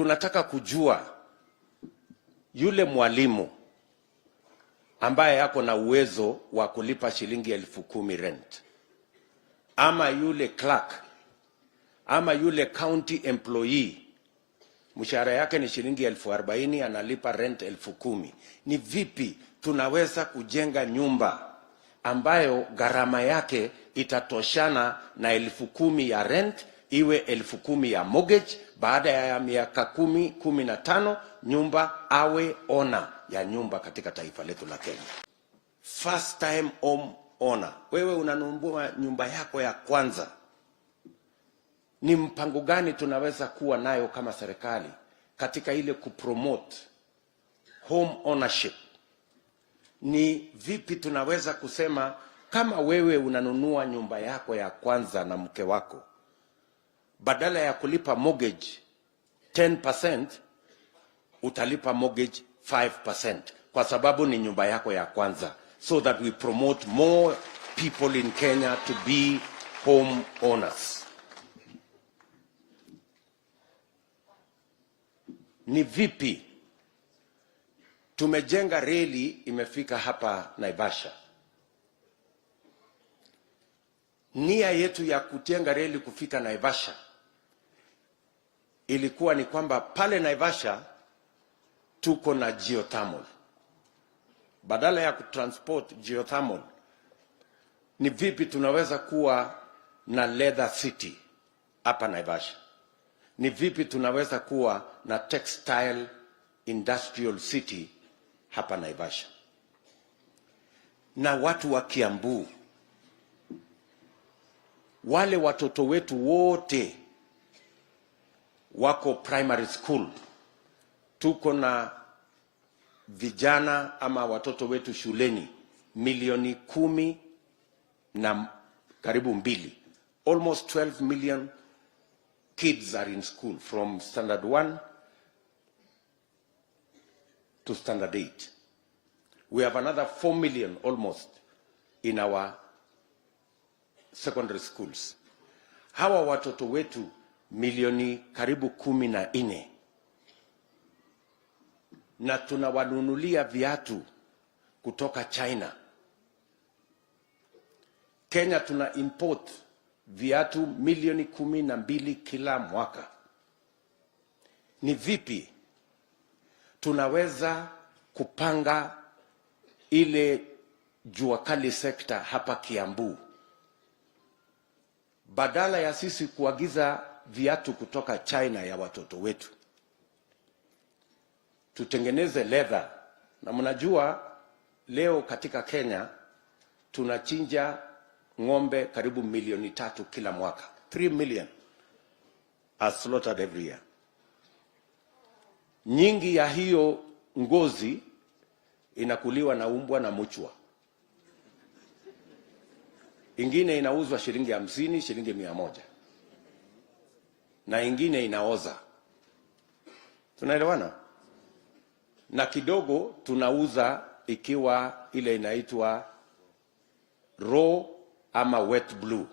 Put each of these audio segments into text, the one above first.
tunataka kujua yule mwalimu ambaye yako na uwezo wa kulipa shilingi 10,000 rent, ama yule clerk, ama yule county employee mshahara yake ni shilingi 40,000 analipa rent 10,000. Ni vipi tunaweza kujenga nyumba ambayo gharama yake itatoshana na 10,000 ya rent, iwe 10,000 ya mortgage, baada ya miaka 10, 15 nyumba awe owner ya nyumba katika taifa letu la Kenya. First time home owner. Wewe unanunua nyumba yako ya kwanza. Ni mpango gani tunaweza kuwa nayo kama serikali katika ile kupromote home ownership? Ni vipi tunaweza kusema kama wewe unanunua nyumba yako ya kwanza na mke wako, badala ya kulipa mortgage 10%, utalipa mortgage 5%, kwa sababu ni nyumba yako ya kwanza, so that we promote more people in Kenya to be home owners. Ni vipi tumejenga reli imefika hapa Naivasha? Nia yetu ya kujenga reli kufika Naivasha ilikuwa ni kwamba pale Naivasha tuko na geothermal. Badala ya kutransport geothermal, ni vipi tunaweza kuwa na leather city hapa Naivasha? Ni vipi tunaweza kuwa na textile industrial city hapa Naivasha? Na watu wa Kiambu, wale watoto wetu wote wako primary school, tuko na vijana ama watoto wetu shuleni 10 na karibu 2, almost 12 million kids are in school from standard 1 to standard 8. We have another 4 million almost in our secondary schools. Hawa watoto wetu milioni karibu 14, na tunawanunulia viatu kutoka China. Kenya tuna import viatu milioni 12 kila mwaka. Ni vipi tunaweza kupanga ile jua kali sekta hapa Kiambu, badala ya sisi kuagiza viatu kutoka China ya watoto wetu, tutengeneze leather? Na mnajua leo katika Kenya tunachinja ng'ombe karibu 3 milioni kila mwaka. 3 million are slaughtered every year. Nyingi ya hiyo ngozi inakuliwa na umbwa na mchwa. Ingine inauzwa shilingi 50, shilingi 100. Na ingine inaoza. Tunaelewana? Na kidogo tunauza ikiwa ile inaitwa raw ama wet blue.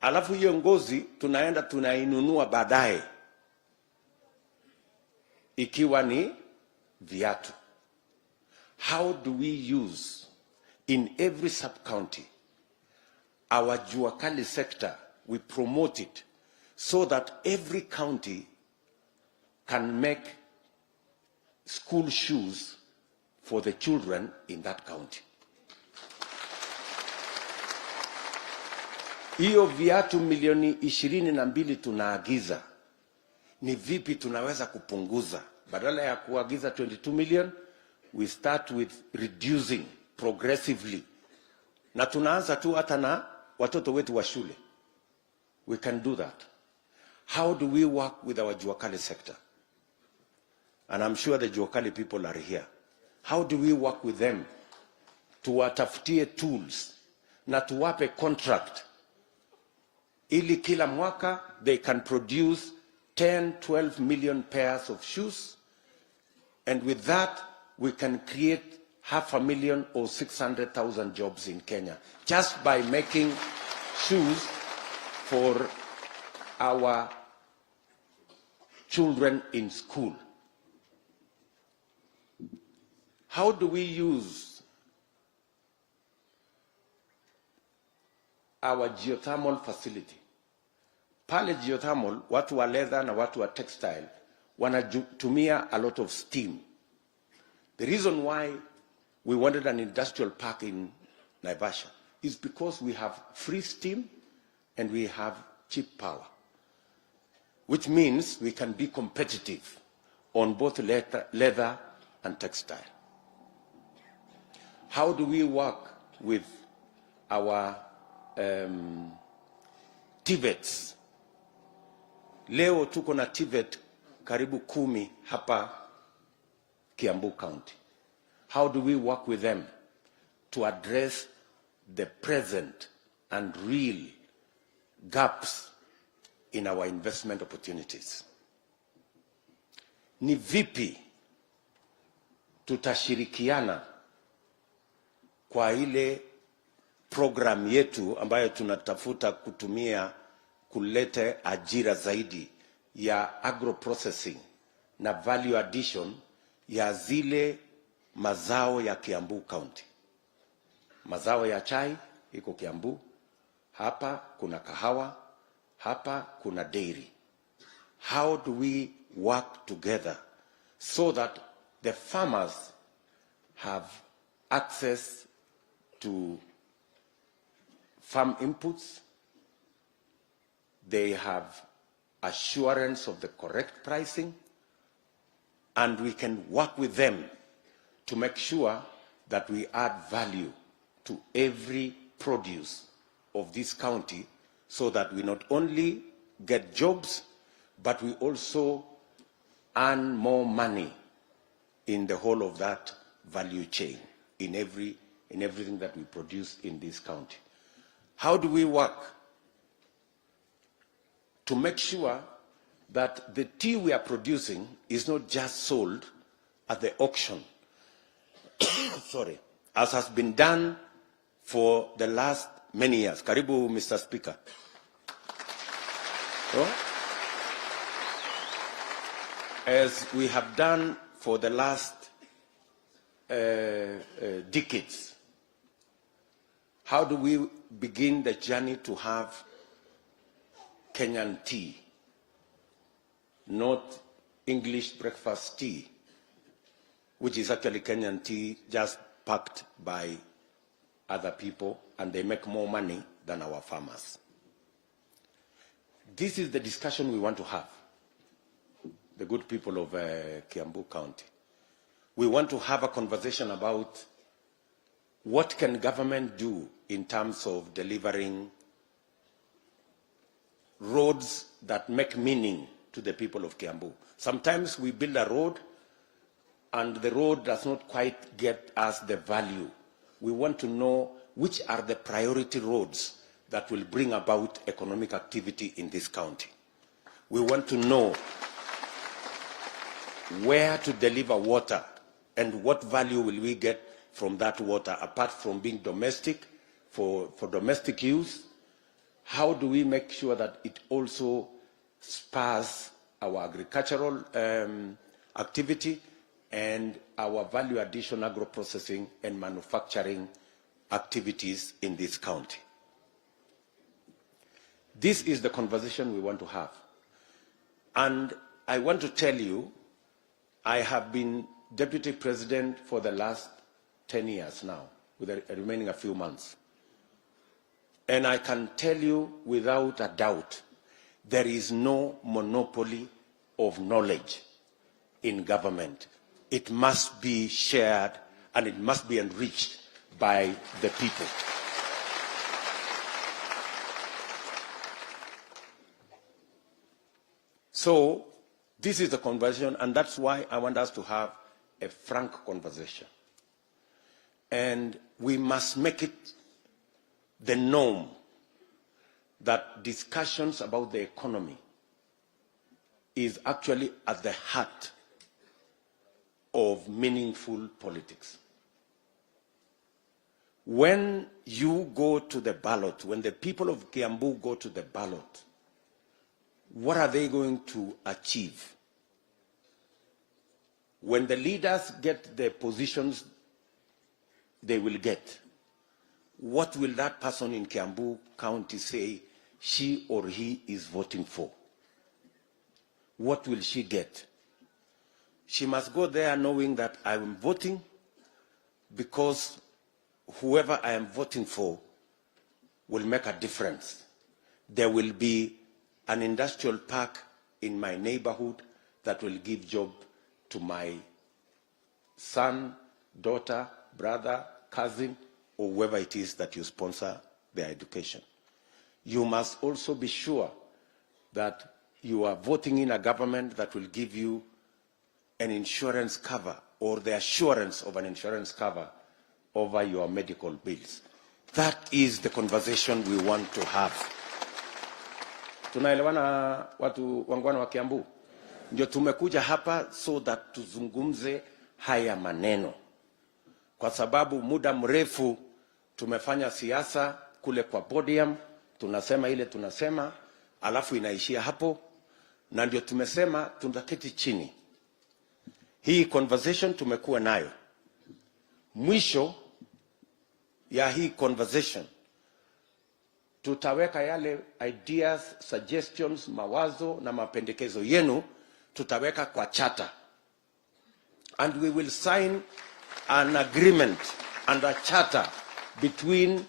Alafu hiyo ngozi tunaenda tunainunua baadaye ikiwa ni viatu. How do we use in every sub-county our juakali sector? We promote it so that every county can make school shoes for the children in that county. Hiyo viatu milioni 22 tunaagiza. Ni vipi tunaweza kupunguza? Badala ya kuagiza 22 million, we start with reducing progressively. Na tunaanza tu hata na watoto wetu wa shule. We can do that. How do we work with our juakali sector? And I'm sure the juakali people are here. How do we work with them? Tuwatafutie tools na tuwape contract, ili kila mwaka they can produce 10-12 million pairs of shoes, and with that we can create 500,000 or 600,000 jobs in Kenya just by making shoes for our children in school? How do we use our geothermal facility? Pale geothermal, watu wa leather na watu wa textile wanatumia a lot of steam. The reason why we wanted an industrial park in Naivasha is because we have free steam and we have cheap power, which means we can be competitive on both leather and textile. How do we work with our TVETs? Leo tuko na TVET karibu 10 hapa Kiambu County. How do we work with them to address the present and real gaps in our investment opportunities? Ni vipi tutashirikiana kwa ile program yetu ambayo tunatafuta kutumia kulete ajira zaidi ya agro-processing na value addition ya zile mazao ya Kiambu County. Mazao ya chai iko Kiambu, hapa kuna kahawa, hapa kuna dairy. How do we work together so that the farmers have access to farm inputs, they have assurance of the correct pricing, and we can work with them to make sure that we add value to every produce of this county so that we not only get jobs, but we also earn more money in the whole of that value chain, in everything that we produce in this county. How do we work to make sure that the tea we are producing is not just sold at the auction, sorry, as has been done for the last many years? Karibu, Mr. Speaker. So, as we have done for the last decades, how do we begin the journey to have Kenyan tea, not English breakfast tea, which is actually Kenyan tea just packed by other people, and they make more money than our farmers? This is the discussion we want to have, the good people of Kiambu County. We want to have a conversation about what can government do in terms of delivering roads that make meaning to the people of Kiambu. Sometimes we build a road and the road does not quite get us the value. We want to know which are the priority roads that will bring about economic activity in this county. We want to know where to deliver water and what value will we get from that water, apart from being domestic, for domestic use. How do we make sure that it also spurs our agricultural activity and our value addition, agro-processing and manufacturing activities in this county? This is the conversation we want to have. And I want to tell you, I have been deputy president for the last 10 years now, with the remaining a few months. And I can tell you without a doubt, there is no monopoly of knowledge in government. It must be shared and it must be enriched by the people. So this is the conversation, and that's why I want us to have a frank conversation. And we must make it the norm that discussions about the economy is actually at the heart of meaningful politics. When you go to the ballot, when the people of Kiambu go to the ballot, what are they going to achieve? when the leaders get the positions they will get, what will that person in Kiambu County say she or he is voting for? What will she get? She must go there knowing that I am voting because whoever I am voting for will make a difference. There will be an industrial park in my neighborhood that will give job to my son, daughter, brother, cousin, or whoever it is that you sponsor their education. You must also be sure that you are voting in a government that will give you an insurance cover or the assurance of an insurance cover over your medical bills. That is the conversation we want to have. Tunaelewana watu wangwana wa Kiambu? Ndio tumekuja hapa so that tuzungumze haya maneno. Kwa sababu muda mrefu tumefanya siasa kule kwa podium, tunasema ile tunasema, alafu inaishia hapo. Na ndio tumesema tunaketi chini. Hii conversation tumekuwa nayo. Mwisho ya hii conversation tutaweka yale ideas, suggestions, mawazo na mapendekezo yenu tutaweka kwa charter. And we will sign an agreement and a charter between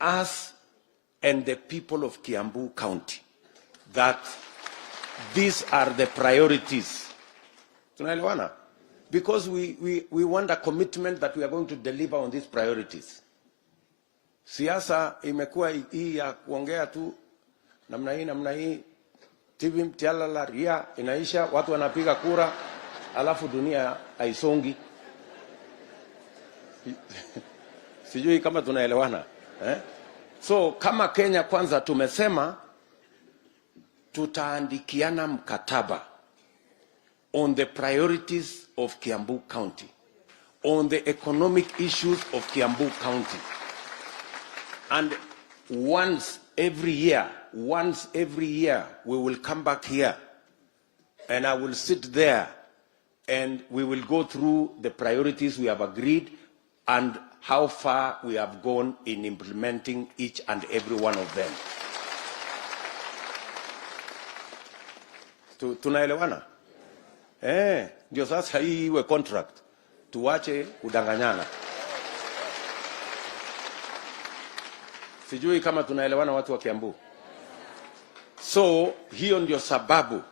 us and the people of Kiambu County that these are the priorities. Tunaelewana? Because we want a commitment that we are going to deliver on these priorities. Siasa imekuwa hii ya kuongea tu namna hii TV mtialala ria inaisha, watu wanapiga kura, alafu dunia haisongi. Sijui kama tunaelewana, So kama Kenya Kwanza tumesema tutaandikiana mkataba on the priorities of Kiambu County, on the economic issues of Kiambu County. And once every year, we will come back here and I will sit there and we will go through the priorities we have agreed and how far we have gone in implementing each and every one of them. Tunaelewana? Ndio sasa hii iwe contract. Tuache kudanganyana. Sijui kama tunaelewana watu wa Kiambu. So, hiyo ndio sababu.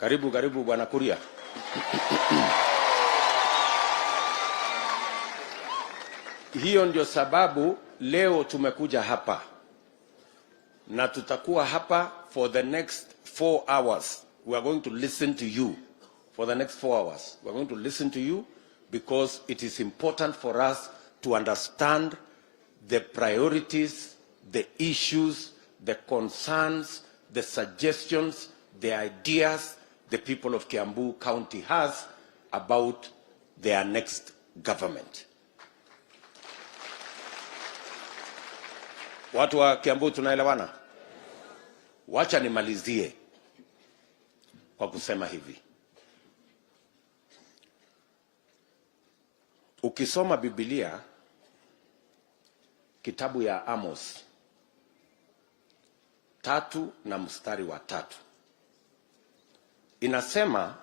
Karibu Bwana Kuria. Hiyo ndio sababu leo tumekuja hapa. Na tutakuwa hapa for the next 4 hours. We are going to listen to you for the next 4 hours. We are going to listen to you because it is important for us to understand the priorities, the issues, the concerns, the suggestions, the ideas the people of Kiambu County has about their next government. Watu wa Kiambu tunaelewana? Wacha nimalizie kwa kusema hivi. Ukisoma Biblia, kitabu ya Amos 3 na mstari wa 3. Inasema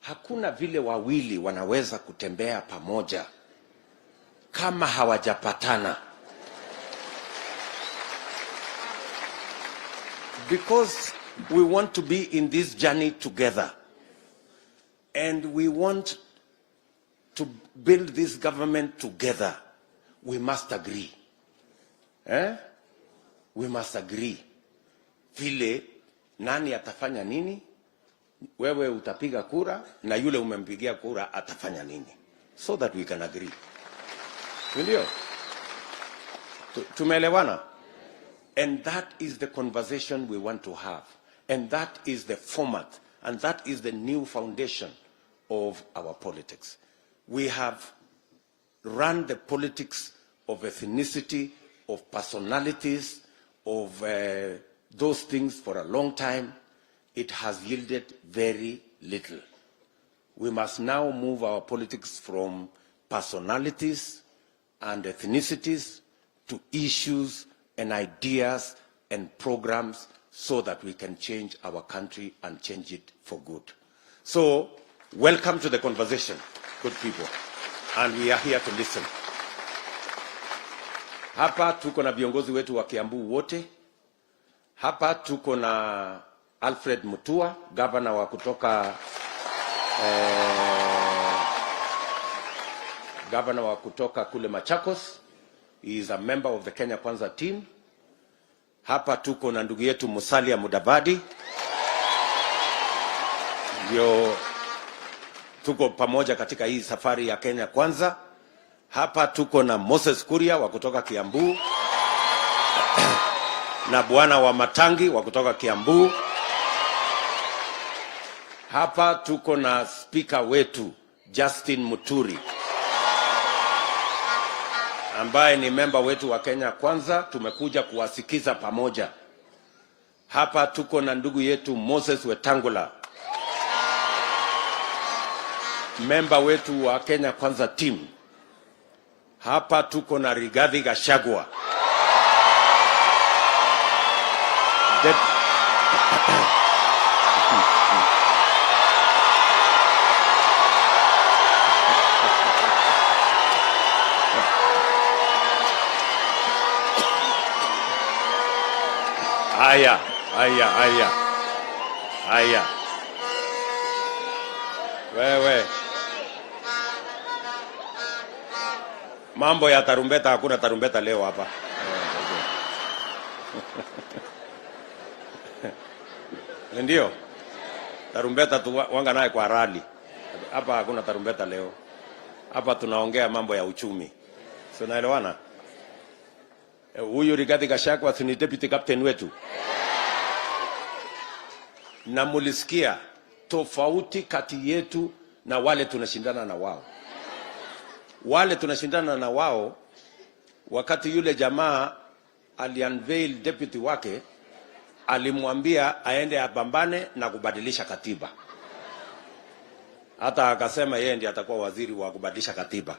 hakuna vile wawili wanaweza kutembea pamoja kama hawajapatana. Because we want to be in this journey together. And we want to build this government together. We must agree. We must agree. Vile nani atafanya nini? Wewe utapiga kura na yule umempigia kura atafanya nini? So that we can agree. Ndio? Tumeelewana? And that is the conversation we want to have. And that is the format. And that is the new foundation of our politics. We have run the politics of ethnicity, of personalities, of those things for a long time. It has yielded very little. We must now move our politics from personalities and ethnicities to issues and ideas and programs so that we can change our country and change it for good. So, welcome to the conversation, good people. And we are here to listen. Hapa tuko na viongozi wetu wa Kiambu wote. Hapa tuko na Alfred Mutua, governor wa kutoka kule Machakos. He is a member of the Kenya Kwanza team. Hapa tuko na ndugu yetu Musalia Mudavadi. Ndio tuko pamoja katika hii safari ya Kenya Kwanza. Hapa tuko na Moses Kuria wa kutoka Kiambu na Bwana wa Matangi wa kutoka Kiambu. Hapa tuko na speaker wetu Justin Muturi ambaye ni member wetu wa Kenya Kwanza. Tumekuja kuwasikiza pamoja. Hapa tuko na ndugu yetu Moses Wetangula, member wetu wa Kenya Kwanza team. Hapa tuko na Rigathi Gachagua, Haya. Wewe. Mambo ya tarumbeta, hakuna tarumbeta leo hapa. Ndio. Tarumbeta tu wanga naye kwa rally. Hapa hakuna tarumbeta leo. Hapa tunaongea mambo ya uchumi. Si unaelewana? Huyu Rigathi Gachagua ni deputy captain wetu. Na mulisikia tofauti kati yetu na wale tunashindana na wao. Wale tunashindana na wao, wakati yule jamaa aliunveil deputy wake, alimwambia aende apambane na kubadilisha katiba. Hata akasema yeye ndiye atakuwa waziri wa kubadilisha katiba.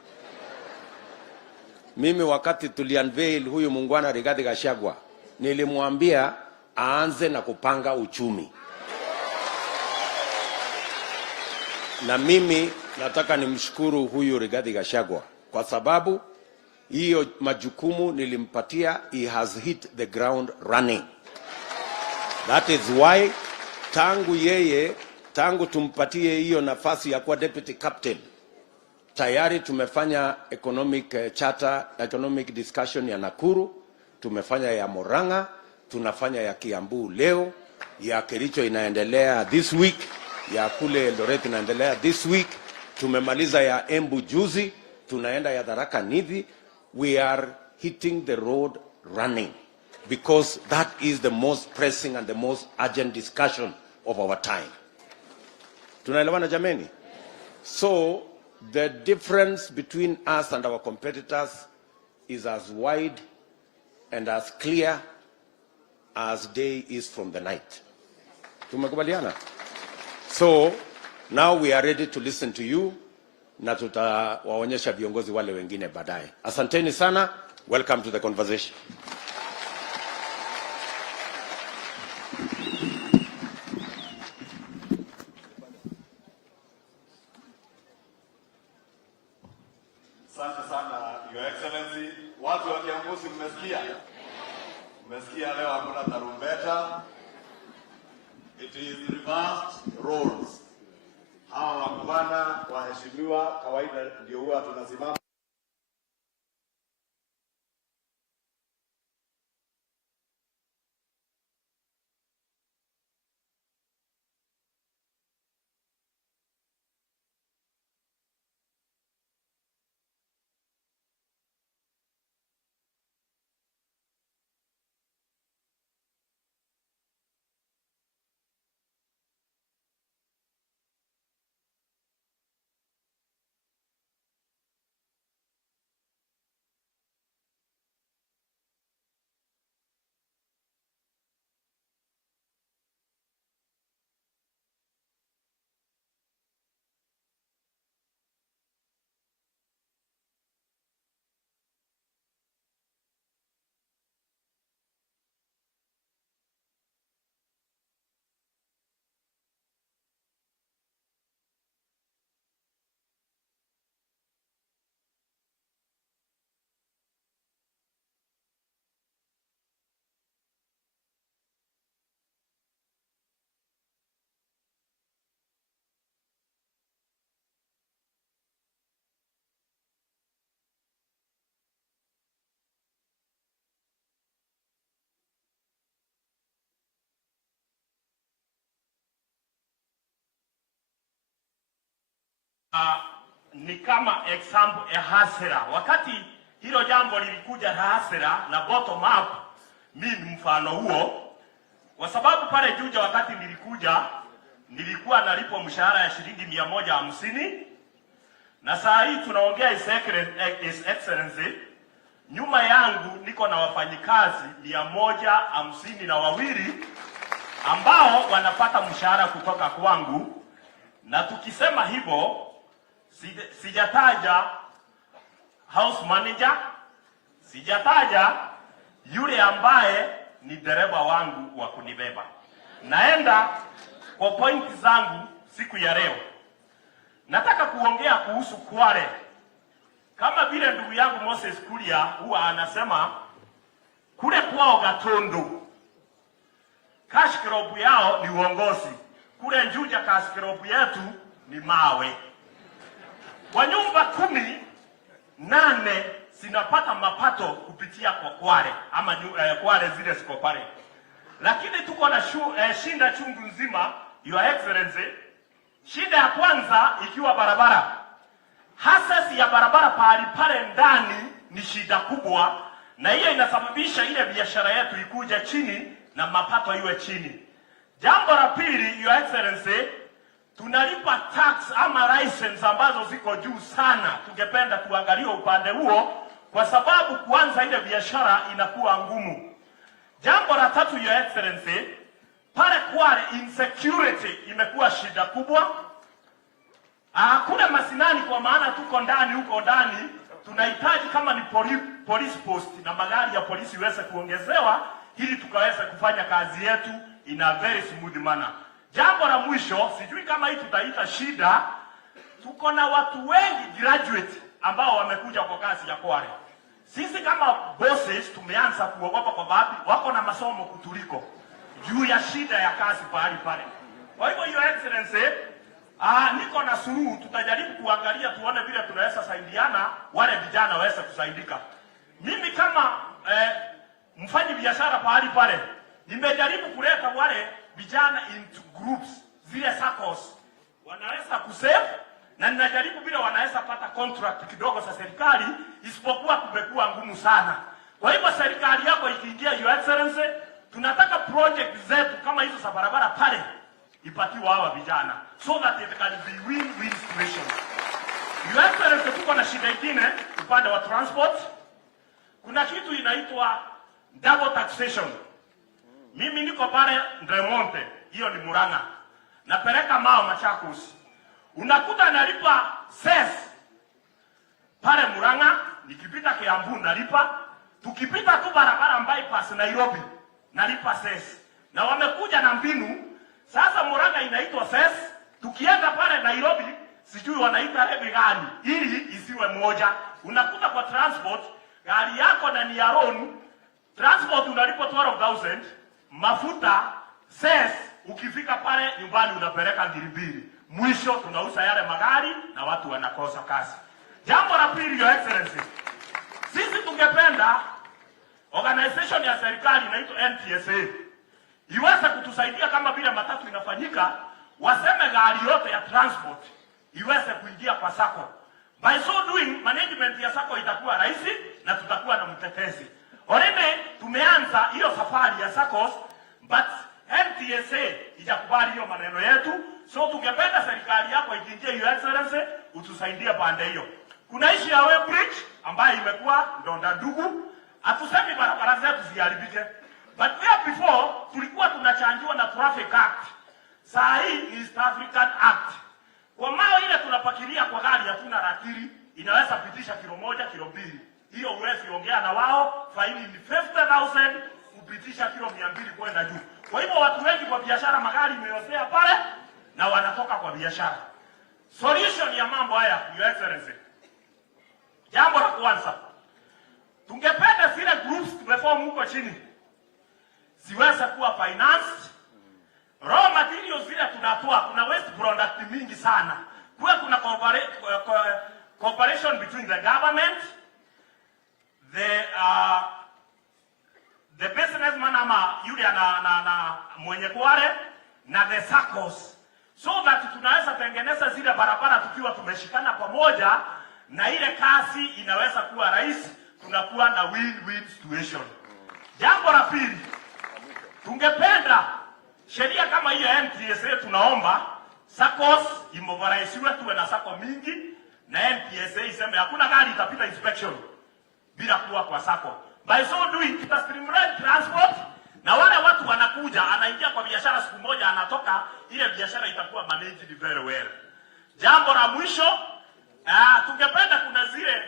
Mimi wakati tuliunveil huyu muungwana Rigathi Gachagua, nilimwambia aanze na kupanga uchumi. Na mimi nataka nimshukuru huyu Rigathi Gachagua kwa sababu hiyo majukumu nilimpatia, he has hit the ground running. That is why tangu tumpatie hiyo nafasi ya kuwa deputy captain, tayari tumefanya economic discussion ya Nakuru, tumefanya ya Murang'a, tunafanya ya Kiambu leo, ya Kericho inaendelea this week, ya kule Eldoret inaendelea this week, tumemaliza ya Embu juzi, tunaenda ya Tharaka Nithi. We are hitting the road running because that is the most pressing and the most urgent discussion of our time. Tunaelewana jameni? So the difference between us and our competitors is as wide and as clear as day is from the night. Tumekubaliana? So now we are ready to listen to you, na tutawaonyesha viongozi wale wengine baadaye. Asanteni sana. Welcome to the conversation. Asante sana, Your Excellency. Watu wa Kiambu mmesikia? Mmesikia leo hakuna tarumbeta. It is reversed roles. Hawa wabwana waheshimiwa, kawaida ndio huwa tunasimama Ni kama example ya hasira. Wakati hilo jambo lilikuja hasira na bottom up, mimi mfano huo, kwa sababu pale Juja wakati nilikuwa nalipwa mshahara ya shilingi 150, na saa hii tunaongea His Excellency, nyuma yangu niko na wafanyikazi 152 ambao wanapata mshahara kutoka kwangu, na tukisema hivyo sijataja house manager, sijataja yule ambaye ni dereva wangu wa kunibeba. Naenda kwa point zangu siku ya leo. Nataka kuongea kuhusu Kwale. Kama vile ndugu yangu Moses Kuria huwa anasema, kule kwao Gatondo cash crop yao ni uongozi, kule Juja cash crop yetu ni mawe. Kwa nyumba 18 zinapata mapato kupitia kwa Kwale ama Kwale zile ziko pale. Lakini tuko na shinda chungu nzima, Your Excellency. Shida ya kwanza ikiwa barabara. Hasasi ya barabara pale ndani ni shida kubwa, na hiyo inasababisha ile biashara yetu ikuja chini na mapato iwe chini. Jambo la pili, Your Excellency, tunalipa tax ama license ambazo ziko juu sana. Tungependa tuangalie upande huo, kwa sababu kuanza ile biashara inakuwa ngumu. Jambo la tatu, Your Excellency, pale Kwale insecurity imekuwa shida kubwa. Kule masinani, kwa maana tuko ndani, huko ndani tunahitaji kama ni police post na magari ya polisi iweze kuongezewa ili tukaweze kufanya kazi yetu in a very smooth manner. Jambo la mwisho, sijui kama hii tutaita shida, tuko na watu wengi graduate ambao wamekuja kwa kazi ya Kwale. Sisi kama bosses tumeanza kuogopa kwa sababu wako na masomo kutuliko juu ya shida ya kazi pale. Kwa hivyo, Your Excellency, niko na suluhu. Tutajaribu kuangalia tuone vile tunaweza saidiana, wale vijana waweze kusaidika. Mimi kama mfanyi biashara pale nimejaribu kuleta wale vijana into groups, zile circles wanaweza kusave, na ninajaribu vile wanaweza pata contract kidogo za serikali, isipokuwa kumekuwa ngumu sana. Kwa hivyo serikali yako ikiingia, Your Excellency, tunataka project zetu kama hizo za barabara pale ipatiwe hawa vijana, so that it can be win-win situation. Your Excellency, tuko na shida nyingine upande wa transport. Kuna kitu inaitwa double taxation. Mimi niko pale Ndremonte, hiyo ni Murang'a. Napeleka Mao Machakos. Unakuta nalipa cess pale Murang'a, nikipita Kiambu nalipa. Tukipita tu barabara bypass Nairobi nalipa cess. Na wamekuja na mbinu sasa, Murang'a inaitwa cess, tukienda pale Nairobi sijui wanaita levy gani ili isiwe moja. Unakuta kwa transport gari yako na ni ya own transport unalipa 12,000, mafuta cess, ukifika pale nyumbani unapeleka 2,000. Mwisho tunauza yale magari na watu wanakosa kazi. Jambo la pili, Your Excellency, sisi tungependa organization ya serikali inaitwa NTSA iweze kutusaidia kama vile matatu inafanyika, waseme gari yote ya transport iweze kuingia kwa sako. By so doing, management ya sako itakuwa rahisi na tutakuwa na mtetezi. Already tumeanza hiyo safari ya SACCOS, but NTSA ijakubali hiyo maneno yetu. So tungependa serikali yako ikiingia, Your Excellency, utusaidie pande hiyo. Kuna issue ya Way Bridge ambayo imekuwa ndonda ndugu. Hatusemi barabara zetu ziharibike, but there before tulikuwa tunachangiwa na Traffic Act. Saa hii East African Act. Kwa maana ile tunapakilia kwa gari hatuna ratili, inaweza pitisha kilo 1, kilo 2. Hiyo uwezi ongea na wao, faini ni 50,000 kupitisha kilo 200 kwenda juu. Kwa hivyo watu wengi kwa biashara magari imeosea pale na wanatoka kwa biashara. Solution ya mambo haya, Your Excellency, jambo la kwanza, tungependa zile groups tumeform huko chini siweze kuwa financed. Raw materials zile tunatoa, kuna waste product mingi sana. Kuna cooperation between the government, the businessman ama yule na mwenye Kwale na the SACCOS. so that tunaweza tengeneza zile barabara tukiwa tumeshikana pamoja, na ile kasi inaweza kuwa rahisi, tunakuwa na win-win situation. Jambo la pili, tungependa sheria kama hiyo NTSA, tunaomba SACCOS imobiliziwe, tuwe na SACCO mingi, na NTSA iseme hakuna gari itapita inspection bila kuwa kwa SACCO. By so doing, kita streamline transport, na wale watu wanakuja, anaingia kwa biashara siku moja, anatoka, ile biashara itakuwa managed very well. Jambo la mwisho, tungependa kuna zile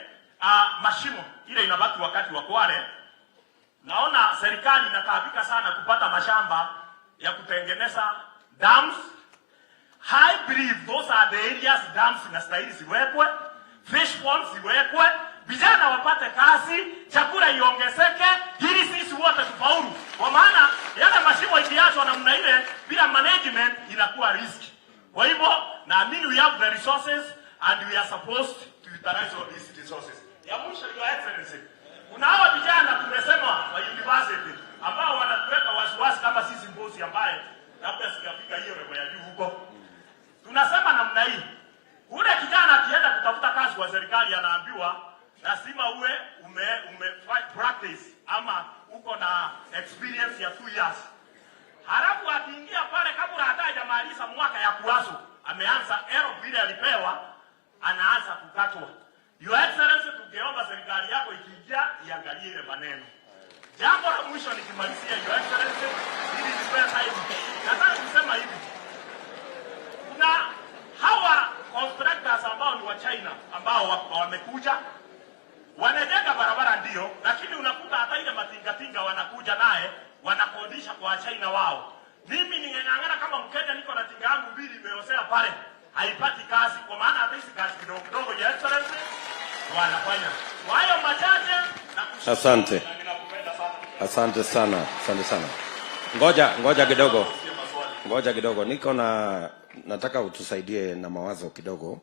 mashimo ile inabaki wakati wa kware. Naona serikali inataabika sana kupata mashamba ya kutengeneza dams. I believe those are the areas dams inastahili ziwekwe, fish ponds ziwekwe, vijana wapate kazi, chakula iongezeke, ili sisi wote tufaulu. Kwa maana yale mashimo ikiachwa namna ile bila management inakuwa riski. Kwa hivyo naamini we have the resources and we are supposed to utilize all these resources. Ya mwisho, Your Excellency, kuna hawa vijana tumesema wa university ambao wanatuweka wasiwasi kama sisi mbosi ambaye labda sikafika hiyo level ya juu huko. Tunasema namna hii, ule kijana akienda kutafuta kazi kwa serikali anaambiwa lazima uwe ume practice ama uko na experience ya 2 years. Halafu akiingia pale kabla hajamaliza mwaka ya kuaso, ameanza ero vile alipewa, anaanza kukatwa. Your Excellency, tungeomba serikali yako ikiingia iangalie ile maneno. Jambo la mwisho nikimalizia, Your Excellency, ili nipea hivi. Nataka kusema hivi. Kuna hawa contractors ambao ni wa China ambao wamekuja, wanajenga barabara ndio, lakini unakuta hata ile matingatinga wanakuja naye wanakodisha kwa China wao. Mimi ningeng'ang'ana kama Mkenya, niko na tinga yangu 2 imeosea pale, haipati kazi, kwa maana hata hizi kazi kidogo kidogo ya Excellency wanafanya. Kwa hiyo machache na asante. Asante sana. Asante sana. Ngoja kidogo. Nataka utusaidie na mawazo kidogo.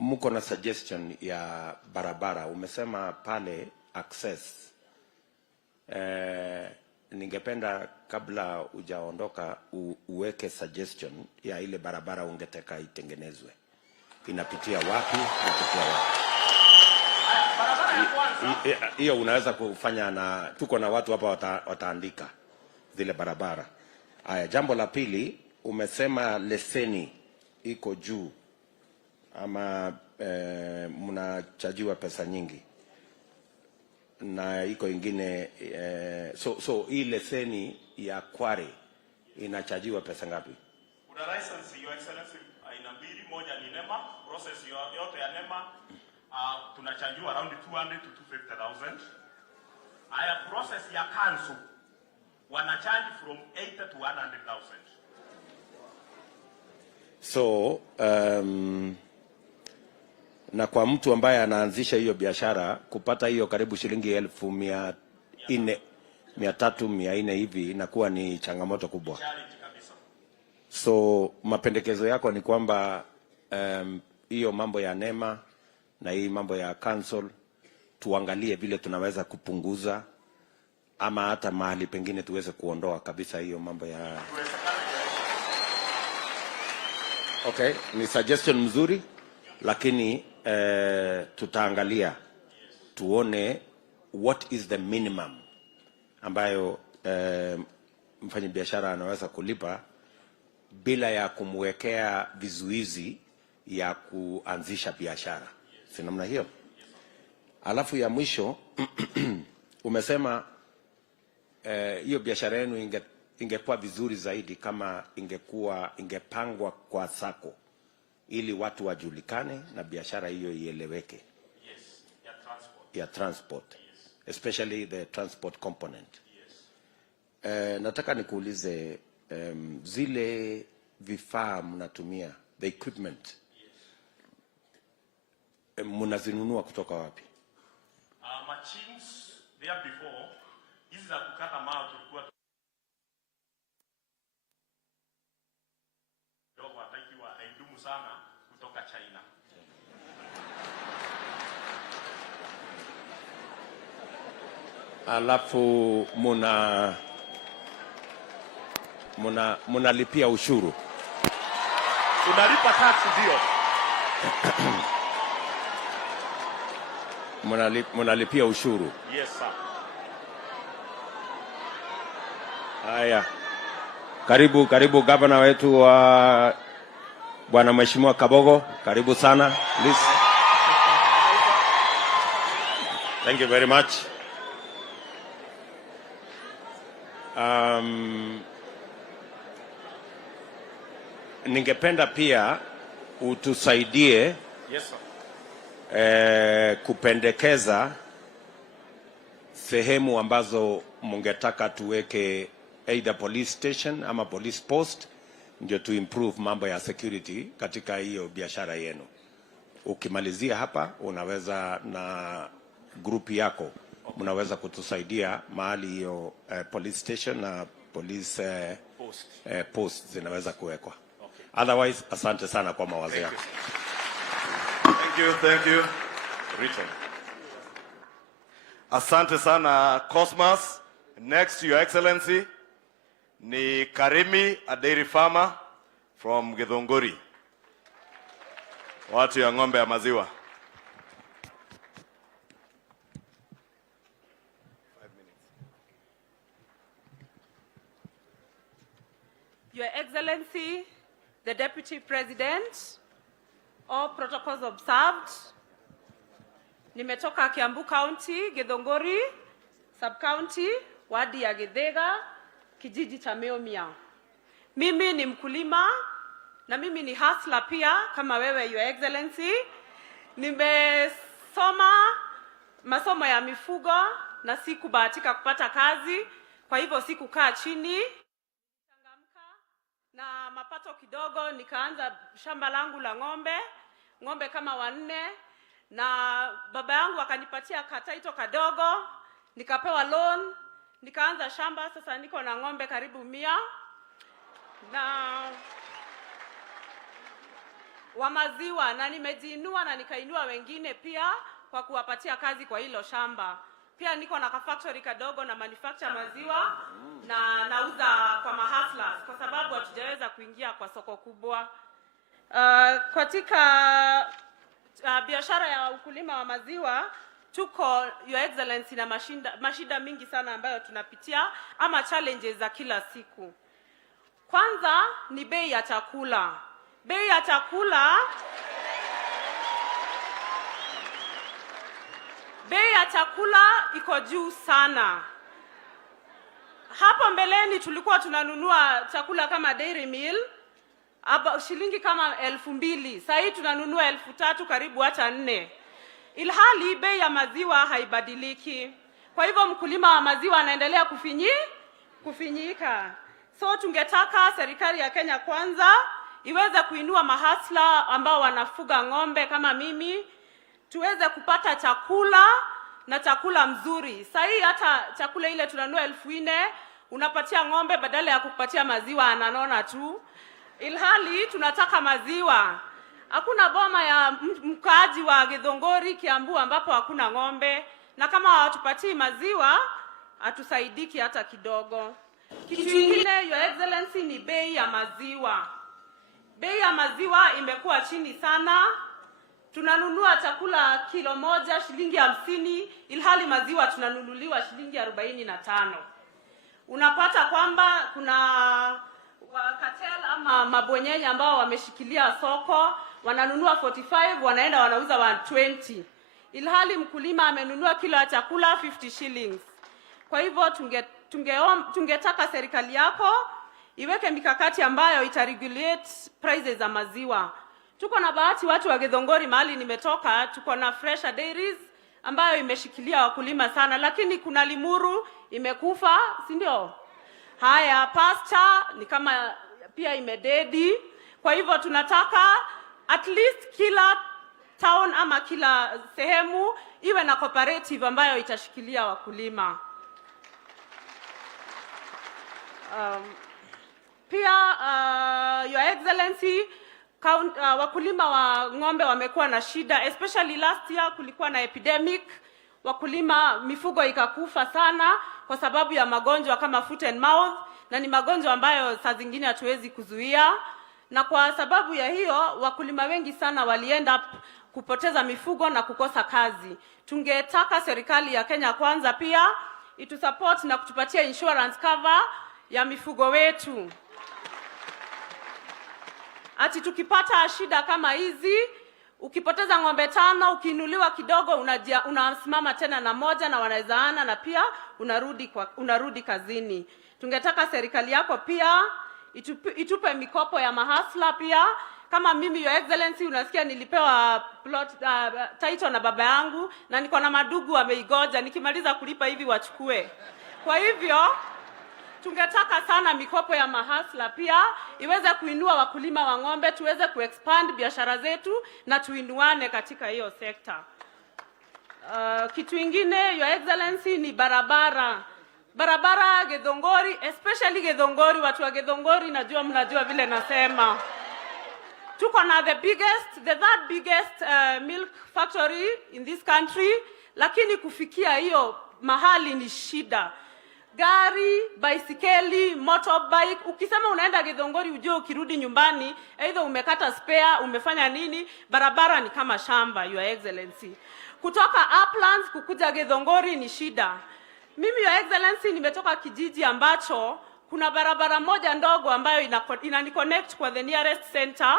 Mko na suggestion ya barabara. Umesema pale access. Ningependa kabla hujaondoka uweke suggestion ya ile barabara ungetaka itengenezwe. Inapitia wapi? barabara ya Kwanza. Hiyo unaweza kufanya, na tuko na watu hapa wataandika zile barabara. Haya, jambo la pili, umesema leseni iko juu ama mnachajiwa pesa nyingi, na iko ingine so hii leseni ya kware inachajiwa pesa ngapi? Kuna license, Your Excellency, aina mbili. Moja ni NEMA, process yote ya NEMA tunachajiwa around 200 to 250,000. Haya, process ya council wanacharge from 80 to 100,000. So na kwa mtu ambaye anaanzisha hiyo biashara kupata hiyo karibu shilingi 1,400, 300, 400 hivi inakuwa ni changamoto kubwa. So mapendekezo yako ni kwamba hiyo mambo ya NEMA na hii mambo ya council tuangalie vile tunaweza kupunguza, ama hata mahali pengine tuweze kuondoa kabisa hiyo mambo ya. Okay, ni suggestion mzuri, lakini tutaangalia tuone what is the minimum ambayo mfanyi biashara anaweza kulipa bila ya kumwekea vizuizi ya kuanzisha biashara. Si namna hiyo? Alafu ya mwisho umesema hiyo biashara yenu ingekuwa vizuri zaidi kama ingepangwa kwa sako ili watu wajulikane na biashara hiyo ieleweke. Yes, ya transport. Yes. Especially the transport component. Yes. Nataka nikuulize zile vifaa mnatumia, the equipment. Yes. Mnazinunua kutoka wapi? Machines there before, hizi za kukata mawe tulikuwa dogo atakiwa haidumu sana kutoka China. Alafu munalipia ushuru. Tunalipa tax ndio. Munalipia ushuru. Yes sir. Haya. Karibu gavana wetu wa Bwana Mheshimiwa Kabogo. Karibu sana. Please. Thank you very much. Ningependa pia utusaidie Yes sir. Kupendekeza sehemu ambazo mungetaka tuweke either police station ama police post ndio to improve mambo ya security katika hiyo biashara yenu. Ukimalizia hapa unaweza na group yako mnaweza kutusaidia mahali hiyo police station na police post zinaweza kuwekwa. Okay. Otherwise, asante sana kwa mawazo yako. Thank you. Richard. Asante sana Cosmas. Next, Your Excellency, ni Karimi, a dairy farmer from Githunguri. Watu ya ng'ombe ya maziwa. Your Excellency, the Deputy President, all protocols observed. Nimetoka Kiambu County, Githunguri, Sub-County, wadi ya Githega, kijiji cha Meomia. Mimi ni mkulima na mimi ni hustler pia kama wewe Your Excellency. Nimesoma masomo ya mifugo na sikubahatika kupata kazi, kwa hivyo sikukaa chini. Na mapato kidogo nikaanza shamba langu la ng'ombe kama 4, na baba yangu akanipatia kataito kadogo, nikapewa loan, nikaanza shamba. Sasa niko na ng'ombe karibu 100 na wa maziwa, na nimejiinua na nikainua wengine pia kwa kuwapatia kazi kwa hilo shamba. Pia niko na factory kadogo na manufacture maziwa na nauza kwa mahasla kwa sababu hatujaweza kuingia kwa soko kubwa. Katika biashara ya ukulima wa maziwa tuko Your Excellency na mashida mingi sana ambayo tunapitia ama challenges za kila siku. Kwanza ni bei ya chakula. Bei ya chakula iko juu sana. Hapo mbeleni tulikuwa tunanunua chakula kama dairy meal shilingi kama 2,000. Sasa hii tunanunua 3,000 karibu hata 4. Ilhali bei ya maziwa haibadiliki. Kwa hivyo mkulima wa maziwa anaendelea kufinyika. So tungetaka serikali ya Kenya Kwanza iweze kuinua mahasla ambao wanafuga ng'ombe kama mimi, tuweze kupata chakula na chakula mzuri. Sasa hii hata chakula ile tunanunua 4,000 unapatia ng'ombe badala ya kupatia maziwa ananona tu. Ilhali tunataka maziwa. Hakuna boma ya mkaaji wa Githunguri, Kiambu ambapo hakuna ng'ombe, na kama hawatupatii maziwa hatusaidiki hata kidogo. Kitu kingine Your Excellency ni bei ya maziwa. Bei ya maziwa imekuwa chini sana. Tunanunua chakula kilo moja shilingi 50, ilhali maziwa tunanunuliwa shilingi 45. Unapata kwamba kuna cartel ama mabwenyenye ambao wameshikilia soko, wananunua 45, wanaenda wanauza 120. Ilhali mkulima amenunua kilo ya chakula 50 shillings. Kwa hivyo tungetaka serikali yako iweke mikakati ambayo itaregulate prices za maziwa. Tuko na bahati watu wa Githunguri mahali nimetoka, tuko na Fresh Dairies ambayo imeshikilia wakulima sana, lakini kuna Limuru imekufa, si ndio? Haya, Pasture ni kama pia imededi. Kwa hivyo tunataka at least kila town ama kila sehemu iwe na cooperative ambayo itashikilia wakulima. Pia Your Excellency, wakulima wa ng'ombe wamekuwa na shida, especially last year kulikuwa na epidemic, mifugo ikakufa sana kwa sababu ya magonjwa kama foot and mouth, na ni magonjwa ambayo saa zingine hatuwezi kuzuia, na kwa sababu ya hiyo wakulima wengi sana walienda kupoteza mifugo na kukosa kazi. Tungetaka serikali ya Kenya Kwanza pia itusupport na kutupatia insurance cover ya mifugo wetu. Ati tukipata shida kama hizi, ukipoteza ng'ombe 5, ukiinuliwa kidogo unasimama tena na moja na wanawezaana na pia unarudi kazini. Tungetaka serikali yako pia itupe mikopo ya mahasla pia. Kama mimi, Your Excellency, unasikia nilipewa title na baba yangu na niko na madugu wameigoja, nikimaliza kulipa hivi wachukue. Kwa hivyo tungetaka sana mikopo ya mahasla pia iweze kuinua wakulima wa ng'ombe, tuweze kuexpand biashara zetu na tuinuane katika hiyo sekta. Kitu ingine, Your Excellency, ni barabara. Barabara Githunguri, especially Githunguri, watu wa Githunguri najua mnajua vile nasema. Tuko na the third biggest milk factory in this country, lakini kufikia hiyo mahali ni shida. Gari, baisikeli, motorbike, ukisema unaenda Githunguri ujue ukirudi nyumbani either umekata spare, umefanya nini, barabara ni kama shamba, Your Excellency. Kutoka Uplands kukuja Githunguri ni shida. Mimi, Your Excellency, nimetoka kijiji ambacho kuna barabara moja ndogo ambayo inaniconnect kwa the nearest center,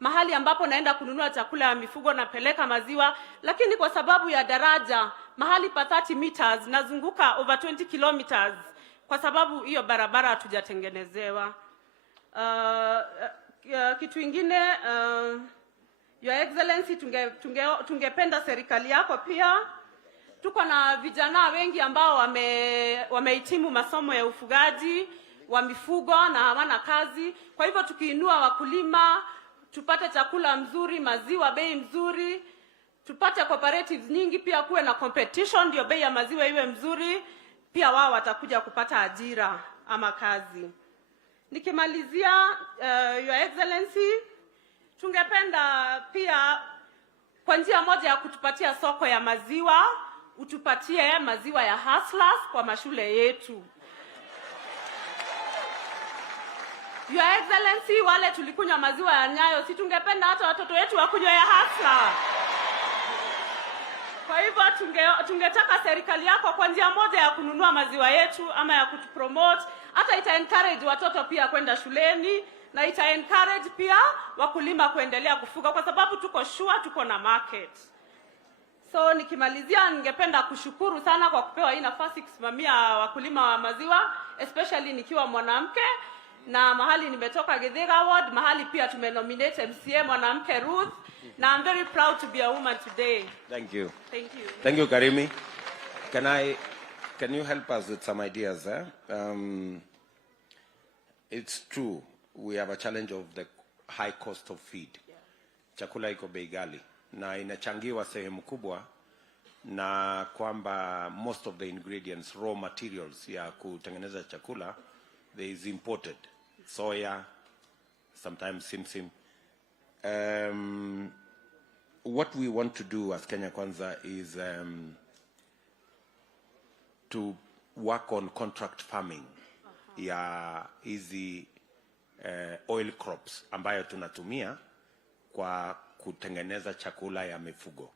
mahali ambapo naenda kununua chakula ya mifugo na peleka maziwa, lakini kwa sababu ya daraja mahali pa 30 meters nazunguka over 20 kilometers kwa sababu hiyo barabara hatujatengenezewa. Kitu ingine, Your Excellency, tungependa serikali yako pia. Tuko na vijana wengi ambao wamehitimu masomo ya ufugaji wa mifugo na hawana kazi. Kwa hivyo tukiinua wakulima, tupate chakula mzuri, maziwa bei mzuri, tupate cooperatives nyingi, pia kuwe na competition ndio bei ya maziwa iwe mzuri, pia wao watakuja kupata ajira ama kazi. Nikimalizia, Your Excellency, tungependa pia kwa njia moja ya kutupatia soko ya maziwa, utupatie maziwa ya hustlers kwa mashule yetu. Your Excellency, wale tulikunywa maziwa ya Nyayo, si tungependa hata watoto wetu wakunywe ya hustler. Kwa hivyo tungetaka serikali yako kwa njia moja ya kununua maziwa yetu ama ya kutupromote, hata ita-encourage watoto pia kwenda shuleni na ita-encourage pia wakulima kuendelea kufuga kwa sababu tuko sure tuko na market. So nikimalizia, ningependa kushukuru sana kwa kupewa hii nafasi kusimamia wakulima wa maziwa, especially nikiwa mwanamke, na mahali nimetoka Githiga Ward, mahali pia tumenominate MCA mwanamke Ruth, na I'm very proud to be a woman today. Thank you. Thank you. Thank you, Karimi. Can you help us with some ideas? It's true, we have a challenge of the high cost of feed. Yeah. Chakula iko bei ghali na inachangiwa sehemu kubwa na kwamba most of the ingredients, raw materials ya kutengeneza chakula, there is imported. Soya, sometimes simsim. What we want to do as Kenya Kwanza is to work on contract farming ya hizi oil crops ambayo tunatumia kwa kutengeneza chakula ya mifugo,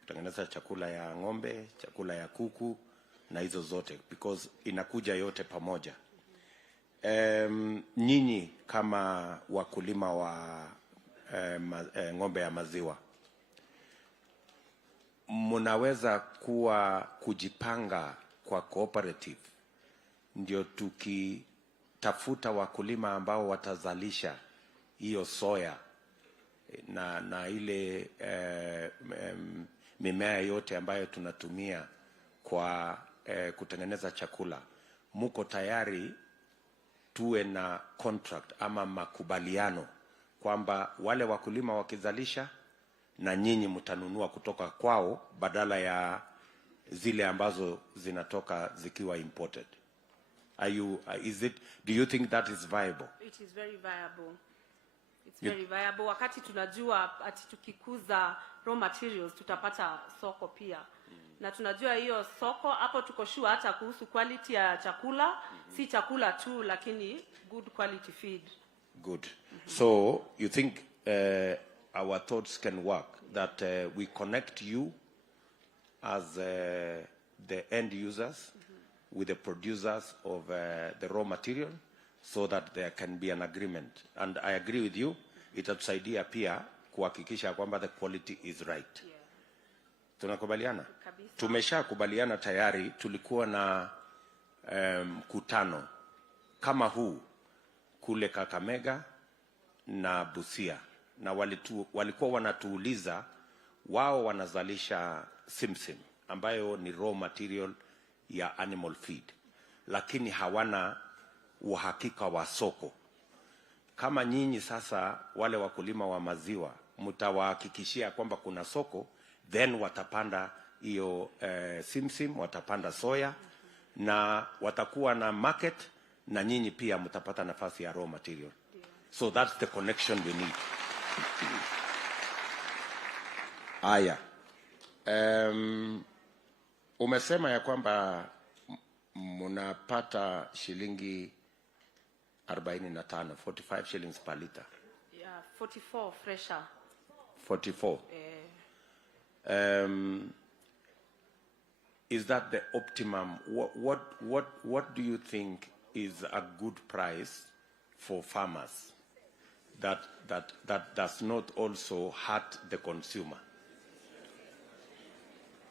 kutengeneza chakula ya ng'ombe, chakula ya kuku na hizo zote, because inakuja yote pamoja. Nyinyi kama wakulima wa ng'ombe ya maziwa, mnaweza kujipanga kwa cooperative ndio tukitafuta wakulima ambao watazalisha hiyo soya na ile mimea yote ambayo tunatumia kwa kutengeneza chakula. Muko tayari tuwe na contract ama makubaliano kwamba wale wakulima wakizalisha na nyinyi mtanunua kutoka kwao badala ya zile ambazo zinatoka zikiwa imported? Do you think that is viable? It is very viable. It's very viable. Wakati tunajua ati tukikuza raw materials tutapata soko pia. Na tunajua hiyo soko hapo, tuko sure hata kuhusu quality ya chakula, si chakula tu lakini good quality feed. Good. So you think our thoughts can work, that we connect you as the end users with the producers of the raw material, so that there can be an agreement. And I agree with you, itatusaidia pia kuhakikisha kwamba the quality is right. Yeah. Tunakubaliana? Kabisa. Tumeshakubaliana tayari, tulikuwa na mkutano kama huu kule Kakamega na Busia, na walikuwa wanatuuliza wao wanazalisha simsim ambayo ni raw material ya animal feed, lakini hawana uhakika wa soko. Kama nyinyi sasa wale wakulima wa maziwa mtawahakikishia kwamba kuna soko, then watapanda hiyo simsim, watapanda soya na watakuwa na market, na nyinyi pia mtapata nafasi ya raw material. So that's the connection we need. Aya. Umesema ya kwamba mnapata shilingi 45, 45 shillings per liter. Yeah, 44 fresher. 44. Is that the optimum? What do you think is a good price for farmers that does not also hurt the consumer?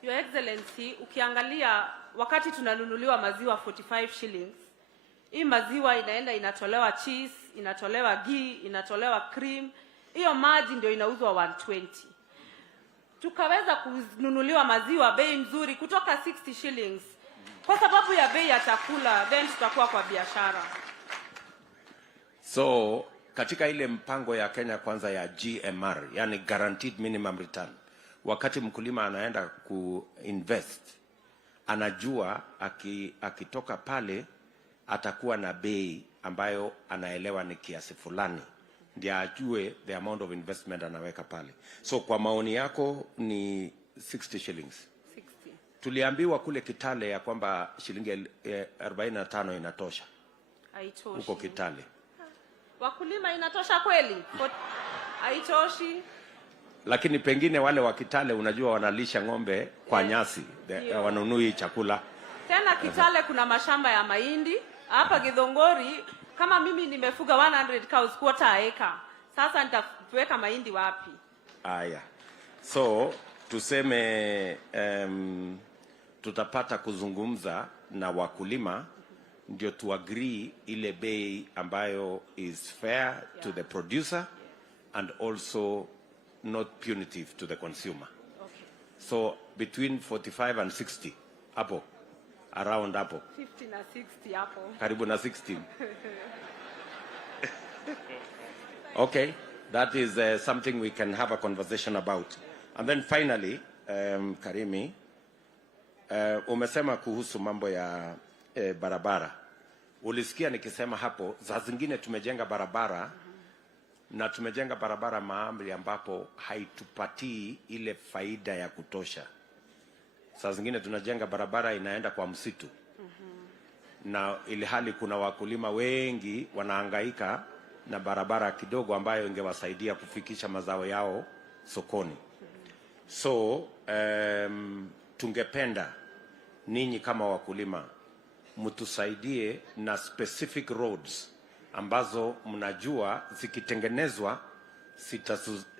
Your Excellency, ukiangalia wakati tunanunuliwa maziwa 45 shillings, hii maziwa inaenda inatolewa cheese, inatolewa ghee, inatolewa cream, hiyo maji ndio inauzwa 120. Tukaweza kununuliwa maziwa bei nzuri kutoka 60 shillings. Kwa sababu ya bei ya chakula, then tutakuwa kwa biashara. So, katika ile mpango ya Kenya Kwanza ya GMR, yani guaranteed minimum return, wakati mkulima anaenda kuinvest, anajua akitoka pale atakuwa na bei ambayo anaelewa ni kiasi fulani, ndio ajue the amount of investment anaweka pale. So kwa maoni yako ni 60 shillings. 60. Tuliambiwa kule Kitale ya kwamba shilingi 45 inatosha. Haitoshi. Huko Kitale. Wakulima inatosha kweli? Haitoshi. Lakini pengine wale wa Kitale unajua wanalisha ng'ombe kwa nyasi, wanunui chakula. Tena Kitale kuna mashamba ya mahindi. Hapa Githongori kama mimi nimefuga 100 cows quarter acre. Sasa nitaweka mahindi wapi? Aya. So tuseme tutapata kuzungumza na wakulima ndio tu agree ile bei ambayo is fair to the producer and also not punitive to the consumer. Okay. So between 45 and 60 hapo, around hapo 50 na 60 hapo, karibu na 60. Okay, that is something we can have a conversation about. And then finally, Karimi, umesema kuhusu mambo ya barabara. Ulisikia nikisema hapo, za zingine tumejenga barabara na tumejenga barabara mahali ambapo haitupatii ile faida ya kutosha. Saa zingine tunajenga barabara inaenda kwa msitu. Na ili hali kuna wakulima wengi wanahangaika na barabara kidogo ambayo ingewasaidia kufikisha mazao yao sokoni. So, tungependa ninyi kama wakulima mtusaidie na specific roads ambazo mnajua zikitengenezwa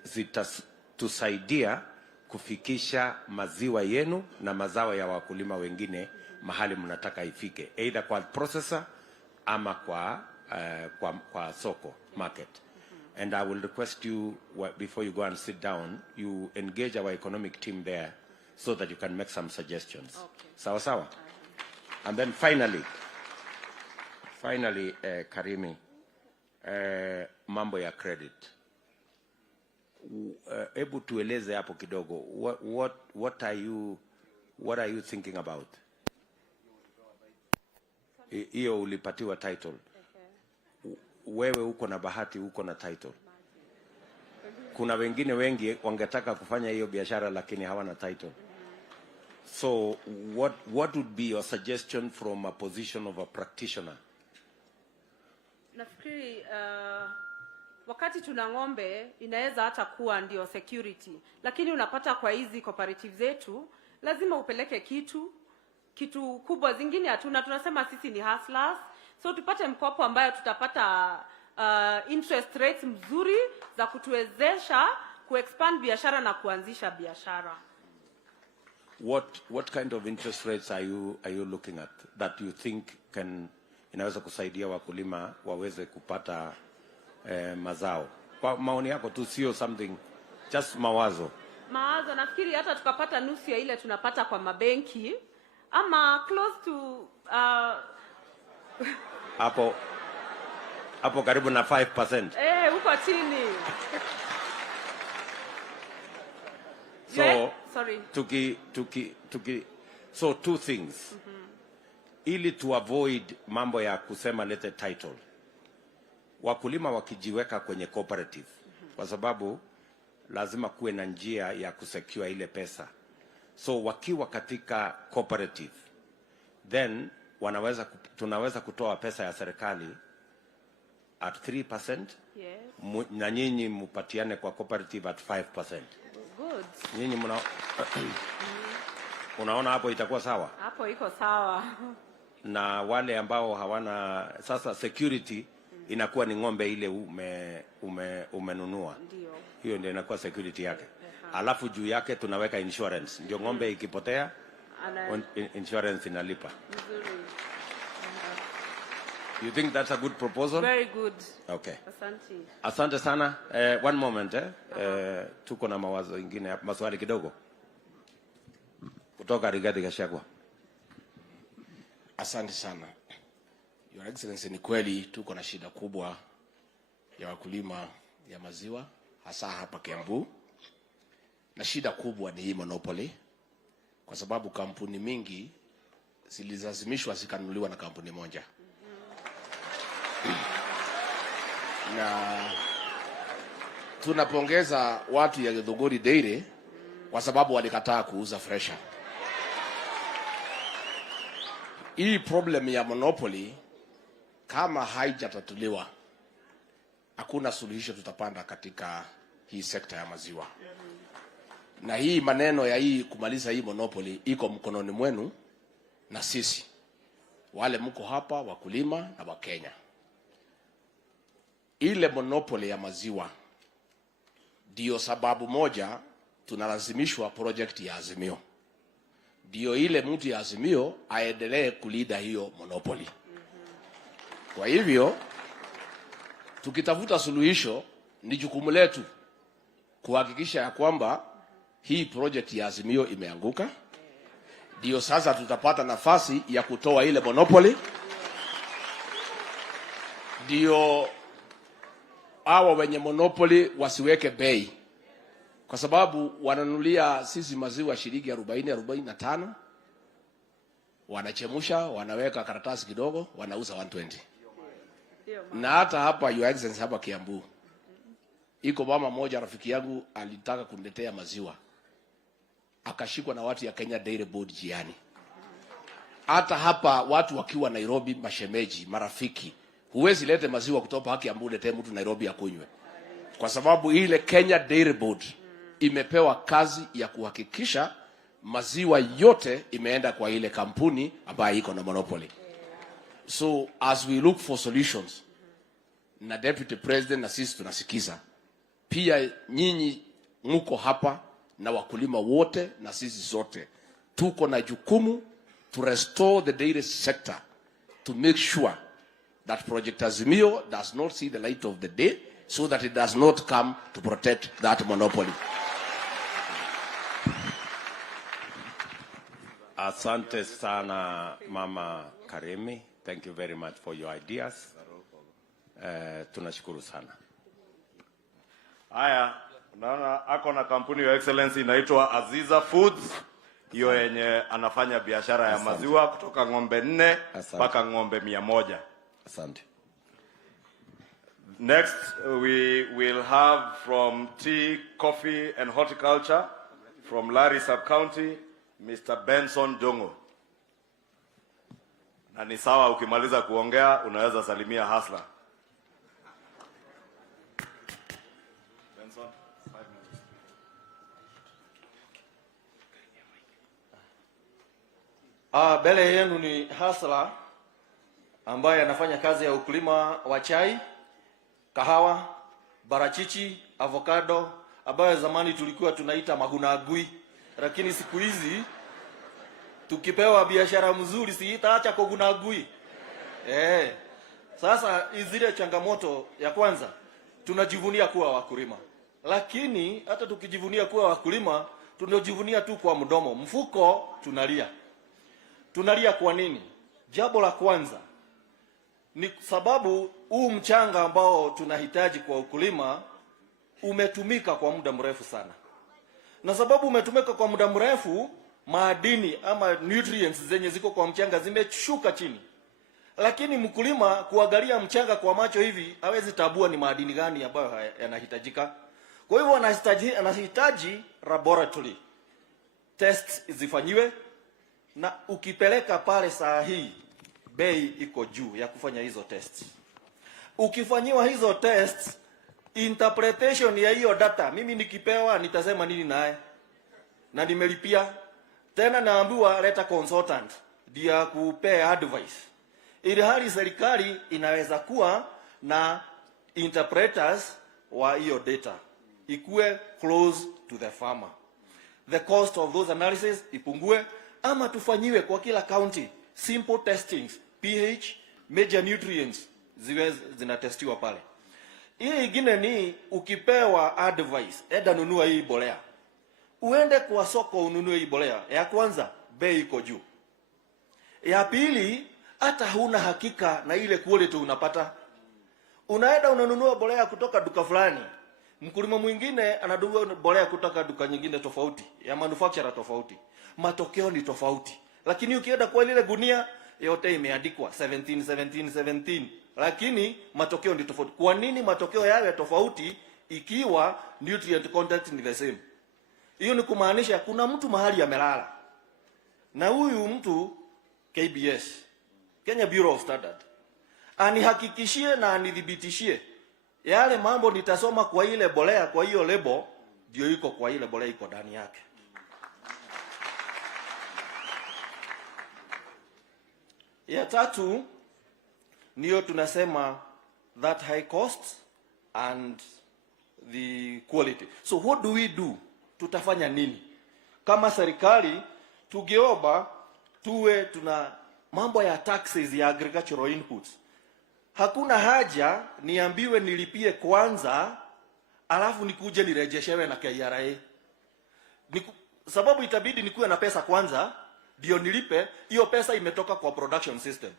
zitatusaidia kufikisha maziwa yenu na mazao ya wakulima wengine mahali mnataka ifike, either kwa processor ama kwa soko market. And I will request you, before you go and sit down, you engage our economic team there so that you can make some suggestions. Okay. Sawa sawa? And then finally, Karimi, mambo ya credit. Hebu tueleze hapo kidogo. What are you thinking about? Hiyo ulipatiwa title. Wewe uko na bahati, uko na title. kuna wengine wengi wangetaka kufanya hiyo biashara lakini hawana title. So what would be your suggestion from a position of a practitioner? Nafikiri wakati tuna ng'ombe inaweza hata kuwa ndio security, lakini unapata kwa hizi cooperative zetu lazima upeleke kitu kubwa, zingine hatuna. Tunasema sisi ni hustlers, so tupate mkopo ambayo tutapata interest rates mzuri za kutuwezesha kuexpand biashara na kuanzisha biashara. What kind of interest rates are you looking at that you think inaweza kusaidia wakulima waweze kupata mazao? Kwa maoni yako tu, sio something, just mawazo. Nafikiri hata tukapata nusu ya ile tunapata kwa mabenki ama close to hapo karibu na 5%. Huko chini. So sorry. So two things. Ili to avoid mambo ya kusema lete title, wakulima wakijiweka kwenye cooperative, kwa sababu lazima kuwe na njia ya kusecure ile pesa. So wakiwa katika cooperative, then tunaweza kutoa pesa ya serikali at 3%. Yes. Na nyinyi mpatiane kwa cooperative at 5%. Good. Nyinyi unaona hapo itakuwa sawa? Hapo iko sawa. Na wale ambao hawana sasa security, inakuwa ni ng'ombe ile umenunua. Ndio. Hiyo ndio inakuwa security yake. Alafu juu yake tunaweka insurance. Ndio ng'ombe ikipotea insurance inalipa. Nzuri. You think that's a good proposal? Very good. Okay. Asante sana. One moment tuko na mawazo ingine, maswali kidogo. Kutoka Rigathi Gachagua. Asante sana. Your Excellency, ni kweli tuko na shida kubwa ya wakulima ya maziwa hasa hapa Kiambu. Na shida kubwa ni hii monopoly, kwa sababu kampuni mingi zilizazimishwa zikanunuliwa na kampuni moja. Na tunapongeza watu ya Githunguri Dairy kwa sababu walikataa kuuza fresha. Hii problem ya monopoly kama haijatatuliwa, hakuna suluhisho tutapanda katika hii sekta ya maziwa. Na hii maneno ya hii kumaliza hii monopoly iko mkononi mwenu na sisi wale mko hapa, wakulima na Wakenya. Ile monopoly ya maziwa ndio sababu moja tunalazimishwa project ya Azimio. Ndio ile mtu ya Azimio aendelee kulida hiyo monopoly. Kwa hivyo tukitafuta suluhisho, ni jukumu letu kuhakikisha ya kwamba hii project ya Azimio imeanguka. Ndio sasa tutapata nafasi ya kutoa ile monopoly. Ndio hawa wenye monopoly wasiweke bei, kwa sababu wananulia sisi maziwa shilingi 40-45, wanachemusha, wanaweka karatasi kidogo, wanauza 120. Na hata hapa Your Excellency, hapa Kiambu iko mama moja rafiki yangu alitaka kuniletea maziwa, akashikwa na watu ya Kenya Dairy Board jiani. Hata hapa watu wakiwa Nairobi, mashemeji, marafiki, huwezi lete maziwa kutoka haki Kiambu lete mtu Nairobi akunywe, kwa sababu ile Kenya Dairy Board imepewa kazi ya kuhakikisha maziwa yote imeenda kwa ile kampuni ambayo iko na monopoly. So as we look for solutions, na Deputy President na sisi tunasikiza, pia nyinyi mko hapa na wakulima wote na sisi zote tuko na jukumu to restore the dairy sector, to make sure that Project Azimio does not see the light of the day, so that it does not come to protect that monopoly. Asante sana Mama Karemi. Thank you very much for your ideas. Tunashukuru sana. Haya, unaona ako na kampuni ya Excellency inaitwa Aziza Foods. Hiyo yenye anafanya biashara ya maziwa kutoka ng'ombe 4 mpaka ng'ombe 100. Asante. Next, we will have from Tea, Coffee and Horticulture, from Larry Sub-County, Mr. Benson Dongo. Na ni sawa ukimaliza kuongea, unaweza salimia hasla. Benson, 5 minutes. Mbele yenu ni hasla ambaye anafanya kazi ya ukulima wa chai, kahawa, barachichi, avocado, ambayo zamani tulikuwa tunaita magunagui, lakini siku hizi tukipewa biashara mzuri si itaacha kugunagui. Sasa zile changamoto ya kwanza, tunajivunia kuwa wakulima. Lakini hata tukijivunia kuwa wakulima, tunajivunia tu kwa mdomo, mfuko tunalia. Tunalia kwa nini? Jambo la kwanza ni sababu huu mchanga ambao tunahitaji kwa ukulima umetumika kwa muda mrefu sana. Na sababu umetumika kwa muda mrefu, madini ama nutrients zenye ziko kwa mchanga zimeshuka chini. Lakini mkulima kuangalia mchanga kwa macho hivi hawezi tabua ni madini gani ambayo yanahitajika. Kwa hivyo anahitaji laboratory tests zifanyiwe, na ukipeleka pale saa hii bei iko juu ya kufanya hizo tests. Ukifanyiwa hizo tests, interpretation ya hiyo data, mimi nikipewa nitasema nini naye? Na nimelipia. Tena naambiwa leta consultant ndio kupea advice. Ili hali serikali inaweza kuwa na interpreters wa hiyo data, ikuwe close to the farmer. The cost of those analysis ipungue, ama tufanyiwe kwa kila county simple testings, pH, major nutrients ziwe zinatestiwa pale. Hii ingine ni ukipewa advice, enda nunua hii mbolea. Uende kwa soko ununue hii mbolea. Ya kwanza, bei iko juu. Ya pili, hata huna hakika na ile quality unapata. Unaenda unanunua mbolea kutoka duka fulani. Mkulima mwingine anadunua mbolea kutoka duka nyingine tofauti, ya manufacturer tofauti. Matokeo ni tofauti. Lakini ukienda kwa ile gunia yote imeandikwa 17. Lakini matokeo ni tofauti. Kwa nini matokeo yawe tofauti ikiwa nutrient content ni the same? Hiyo ni kumaanisha kuna mtu mahali amelala. Na huyu mtu KBS, Kenya Bureau of Standard, anihakikishie na anidhibitishie yale mambo nitasoma kwa ile mbolea, kwa hiyo lebo ndio iko kwa ile mbolea iko ndani yake. Ya tatu niyo tunasema that high cost and the quality. So what do we do? Tutafanya nini? Kama serikali tugeomba tuwe tuna mambo ya taxes ya agricultural inputs. Hakuna haja niambiwe nilipie kwanza alafu nikuje nirejeshewe na KRA. Sababu itabidi nikuwe na pesa kwanza ndio nilipe. Hiyo pesa imetoka kwa production system,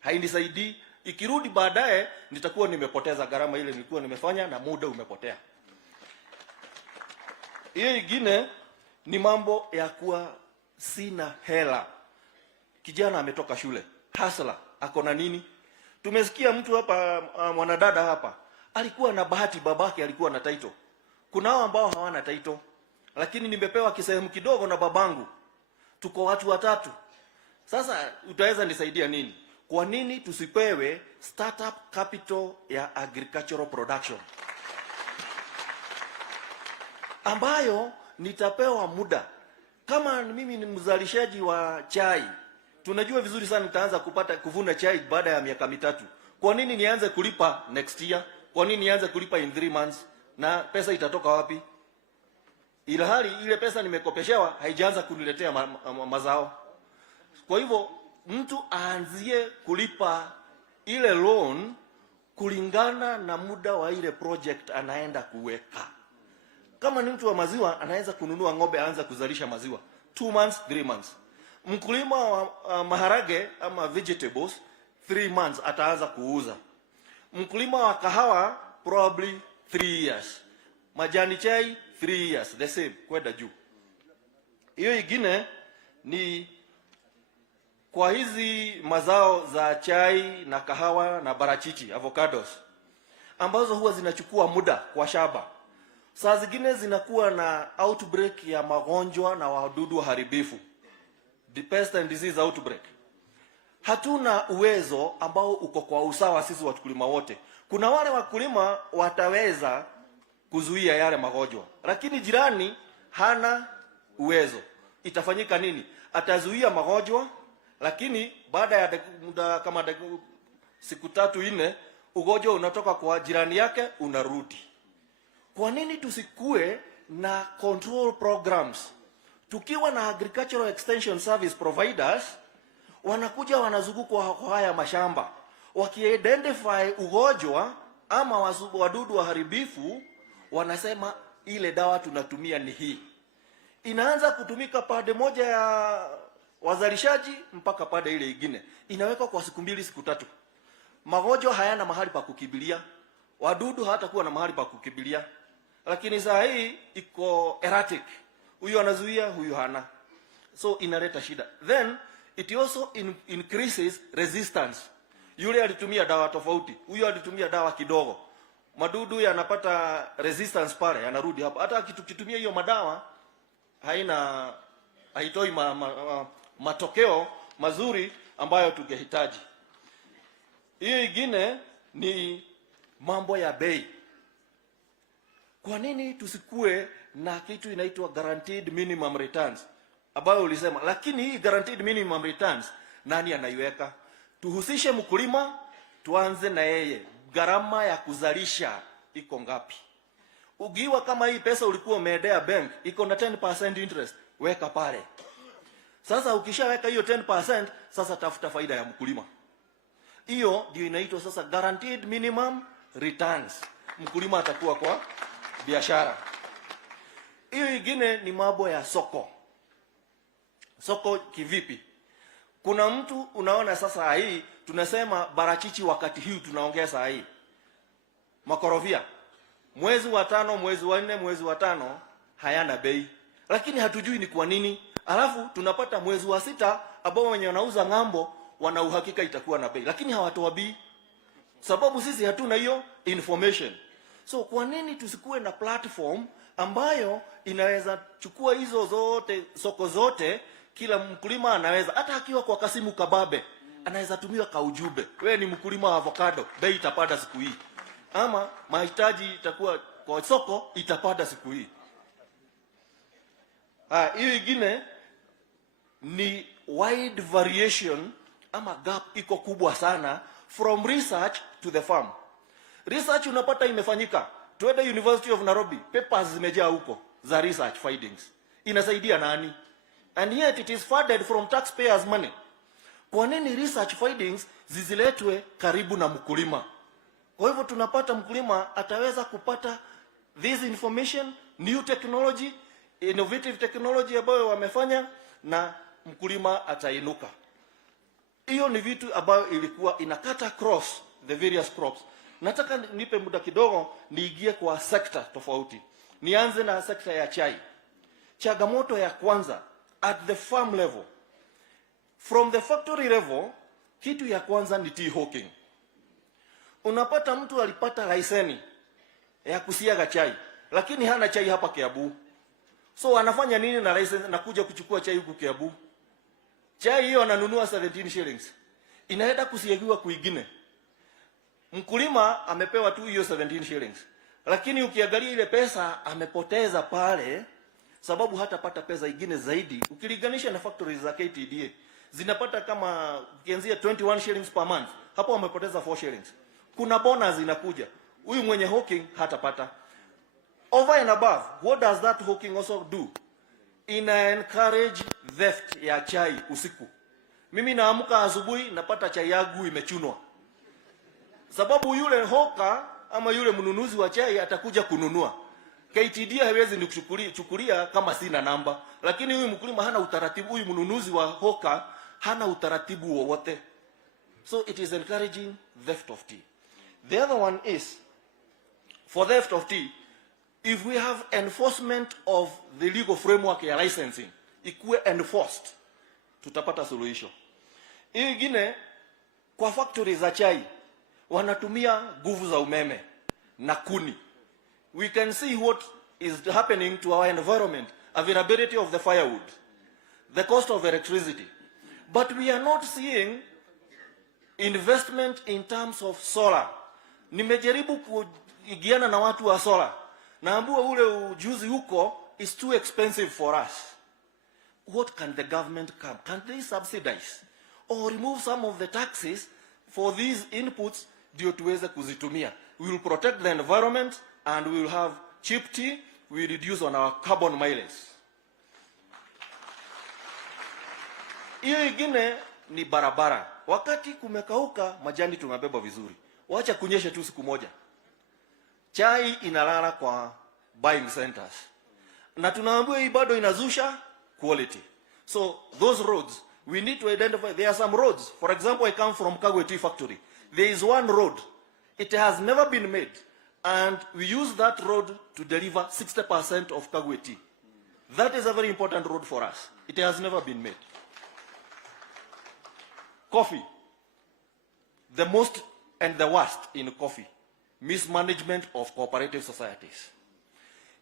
hainisaidii. Ikirudi baadaye nitakuwa nimepoteza gharama ile nilikuwa nimefanya na muda umepotea. Hiyo ingine ni mambo ya kuwa sina hela. Kijana ametoka shule, hasla, ako na nini? Tumesikia mtu hapa, mwanadada hapa, alikuwa na bahati, babake alikuwa na title. Kuna hao ambao hawana title, lakini nimepewa kisehemu kidogo na babangu. Tuko watu watatu. Sasa utaweza nisaidia nini? Kwa nini tusipewe startup capital ya agricultural production? Ambayo nitapewa muda. Kama mimi ni mzalishaji wa chai, tunajua vizuri sana nitaanza kuvuna chai baada ya miaka mitatu. Kwa nini nianze kulipa next year? Kwa nini nianze kulipa in 3 months? Na pesa itatoka wapi? Ila hali ile pesa nimekopeshewa haijaanza kuniletea mazao. Kwa hivyo mtu aanzie kulipa ile loan kulingana na muda wa ile project anaenda kuweka. Kama ni mtu wa maziwa, anaweza kununua ng'ombe aanza kuzalisha maziwa 2 months, 3 months. Mkulima wa maharage ama vegetables 3 months ataanza kuuza. Mkulima wa kahawa probably 3 years. Majani chai 3 years, the same, kwenda juu. Hiyo ingine ni kwa hizi mazao za chai na kahawa na barachichi, avocados. ambazo huwa zinachukua muda kwa shamba. Saa zingine zinakuwa na outbreak ya magonjwa na wadudu waharibifu, the pest and disease outbreak. Hatuna uwezo ambao uko kwa usawa sisi wakulima wote. Kuna wale wakulima wataweza kuzuia yale magonjwa, lakini jirani hana uwezo. Itafanyika nini? Atazuia magonjwa, lakini baada ya muda kama siku 3-4 ugonjwa unatoka kwa jirani yake unarudi. Kwa nini tusikue na control programs? Tukiwa na agricultural extension service providers, wanakuja wanazunguka kwa haya mashamba, wakiidentify ugonjwa ama wadudu waharibifu, wanasema ile dawa tunatumia ni hii. Inaanza kutumika pande moja ya wazalishaji mpaka pande ile nyingine. Inawekwa kwa siku 2 siku 3. Magonjwa hayana mahali pa kukimbilia, wadudu hatakuwa na mahali pa kukimbilia. Lakini saa hii iko erratic. Huyu anazuia, huyu hana. So inaleta shida. Then it also increases resistance. Yule alitumia dawa tofauti, huyu alitumia dawa kidogo. Madudu yanapata resistance pale, yanarudi hapa. Hata kitumia hiyo madawa haitoi matokeo mazuri ambayo tungehitaji. Hiyo ingine ni mambo ya bei. Kwa nini tusikue na kitu inaitwa guaranteed minimum returns ambayo ulisema? Lakini hii guaranteed minimum returns nani anaiweka? Tuhusishe mkulima, tuanze na yeye. Gharama ya kuzalisha iko ngapi? Ugiwa kama hii pesa ulikuwa umeendea bank iko na 10% interest, weka pale. Sasa ukishaweka hiyo 10%, sasa tafuta faida ya mkulima. Hiyo ndio inaitwa sasa guaranteed minimum returns. Mkulima atakuwa kwa biashara. Hiyo ingine ni mambo ya soko. Soko kivipi? Kuna mtu unaona sasa hii tunasema barachichi, wakati huu tunaongea saa hii makorofia, mwezi wa 5, mwezi wa 4, mwezi wa 5 hayana bei, lakini hatujui ni kwa nini. Alafu tunapata mwezi wa 6 ambao wenye wanauza ng'ambo wana uhakika itakuwa na bei, lakini hawatoa bei, sababu sisi hatuna hiyo information. So kwa nini tusikue na platform ambayo inaweza chukua hizo zote, soko zote, kila mkulima anaweza, hata akiwa kwa kasimu kababe, anaweza tumiwa ka ujumbe, wewe ni mkulima wa avocado, bei itapanda siku hii, ama mahitaji itakuwa kwa soko itapanda siku hii. Hiyo ingine ni wide variation ama gap iko kubwa sana from research to the farm. Research unapata imefanyika, tuende University of Nairobi, papers zimejaa huko za research findings. Inasaidia nani? And yet it is funded from taxpayers' money. Kwa nini research findings ziziletwe karibu na mkulima? Kwa hivyo tunapata mkulima ataweza kupata this information, new technology, innovative technology ambayo wamefanya, na mkulima atainuka. Hiyo ni vitu ambayo ilikuwa inakata across the various crops. Nataka nipe muda kidogo niingie kwa sector tofauti. Nianze na sekta ya chai. Changamoto ya kwanza at the farm level, from the factory level, kitu ya kwanza ni tea hawking. Unapata mtu alipata leseni ya kusiaga chai, lakini hana chai hapa Kiambu. So anafanya nini na license na kuja kuchukua chai huku Kiambu? Chai hiyo ananunua 17 shillings. Inaenda kusiagiwa kwingine. Mkulima amepewa tu hiyo 17 shillings. Lakini ukiangalia ile pesa amepoteza pale, sababu hatapata pesa nyingine zaidi. Ukilinganisha na factories za KTDA, zinapata kama ukianzia 21 shillings per month, hapo wamepoteza 4 shillings. Kuna bonus inakuja, huyu mwenye hawking hatapata. Over and above, what does that hawking also do? Ina encourage theft ya chai usiku. Mimi naamka asubuhi napata chai yangu imechunwa, sababu yule hoka ama yule mnunuzi wa chai atakuja kununua. KTDA haiwezi nikuchukulia kama sina namba, lakini huyu mkulima hana utaratibu, huyu mnunuzi wa hoka hana utaratibu wowote. So it is encouraging theft of tea. The other one is, for theft of tea, if we have enforcement of the legal framework ya licensing, ikuwe enforced, tutapata suluhisho. Hii ingine, kwa factory za chai wanatumia nguvu za umeme. na kuni. We can see what is happening to our environment, availability of the firewood, the cost of electricity. But we are not seeing investment in terms of solar. Nimejaribu kuigiana na watu wa solar. Naambua ule ujuzi huko is too expensive for us. What can the government come? Can they subsidize or remove some of the taxes for these inputs ndio tuweze kuzitumia? We will protect the environment and we will have cheap tea. We reduce on our carbon mileage. Hiyo ingine ni barabara. Wakati kumekauka, majani tumebeba vizuri. Wacha kunyeshe tu siku moja, chai inalala kwa buying centers. Na tunaambiwa hii bado inazusha quality. So those roads, we need to identify. There are some roads. For example, I come from Kagwe Tea Factory. There is one road. It has never been made. And we use that road to deliver 60% of Kagwe tea. That is a very important road for us. It has never been made. Coffee. The most and the worst in coffee. Mismanagement of cooperative societies.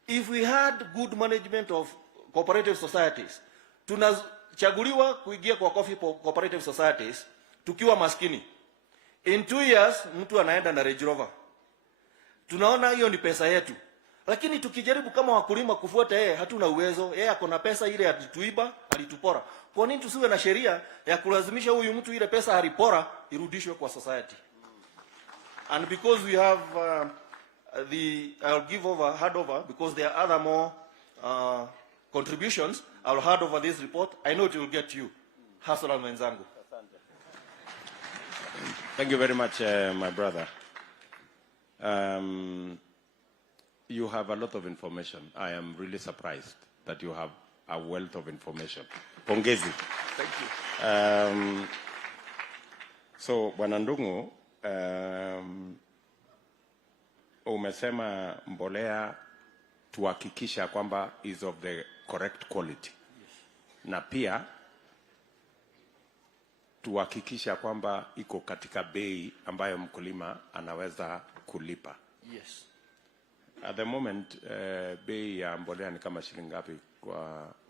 If we had good management of cooperative societies, tunachaguliwa kuingia kwa coffee cooperative societies tukiwa maskini. In 2 years, mtu anaenda na Range Rover. Tunaona hiyo ni pesa yetu. Lakini tukijaribu kama wakulima kufuata yeye, hatuna uwezo. Yeye ako na pesa ile alituiba, alitupora. Kwa nini tusiwe na sheria ya kulazimisha huyu mtu ile pesa alipora irudishwe kwa society? And because we have I'll hand over because there are other more contributions. I'll hand over this report. I know it will get you. Hasala mwenzangu. Thank you very much, my brother. You have a lot of information. I am really surprised that you have a wealth of information. Pongezi. Thank you. So, Bwana Ndung'u, umesema mbolea tuhakikisha kwamba is of the correct quality. Yes. Na pia tuhakikisha kwamba iko katika bei ambayo mkulima anaweza kulipa. Yes. At the moment, bei ya mbolea ni kama shilingi ngapi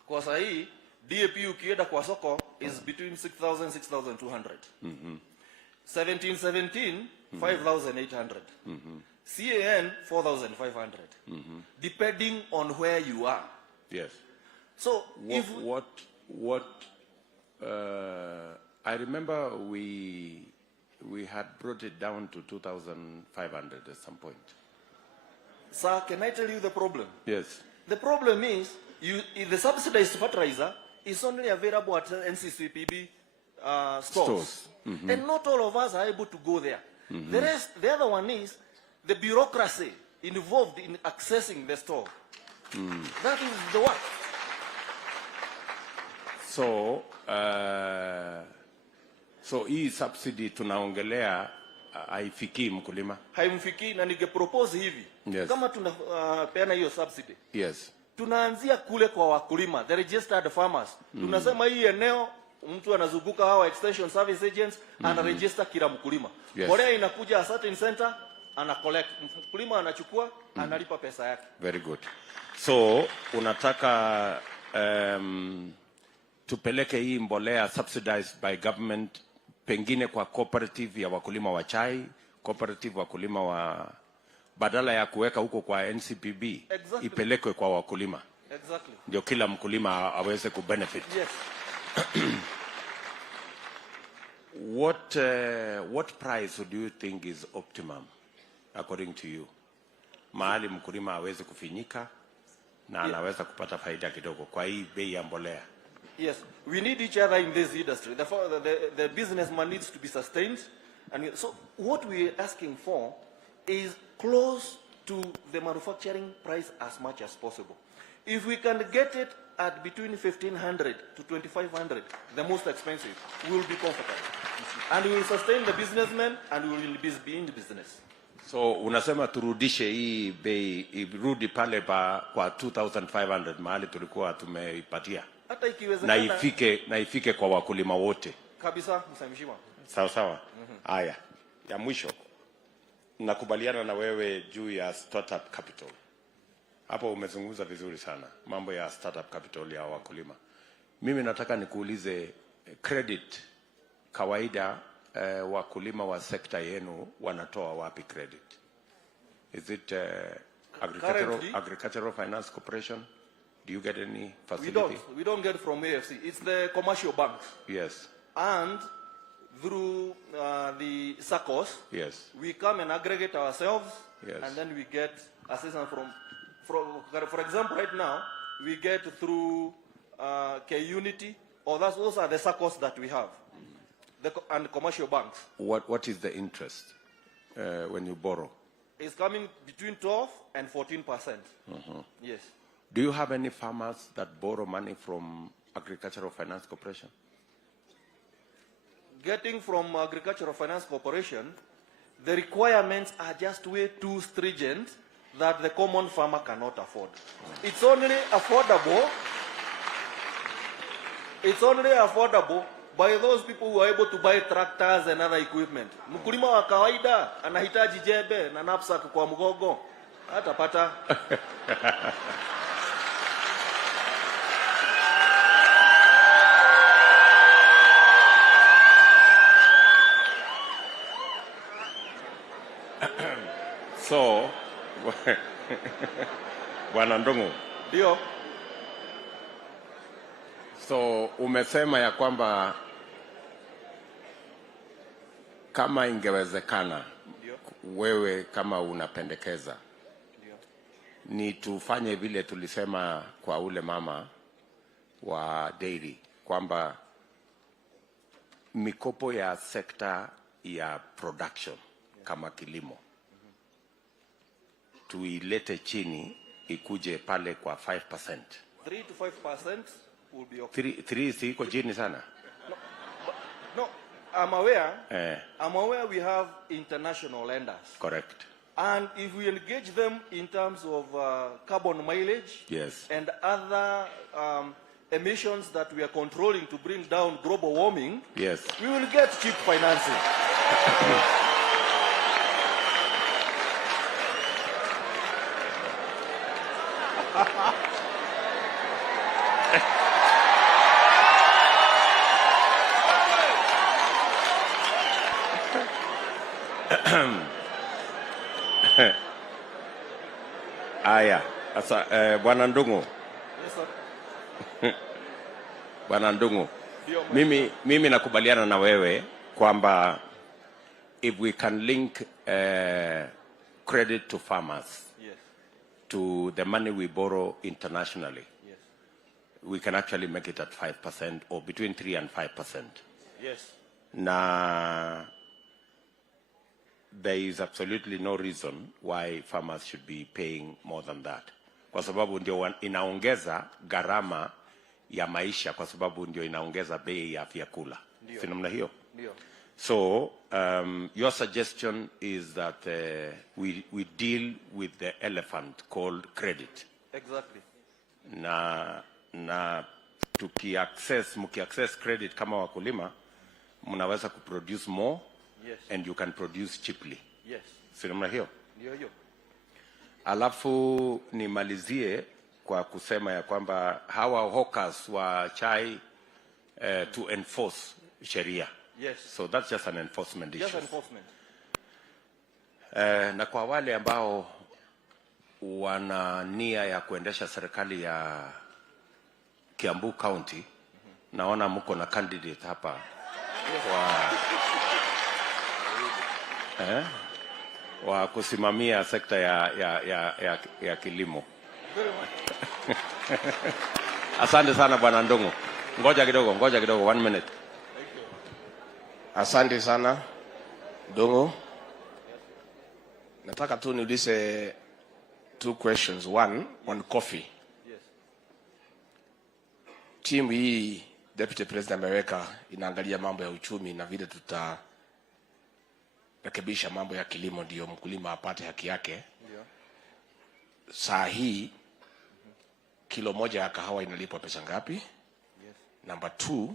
kwa saa hii? DAP ukienda kwa soko is between 6,000 6,200. 17 5,800. CAN 4,500. Depending on where you are. Yes. So I remember we had brought it down to 2,500 at some point. Sir, can I tell you the problem? Yes. The problem is the subsidized fertilizer is only available at NCCPB stores. And not all of us are able to go there. The other one is the bureaucracy involved in accessing the store. That is the work. So hii subsidy tunaongelea haifikii mkulima? Haimfikii, na ningepropose hivi. Yes. Kama tunapeana hiyo subsidy. Yes. Tunaanzia kule kwa wakulima, the registered farmers. Tunasema hii eneo mtu anazunguka hawa extension service agents, anaregister kila mkulima. Yes. Mbolea inakuja a certain center, ana collect. Mkulima anachukua, analipa pesa yake. Very good. So unataka tupeleke hii mbolea subsidized by government pengine kwa cooperative ya wakulima wa chai, cooperative wakulima wa, badala ya kuweka huko kwa NCPB. Exactly. Ipelekwe kwa wakulima. Exactly. Ndio kila mkulima aweze kubenefit. Yes. What price do you think is optimum according to you? Mahali mkulima aweze kufinyika na anaweza kupata faida kidogo kwa hii bei ya mbolea. Yes, we need each other in this industry. The businessman needs to be sustained. And so what we're asking for is close to the manufacturing price as much as possible. If we can get it at between 1,500 to 2,500, the most expensive, we will be comfortable. And we will sustain the businessmen and we will be in the business. So unasema turudishe hii bei irudi pale kwa 2,500 mahali tulikuwa tumeipatia. Hata ikiwezekana na ifike kwa wakulima wote. Kabisa, msamishima. Sawa sawa. Haya. Ya mwisho. nakubaliana na wewe juu ya startup capital. Hapo umezungumza vizuri sana mambo ya startup capital ya wakulima. Mimi nataka nikuulize credit kawaida wakulima wa sekta yenu wanatoa wapi credit? Is it Agricultural Finance Corporation? Do you get any facility? We don't get from AFC. It's the commercial banks. Yes. And through the SACCOs, yes, we come and aggregate ourselves, yes, and then we get assistance from for example, right now, we get through K-Unity, or those are the SACCOs that we have, and commercial banks. What is the interest when you borrow? It's coming between 12 and 14%. Yes. Do you have any farmers that borrow money from Agricultural Finance Corporation? Getting from Agricultural Finance Corporation, the requirements are just way too stringent that the common farmer cannot afford. It's only affordable. It's only affordable by those people who are able to buy tractors and other equipment. Mkulima wa kawaida anahitaji jembe na knapsack kwa mgogo, hatapata. So, Bwana Ndungu. Ndio. So, umesema ya kwamba kama ingewezekana, wewe kama unapendekeza, ni tufanye vile tulisema kwa ule mama wa dairy, kwamba mikopo ya sekta ya production kama kilimo tuilete chini ikuje pale kwa 5%. 3 to 5% will be okay. 3 si iko chini sana? No, I'm aware we have international lenders. Correct. And if we engage them in terms of carbon mileage, yes, and other emissions that we are controlling to bring down global warming, yes, we will get cheap financing. Aya, asa Bwana Ndungu. Yes, sir. Bwana Ndungu. Mimi nakubaliana na wewe kwamba if we can link credit to farmers, yes, to the money we borrow internationally, yes, we can actually make it at 5% or between 3 and 5%. yes. Na there is absolutely no reason why farmers should be paying more than that. Kwa sababu ndio inaongeza gharama ya maisha, kwa sababu ndio inaongeza bei ya vyakula. Si namna hiyo? Ndio. So your suggestion is that we deal with the elephant called credit. Exactly. Na muki-access credit kama wakulima, mnaweza kuproduce more, yes, and you can produce cheaply. Yes. Si namna hiyo? Ndio hiyo. Alafu nimalizie kwa kusema ya kwamba hawa hawkers wa chai to enforce sheria. Yes. So that's just an enforcement issue. Just enforcement. Na kwa wale ambao wana nia ya kuendesha serikali ya Kiambu County, naona mko na candidate hapa. Yes. Wa kusimamia sekta ya kilimo. Asante sana Bwana Ndungu. Ngoja kidogo, 1 minute. Asante sana Ndungu. Nataka tu niulize 2 questions. One on coffee. Yes. Team hii Deputy President ameweka inaangalia mambo ya uchumi na vile tutarekebisha mambo ya kilimo ndio mkulima apate haki yake. Yeah. Saa hii kilo moja ya kahawa inalipwa pesa ngapi? Yes. Number 2,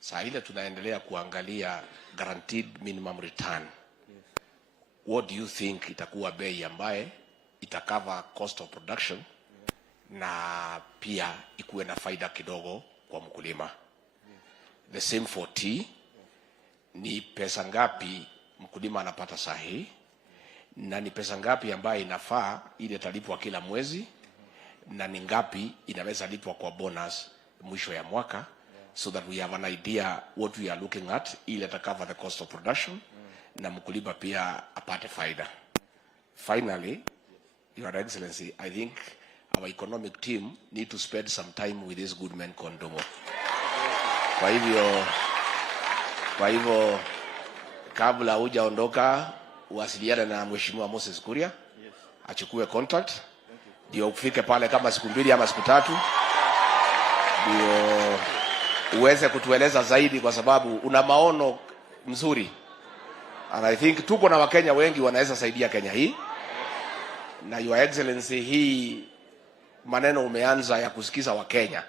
saa ile tunaendelea kuangalia guaranteed minimum return. Yes. what do you think itakuwa bei ambaye itacover cost of production na pia ikuwe na faida kidogo kwa mkulima. The same for tea, ni pesa ngapi mkulima anapata sahi, na ni pesa ngapi ambaye inafaa ile talipwa kila mwezi, na ni ngapi inaweza lipwa kwa bonus mwisho ya mwaka, so that we have an idea what we are looking at, ile ta cover the cost of production na mkulima pia apate faida. Finally, Your Excellency, I think our economic team need to spend some time with this good man Kondomo. Kwa hivyo kabla hujaondoka uwasiliane na Mheshimiwa Moses Kuria, achukue contact, ndio ufike pale kama siku 2 ama siku 3, ndio uweze kutueleza zaidi, kwa sababu una maono mzuri. And I think tuko na Wakenya wengi wanaweza saidia Kenya hii. Na Your Excellency, hii maneno umeanza ya kusikiza Wakenya.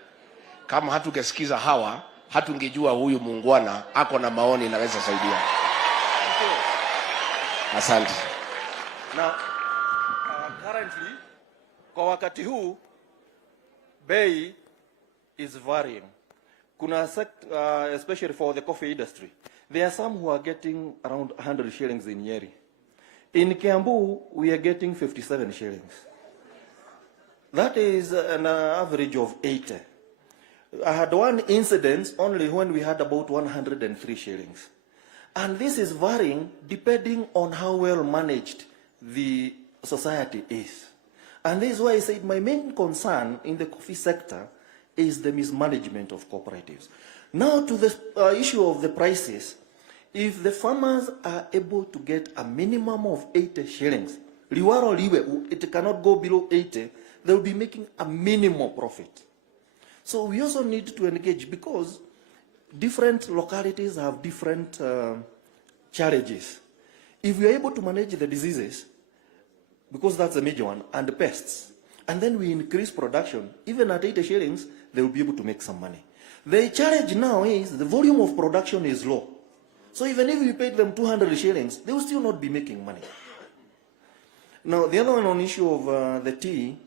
Kama hatungesikiza hawa, hatungejua huyu muungwana ako na maoni naweza saidia. Asante. Now, currently, kwa wakati huu, bei is varying. Kuna especially for the coffee industry, there are some who are getting around 100 shillings in Nyeri. In Kiambu, we are getting 57 shillings. That is an average of 80. I had one incident only when we had about 103 shillings. And this is varying depending on how well managed the society is. And this is why I said my main concern in the coffee sector is the mismanagement of cooperatives. Now to the issue of the prices, if the farmers are able to get a minimum of 80 shillings, liwaro liwe, it cannot go below 80, they will be making a minimum profit. So we also need to engage, because different localities have different challenges. If we are able to manage the diseases, because that's the major one, and the pests, and then we increase production, even at 80 shillings, they will be able to make some money. The challenge now is the volume of production is low. So even if we paid them 200 shillings, they will still not be making money. Now, the other one on issue of the tea,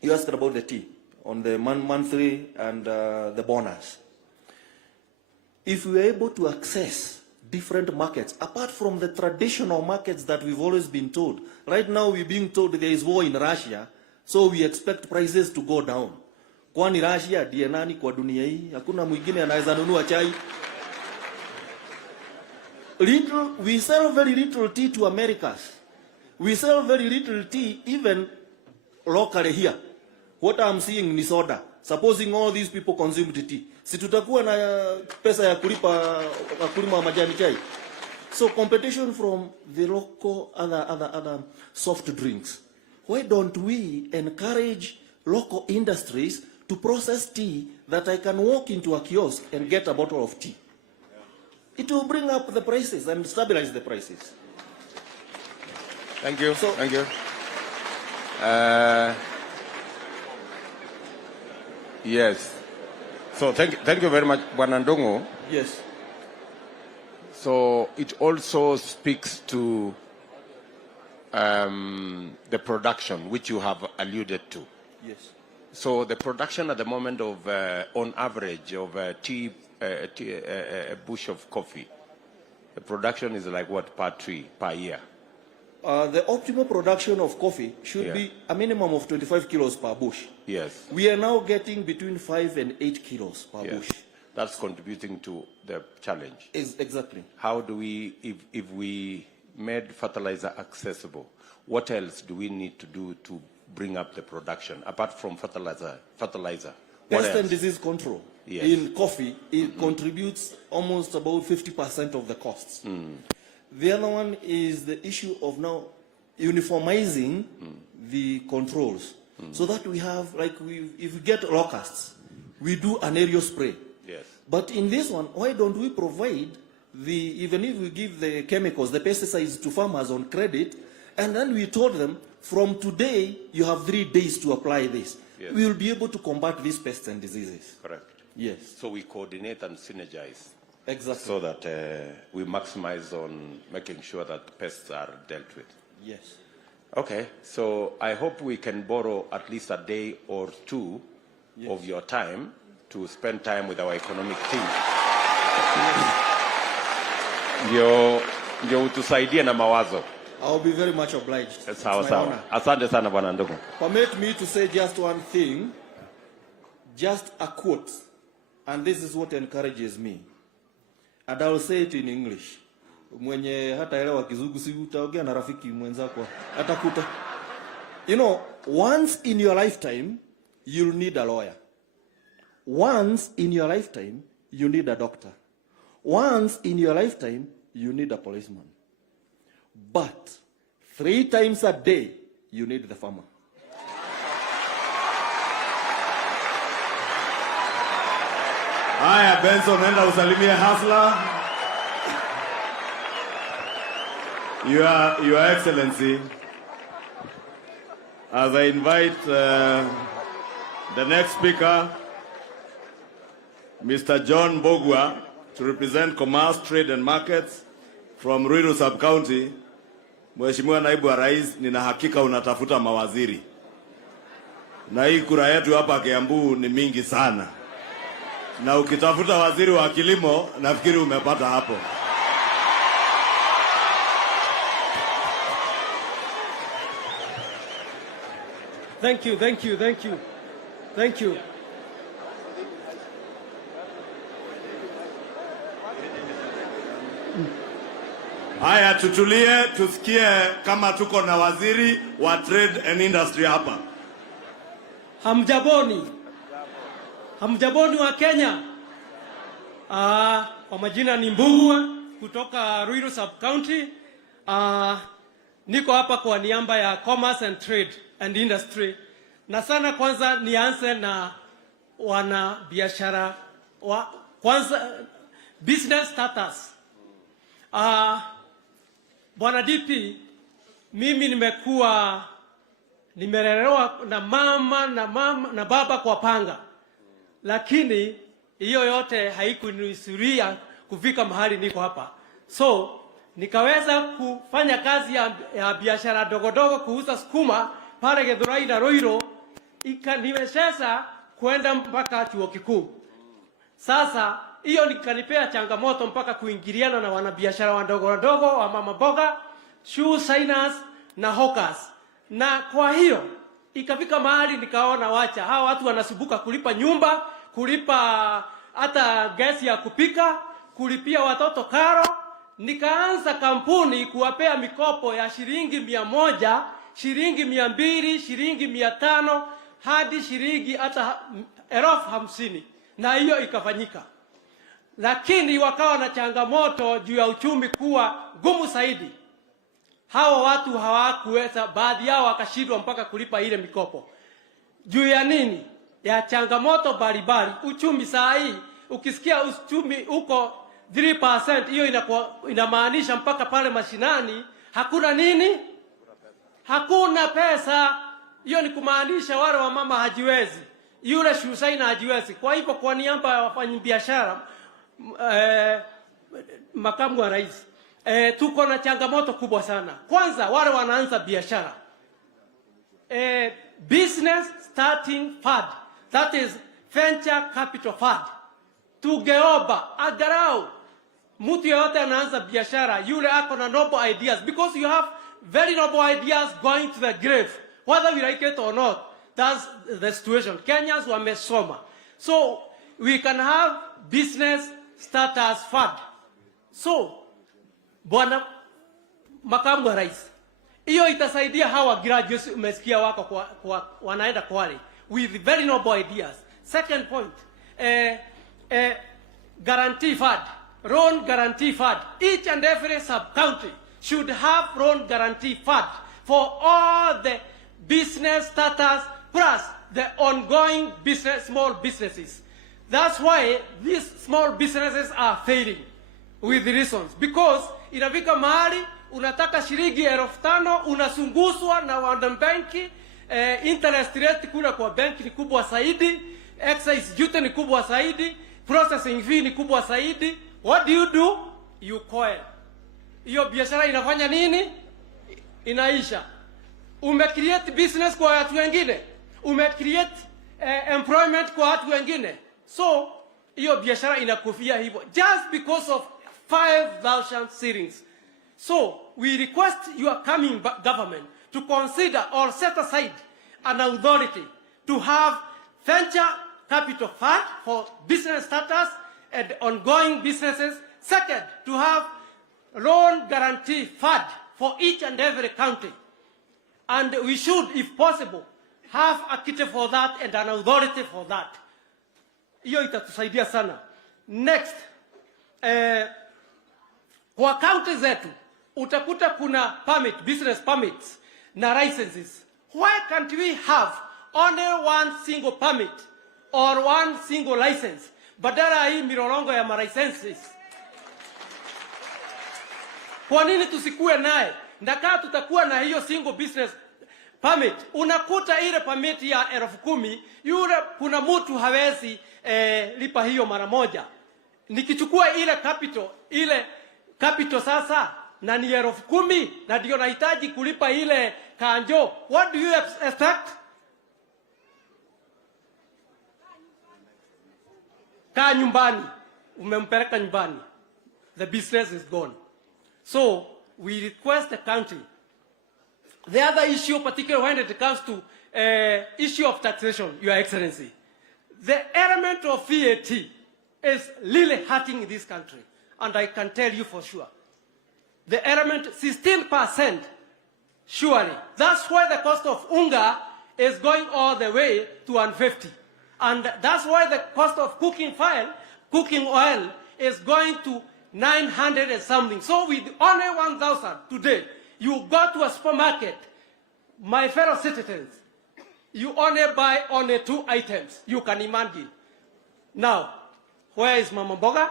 you asked about the tea, on the monthly and the bonus. If we are able to access different markets, apart from the traditional markets that we've always been told, right now we're being told there is war in Russia, so we expect prices to go down. Kwani Russia ndiye nani kwa dunia hii? Hakuna mwingine anaweza nunua chai. We sell very little tea to Americas. We sell very little tea even locally here. What I'm seeing ni soda. Supposing all these people consume tea, si tutakuwa na pesa ya kulipa wakulima majani chai? So competition from the local other soft drinks. Why don't we encourage local industries to process tea that I can walk into a kiosk and get a bottle of tea? It will bring up the prices and stabilize the prices. Thank you. So, thank you. Yes. So thank you very much, Bwana Ndongo. Yes. So it also speaks to the production, which you have alluded to. Yes. So the production at the moment of, on average, of a bush of coffee, the production is like what per tree, per year? The optimal production of coffee should be a minimum of 25 kilos per bush. Yes. We are now getting between 5 and 8 kilos per bush. That's contributing to the challenge. Exactly. How do we, if we made fertilizer accessible, what else do we need to do to bring up the production apart from fertilizer? Pest and disease control in coffee, it contributes almost about 50% of the costs. The other one is the issue of now uniformizing the controls, so that we have, like, if we get locusts, we do an aerial spray. Yes. But in this one, why don't we provide even if we give the chemicals, the pesticides to farmers on credit, and then we told them, from today, you have 3 days to apply this. Yes. We will be able to combat these pests and diseases. Correct. Yes. So we coordinate and synergize. Exactly. So that we maximize on making sure that pests are dealt with. Yes. Okay, so I hope we can borrow at least a day or two of your time to spend time with our economic team. Ndio utusaidie na mawazo. I'll be very much obliged. Sawa. Asante sana bwana ndugu. Permit me to say just one thing, just a quote, and this is what encourages me. And I'll say it in English. Mwenye hataelewa Kizungu si utaongea na rafiki mwenzako atakuta. You know, once in your lifetime you'll need a lawyer. Once in your lifetime you need a doctor. Once in your lifetime you need a policeman. But 3 times a day you need the farmer. Haya, Benson, nenda usalimie Hasla. Your Excellency, as I invite the next speaker, Mr. John Bogwa, to represent Commerce, Trade and Markets from Ruto Sub-County. Mheshimiwa Naibu wa Rais, nina hakika unatafuta mawaziri. Na hii kura yetu hapa Kiambu ni mingi sana. Na ukitafuta waziri wa kilimo, nafikiri umepata hapo. Thank you. Haya, tutulie tusikie kama tuko na waziri wa Trade and Industry hapa. Hamjaboni wa Kenya. Kwa majina ni Mbugua kutoka Ruto Sub-County. Niko hapa kwa niaba ya Commerce and Trade and Industry. Na sana kwanza nianze na wana biashara kwanza business status. Bwana DP, mimi nimelelewa na mama na baba kwa panga. Lakini hiyo yote haikunuisuria kufika mahali niko hapa. So nikaweza kufanya kazi ya biashara dogodogo, kuuza sukuma pale Githurai na Ruiru, ikaniwezesha kwenda mpaka chuo kikuu. Sasa hiyo nikanipea changamoto mpaka kuingiliana na wanabiashara wadogo wa mama boga, shoe signers na hawkers. Na kwa hiyo ikafika mahali nikaona wacha hawa watu wanasubuka kulipa nyumba, kulipa hata gesi ya kupika, kulipia watoto karo. Nikaanza kampuni kuwapea mikopo ya shilingi 100, shilingi 200, shilingi 500 hadi shilingi hata 50,000, na hiyo ikafanyika. Lakini wakawa na changamoto juu ya uchumi kuwa gumu zaidi. Hawa watu hawakuweza, baadhi yao wakashindwa mpaka kulipa ile mikopo. Juu ya nini? Ya changamoto mbalimbali. Uchumi saa hii, ukisikia uchumi uko 3%, hiyo inamaanisha mpaka pale mashinani hakuna nini? Hakuna pesa. Hiyo ni kumaanisha wale wa mama hajiwezi, yule shusaina hajiwezi. Kwa hivyo kwa niaba ya wafanyabiashara, makamu wa rais, tuko na changamoto kubwa sana. Kwanza wale wanaanza biashara, business starting fund, that is venture capital fund, tugeomba agarau mtu yote anaanza biashara yule ako na noble ideas, because you have very noble ideas going to the grave whether we like it or not. That's the situation. Kenyans wamesoma, so we can have business starters fund. So bwana makamu wa rais, hiyo itasaidia hawa graduates umesikia wako wanaenda Kwale with very noble ideas. Second point, guarantee fund, loan guarantee fund. Each and every sub-county should have loan guarantee fund for all the business starters plus the ongoing business, small businesses. That's why these small businesses are failing with reasons, because inafika mahali unataka shilingi 5,000 unasunguswa na wanabenki, interest rate kule kwa benki ni kubwa zaidi, excise duty ni kubwa zaidi, processing fee ni kubwa zaidi, What do? You coil. Hiyo biashara inafanya nini? Inaisha. Create business kwa watu wengine. Create employment kwa watu wengine. So, hiyo biashara inakufia hivyo. Just because of 5,000 shillings. So, we request your coming government to consider or set aside an authority to have venture capital fund for business starters and ongoing businesses. Second, to have loan guarantee fund for each and every county. And we should, if possible, have a kit for that and an authority for that. Hiyo itatusaidia sana. Next, kwa county zetu, utakuta kuna business permits na licenses. Why can't we have only one single permit or one single license? Badala hii milolongo ya licenses. Kwa nini tusikue naye? Ndakaa tutakuwa na hiyo single business permit. Unakuta ile permit ya 10,000, yule kuna mtu hawezi lipa hiyo mara moja. Nikichukua ile capital sasa na ni 10,000 na ndio nahitaji kulipa ile kanjo. What do you expect? Kaa nyumbani, umempeleka nyumbani. The business is gone. So, we request the country. The other issue, particularly when it comes to issue of taxation, Your Excellency, the element of VAT is really hurting this country. And I can tell you for sure. The element 16%, surely. That's why the cost of unga is going all the way to 150. And that's why the cost of cooking oil is going to 900 and something. So with only 1,000 today, you go to a supermarket, my fellow citizens, you only buy only 2 items. You can imagine. Now, where is Mama Mboga?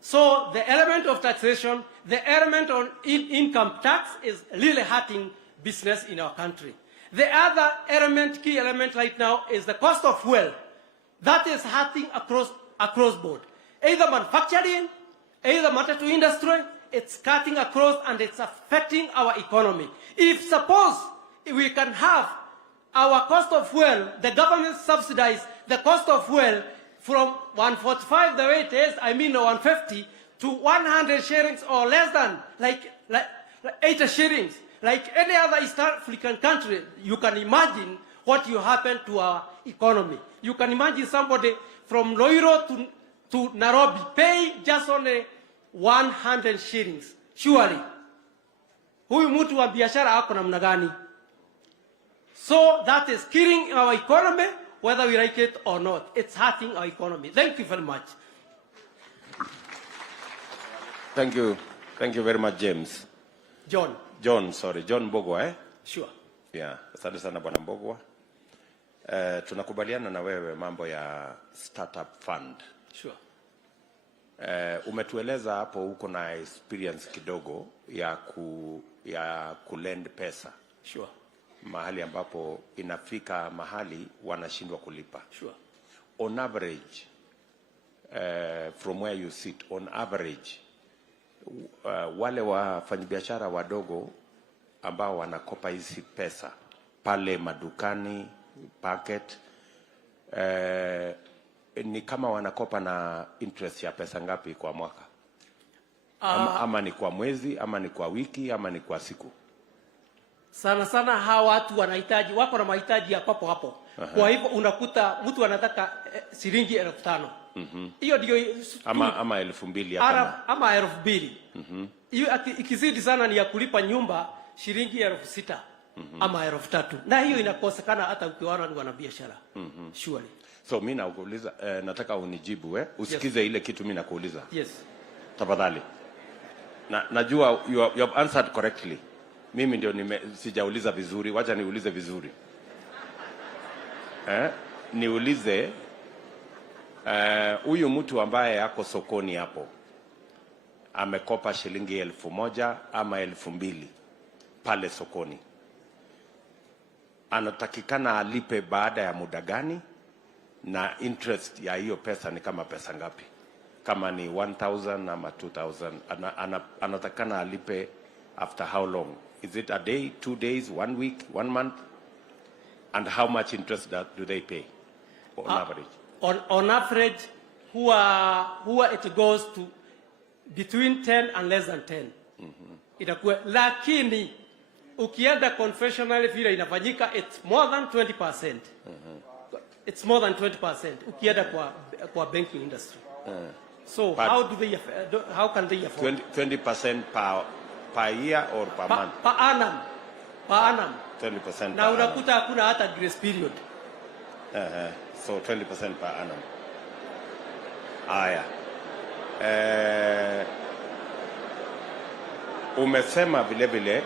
So the element of taxation, the element on income tax is really hurting business in our country. The other key element right now is the cost of fuel. That is hurting across board. Either manufacturing, either matatu industry, it's cutting across and it's affecting our economy. If suppose we can have our cost of fuel, the government subsidize the cost of fuel from 145 the way it is, 150 to 100 shillings or less than like 80 shillings. Like any other East African country, you can imagine what will happen to our economy. You can imagine somebody from Loiro to Nairobi pay just only 100 shillings. Surely. Huyu mtu wa biashara ako namna gani? So that is killing our economy, whether we like it or not. It's hurting our economy. Thank you very much. Thank you. Thank you very much, James. John Mbogwa, eh? Sure. Yeah, asante sana Bwana Mbogwa. Tunakubaliana na wewe mambo ya startup fund. Sure. Umetueleza hapo uko na experience kidogo ya kulend pesa. Sure. Mahali ambapo inafika mahali wanashindwa kulipa. Sure. On average, from where you sit, on average, wale wafanyabiashara wadogo ambao wanakopa hizi pesa pale madukani, packet, ni kama wanakopa na interest ya pesa ngapi kwa mwaka? Ama ni kwa mwezi, ama ni kwa wiki, ama ni kwa siku? Sana hawa watu wanahitaji, wako na mahitaji ya papo hapo. Kwa hivyo unakuta mtu anataka shilingi 5,000. Hiyo ndio ama 2,000 hapa. Ama 2,000. Hiyo ikizidi sana ni ya kulipa nyumba shilingi 6,000 ama 3,000. Na hiyo inakosekana hata ukiona ni wanabiashara. Surely. So mimi nakuuliza, nataka unijibu usikize ile kitu mimi nakuuliza. Yes. Tafadhali. Najua you have answered correctly. Mimi ndio sijauliza vizuri, wacha niulize vizuri. Niulize huyu mtu ambaye yako sokoni hapo amekopa shilingi 1,000 ama 2,000 pale sokoni, anatakikana alipe baada ya muda gani? na interest ya hiyo pesa ni kama pesa ngapi? Kama ni 1,000 ama 2,000, anatakana alipe after how long? Is it a day, 2 days, 1 week, 1 month? And how much interest do they pay on average? On average, huwa it goes to between 10 and less than 10. Itakuwa, lakini ukienda confessional vile inafanyika, it's more than 20%. It's more than 20% ukienda kwa banking industry. So but how can they afford 20% per year or per month? Per annum. Per annum. 20% na unakuta hakuna hata grace period. So 20% per annum. Aya. Umesema vile vile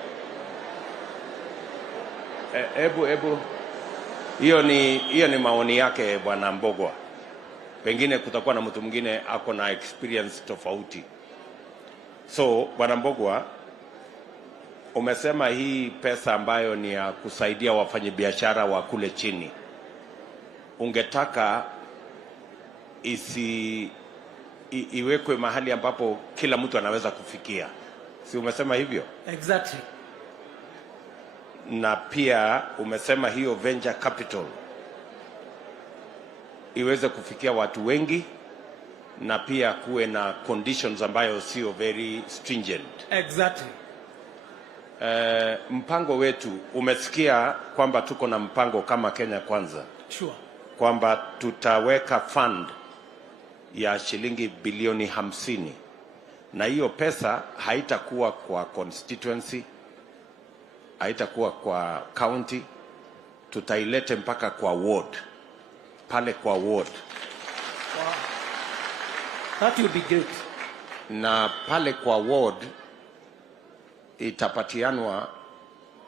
ebu hiyo ni maoni yake Bwana Mbogwa. Pengine kutakuwa na mtu mwingine ako na experience tofauti. So Bwana Mbogwa, umesema hii pesa ambayo ni ya kusaidia wafanyabiashara wa kule chini, ungetaka iwekwe mahali ambapo kila mtu anaweza kufikia. Si umesema hivyo? Exactly. Na pia umesema hiyo venture capital iweze kufikia watu wengi, na pia kuwe na conditions ambayo sio very stringent. Exactly. Mpango wetu, umesikia kwamba tuko na mpango kama Kenya Kwanza. Sure. Kwamba tutaweka fund ya shilingi bilioni 50, na hiyo pesa haitakuwa kwa constituency, haitakuwa kwa county, tutailete mpaka kwa ward, pale kwa ward. Wow. That will be great. Na pale kwa ward itapatianwa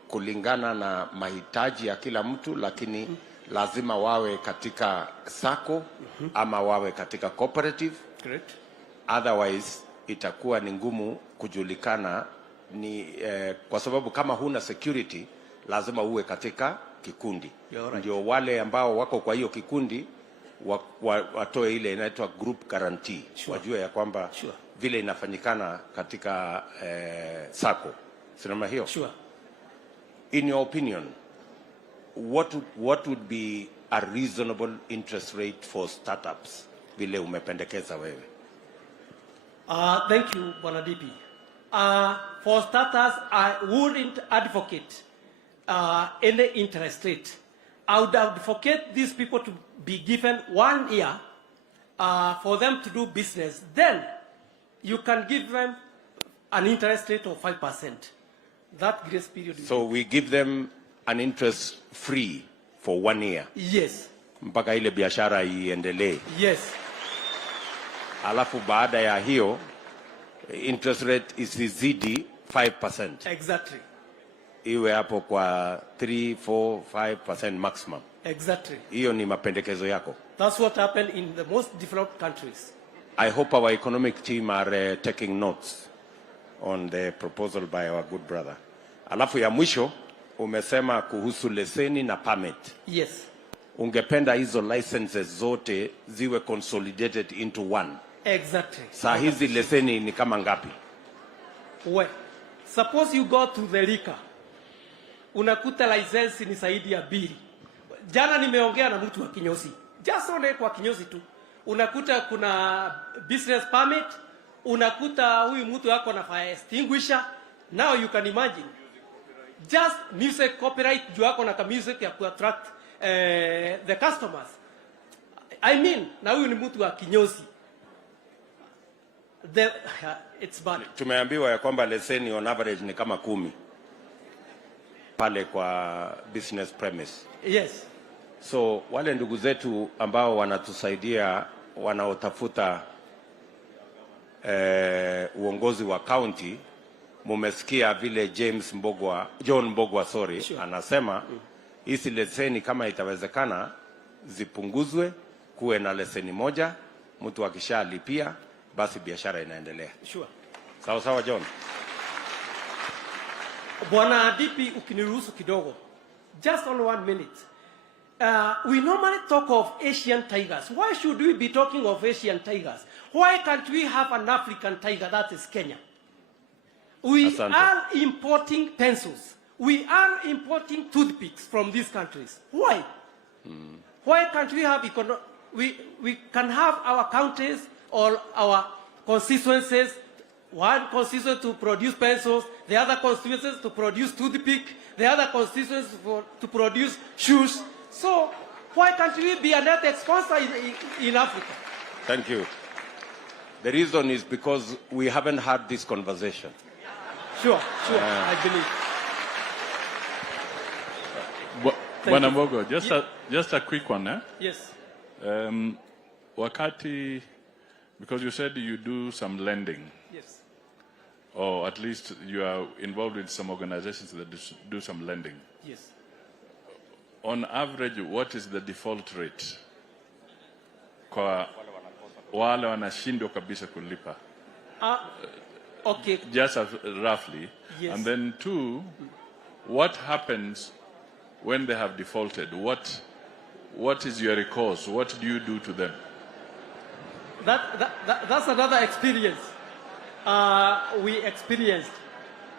kulingana na mahitaji ya kila mtu, lakini lazima wawe katika sacco ama wawe katika cooperative. Great. Otherwise itakuwa ni ngumu kujulikana kwa sababu kama huna security lazima uwe katika kikundi. Right. Ndio wale ambao wako kwa hiyo kikundi watoe ile inaitwa group guarantee. Sure. Wajue ya kwamba sure, vile inafanyikana katika sacco. Sinema hiyo? Sure. In your opinion, what would be a reasonable interest rate for startups vile umependekeza wewe? Thank you, Bwana DP. For starters, I wouldn't advocate any interest rate. I would advocate these people to be given 1 year for them to do business. Then you can give them an interest rate of 5%. That grace period. So we give them an interest free for 1 year. Yes. Mpaka ile biashara iendelee. Yes. Alafu baada ya hiyo interest rate isizidi 5%. Exactly. Iwe hapo kwa 3, 4, 5% maximum. Exactly. Hiyo ni mapendekezo yako. That's what happened in the most developed countries. I hope our economic team are taking notes on the proposal by our good brother. Alafu ya mwisho umesema kuhusu leseni na permit. Yes. Ungependa hizo licenses zote ziwe consolidated into one. Exactly. Saa hizi leseni ni kama ngapi? Well, suppose you go to the liquor. Unakuta license ni zaidi ya 2. Jana nimeongea na mtu wa kinyozi. Just only kwa kinyozi tu. Unakuta kuna business permit, unakuta huyu mtu yako na fire extinguisher. Now you can imagine. Just music copyright juu yako na music ya kuattract the customers. I mean, na huyu ni mtu wa kinyozi. It's bad. Tumeambiwa ya kwamba leseni on average ni kama 10 pale kwa business premise. Yes. So wale ndugu zetu ambao wanatusaidia wanaotafuta uongozi wa county, mumesikia vile John Mbogwa sure, anasema hizi leseni kama itawezekana zipunguzwe, kuwe na leseni moja, mtu akishalipia basi biashara inaendelea. Sure. Sawa sawa John. Bwana DP, ukiniruhusu kidogo. Just on 1 minute. we normally talk of Asian tigers. Why should we be talking of Asian tigers? Why can't we have an African tiger? That is Kenya. We Asante. are importing pencils. We are importing toothpicks from these countries. Why? Why can't we have we can have our counties or our constituencies, one constituency to produce pencils, the other constituencies to produce toothpick, the other constituencies to produce shoes. So why can't we be a net sponsor in Africa? Thank you. The reason is because we haven't had this conversation. Sure, I believe. Bwana Mbogo, just a quick one, eh? Yes. Wakati, because you said you do some lending. Yes. Or at least you are involved in some organizations that do some lending. Yes. On average, what is the default rate kwa wale wanashindwa kabisa kulipa? Okay. Just roughly. Yes. And then two, what happens when they have defaulted? What is your recourse? What do you do to them? That's another experience we experienced.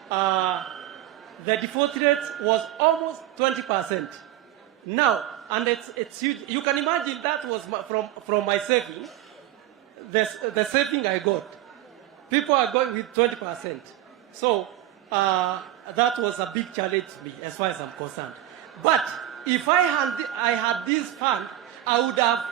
The default rate was almost 20%. Now, and it's huge. You can imagine that was from my saving, the saving I got. People are going with 20%. So that was a big challenge to me as far as I'm concerned. But if I had this fund, I would have.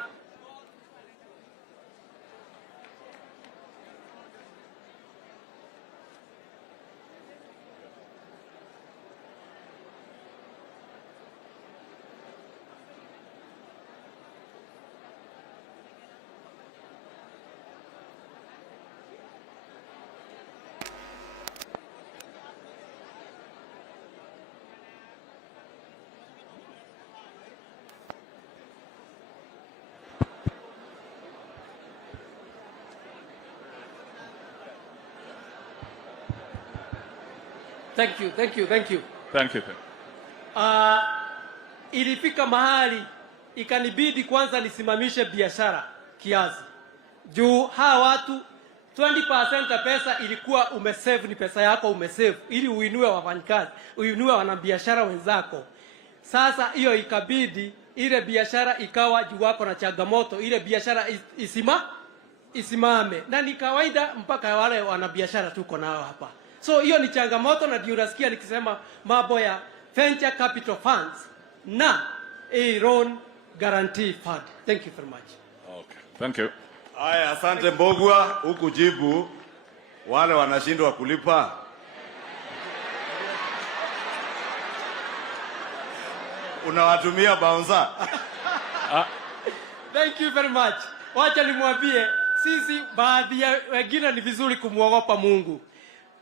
Thank you. Thank you. Ilifika mahali ikanibidi kwanza nisimamishe biashara kiasi. Juu hawa watu 20% ya pesa ilikuwa umesave, ni pesa yako umesave ili uinue wafanyikazi, uinue wanabiashara wenzako. Sasa hiyo ikabidi ile biashara ikawa juu wako na changamoto, ile biashara isimame. Na ni kawaida mpaka wale wanabiashara tuko nao hapa. So hiyo ni changamoto, na ndio unasikia nikisema mambo ya venture capital funds na a loan guarantee fund. Thank you very much. Okay. Thank you. Aya, asante Mbogwa, huku jibu wale wanashindwa kulipa. Unawatumia bouncer. Thank you very much. Wacha nimwambie sisi baadhi ya wengine ni vizuri kumuogopa Mungu.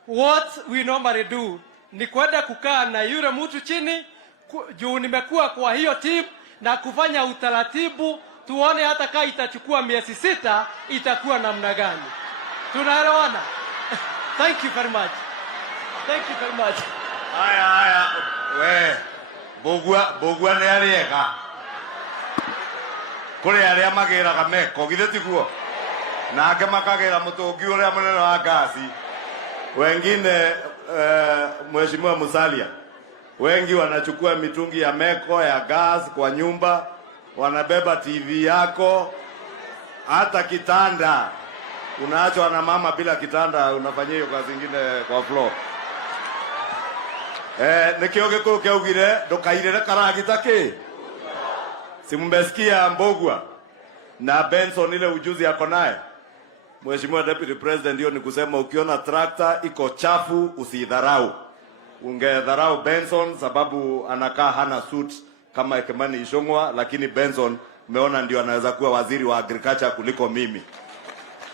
What we normally do ni kwenda kukaa na yule mtu chini, juu nimekuwa kwa hiyo team, na kufanya utaratibu tuone hata kama itachukua miezi 6 itakuwa namna gani. Tunaelewana? Thank you very much. Thank you very much. Aya, we Mbogwa ni alieka. Kule alia magira kameko githe tiguo. Na ake makagira mutungi uria munene wa gasi. Wengine Mheshimiwa Musalia, wengi wanachukua mitungi ya meko ya gas kwa nyumba, wanabeba TV yako, hata kitanda. Unaachwa na mama bila kitanda, unafanyia hiyo kazi nyingine kwa floor. Nikio gikuru kiaugire ndukairire karagita ki. Simumbesikia Mbogwa na Benson ile ujuzi yako naye. Mheshimiwa Deputy President, hiyo ni kusema ukiona trakta iko chafu usidharau. Ungedharau Benson sababu anakaa hana suit kama Ekemani Ishongwa, lakini Benson umeona ndio anaweza kuwa waziri wa agriculture kuliko mimi.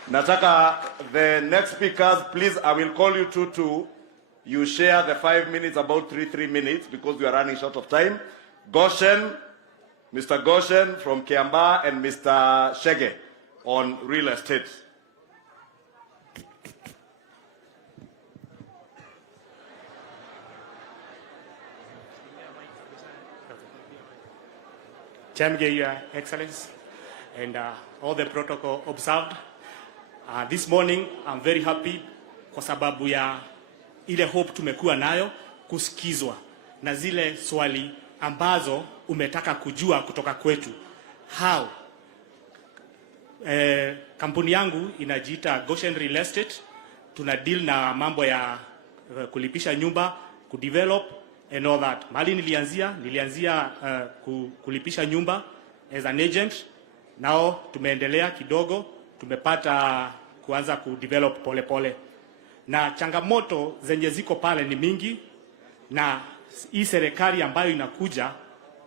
Nataka the next speakers, please, I will call you to you share the 5 minutes, about 3 minutes, because we are running short of time. Goshen, Mr. Goshen from Kiambu, and Mr. Shege on real estate. Chamge, Your Excellency, and all the protocol observed. This morning, I'm very happy kwa sababu ya ile hope tumekuwa nayo kusikizwa na zile swali ambazo umetaka kujua kutoka kwetu. How? Kampuni yangu inajiita Goshen Real Estate. Tuna deal na mambo ya kulipisha nyumba, kudevelop and all that. Mali nilianzia kulipisha nyumba as an agent. Nao tumeendelea kidogo, tumepata kuanza kudevelop pole pole. Na changamoto zenye ziko pale ni mingi, na hii serikali ambayo inakuja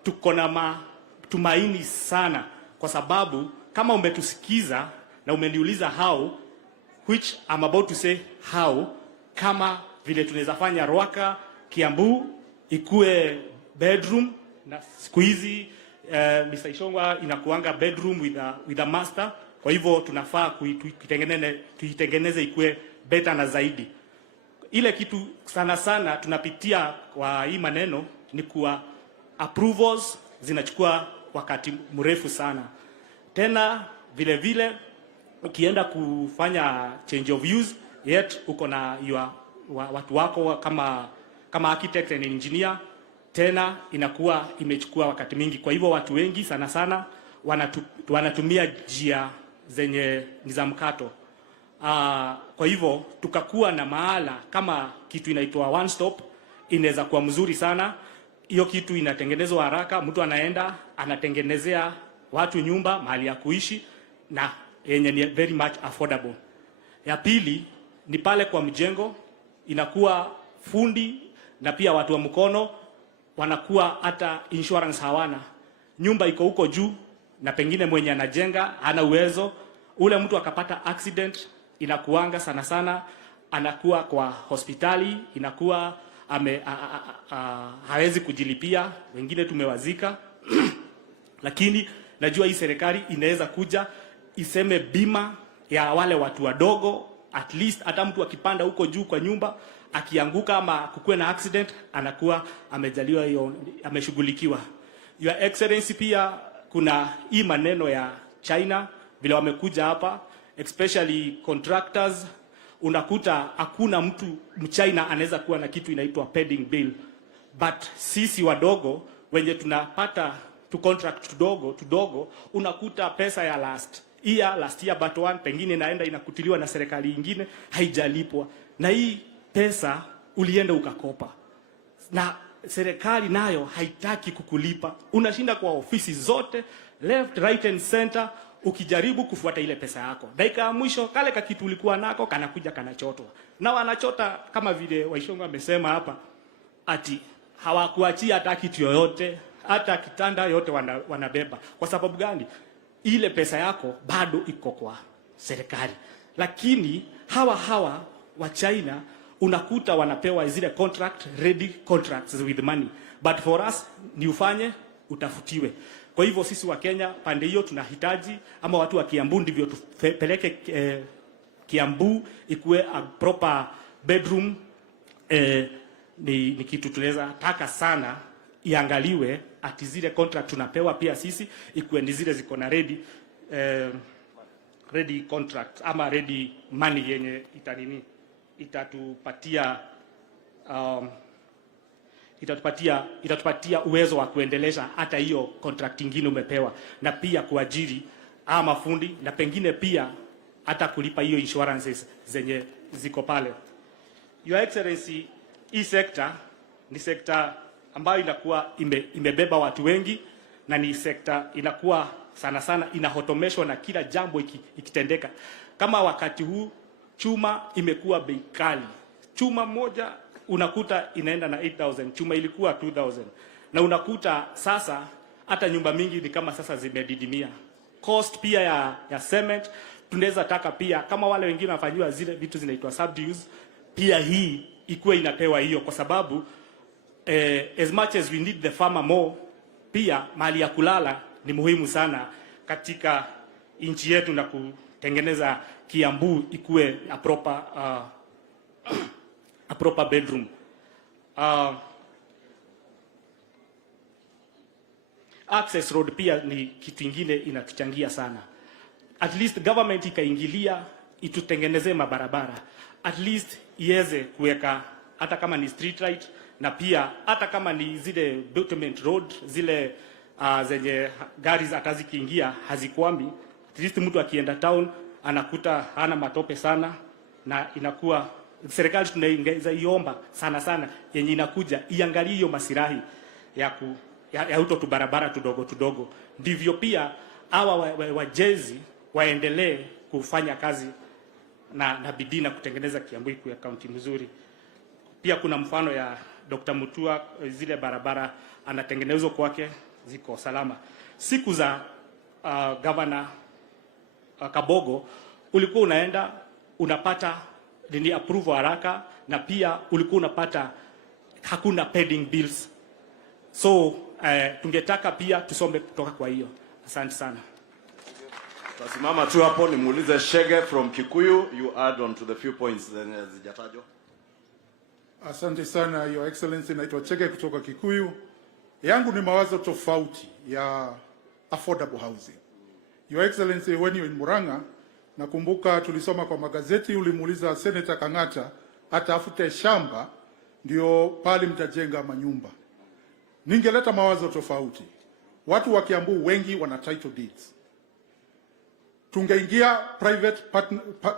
tuko na matumaini sana, kwa sababu kama umetusikiza na umeniuliza how, which I'm about to say how, kama vile tunaweza fanya Rwaka, Kiambu ikue bedroom, na siku hizi Mr. Ishongwa inakuanga bedroom with a master. Kwa hivyo tunafaa tuitengeneze ikue better na zaidi. Ile kitu sana tunapitia kwa hii maneno ni kuwa approvals zinachukua wakati mrefu sana. Tena vile ukienda kufanya change of use, yet uko na watu wako kama architect and engineer, tena inakuwa imechukua wakati mingi. Kwa hivyo watu wengi sana wanatumia njia zenye ni za mkato. Kwa hivyo tukakuwa na mahala kama kitu inaitwa one stop, inaweza kuwa mzuri sana. Hiyo kitu inatengenezwa haraka, mtu anaenda anatengenezea watu nyumba, mahali ya kuishi, na yenye ni very much affordable. Ya pili ni pale kwa mjengo, inakuwa fundi na pia watu wa mkono wanakuwa hata insurance hawana. Nyumba iko huko juu na pengine mwenye anajenga hana uwezo, ule mtu akapata accident, inakuanga sana anakuwa kwa hospitali, inakuwa hawezi kujilipia, wengine tumewazika. Lakini najua hii serikali inaweza kuja iseme bima ya wale watu wadogo, at least hata mtu akipanda huko juu kwa nyumba akianguka ama kukue na accident, anakuwa amejaliwa hiyo, ameshughulikiwa. Your Excellency, pia kuna hii maneno ya China vile wamekuja hapa, especially contractors. Unakuta hakuna mtu mchina anaweza kuwa na kitu inaitwa pending bill, but sisi wadogo wenye tunapata tu contract tudogo, unakuta pesa ya last year but one pengine naenda inakutiliwa na serikali nyingine, haijalipwa, na hii pesa ulienda ukakopa na serikali nayo haitaki kukulipa. Unashinda kwa ofisi zote left, right and center ukijaribu kufuata ile pesa yako. Dakika ya mwisho kale kakitu ulikuwa nako kanakuja kanachotwa. Na wanachota kama vile Waishongo amesema hapa, ati hawakuachia hata kitu yoyote, hata kitanda yote wanabeba. Kwa sababu gani? Ile pesa yako bado iko kwa serikali. Lakini hawa wa China unakuta wanapewa zile ready contracts with money. But for us ni ufanye utafutiwe. Kwa hivyo sisi wa Kenya pande hiyo tunahitaji, ama watu wa Kiambu ndivyo tupeleke Kiambu ikuwe a proper bedroom. Ni kitu tunaweza taka sana iangaliwe, ati zile contract tunapewa pia sisi ikuwe ni zile ziko na ready contract ama ready money yenye itatupatia uwezo wa kuendeleza hata hiyo contract nyingine umepewa, na pia kuajiri ama fundi, na pengine pia hata kulipa hiyo insurances zenye ziko pale. Your Excellency, hii sector ni sector ambayo inakuwa imebeba watu wengi, na ni sector inakuwa sana inahotomeshwa na kila jambo ikitendeka. Kama wakati huu chuma imekuwa bei kali. Chuma moja unakuta inaenda na 8,000, chuma ilikuwa 2,000. Na unakuta sasa hata nyumba mingi ni kama sasa zimedidimia. Cost pia ya cement tunaweza taka pia kama wale wengine wanafanywa zile vitu zinaitwa subdues, pia hii ikuwe inapewa hiyo, kwa sababu as much as we need the farmer more, pia mali ya kulala ni muhimu sana katika nchi yetu, na kutengeneza Kiambu ikuwe a proper bedroom. access road pia ni kitu ingine inatuchangia sana. At least government ikaingilia itutengenezee mabarabara, at least iweze kuweka hata kama ni street light, na pia hata kama ni zile bitumen road zile zenye gari hata zikiingia hazikwambi, at least mtu akienda town anakuta hana matope sana, na inakuwa serikali tunaongeza iomba sana yenye inakuja iangalie hiyo masirahi ya uto tu barabara tudogo, ndivyo pia hawa wajezi waendelee kufanya kazi na bidii na kutengeneza Kiambu ikuwe kaunti mzuri. Pia kuna mfano ya Dr. Mutua, zile barabara anatengenezwa kwake ziko salama. Siku za Governor Kabogo ulikuwa unaenda unapata nini approve haraka, na pia ulikuwa unapata hakuna pending bills. So tungetaka pia tusombe kutoka kwa hiyo. Asante sana. Tasimama tu hapo nimuulize Shege from Kikuyu, you add on to the few points then zijatajwa. Asante sana Your Excellency, naitwa Chege kutoka Kikuyu. Yangu ni mawazo tofauti ya affordable housing. Your Excellency, when you in Murang'a, nakumbuka tulisoma kwa magazeti ulimuuliza Senator Kang'ata atafute shamba ndio pale mtajenga manyumba. Ningeleta mawazo tofauti. Watu wa Kiambu wengi wana title deeds. Tungeingia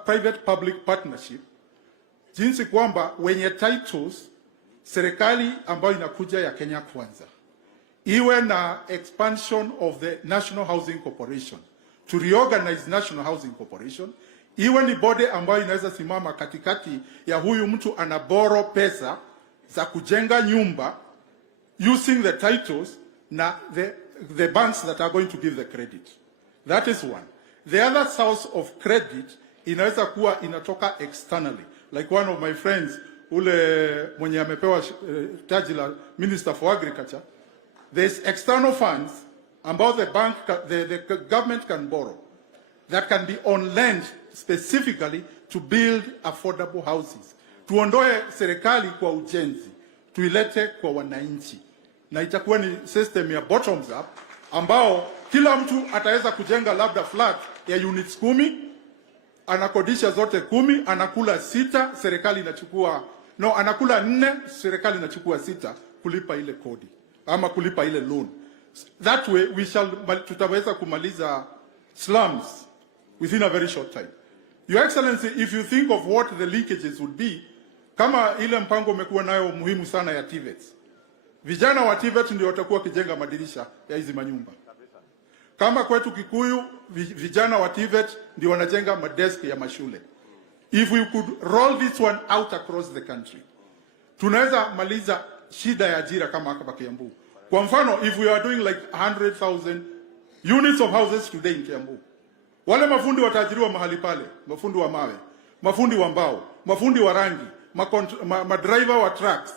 private public partnership, jinsi kwamba wenye titles serikali ambayo inakuja ya Kenya Kwanza iwe na expansion of the National Housing Corporation, to reorganize National Housing Corporation, iwe ni body ambayo inaweza simama katikati ya huyu mtu anaboro pesa za kujenga nyumba using the titles na the banks that are going to give the credit. That is one. The other source of credit inaweza kuwa inatoka externally. Like one of my friends, ule mwenye amepewa taji la Minister for Agriculture, there's external funds about the government can borrow that can be on land specifically to build affordable houses. Tuondoe serikali kwa ujenzi, tuilete kwa wananchi. Na itakuwa ni system ya bottoms up ambao kila mtu ataweza kujenga labda flat ya units 10, anakodisha zote 10, anakula 6, serikali inachukua anakula 4, serikali inachukua 6 kulipa ile kodi ama kulipa ile loan. That way tutaweza kumaliza slums within a very short time. Your Excellency, if you think of what the leakages would be, kama ile mpango umekuwa nayo muhimu sana ya TVETs. Vijana wa TVET ndio watakuwa kijenga madirisha ya hizi manyumba. Kama kwetu Kikuyu, vijana wa TVET ndio wanajenga madesk ya mashule. If we could roll this one out across the country, tunaweza maliza shida ya ajira kama hapa Kiambu. Kwa mfano, if we are doing like 100,000 units of houses today in Kiambu, wale mafundi wataajiriwa mahali pale, mafundi wa mawe, mafundi wa mbao, mafundi wa rangi, madriver wa trucks,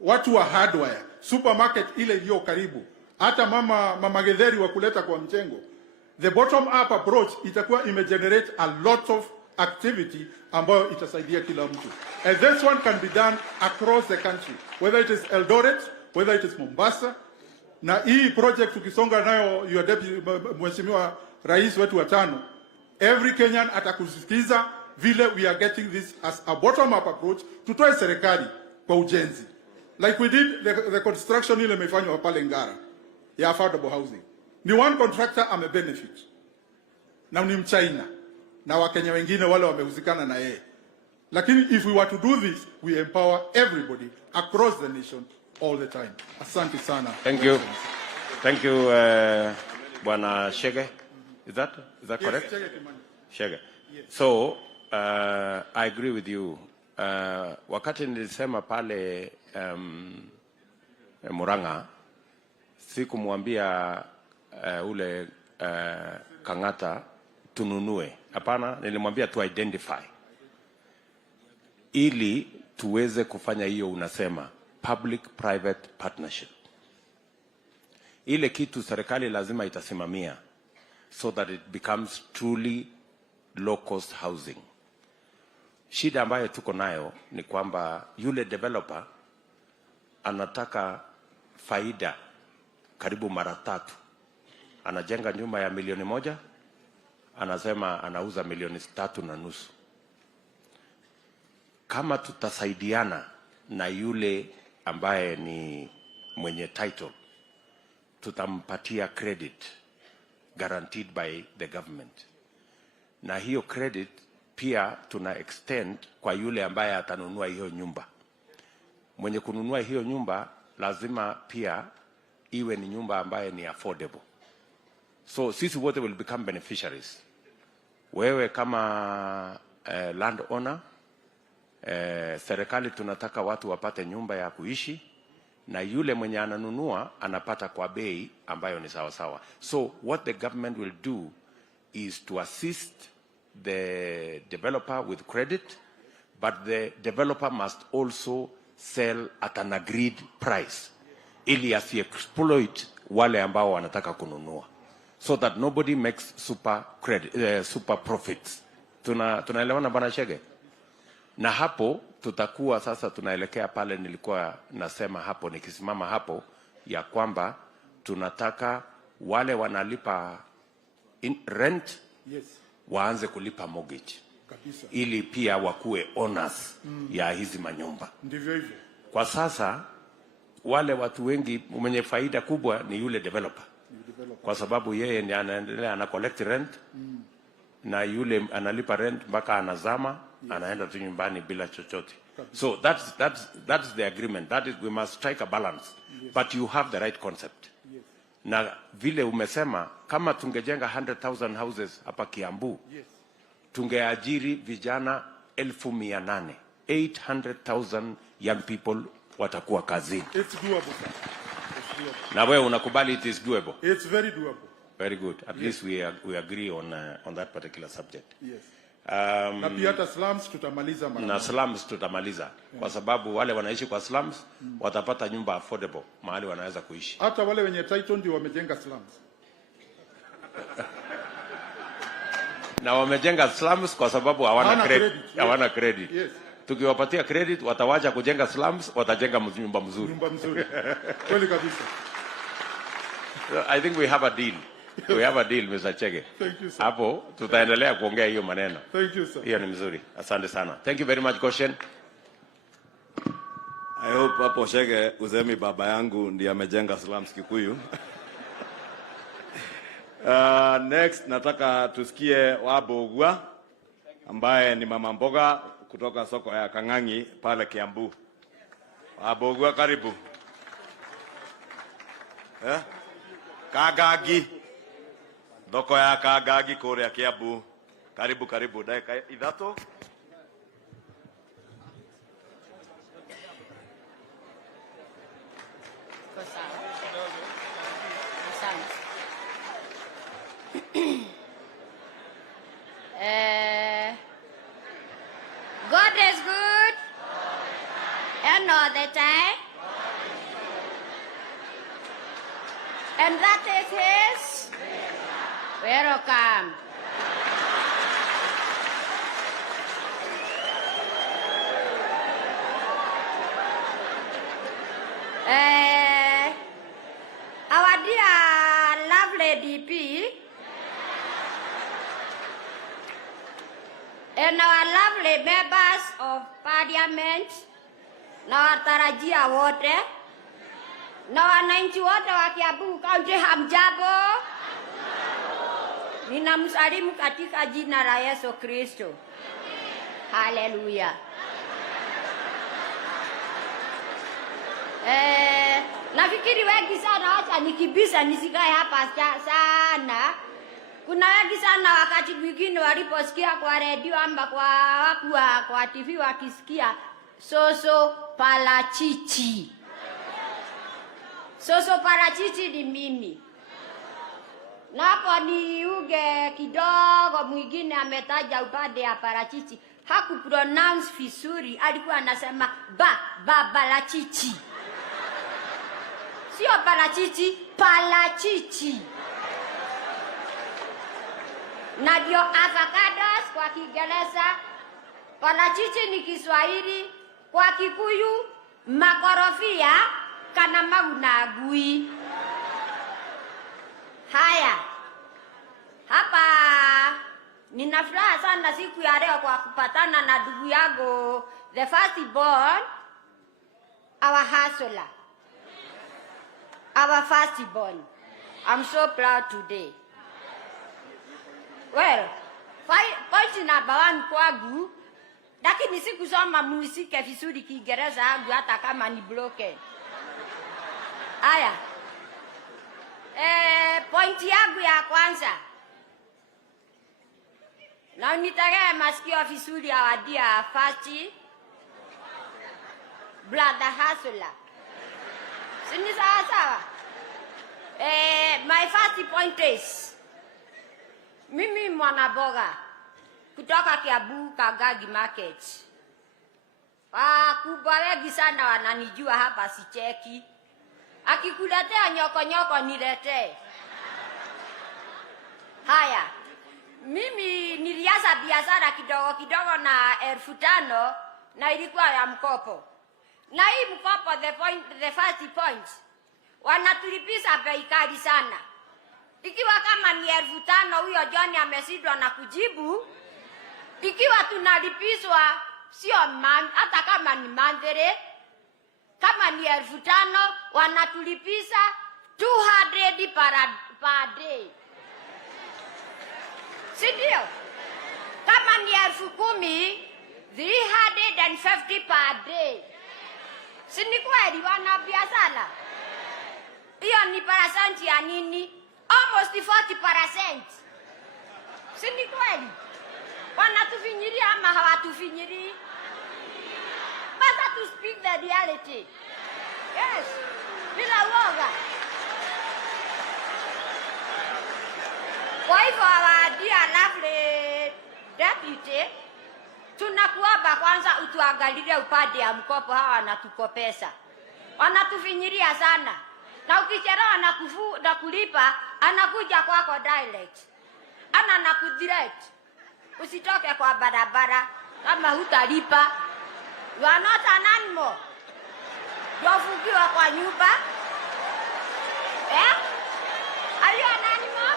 watu wa hardware, supermarket ile iliyo karibu, hata mama getheri wa kuleta kwa mjengo. The bottom up approach itakuwa imegenerate a lot of activity ambayo itasaidia kila mtu. And this one can be done across the country, whether it is Eldoret, whether it is Mombasa. Na hii project ukisonga nayo your deputy Mheshimiwa Rais wetu wa 5, every Kenyan atakusikiza vile we are getting this as a bottom up approach, tutoe serikali kwa ujenzi. Like we did the construction ile imefanywa pale Ngara ya affordable housing. Ni one contractor ame benefit. Na ni Mchina. Na Wakenya wengine wale wamehusikana na yeye. Lakini if we were to do this, we empower everybody across the nation all the time. Asante sana. Thank you. Thank you, Bwana Shege. Is that correct? Yes, Shege. Yes. So, I agree with you. Wakati nilisema pale Murang'a, sikumwambia ule Kang'ata tununue. Hapana, nilimwambia tu identify. Ili tuweze kufanya hiyo unasema public-private partnership. Ile kitu serikali lazima itasimamia so that it becomes truly low-cost housing. Shida ambayo tuko nayo ni kwamba yule developer anataka faida karibu mara 3 anajenga nyumba ya 1,000,000, anasema anauza 3.5 milioni. Kama tutasaidiana na yule ambaye ni mwenye title, tutampatia credit guaranteed by the government, na hiyo credit pia tuna extend kwa yule ambaye atanunua hiyo nyumba. Mwenye kununua hiyo nyumba lazima pia iwe ni nyumba ambaye ni affordable. So sisi wote will become beneficiaries. Wewe kama landowner, serikali tunataka watu wapate nyumba ya kuishi, na yule mwenye ananunua anapata kwa bei ambayo ni sawa sawa. So what the government will do is to assist the developer with credit, but the developer must also sell at an agreed price, ili asi-exploit wale ambao wanataka kununua, so that nobody makes super profits. Tunaelewana bwana Chege? Na hapo tutakuwa sasa tunaelekea pale nilikuwa nasema hapo nikisimama hapo, ya kwamba tunataka wale wanalipa rent, yes, waanze kulipa mortgage kabisa, ili pia wakuwe owners ya hizi manyumba. Ndivyo hivyo. Kwa sasa wale watu wengi mwenye faida kubwa ni yule developer. Kwa sababu yeye ndiye anaendelea ana collect rent, na yule analipa rent mpaka anazama, anaenda tu nyumbani bila chochote. So that's the agreement. That is, we must strike a balance. Yes. But you have the right concept. Yes. Na vile umesema, kama tungejenga 100,000 houses hapa Kiambu, yes, tungeajiri vijana 800,000. 800,000 young people watakuwa kazini. It's doable. It's doable. Na wewe unakubali it is doable? It's very doable. Very good. At least we agree on that particular subject. Yes. Na pia hata slums tutamaliza mara. Na slums tutamaliza. Kwa sababu wale wanaishi kwa slums watapata nyumba affordable mahali wanaweza kuishi. Hata wale wenye title ndio wamejenga slums. Na wamejenga slums kwa sababu hawana credit. Hawana credit. Yes. Tukiwapatia credit watawacha kujenga slums, watajenga nyumba mzuri. Nyumba mzuri. Kweli kabisa. I think we have a deal. We have a deal, Mr. Chege. Thank you, sir. Hapo tutaendelea kuongea hiyo maneno. Thank you, sir. Hiyo ni mzuri. Asante sana. Thank you very much, Goshen. I hope hapo Chege usemi baba yangu ndiye amejenga slums Kikuyu. Next nataka tusikie Wabogwa ambaye ni mama mboga kutoka soko ya Kang'ang'i pale Kiambu. Wabogwa, karibu. Kagagi. Doko ya Kagagi kore ya Kiambu. Karibu karibu dakika 3. God is good and all the time, and that is his welcome. Our dear lovely DP and our lovely members of parliament na watarajia wote na wananchi wote wa Kiambu County, hamjambo? Ninamsalimu katika jina la Yesu Kristo. Haleluya. Nafikiri wengi sana, wacha nikibisa nisikae hapa sana. Kuna wengi sana wakati mwingine waliposikia kwa redio amba kwa TV wakisikia soso parachichi. Soso parachichi ni mimi. Na hapo ni uge kidogo mwingine ametaja upande ya parachichi. Haku pronounce vizuri, alikuwa anasema parachichi. Sio parachichi, parachichi. Na ndio avocados kwa Kiingereza, parachichi ni Kiswahili, kwa Kikuyu makorofia kana magunagui. Haya. Hapa nina furaha sana siku ya leo kwa kupatana na ndugu yangu the first born, our hustler. Our first born. I'm so proud today. Well, point number 1 kwangu, lakini sikusoma muziki vizuri Kiingereza yangu hata kama ni broken. Haya. Point yangu ya kwanza. Na nitegee masikio vizuri ya dear first brother hustler. Sini sawa? My first point is, mimi mwanaboga kutoka Kiambu Kagagi Market. Kubwa wengi sana wananijua hapa sicheki. Akikuletea nyoko niletee. Haya. Mimi nilianza biashara kidogo na 1500 na ilikuwa ya mkopo. Na hii mkopo the first point wanatulipisha bei kali sana. Ikiwa kama ni 1500 huyo John amesidwa na kujibu, ikiwa tunalipishwa sio hata kama ni mandere, kama ni 1500 wanatulipisha 200 per day. Sindio? Kama ni 10,000, 350 per day. Sini kweli wana biashara? Hiyo ni percent ya nini? Almost 40%. Sini kweli? Wanatufinyiri ama hawatufinyiri? Better to speak the reality. Yes. Bila uoga. Kwa hivyo dear lovely deputy, tunakuomba kwanza utuangalie upande ya mkopo hawa wanatukopesa. Wanatufinyiria sana. Na ukichelewa na kulipa, anakuja kwako direct. Ana nakudirect. Usitoke kwa barabara kama hutalipa. You are not an animal. Wafungiwa kwa nyumba. Are you an animal?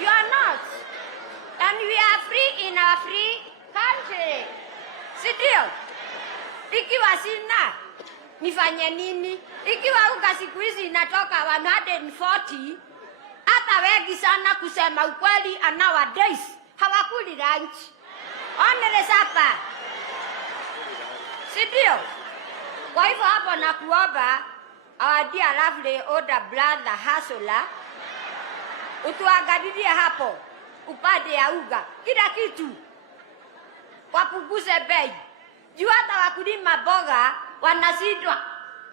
You are not. And we are free in our free country. Sindio? Ikiwa sina, nifanye nini? Ikiwa unga siku hizi inatoka 140, hata wengi sana kusema ukweli nowadays hawakuli lunch. Onele sapa. Sindio? Kwa hivyo hapo nakuomba, our dear lovely older brother hustler, utuangalilie hapo upande ya uga kila kitu, wapunguze bei. Juu hata wakulima boga wanasidwa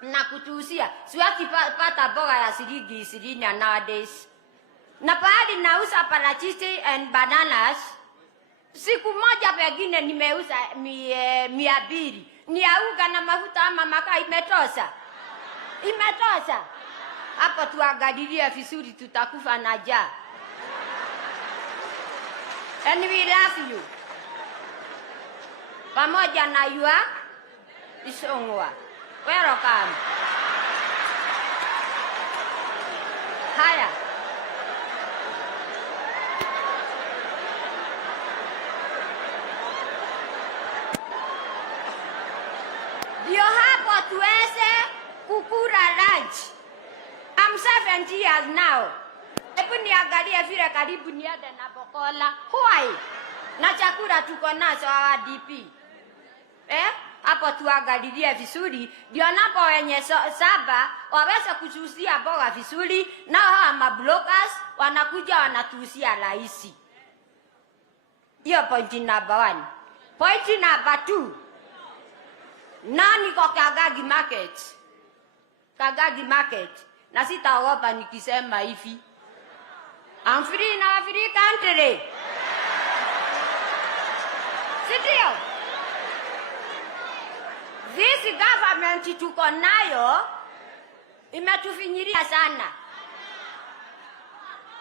na kutuusia. Siwaki pata boga ya shilingi 20 nowadays. Na pahali nauza parachichi and bananas, siku moja pengine nimeuza 200. Ni ya uga na mafuta ama makaa imetosha? Imetosha? Hapo tuangalilie vizuri, tutakufa na njaa. And we love you. Pamoja na yua isongwa. Welcome. Haya. Ndio hapo tuweze kukula lunch. I'm 70 years now. Hebu niangalie vile karibu niende na bokola. Why? Na chakula tuko nazo wa DP. Hapo tuangalilie vizuri. Ndio napo wenye saba waweze kuchusia boga vizuri. Na hawa mablokers wanakuja wanatuusia rahisi. Hiyo point number 1. Point number 2. Nani kwa Kagagi Market? Kagagi Market. Na sitaogopa nikisema hivi. I'm free in our free country. Sindio? This government tuko nayo imetufinyiria sana.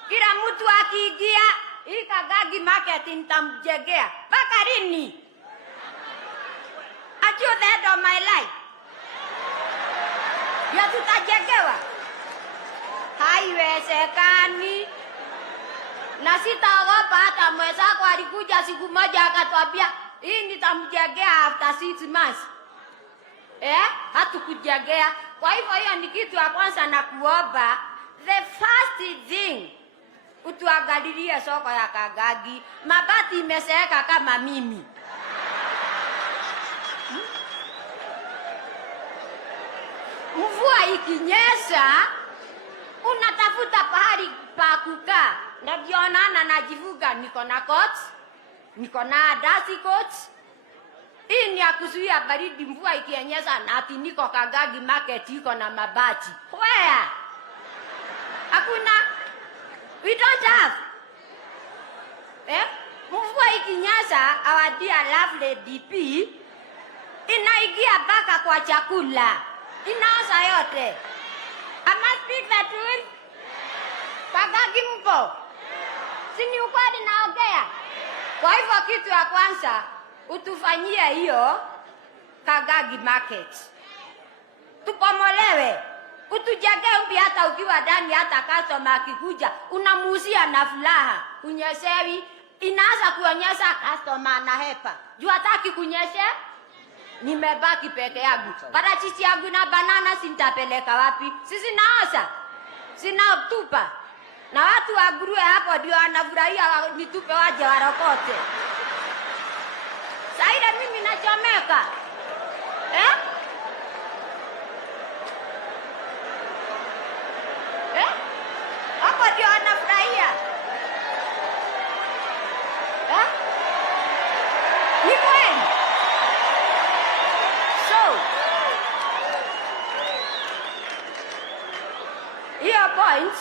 Kila mtu akiingia hii Kagagi Market nitamjengea. Mpaka lini? Until the end of my life. Ya tutajengewa. haiwezekani. Na sitaogopa hata mwenzako alikuja siku moja akatwambia hii nitamjengea after 6 months. Hatukujengea. Kwa hivyo hiyo ni kitu ya kwanza na kuomba. The first thing, utuangalilie soko ya Kagagi. Mabati imeseeka kama mimi. Mvua ikinyesha, unatafuta pahali pa kukaa. Ndio naona najivuga, niko na coat, niko na dasi coat. Hii ni ya kuzuia baridi mvua ikinyesha, na ati niko Kagagi market iko na mabati. Where? Hakuna. We don't have. Mvua ikinyesha, our dear lovely DP inaingia mpaka kwa chakula. Inaoza yote. I must speak the truth. Kagagi mpo. Sini ukweli naongea. Kwa hivyo kitu ya kwanza utufanyie hiyo Kagagi market. Tupomolewe. Utujenge mpya hata ukiwa ndani, hata customer akikuja unamuuzia na furaha. Kunyeshewi inaanza kuonyesha customer na hepa. Juu hataki kunyeshe. Nimebaki peke yangu. Parachichi yangu na banana sintapeleka wapi? Sisi naosa. Sina tupa. Na watu wa Gurue hapo ndio wanafurahia nitupe waje warokote. Saida mimi nachomeka. Hapo ndio wanafurahia. Ni kweli. Hiyo point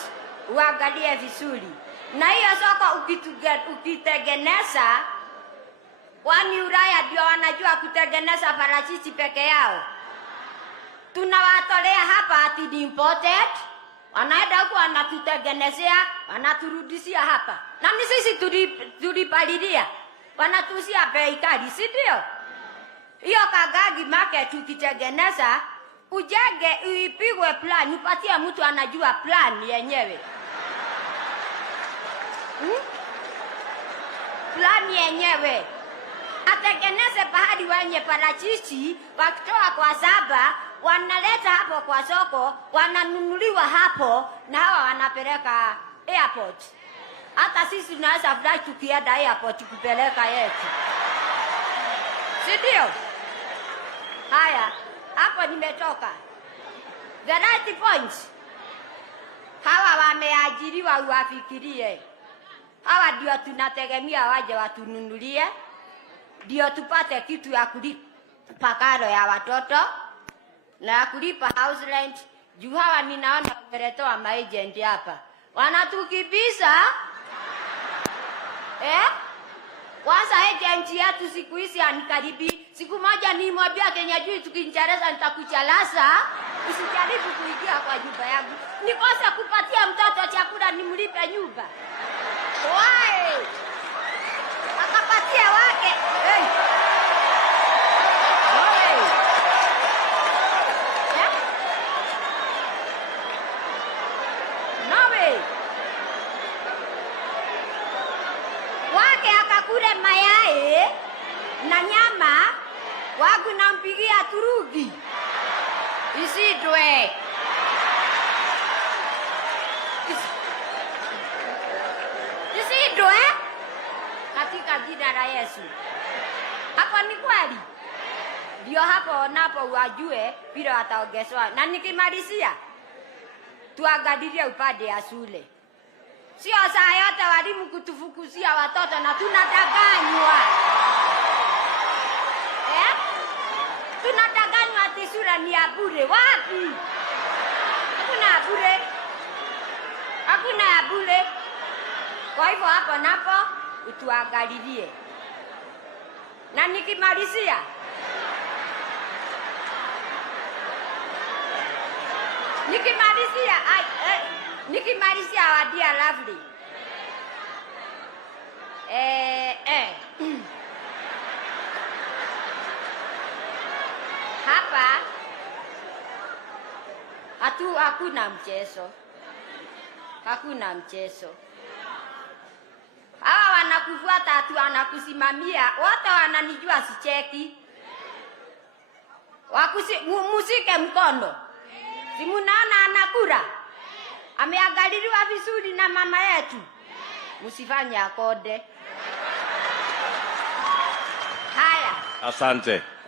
uangalie vizuri. Na hiyo soko ukitengeneza, wani Ulaya ndio wanajua kutengeneza parachichi peke yao. Tunawatolea hapa ati ni imported. Wanaenda huko wanatutengenezea, wanaturudishia hapa. Na ni sisi tulipalilia. Wanatuuzia bei kali, si ndio? Hiyo Kagagi market ukitengeneza, ujenge uipigwe plan, upatie mtu anajua plan yenyewe. Plan yenyewe. Atengeneze pahali wenye parachichi, wakitoa kwa saba, wanaleta hapo kwa soko, wananunuliwa hapo, na hawa wanapeleka airport. Hata sisi tunaweza fly tukienda airport kupeleka yetu. Si ndio? Haya, hapo nimetoka. The right point. Hawa wameajiriwa uwafikirie. Hawa ndio tunategemea waje watununulie. Ndio tupate kitu ya kulipa karo ya watoto na ya kulipa house rent. Juu hawa ninaona wameletoa maagent hapa. Wanatukibisa. Kwanza agent yetu siku hizi anikaribi. Siku moja nimwambia Kenya juu tukiingereza nitakuchalasa. Usijaribu kuingia kwa nyumba yangu. Nikose kupatia mtoto chakula nimlipe nyumba. Why? Akapatia wake. Hey. Wake akakule mayai na nyama, wangu nampigia turugi. Isidwe. Isidwe katika jina la Yesu. Hapo ni kweli. Ndio hapo napo wajue bila wataongezwa. Na nikimalizia tuangalilie upande ya shule. Sio saa yote walimu kutufukuzia watoto na tunadanganywa. Tunadanganywa ati shule ni ya bure. Wapi? Hakuna ya bure. Hakuna ya bure. Kwa hivyo hapo napo utuangalilie. Na nikimalizia our dear lovely. Hapa hakuna mchezo. Hakuna mchezo. Hawa wanakufuata tu, wanakusimamia. Wote wananijua sicheki. Musike mkono. Si munaona anakura? Ameangaliliwa vizuri na mama yetu. Musifanye akode. Haya.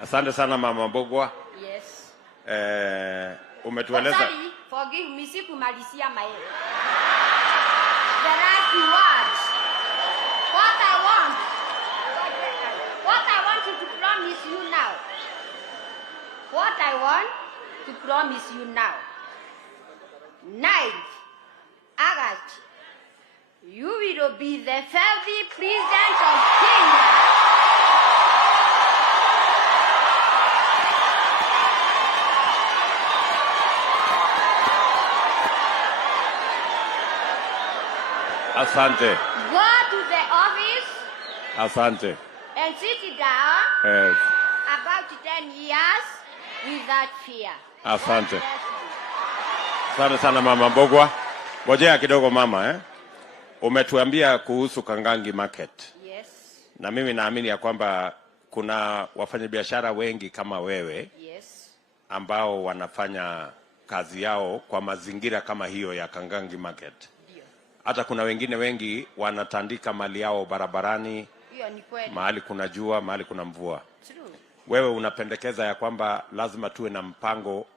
Asante sana Mama Mbogwa. Yes. Umetueleza. Sorry, forgive me, sikumalizia my the last words. What I want you to promise you now. What I want to promise you now. 9th August, you will be the 50th president of Kenya. Asante. Go to the office. Asante. And sit down. Yes. About 10 years without fear. Asante. Asante sana Mama Mbogwa. Ngojea kidogo mama, Umetuambia kuhusu Kangangi Market. Yes. Na mimi naamini ya kwamba kuna wafanyabiashara wengi kama wewe. Yes. Ambao wanafanya kazi yao kwa mazingira kama hiyo ya Kangangi Market. Hata kuna wengine wengi wanatandika mali yao barabarani. Hiyo ni kweli. Mahali kuna jua, mahali kuna mvua. True. Wewe unapendekeza ya kwamba lazima tuwe na mpango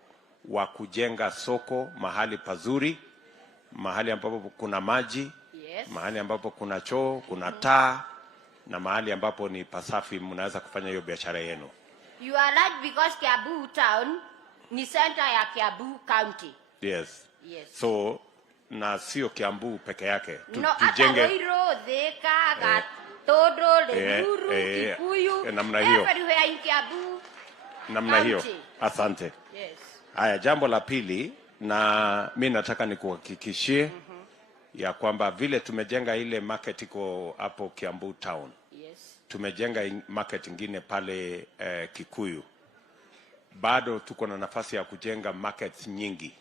wa kujenga soko mahali pazuri, mahali ambapo kuna maji, Yes. mahali ambapo kuna choo, kuna taa, na mahali ambapo ni pasafi, mnaweza kufanya hiyo biashara yenu. You are right, because Kiambu town ni center ya Kiambu county. Yes. Yes. So na sio Kiambu peke yake. Tujenge Ruto, Thika, Gatodo, Limuru, Kikuyu, namna hiyo. Everywhere in Kiambu. Namna hiyo. Asante. Yes. Haya, jambo la pili, na mimi nataka nikuhakikishie ya kwamba vile tumejenga ile market iko hapo Kiambu town. Yes. Tumejenga market ingine pale Kikuyu. Bado tuko na nafasi ya kujenga markets nyingi.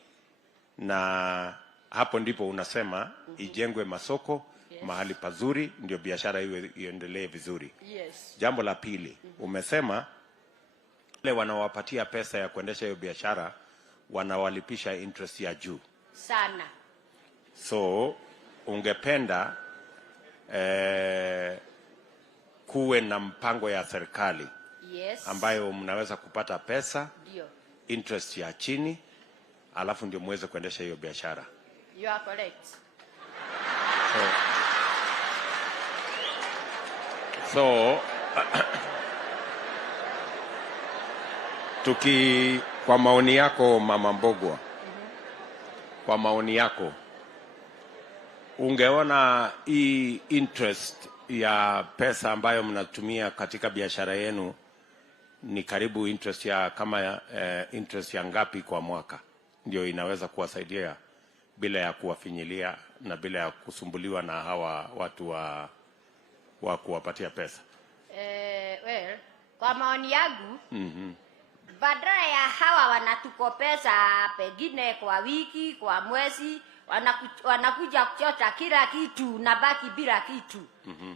Na hapo ndipo unasema ijengwe masoko, yes, mahali pazuri ndio biashara iendelee vizuri. Yes. Jambo la pili, umesema wale wanawapatia pesa ya kuendesha hiyo biashara wanawalipisha interest ya juu sana. So ungependa kuwe na mpango ya serikali, yes, ambayo mnaweza kupata pesa, ndio, interest ya chini, alafu ndio muweze kuendesha hiyo biashara. You are correct. So kwa maoni yako Mama Mbogwa, kwa maoni yako, ungeona hii interest ya pesa ambayo mnatumia katika biashara yenu ni karibu interest ya kama interest ya ngapi kwa mwaka ndio inaweza kuwasaidia bila ya kuwafinyilia na bila ya kusumbuliwa na hawa watu wa kuwapatia pesa? Well, kwa maoni yangu, badala ya hawa wanatukopesa pengine kwa wiki, kwa mwezi, wanakuja kuchota kila kitu na baki bila kitu.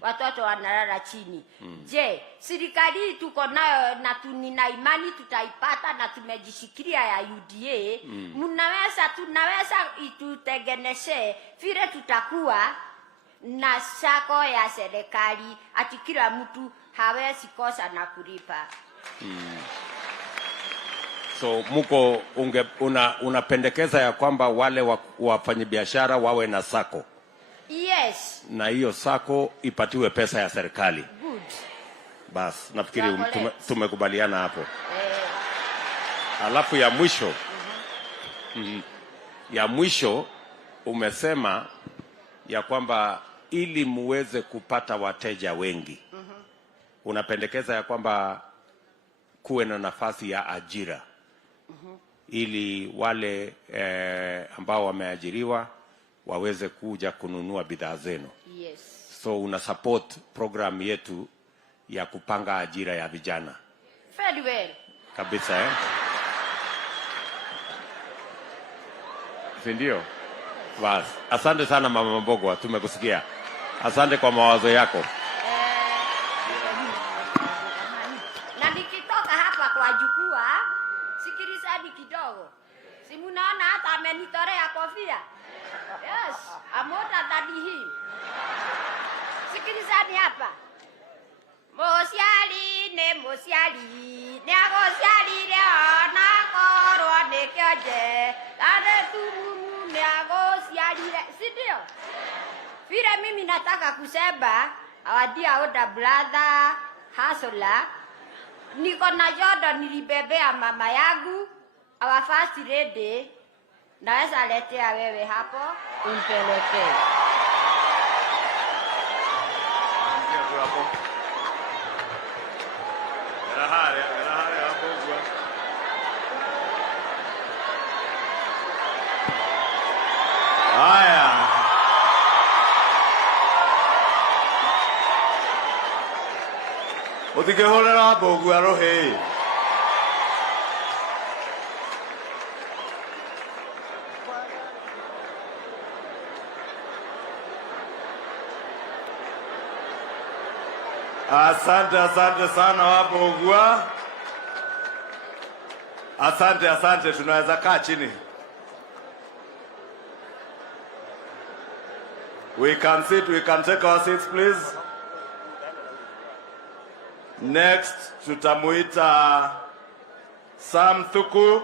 Watoto wanalala chini. Je, serikali tuko nayo na tunina imani tutaipata na tumejishikilia ya UDA, tunaweza itutengeneshe vile tutakuwa na sako ya serikali ati kila mtu hawezi kosa na kulipa. So muko unapendekeza ya kwamba wale wafanyabiashara wawe na sako? Yes. Na hiyo sako ipatiwe pesa ya serikali. Good. Bas, nafikiri tumekubaliana hapo. Alafu ya mwisho, ya mwisho umesema ya kwamba ili muweze kupata wateja wengi, unapendekeza ya kwamba kuwe na nafasi ya ajira, ili wale ambao wameajiriwa waweze kuja kununua bidhaa zenu. Yes. So una support program yetu ya kupanga ajira ya vijana. Very well. Kabisa, si ndio? Bas, asante sana Mama Mbogwa, tumekusikia. Asante kwa mawazo yako. Na nikitoka hapa kwa jukwaa, sikilizeni kidogo. Si mnaona hata amenitorea kofia? Yes, amota than him. Sikilizeni hapa. Mosiali ne mosiali, ne agosiali leo na korwa nekioje. Ane tumu ne agosiali le, si ndio? Vile mimi nataka kusema, our dear older brother Hasola, niko na jodo nilibebea mama yangu, our first lady, naweza letea wewe hapo, umpelekee. Haya. Utikehorera Mbogwa rohe. Asante sana Wambogwa. Asante, tunaweza kaa chini. We can sit, we can take our seats please. Next tutamuita Sam Thuku.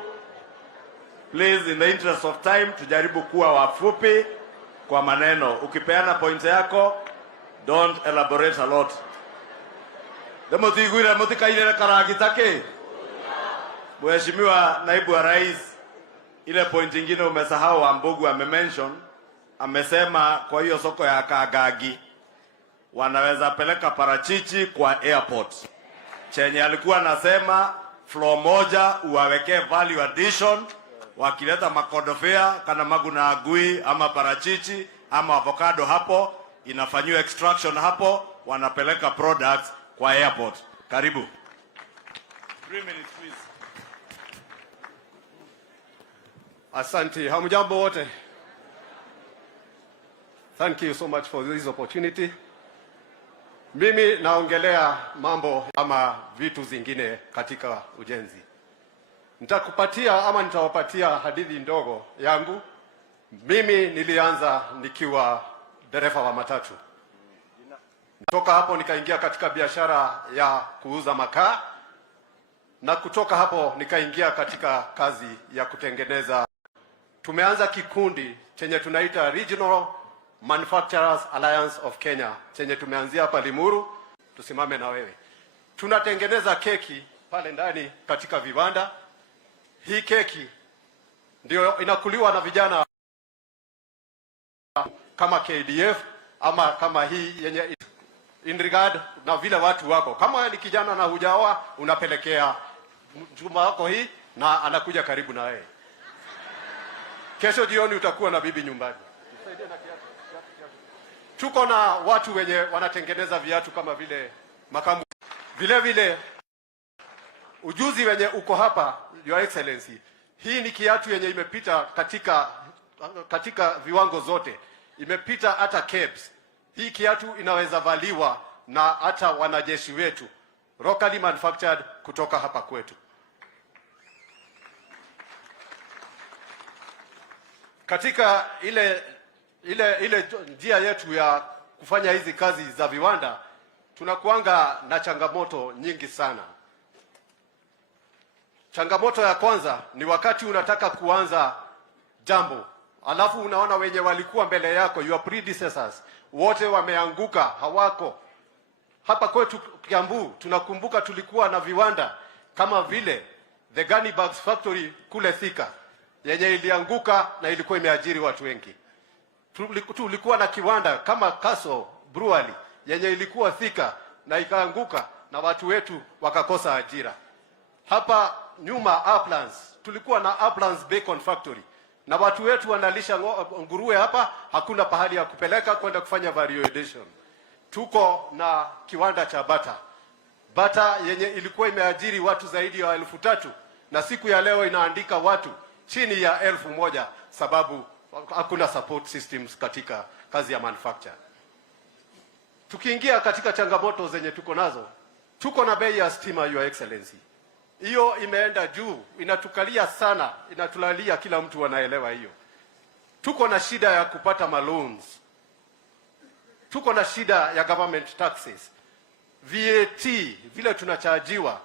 Please, in the interest of time, tujaribu kuwa wafupi kwa maneno. Ukipeana point yako, don't elaborate a lot. Demo tigwira mutikaile karagitake. Mheshimiwa Naibu wa Rais, ile point nyingine umesahau Wambogwa amemention, amesema kwa hiyo soko ya Kagagi wanaweza peleka parachichi kwa airport. Chenye alikuwa anasema floor moja uwawekee value addition, wakileta makodofea kana maguna agui ama parachichi ama avocado hapo, inafanyiwa extraction hapo, wanapeleka products kwa airport. Karibu. 3 minutes please. Asante. Hamjambo wote. Thank you so much for this opportunity. Mimi naongelea mambo ama vitu zingine katika ujenzi. Nitawapatia hadithi ndogo yangu. Mimi nilianza nikiwa dereva wa matatu. Kutoka hapo nikaingia katika biashara ya kuuza makaa, na kutoka hapo nikaingia katika kazi ya kutengeneza. Tumeanza kikundi chenye tunaita Regional Manufacturers Alliance of Kenya, chenye tumeanzia hapa Limuru. Tusimame na wewe. Tunatengeneza keki pale ndani katika viwanda. Hii keki ndio inakuliwa na vijana kama KDF ama kama hii yenye in regard na vile watu wako. Kama ni kijana na hujaoa, unapelekea mchumba wako hii na anakuja karibu na wewe. Kesho jioni utakuwa na bibi nyumbani. Tuko na watu wenye wanatengeneza viatu kama vile makamu. Vile ujuzi wenye uko hapa, Your Excellency. Hii ni kiatu yenye imepita katika viwango zote. Imepita hata cabs. Hii kiatu inaweza valiwa na hata wanajeshi wetu. Locally manufactured kutoka hapa kwetu. Katika ile njia yetu ya kufanya hizi kazi za viwanda, tunakuanga na changamoto nyingi sana. Changamoto ya kwanza ni wakati unataka kuanza jambo, alafu unaona wenye walikuwa mbele yako, your predecessors, wote wameanguka, hawako. Hapa kwetu Kiambu tunakumbuka tulikuwa na viwanda kama vile the Gunny Bags Factory kule Thika, yenye ilianguka na ilikuwa imeajiri watu wengi. Tulikuwa na kiwanda kama Kaso Brewery yenye ilikuwa Thika na ikaanguka na watu wetu wakakosa ajira. Hapa nyuma Uplands tulikuwa na Uplands Bacon Factory na watu wetu wanalisha nguruwe hapa, hakuna pahali ya kupeleka kwenda kufanya value addition. Tuko na kiwanda cha bata yenye ilikuwa imeajiri watu zaidi ya 3,000 na siku ya leo inaandika watu chini ya 1,000 sababu hakuna support systems katika kazi ya manufacture. Tukiingia katika changamoto zenye tuko nazo, tuko na bei ya stima, Your Excellency. Hiyo imeenda juu, inatukalia sana, inatulalia, kila mtu anaelewa hiyo. Tuko na shida ya kupata loans. Tuko na shida ya government taxes. VAT vile tunachajiwa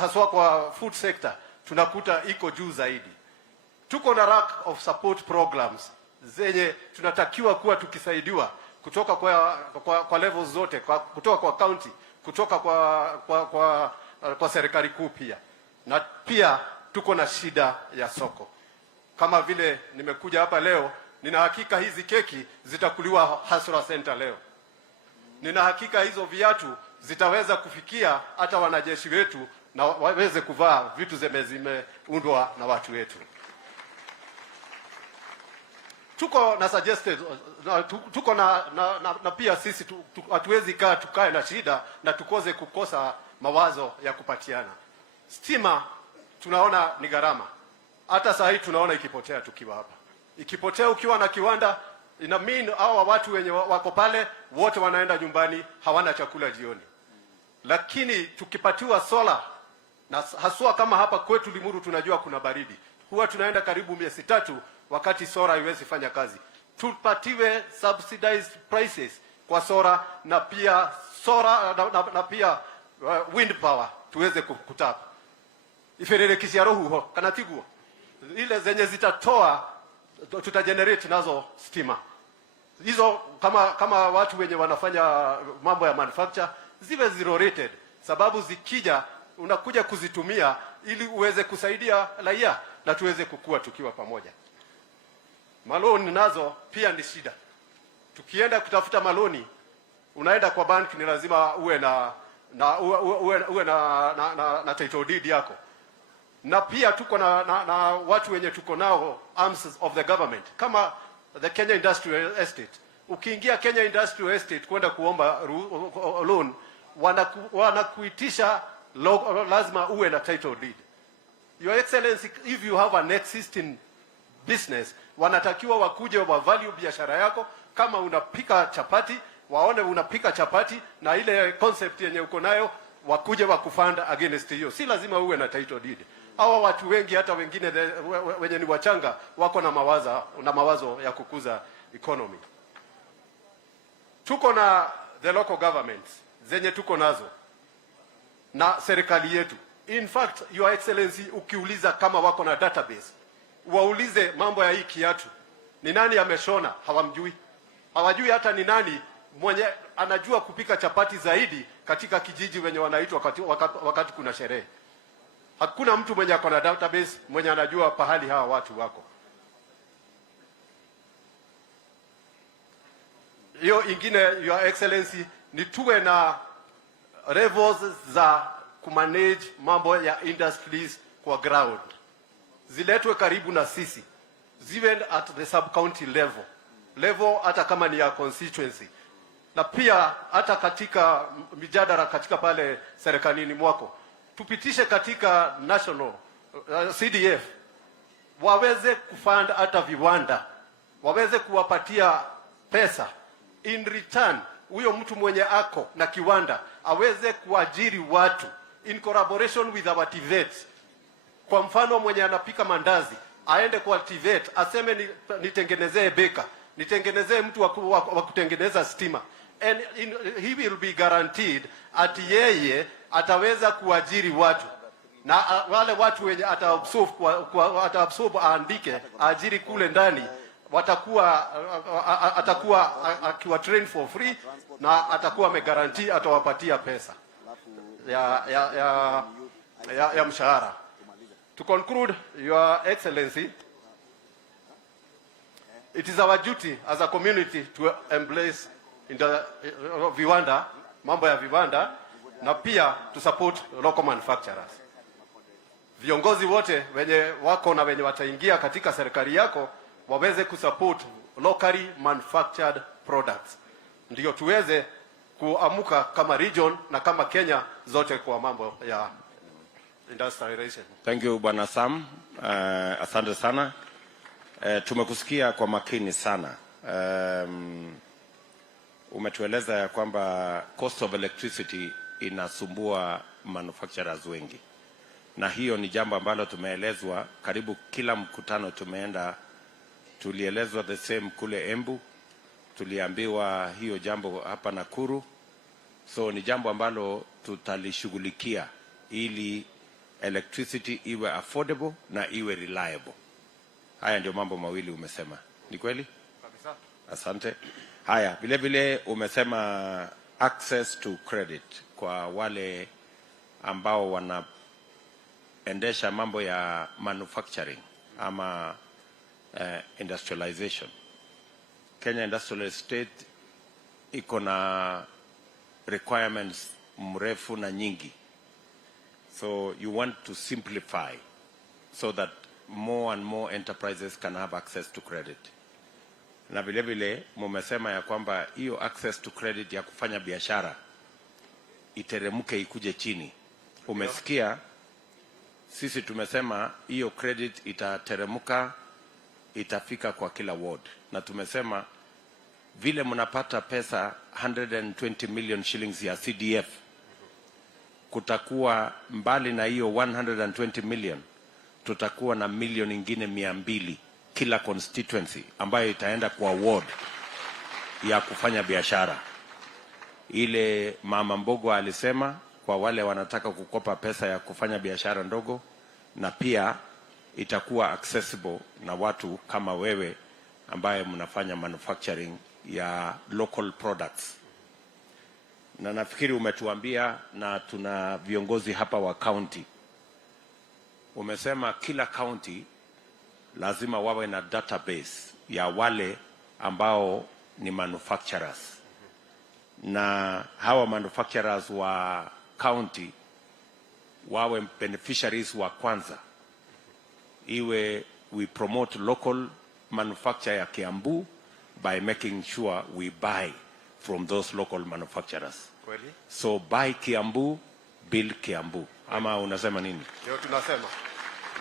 haswa kwa food sector tunakuta iko juu zaidi. Tuko na lack of support programs zenye tunatakiwa kuwa tukisaidiwa kutoka kwa levels zote, kutoka kwa county, kutoka kwa serikali kuu pia. Na pia tuko na shida ya soko. Kama vile nimekuja hapa leo, nina hakika hizi keki zitakuliwa Hasra Center leo. Nina hakika hizo viatu zitaweza kufikia hata wanajeshi wetu na waweze kuvaa vitu zimeundwa na watu wetu. Tuko na suggested tuko na pia sisi hatuwezi tukae na shida na tukoze kukosa mawazo ya kupatiana. Stima tunaona ni gharama. Hata saa hii tunaona ikipotea tukiwa hapa. Ikipotea ukiwa na kiwanda, ina mean hawa watu wenye wako pale wote wanaenda nyumbani, hawana chakula jioni. Lakini tukipatiwa sola, na haswa kama hapa kwetu Limuru tunajua kuna baridi, huwa tunaenda karibu miezi 3 wakati sola haiwezi fanya kazi. Tupatiwe subsidized prices kwa sola na pia sola na pia wind power tuweze kutapa. Iferere kisiaro huo kanatiguo ile zenye zitatoa tutagenerate nazo stima. Hizo kama watu wenye wanafanya mambo ya manufacture ziwe zero rated, sababu zikija unakuja kuzitumia ili uweze kusaidia raia na tuweze kukua tukiwa pamoja. Maloni nazo pia ni shida. Tukienda kutafuta maloni, unaenda kwa bank, ni lazima uwe na title deed yako. Na pia tuko na watu wenye tuko nao arms of the government kama the Kenya Industrial Estate. Ukiingia Kenya Industrial Estate kwenda kuomba loan, wanakuitisha lazima uwe na title deed. Your Excellency, if you have an existing business, wanatakiwa wakuje wa value biashara yako. Kama unapika chapati, waone unapika chapati na ile concept yenye uko nayo, wakuje wakufund against hiyo. Si lazima uwe na title deed. Hawa watu wengi, hata wengine wenye ni wachanga, wako na mawazo ya kukuza economy. Tuko na the local governments zenye tuko nazo na serikali yetu. In fact, Your Excellency, ukiuliza kama wako na database, waulize mambo ya hii kiatu, ni nani ameshona, hawamjui. Hawajui hata ni nani mwenye anajua kupika chapati zaidi katika kijiji wenye wanaitwa wakati kuna sherehe. Hakuna mtu mwenye ako na database mwenye anajua pahali hawa watu wako. Hiyo ingine, Your Excellency, ni tuwe na levels za kumanage mambo ya industries kwa ground. Ziletwe karibu na sisi. Ziwe at the sub-county level hata kama ni ya constituency. Na pia hata katika mijadala katika pale serikalini mwako, tupitishe katika national CDF waweze kufund hata viwanda, waweze kuwapatia pesa. In return, huyo mtu mwenye ako na kiwanda aweze kuajiri watu in collaboration with our TVETs. Kwa mfano, mwenye anapika mandazi aende kwa TVET aseme nitengenezee beka, nitengenezee mtu wa kutengeneza stima, and he will be guaranteed at yeye ataweza kuajiri watu, na wale watu wenye ataabsorb aandike ajiri kule ndani, atakuwa akiwa train for free na atakuwa amegarantii atawapatia pesa ya mshahara. To conclude, Your Excellency, it is our duty as a community to embrace viwanda, mambo ya viwanda, na pia to support local manufacturers. Viongozi wote wenye wako na wenye wataingia katika serikali yako waweze kusupport locally manufactured products, ndio tuweze kuamuka kama region na kama Kenya zote kwa mambo ya industrialization. Thank you, Bwana Sam. Asante sana. Tumekusikia kwa makini sana. Umetueleza ya kwamba cost of electricity inasumbua manufacturers wengi, na hiyo ni jambo ambalo tumeelezwa karibu kila mkutano tumeenda. Tulielezwa the same kule Embu, tuliambiwa hiyo jambo hapa Nakuru. So ni jambo ambalo tutalishughulikia ili electricity iwe affordable na iwe reliable. Haya ndio mambo mawili umesema. Ni kweli? Kabisa. Asante. Haya, vile vile umesema access to credit kwa wale ambao wanaendesha mambo ya manufacturing ama industrialization. Kenya Industrial Estate iko na requirements mrefu na nyingi. So you want to simplify so that more and more enterprises can have access to credit. Na vile vile mumesema ya kwamba hiyo access to credit ya kufanya biashara iteremuke ikuje chini. Umesikia sisi tumesema hiyo credit itateremuka itafika kwa kila ward. Na tumesema vile mnapata pesa 120 million shillings ya CDF, kutakuwa mbali na hiyo 120 million tutakuwa na milioni ingine 200 kila constituency ambayo itaenda kwa ward ya kufanya biashara. Ile mama Mbogo alisema kwa wale wanataka kukopa pesa ya kufanya biashara ndogo, na pia itakuwa accessible na watu kama wewe ambaye mnafanya manufacturing ya local products. Na nafikiri umetuambia, na tuna viongozi hapa wa county, umesema kila county lazima wawe na database ya wale ambao ni manufacturers, na hawa manufacturers wa county wawe beneficiaries wa kwanza. Iwe we promote local manufacture ya Kiambu by making sure we buy from those local manufacturers. Kweli? So buy Kiambu, build Kiambu. Ama unasema nini? Ndio tunasema.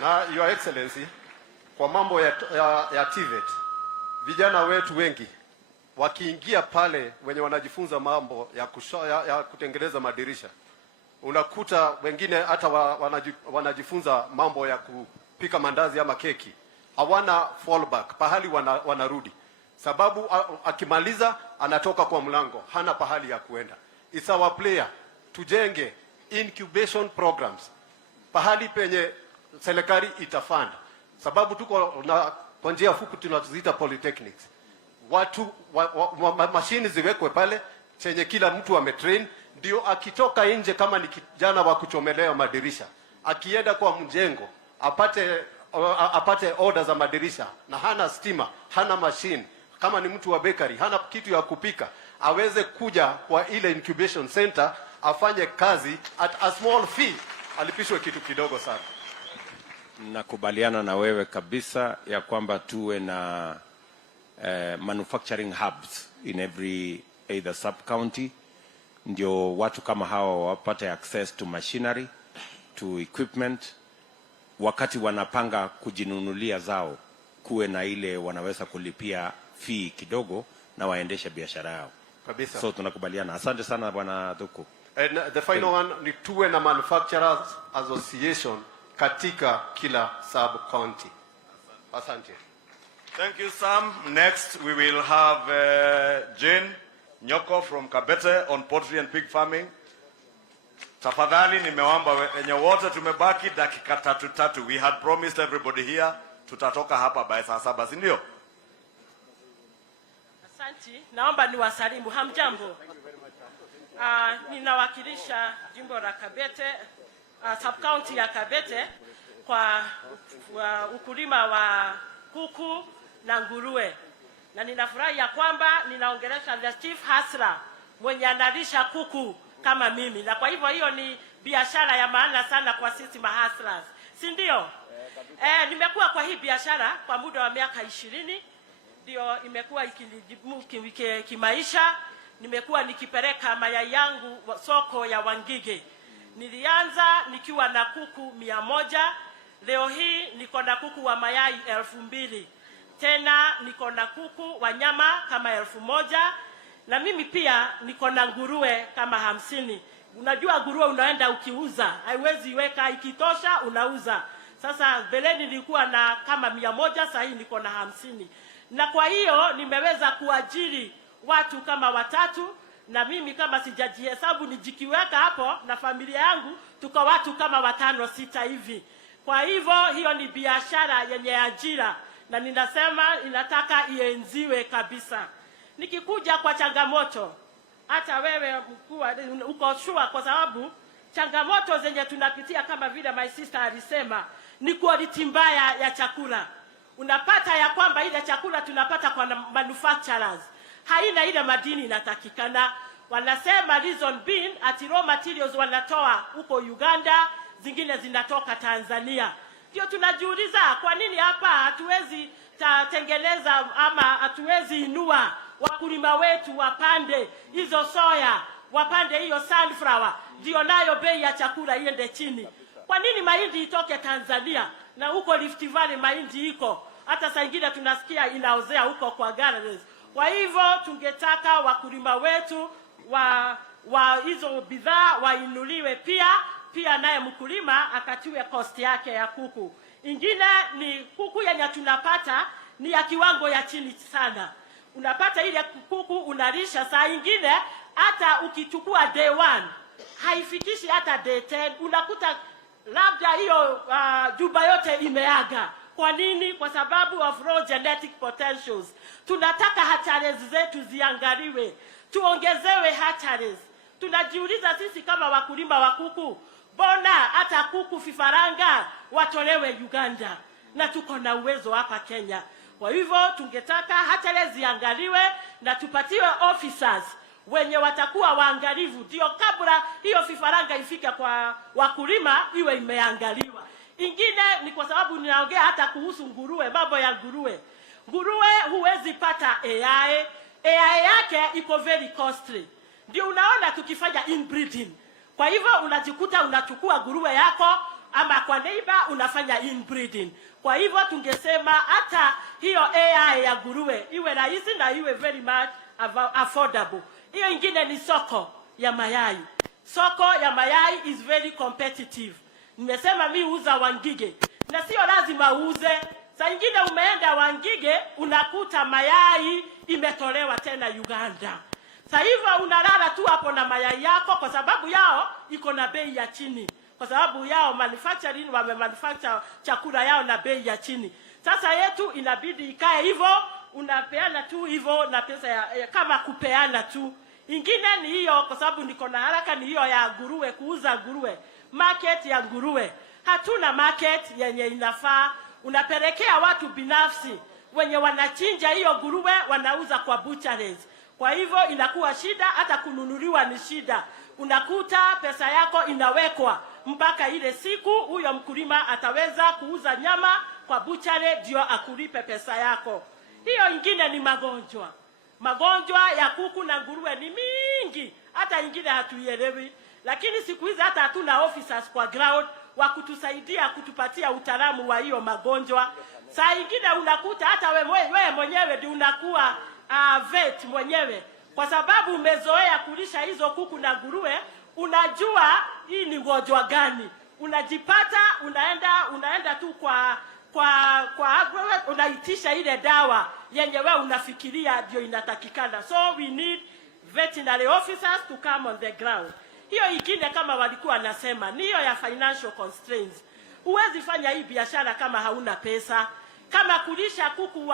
Na Your Excellency, kwa mambo ya TVET, vijana wetu wengi wakiingia pale wenye wanajifunza mambo ya kutengeneza madirisha, unakuta wengine hata wanajifunza mambo ya kupika mandazi ama keki, hawana fallback pahali wanarudi, sababu akimaliza anatoka kwa mlango, hana pahali ya kuenda. It's our player tujenge incubation programs pahali penye serikali itafund, sababu tuko na kwa njia fupi tunaziita polytechnics. Watu mashini ziwekwe pale chenye kila mtu ametrain, ndio akitoka nje kama ni kijana wa kuchomelea madirisha, akienda kwa mjengo apate order za madirisha, na hana stima, hana machine, kama ni mtu wa bakery hana kitu ya kupika, aweze kuja kwa ile incubation center afanye kazi at a small fee, alipishwe kitu kidogo sana. Nakubaliana na wewe kabisa ya kwamba tuwe na manufacturing hubs in every either sub county, ndio watu kama hawa wapate access to machinery, to equipment. Wakati wanapanga kujinunulia zao, kuwe na ile wanaweza kulipia fee kidogo na waendeshe biashara yao kabisa. So tunakubaliana. Asante sana Bwana Dhuku. And the final one ni tuwe na manufacturers association katika kila sub county. Asante. Thank you, Sam. Next, we will have Jane Nyoko from Kabete on poultry and pig farming. Tafadhali nimeomba wenye wote tumebaki dakika tatu. We had promised everybody here tutatoka hapa by saa 7, si ndio? Asante. Naomba niwasalimu. Hamjambo. Ninawakilisha jimbo la Kabete, sub county ya Kabete kwa ukulima wa kuku na nguruwe. Na ninafurahi ya kwamba ninaongelesha the chief hustler mwenye analisha kuku kama mimi. Na kwa hivyo hiyo ni biashara ya maana sana kwa sisi mahustlers. Si ndio? Nimekuwa kwa hii biashara kwa muda wa miaka 20. Ndio imekuwa ikinijibu kimaisha. Nimekuwa nikipeleka mayai yangu soko ya Wangige. Nilianza nikiwa na kuku 100. Leo hii niko na kuku wa mayai 2000. tena niko na kuku wanyama kama 1000, na mimi pia niko na nguruwe kama 50. Unajua nguruwe unaenda ukiuza, haiwezi weka, ikitosha unauza. Sasa beleni nilikuwa na kama 100, sasa hii niko na 50. Na kwa hiyo nimeweza kuajiri watu kama 3, na mimi kama sijajihesabu nijikiweka hapo na familia yangu tuko watu kama 5 6 hivi. Kwa hivyo hiyo ni biashara yenye ajira, na ninasema inataka ienziwe kabisa. Nikikuja kwa changamoto, hata wewe mkuu uko sure, kwa sababu changamoto zenye tunapitia kama vile my sister alisema ni quality mbaya ya chakula. Unapata ya kwamba ile chakula tunapata kwa manufacturers haina ile madini inatakikana. Wanasema reason being ati raw materials wanatoa huko Uganda, zingine zinatoka Tanzania. Ndio tunajiuliza kwa nini hapa hatuwezi tengeneza ama hatuwezi inua wakulima wetu wapande hizo soya, wapande hiyo sunflower, ndio nayo bei ya chakula iende chini. Kwa nini mahindi itoke Tanzania na huko Rift Valley mahindi iko? Hata saa nyingine tunasikia inaozea huko kwa garages. Kwa hivyo tungetaka wakulima wetu wa hizo bidhaa wainuliwe pia naye mkulima akatiwe cost yake ya kuku. Ingine ni kuku yenye tunapata ni ya kiwango ya chini sana. Unapata ile kuku unalisha saa nyingine hata ukichukua day 1 haifikishi hata day 10, unakuta labda hiyo juba yote imeaga. Kwa nini? Kwa sababu of raw genetic potentials. Tunataka hatcheries zetu ziangaliwe, tuongezewe hatcheries. Tunajiuliza sisi kama wakulima wa kuku, bona hata kuku vifaranga watolewe Uganda na tuko na uwezo hapa Kenya. Kwa hivyo tungetaka hatcheries ziangaliwe na tupatiwe officers wenye watakuwa waangalivu, ndio kabla hiyo vifaranga ifike kwa wakulima iwe imeangaliwa. Ingine ni kwa sababu ninaongea hata kuhusu nguruwe, mambo ya nguruwe. Nguruwe huwezi pata AI yake iko very costly. Ndio unaona tukifanya inbreeding. Kwa hivyo unajikuta unachukua nguruwe yako ama kwa neighbor unafanya inbreeding. Kwa hivyo tungesema hata hiyo AI ya nguruwe iwe rahisi na iwe very much affordable. Hiyo ingine ni soko ya mayai. Soko ya mayai is very competitive. Nimesema mimi uza Wangige na sio lazima uuze. Saa nyingine umeenda Wangige unakuta mayai imetolewa tena Uganda. Sasa hivyo unalala tu hapo na mayai yako kwa sababu yao iko na bei ya chini. Kwa sababu yao manufacturing wamemanufacture chakula yao na bei ya chini. Sasa yetu inabidi ikae hivyo, unapeana tu hivyo na pesa ya kama kupeana tu. Ingine ni hiyo, kwa sababu niko na haraka, ni hiyo ya nguruwe, kuuza nguruwe. Market ya nguruwe. Hatuna market yenye inafaa. Unapelekea watu binafsi wenye wanachinja hiyo nguruwe wanauza kwa butcheries. Kwa hivyo inakuwa shida, hata kununuliwa ni shida. Unakuta pesa yako inawekwa mpaka ile siku huyo mkulima ataweza kuuza nyama kwa butchery ndio akulipe pesa yako. Hiyo ingine ni magonjwa. Magonjwa ya kuku na nguruwe ni mingi, hata ingine hatuielewi. Lakini siku hizi hata hatuna officers kwa ground wa kutusaidia kutupatia utaalamu wa hiyo magonjwa. Saa ingine unakuta hata wewe mwenyewe ndio unakuwa vet mwenyewe, kwa sababu umezoea kulisha hizo kuku na nguruwe, unajua hii ni ugonjwa gani. Unajipata unaenda tu kwa unaitisha ile dawa yenye wewe unafikiria ndio inatakikana. So we need veterinary officers to come on the ground. Hiyo ingine kama walikuwa nasema ni hiyo ya financial constraints. Huwezi fanya hii biashara kama hauna pesa. Kama kulisha kuku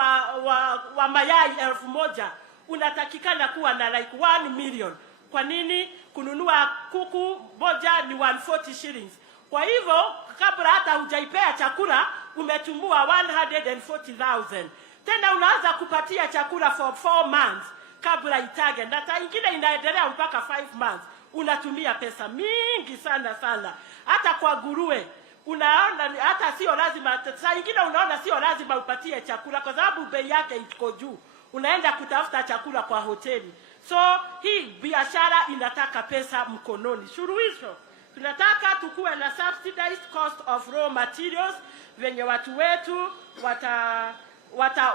wa mayai 1000 unatakikana kuwa na like 1 million. Kwa nini? Kununua kuku moja ni 140 shillings. Kwa hivyo kabla hata hujaipea chakula umetumua 140,000. Tena unaanza kupatia chakula for 4 months kabla itage. Na hata ingine inaendelea mpaka 5 months. Unatumia pesa mingi sana. Hata kwa nguruwe unaona hata sio lazima, saa nyingine unaona sio lazima upatie chakula kwa sababu bei yake iko juu. Unaenda kutafuta chakula kwa hoteli. So hii biashara inataka pesa mkononi. Suluhisho, tunataka tukue na subsidized cost of raw materials venye watu wetu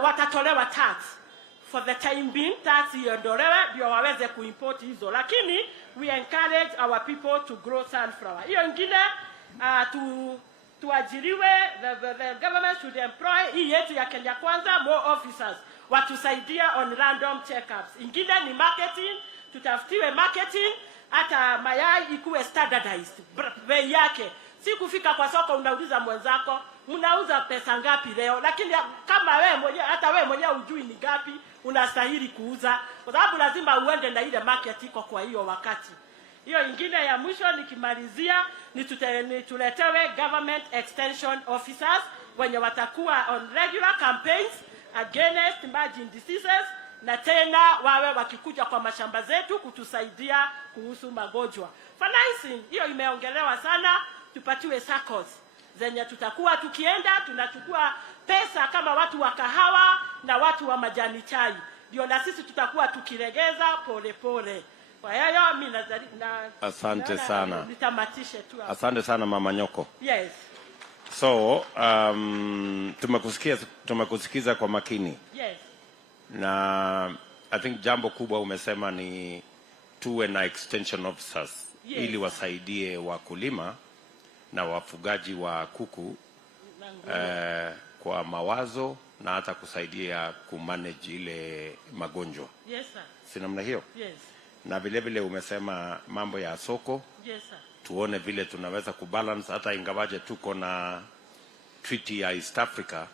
watatolewa tax. For the time being, tax iondolewe ndio waweze kuimport hizo, lakini we encourage our people to grow sunflower. Hiyo ingine tuajiriwe, the government should employ hii yetu ya Kenya Kwanza more officers watusaidia on random checkups. Ingine ni marketing, tutafutiwe marketing, hata mayai ikuwe standardized bei yake. Si kufika kwa soko unauliza mwenzako mnauza pesa ngapi leo, lakini kama wewe mwenyewe hata wewe mwenyewe hujui ni ngapi unastahili kuuza, kwa sababu lazima uende na ile market iko kwa hiyo wakati. Hiyo ingine ya mwisho nikimalizia ni tuletewe government extension officers wenye watakuwa on regular campaigns against emerging diseases, na tena wawe wakikuja kwa mashamba zetu kutusaidia kuhusu magonjwa. Financing hiyo imeongelewa sana, tupatiwe SACCOS zenye tutakuwa tukienda tunachukua pesa kama watu wa kahawa na watu wa majani chai, ndio na sisi tutakuwa tukiregeza pole pole. Kwa hiyo mimi asante sana. Nitamatishe tu. Asante sana Mama Nyoko. Yes. So tumekusikiza kwa makini. Yes. Na I think jambo kubwa umesema ni tuwe na extension officers, yes, ili wasaidie wakulima na wafugaji wa kuku kwa mawazo na hata kusaidia kumanage ile magonjwa. Yes sir. Si namna hiyo? Yes. Na vile vile umesema mambo ya soko. Yes sir. Tuone vile tunaweza kubalance, hata ingawaje tuko na treaty ya East Africa.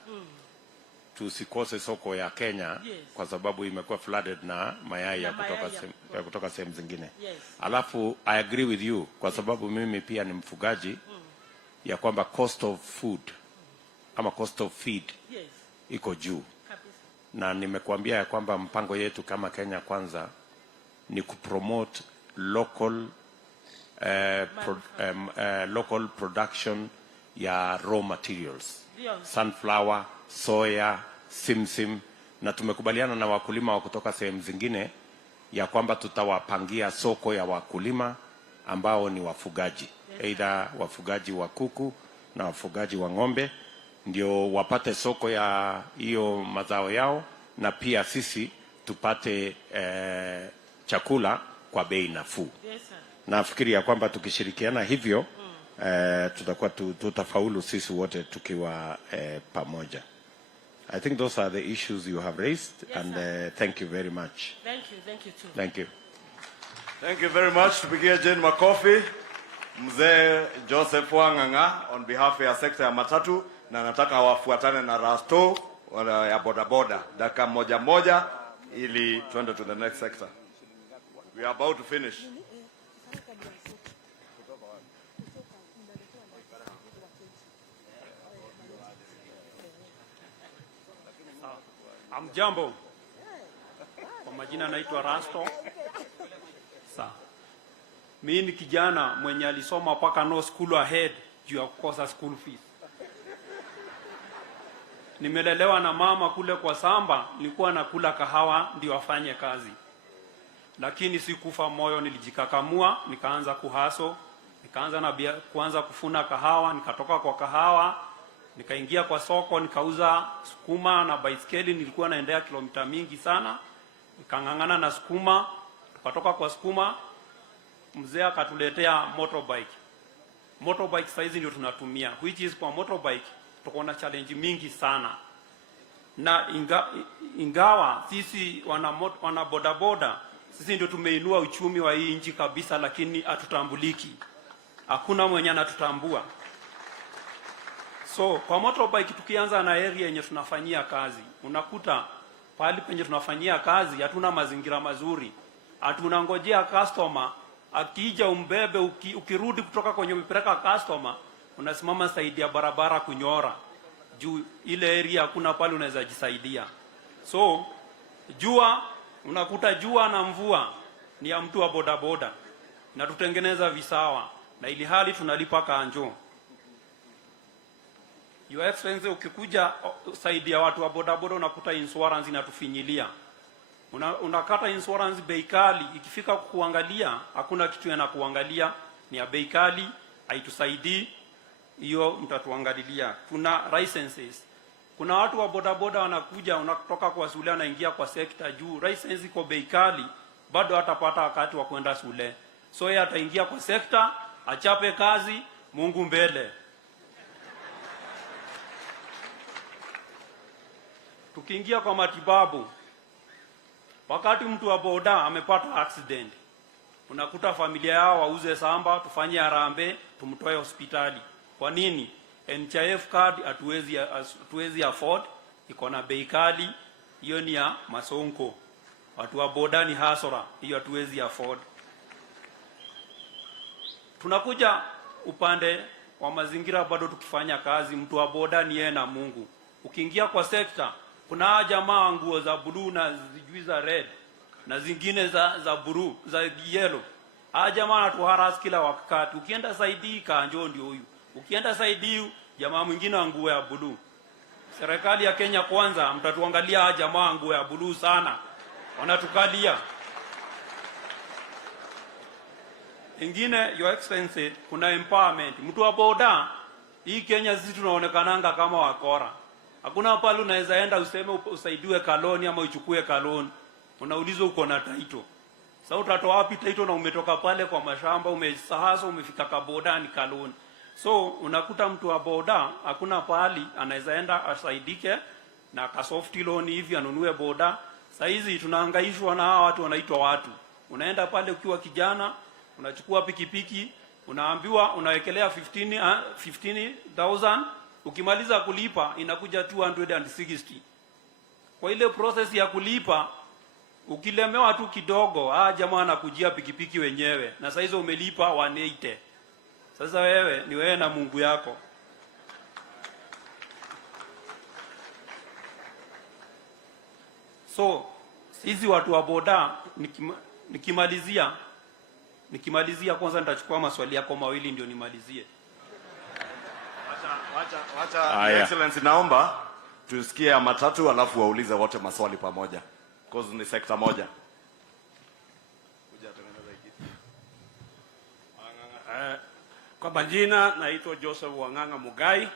Tusikose soko ya Kenya, yes, kwa sababu imekuwa flooded na mayai ya kutoka sehemu zingine. Yes. Alafu I agree with you kwa sababu mimi pia ni mfugaji, ya kwamba cost of food ama cost of feed, yes, iko juu. Kabisa. Na nimekuambia ya kwamba mpango yetu kama Kenya Kwanza ni kupromote local local production ya raw materials. Yes. Sunflower, soya, simsim, na tumekubaliana na wakulima wa kutoka sehemu zingine ya kwamba tutawapangia soko ya wakulima ambao ni wafugaji, either wafugaji wa kuku na wafugaji wa ng'ombe, ndio wapate soko ya hiyo mazao yao, na pia sisi tupate chakula kwa bei nafuu. Yes, nafikiri ya kwamba tukishirikiana hivyo tutakuwa tutafaulu sisi wote tukiwa pamoja. I think those are the issues you have raised. Yes, and thank you very much. Thank you too. Thank you. Thank you very much. Tupigie Jane makofi. Mzee Joseph Wanganga on behalf ya sekta ya matatu, na nataka wafuatane na Rasto ya bodaboda dakika moja ili tuende to the next sector. We are about to finish. Amjambo. Kwa majina naitwa Rasto. Mimi ni kijana mwenye alisoma paka no school ahead juu ya kukosa school fees. Nimelelewa na mama kule kwa samba, nilikuwa nakula kahawa ndio afanye kazi. Lakini sikufa moyo, nilijikakamua, nikaanza kuhaso, nikaanza kuanza kufuna kahawa, nikatoka kwa kahawa, nikaingia kwa soko, nikauza sukuma na baiskeli, nilikuwa naendea kilomita mingi sana, nikangangana na sukuma, tukatoka kwa sukuma, mzee akatuletea motorbike. Motorbike saizi ndio tunatumia, which is kwa motorbike tuko na challenge mingi sana. Na ingawa sisi wana bodaboda, sisi ndio tumeinua uchumi wa hii nchi kabisa, lakini hatutambuliki. Hakuna mwenye anatutambua. So kwa motorbike tukianza na area yenye tunafanyia kazi, unakuta pale penye tunafanyia kazi hatuna mazingira mazuri. Hatuna ngojea customer akija umbebe, ukirudi kutoka kwenye umepeleka customer unasimama saidi ya barabara kunyora. Juu ile area hakuna pale unaweza jisaidia. So unakuta jua na mvua ni ya mtu wa bodaboda, na tutengeneza visawa na ili hali tunalipa kanjo. Your Excellency, ukikuja saidi ya watu wa bodaboda unakuta insurance inatufinyilia. Unakata insurance bei kali, ikifika kuangalia hakuna kitu yanakuangalia, ni ya bei kali, haitusaidii. Hiyo mtatuangalilia. Tuna licenses. Kuna watu wa bodaboda wanakuja, unatoka kwa shule anaingia kwa sekta juu license iko bei kali, bado hatapata wakati wa kwenda shule. So yeye ataingia kwa sekta, achape kazi, Mungu mbele. Tukiingia kwa matibabu, wakati mtu wa boda amepata accident, unakuta familia yao wauze samba, tufanye harambee, tumtoe hospitali. Kwa nini? NHIF card hatuwezi afford, iko na bei kali, hiyo ni ya masonko. Watu wa boda ni hasara, hiyo hatuwezi afford. Tunakuja upande wa mazingira, bado tukifanya kazi, mtu wa boda ni yeye na Mungu. Ukiingia kwa sekta, kuna jamaa nguo za blue na zijui za red na zingine za blue, za yellow. Jamaa anatuharas kila wakati. Ukienda saidi kanjo ndio huyu. Ukienda saidi jamaa mwingine nguo ya blue. Serikali ya Kenya Kwanza, mtatuangalia jamaa nguo ya blue sana. Wanatukalia. Ingine, Your Excellency, kuna empowerment. Mtu wa boda, hii Kenya sisi tunaonekananga kama wakora. Hakuna pale unaweza enda useme usaidiwe kaloni ama uchukue kaloni. Unaulizwa uko na title. Sasa utatoa wapi title na umetoka pale kwa mashamba, umesahasa, umefika kaboda ni kaloni. So unakuta mtu wa boda hakuna pahali anaweza enda asaidike na ka soft loan hivi anunue boda. Sasa hizi tunahangaishwa na hawa watu wanaitwa watu. Unaenda pale ukiwa kijana, unachukua pikipiki, unaambiwa unawekelea 15,000, ukimaliza kulipa inakuja 260. Kwa ile process ya kulipa ukilemewa tu kidogo, jamaa anakujia pikipiki wenyewe na sasa hizo umelipa 180. Sasa wewe ni wewe na Mungu yako. So sisi watu wa boda, nikimalizia kwanza nitachukua maswali yako mawili ndio nimalizie. Wacha Excellency, naomba tusikie matatu alafu waulize wote maswali pamoja. Cause ni sekta moja. Kwa majina naitwa Joseph Wanganga Mugai,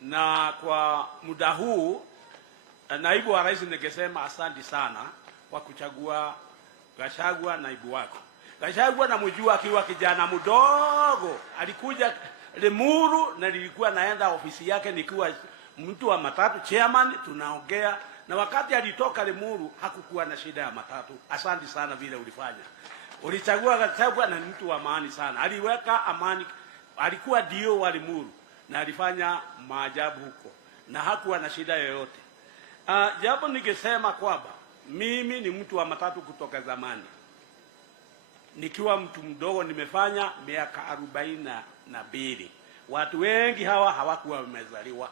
na kwa muda huu naibu wa rais ningesema asante sana kwa kuchagua Gachagua naibu wako. Gachagua namjua akiwa kijana mdogo, alikuja Limuru na nilikuwa naenda ofisi yake nikiwa mtu wa matatu chairman, tunaongea, na wakati alitoka Limuru hakukuwa na shida ya matatu. Asante sana vile ulifanya. Ulichagua Gachagua na mtu wa amani sana. Aliweka amani, alikuwa dio wa Limuru na alifanya maajabu huko na hakuwa na shida yoyote. Japo ningesema kwamba mimi ni mtu wa matatu kutoka zamani. Nikiwa mtu mdogo nimefanya miaka 42. Watu wengi hawa hawakuwa wamezaliwa.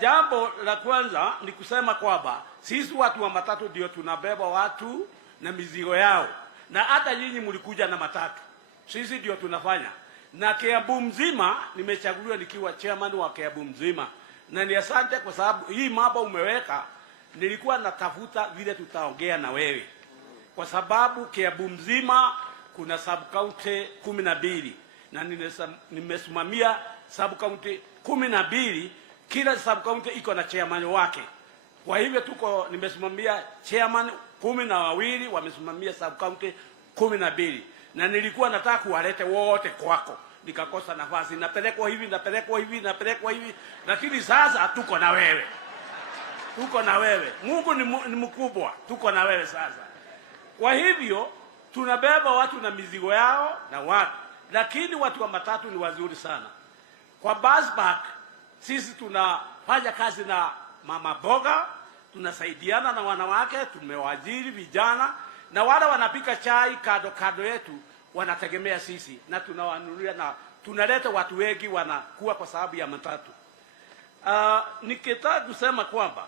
Jambo la kwanza ni kusema kwamba sisi watu wa matatu ndio tunabeba watu na mizigo yao. Na hata nyinyi mlikuja na matatu. Sisi ndio tunafanya. Na Kiambu mzima nimechaguliwa nikiwa chairman wa Kiambu mzima. Na ni asante kwa sababu hii mambo umeweka, nilikuwa natafuta vile tutaongea na wewe. Kwa sababu Kiambu mzima kuna sub county 12 na nimesimamia sub county 12, kila sub county iko na chairman wake. Kwa hivyo nimesimamia chairman 12 wamesimamia sub county 12, na nilikuwa nataka kuwalete wote kwako, nikakosa nafasi. Napelekwa hivi, lakini sasa tuko na wewe. Mungu ni mkubwa, tuko na wewe sasa. Kwa hivyo tunabeba watu na mizigo yao na watu, lakini watu wa matatu ni wazuri sana. Kwa busback sisi tunafanya kazi na mama boga, tunasaidiana na wanawake, tumewaajiri vijana, na wale wanapika chai kado yetu wanategemea sisi, na tunawanunulia na tunaleta watu wengi wanakuwa kwa sababu ya matatu. Nikitaka kusema kwamba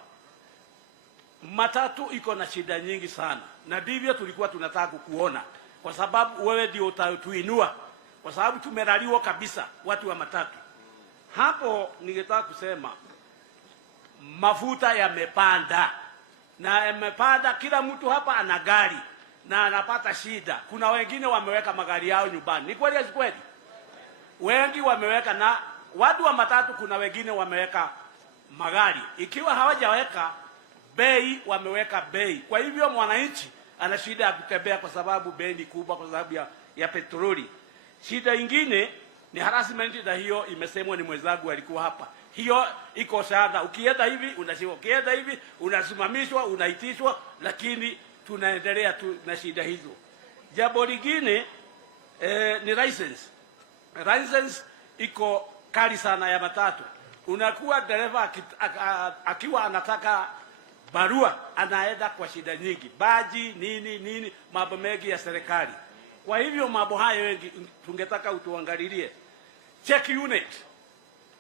matatu iko na shida nyingi sana, na ndivyo tulikuwa tunataka kukuona, kwa sababu wewe ndio utatuinua, kwa sababu tumeraliwa kabisa watu wa matatu. Hapo ningetaka kusema mafuta yamepanda, na yamepanda, kila mtu hapa ana gari na anapata shida. Kuna wengine wameweka magari yao nyumbani. Ni kweli si kweli? Wengi wameweka, na watu wa matatu kuna wengine wameweka magari. Ikiwa hawajaweka bei, wameweka bei. Kwa hivyo mwananchi ana shida ya kutembea kwa sababu bei ni kubwa kwa sababu ya petroli. Shida ingine ni harassment, na hiyo imesemwa ni mwenzangu alikuwa hapa. Hiyo iko sana. Ukienda hivi unashikwa, ukienda hivi unasimamishwa, unaitishwa, lakini tunaendelea tu na shida hizo. Jambo lingine ni license. License iko kali sana ya matatu. Unakuwa dereva akiwa anataka barua, anaenda kwa shida nyingi, baji nini mambo mengi ya serikali. Kwa hivyo mambo hayo wengi tungetaka utuangalilie. Check unit,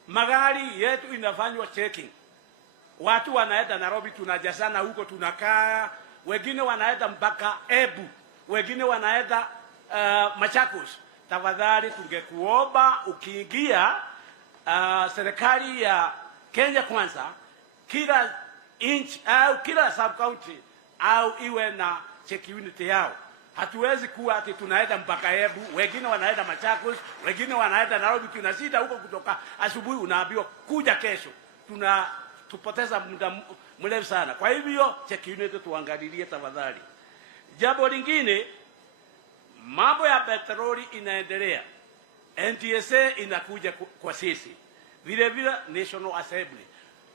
magari yetu inafanywa checking. Watu wanaenda Nairobi, tunajazana huko, tunakaa. Wengine wanaenda mpaka Embu, wengine wanaenda Machakos. Tafadhali tungekuomba ukiingia serikali ya Kenya Kwanza, kila inch au kila sub county au iwe na check unit yao. Hatuwezi kuwa ati tunaenda mpaka Embu, wengine wanaenda Machakos, wengine wanaenda Nairobi, tunashinda huko kutoka asubuhi, unaambiwa kuja kesho. Tupoteza muda mrefu sana. Kwa hivyo check unit tuangalilie tafadhali. Jambo lingine, mambo ya petroli inaendelea. NTSA inakuja kwa sisi. Vile vile National Assembly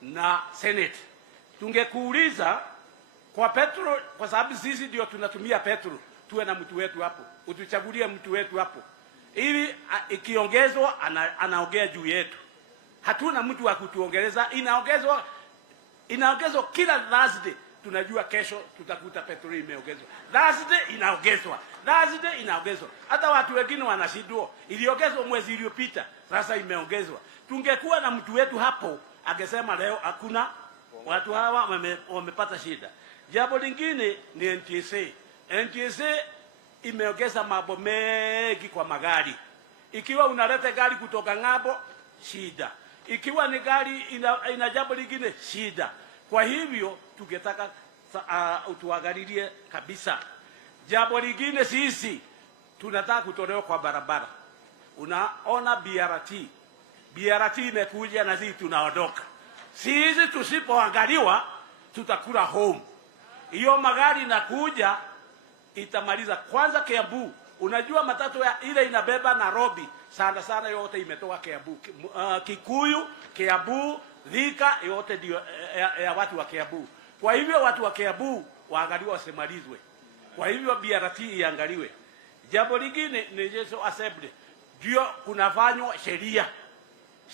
na Senate. Tungekuuliza kwa petrol, kwa sababu sisi ndio tunatumia petrol, tuwe na mtu wetu hapo. Utuchagulie mtu wetu hapo. Ili ikiongezwa anaongea juu yetu. Hatuna mtu wa kutuongeleza, inaongezwa kila Thursday. Tunajua kesho tutakuta petroli imeongezwa. Thursday inaongezwa. Hata watu wengine wanashindwa. Iliongezwa mwezi uliopita, sasa imeongezwa. Tungekuwa na mtu wetu hapo, angesema leo hakuna, watu hawa wamepata shida. Jambo lingine ni NTSA. NTSA imeongeza mambo mengi kwa magari. Ikiwa unaleta gari kutoka ng'ambo, shida. Ikiwa ni gari ina jambo lingine, shida. Kwa hivyo tungetaka utuangalilie kabisa. Jambo lingine, sisi tunataka kutolewa kwa barabara. Unaona BRT imekuja na sisi tunaondoka. Sisi tusipoangaliwa tutakula home. Hiyo magari inakuja itamaliza kwanza Kiambu. Unajua matatu ya ile inabeba Nairobi sana yote imetoka Kiambu. Kikuyu, Kiambu, Thika yote ndio ya watu wa Kiambu. Kwa hivyo watu wa Kiambu waangaliwe, wasemalizwe. Kwa hivyo BRT iangaliwe. Jambo lingine ni National Assembly. Ndio kunafanywa sheria.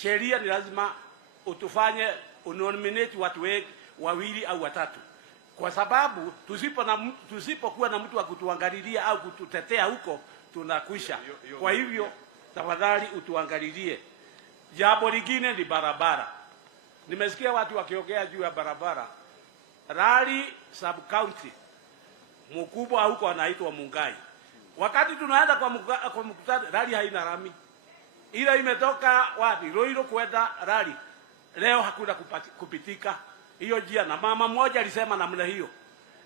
Sheria ni lazima utufanye unominate watu wengi, wawili au watatu. Kwa sababu tusipokuwa na mtu wa kutuangalilia au kututetea huko, tunakwisha. Kwa hivyo tafadhali utuangalilie. Jambo lingine ni barabara. Nimesikia watu wakiongea juu ya barabara. Rally sub county mkubwa huko anaitwa Mungai. Wakati tunaenda kwa mkutano, rally haina rami. Ile imetoka wapi? Roiro kwenda rally. Leo hakuna kupitika hiyo njia, na mama mmoja alisema namna hiyo.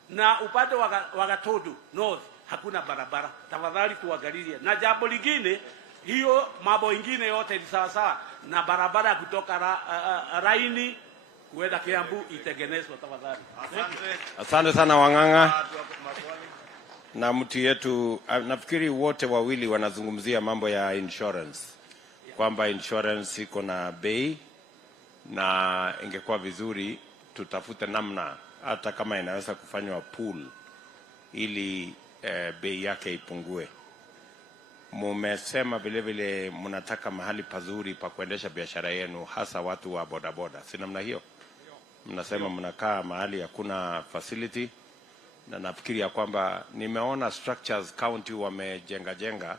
Na upande wa Gatodu North hakuna barabara. Tafadhali tuangalilie. Na jambo lingine, hiyo mambo ingine yote ni sawa na barabara kutoka Raini kwenda Kiambu itengenezwe tafadhali. Asante sana Wang'ang'a. Na mtu yetu, nafikiri wote wawili wanazungumzia mambo ya insurance. Kwamba insurance iko na bei, na ingekuwa vizuri tutafute namna hata kama inaweza kufanywa pool ili bei yake ipungue. Mumesema vile vile mnataka mahali pazuri pa kuendesha biashara yenu, hasa watu wa bodaboda. Si namna hiyo? Mnasema mnakaa mahali hakuna facility, na nafikiri ya kwamba nimeona structures county wamejenga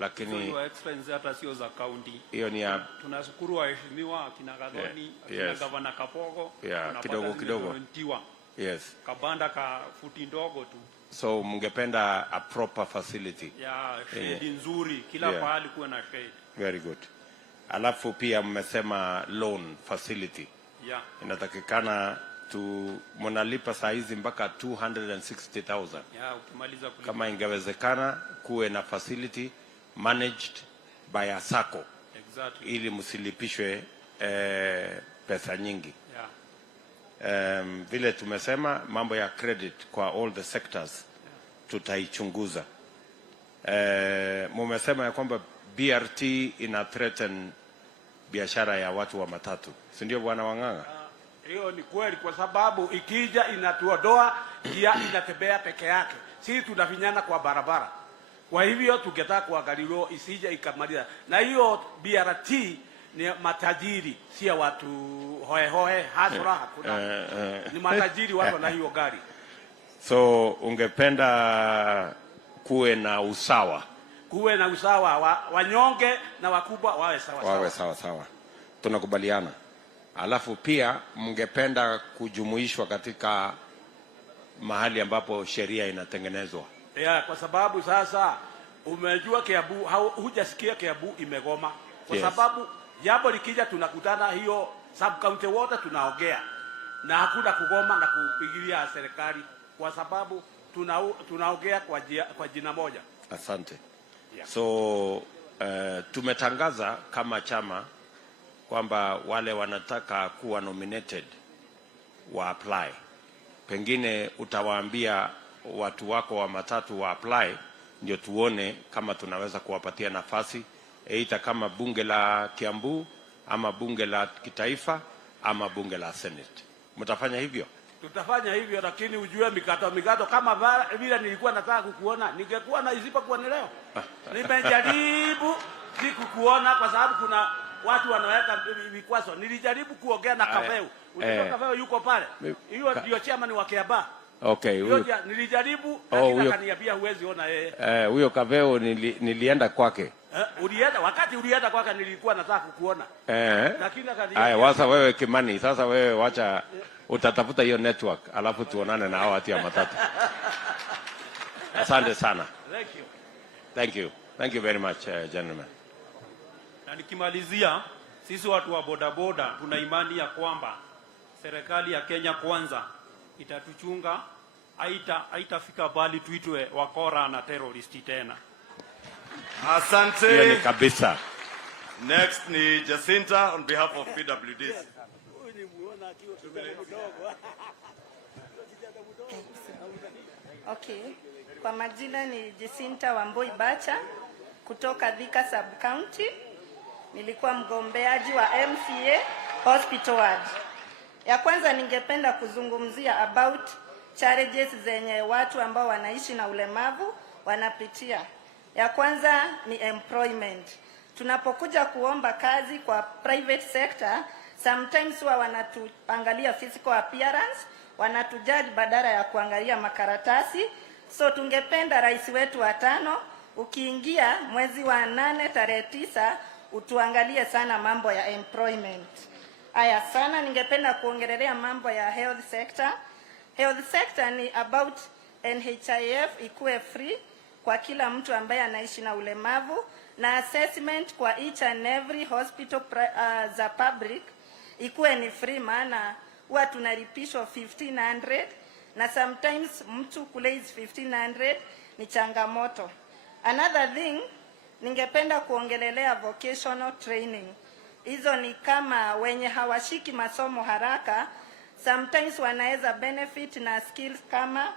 lakini hizo expense hata sio za county. Hiyo ni ya tunashukuru waheshimiwa kina Gadhoni, kina Gavana Kapogo, kidogo. Yes. Kabanda ka futi ndogo tu. So mungependa a proper facility. Shade nzuri kila pahali kuwe na shade. Very good. Alafu pia mmesema loan facility. Inatakikana mnalipa saa hizi mpaka 260,000. Ukimaliza kulipa. Kama ingewezekana kuwe na facility managed by a sacco. Exactly. Ili msilipishwe pesa nyingi. Vile tumesema mambo ya credit kwa all the sectors tutaichunguza. Mumesema ya kwamba BRT ina threaten biashara ya watu wa matatu, si ndio Bwana Wang'ang'a? Hiyo ni kweli, kwa sababu ikija inatuondoa, njia inatembea peke yake, sisi tunafinyana kwa barabara. Kwa hivyo tungetaka kuangalia isije ikamaliza, na hiyo BRT ni matajiri, si watu hohe hasra, hakuna ni matajiri watu na hiyo gari. So ungependa kuwe na usawa, wanyonge na wakubwa wawe sawa. Tunakubaliana. Alafu pia mngependa kujumuishwa katika mahali ambapo sheria inatengenezwa. Kwa sababu sasa umejua Kiambu, hujasikia Kiambu imegoma. Kwa sababu jambo likija tunakutana hiyo sub county wote tunaongea. Na hakuna kugoma na kupigilia serikali, kwa sababu tunaongea kwa jina moja. Asante. So tumetangaza kama chama kwamba wale wanataka kuwa nominated wa apply. Pengine utawaambia watu wako wa matatu wa apply, ndio tuone kama tunaweza kuwapatia nafasi, aidha kama bunge la Kiambu ama bunge la kitaifa ama bunge la Senate. Mtafanya hivyo? Tutafanya hivyo, lakini ujue mikato kama vile nilikuwa nataka kukuona, ningekuwa na isipokuwa ni leo. Nimejaribu sikukuona kwa sababu kuna watu wanaweka vikwazo. Nilijaribu kuongea na Kaveu. Unajua Kaveu yuko pale. Hiyo ndio chairman wa Kiamba. Okay. Nilijaribu lakini akaniambia huwezi ona yeye. Huyo Kaveu nilienda kwake. Ulienda wakati ulienda kwake nilikuwa nataka kukuona. Lakini akaniambia. Wasa wewe Kimani, sasa wewe wacha utatafuta hiyo network alafu tuonane na hao watu ya matatu. Asante sana. Thank you very much gentlemen. Na nikimalizia, sisi watu wa bodaboda tuna imani ya kwamba serikali ya Kenya Kwanza itatuchunga, haitafika bali tuitwe wakora na terroristi tena. Asante. Hiyo ni kabisa. Next ni Jacinta on behalf of PWDs. Okay. Kwa majina ni Jacinta Wamboi Bacha kutoka Thika Sub County. Nilikuwa mgombeaji wa MCA Hospital Ward. Ya kwanza ningependa kuzungumzia about challenges zenye watu ambao wanaishi na ulemavu wanapitia. Ya kwanza ni employment. Tunapokuja kuomba kazi kwa private sector, sometimes huwa wanatuangalia physical appearance, wanatujudge badala ya kuangalia makaratasi. So tungependa rais wetu wa 5 ukiingia mwezi wa 8 tarehe 9 utuangalie sana mambo ya employment. Aya sana ningependa kuongelelea mambo ya health sector. Health sector ni about NHIF ikuwe free kwa kila mtu ambaye anaishi na ulemavu, na assessment kwa each and every hospital za public ikuwe ni free, maana huwa tunalipishwa 1500 na sometimes mtu kule is 1500 ni changamoto. Another thing ningependa kuongelelea vocational training. Hizo ni kama wenye hawashiki masomo haraka, sometimes wanaweza benefit na skills kama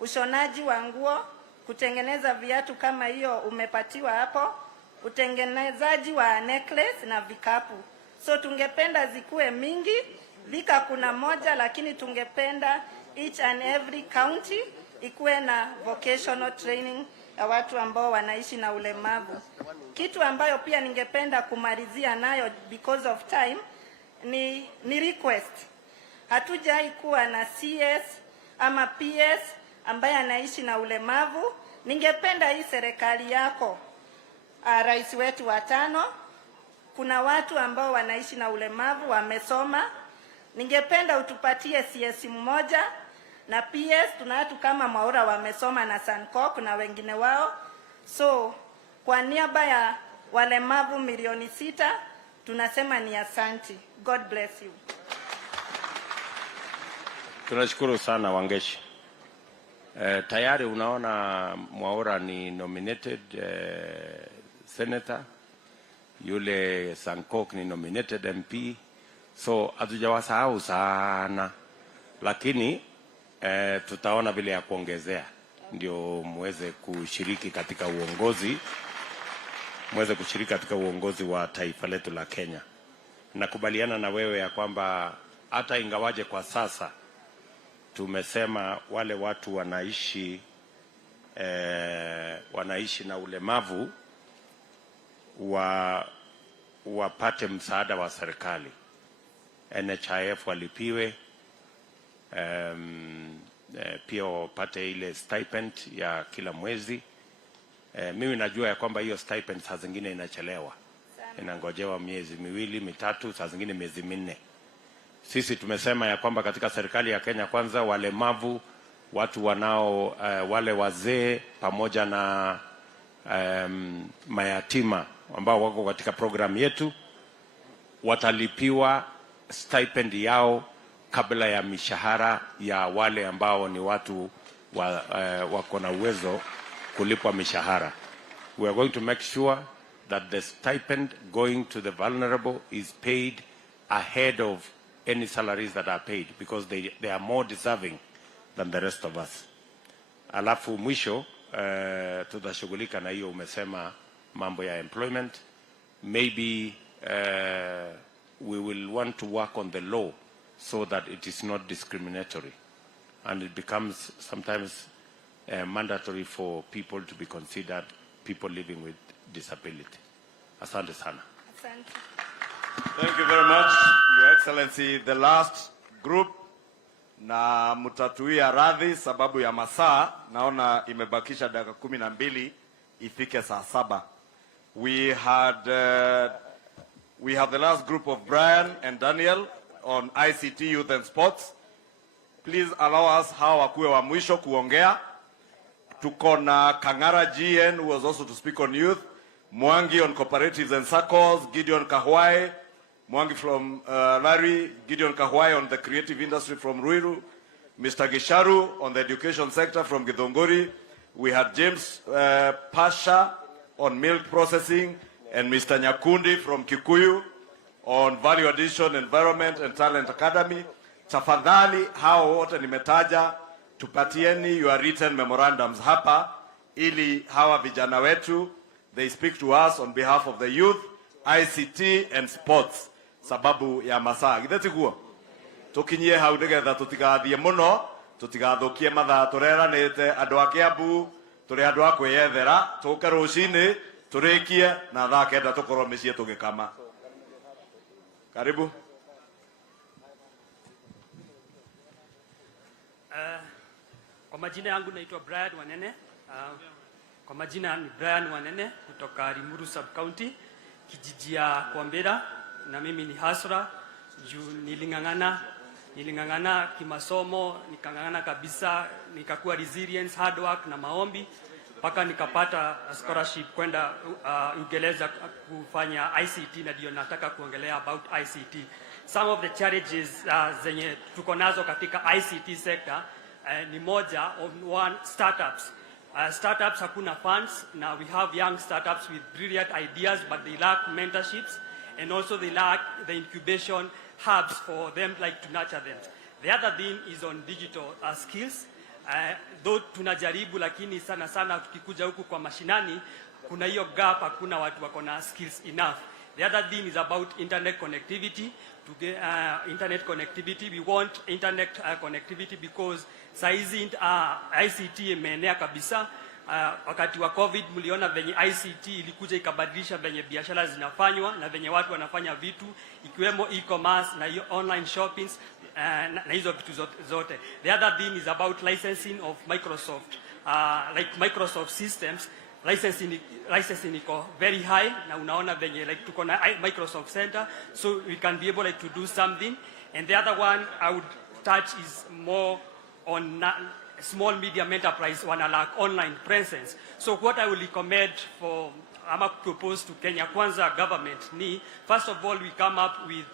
ushonaji wa nguo, kutengeneza viatu kama hiyo umepatiwa hapo, utengenezaji wa necklace na vikapu. So tungependa zikuwe mingi. Thika kuna moja, lakini tungependa each and every county ikuwe na vocational training ya watu ambao wanaishi na ulemavu. Kitu ambayo pia ningependa kumalizia nayo because of time ni request. Hatujai kuwa na CS ama PS ambaye anaishi na ulemavu. Ningependa hii serikali yako, rais wetu wa 5, kuna watu ambao wanaishi na ulemavu wamesoma. Ningependa utupatie CS mmoja na PS. Tuna watu kama Maura wamesoma na Sankok na wengine wao. So kwa niaba ya walemavu milioni 6 tunasema ni asanti. God bless you. Tunashukuru sana Wangeshi. Tayari unaona Mwaura ni nominated senator, yule Sankok ni nominated MP. so hatujawasahau sana, lakini tutaona vile ya kuongezea ndio muweze kushiriki katika uongozi wa taifa letu la Kenya. Nakubaliana na wewe ya kwamba hata ingawaje kwa sasa tumesema wale watu wanaishi na ulemavu wapate msaada wa serikali, NHIF walipiwe, pia wapate ile stipend ya kila mwezi. Mimi najua ya kwamba hiyo stipend saa zingine inachelewa, inangojewa miezi 2, 3, saa zingine miezi 4. Sisi tumesema ya kwamba katika serikali ya Kenya Kwanza, walemavu, watu wale wazee pamoja na mayatima ambao wako katika program yetu watalipiwa stipend yao kabla ya mishahara ya wale ambao ni watu wako na uwezo kulipwa mishahara. We are going to make sure that the stipend going to the vulnerable is paid ahead of any salaries that are paid, because they are more deserving than the rest of us. Alafu mwisho tutashughulika na hiyo umesema mambo ya employment. Maybe we will want to work on the law so that it is not discriminatory and it becomes sometimes mandatory for people to be considered people living with disability. Asante sana. Asante. Thank you very much, Your Excellency. The last group, na mutatuia radhi sababu ya masaa, naona imebakisha dakika 12 ifike saa 7. We have the last group of Brian and Daniel on ICT, Youth and Sports. Please allow us hawa wakuwe wa mwisho kuongea. Tuko na Kangara GN who was also to speak on youth, Mwangi on cooperatives and circles, Gideon Kahwai, Mwangi from Larry, Gideon Kahwai on the creative industry from Ruiru, Mr. Gisharu on the education sector from Githongori. We had James Pasha on milk processing, and Mr. Nyakundi from Kikuyu on value addition, environment and talent academy. Tafadhali hao wote nimetaja, tupatieni your written memorandums hapa ili hawa vijana wetu they speak to us on behalf of the youth, ICT and sports sababu ya masaa githetiguo tukinyie hau nigetha tutigathie muno tutigathukie mathaa tureranite andu a Kiambu turi andu a kwiyethera tuke rucini turikie na thaa 9 tukorwo micie tugikama. Karibu. Kwa majina yangu naitwa Brian Wanene. Kwa majina ni Brian Wanene kutoka Limuru sub county, kijiji ya Kwambera, na mimi ni hasra juu nilingangana kimasomo, nikangangana kabisa, nikakuwa resilience, hard work na maombi mpaka nikapata scholarship kwenda Uingereza kufanya ICT, na ndio nataka kuongelea about ICT. Some of the challenges zenye tuko nazo katika ICT sector ni moja on one startups. Startups hakuna funds. Now we have young startups with brilliant ideas, but they lack mentorships, and also they lack the incubation hubs for them, like to nurture them. The other thing is on digital skills. Though tunajaribu, lakini sana tukikuja huku kwa mashinani kuna hiyo gap, hakuna watu wako na skills enough. The other thing is about internet connectivity. To get internet connectivity, we want internet connectivity because saizi ICT imeenea kabisa. Wakati wa COVID mliona venye ICT ilikuja ikabadilisha venye biashara zinafanywa na venye watu wanafanya vitu, ikiwemo e-commerce na hiyo online shoppings na hizo vitu zote. The other thing is about licensing of Microsoft. Like Microsoft systems, licensing iko very high, na unaona venye like tuko na Microsoft Center, so we can be able like to do something. And the other one I would touch is more on small medium enterprise wana lack online presence. So what I will recommend for propose to Kenya Kwanza government ni, first of all, we come up with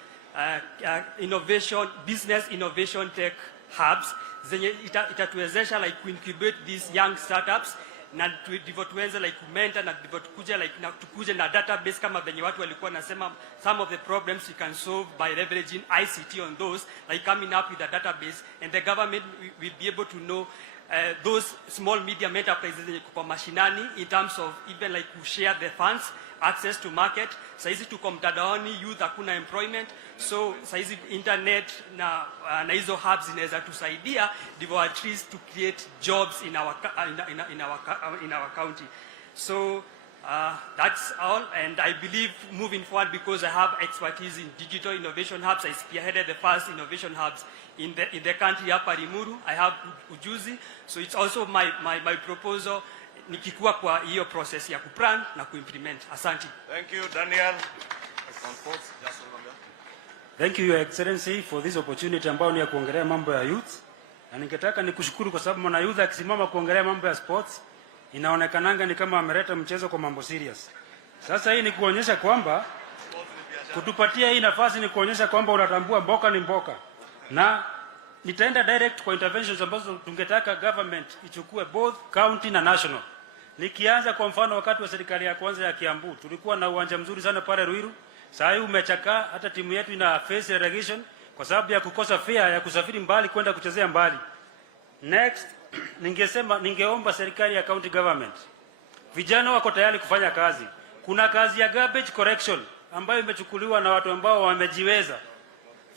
business innovation tech hubs zenye itatuwezesha like to incubate these young startups na ndivyo tuenze like mentor na ndivyo tukuje like na tukuje na database kama venye watu walikuwa nasema some of the problems we can solve by leveraging ICT on those, like coming up with a database, and the government will be able to know those small medium enterprises kwa mashinani in terms of even like to share the funds, access to market. Saizi tuko mtandaoni, youth hakuna employment, so saizi internet na hizo hubs zinaweza tusaidia ndivyo at least to create jobs in our county. So that's all, and I believe moving forward, because I have expertise in digital innovation hubs, I spearheaded the first innovation hubs in the country hapa Limuru. I have ujuzi, so it's also my proposal nikikua kwa hiyo process ya kuplan na kuimplement. Asante. Thank you, Daniel. Thank you, Your Excellency, for this opportunity ambao ni ya kuongelea mambo ya youth. Na ningetaka nikushukuru kwa sababu mwana youth akisimama kuongelea mambo ya sports inaonekananga ni kama ameleta mchezo kwa mambo serious. Sasa hii ni kuonyesha kwamba kutupatia hii nafasi ni kuonyesha kwamba unatambua mboka ni mboka. Na nitaenda direct kwa interventions ambazo tungetaka government ichukue both county na national. Nikianza kwa mfano wakati wa serikali ya kwanza ya Kiambu, tulikuwa na uwanja mzuri sana pale Ruiru. Sasa hii umechakaa, hata timu yetu ina face relegation kwa sababu ya kukosa fare ya kusafiri mbali kwenda kuchezea mbali. Next, ningeomba serikali ya county government. Vijana wako tayari kufanya kazi. Kuna kazi ya garbage collection ambayo imechukuliwa na watu ambao wamejiweza.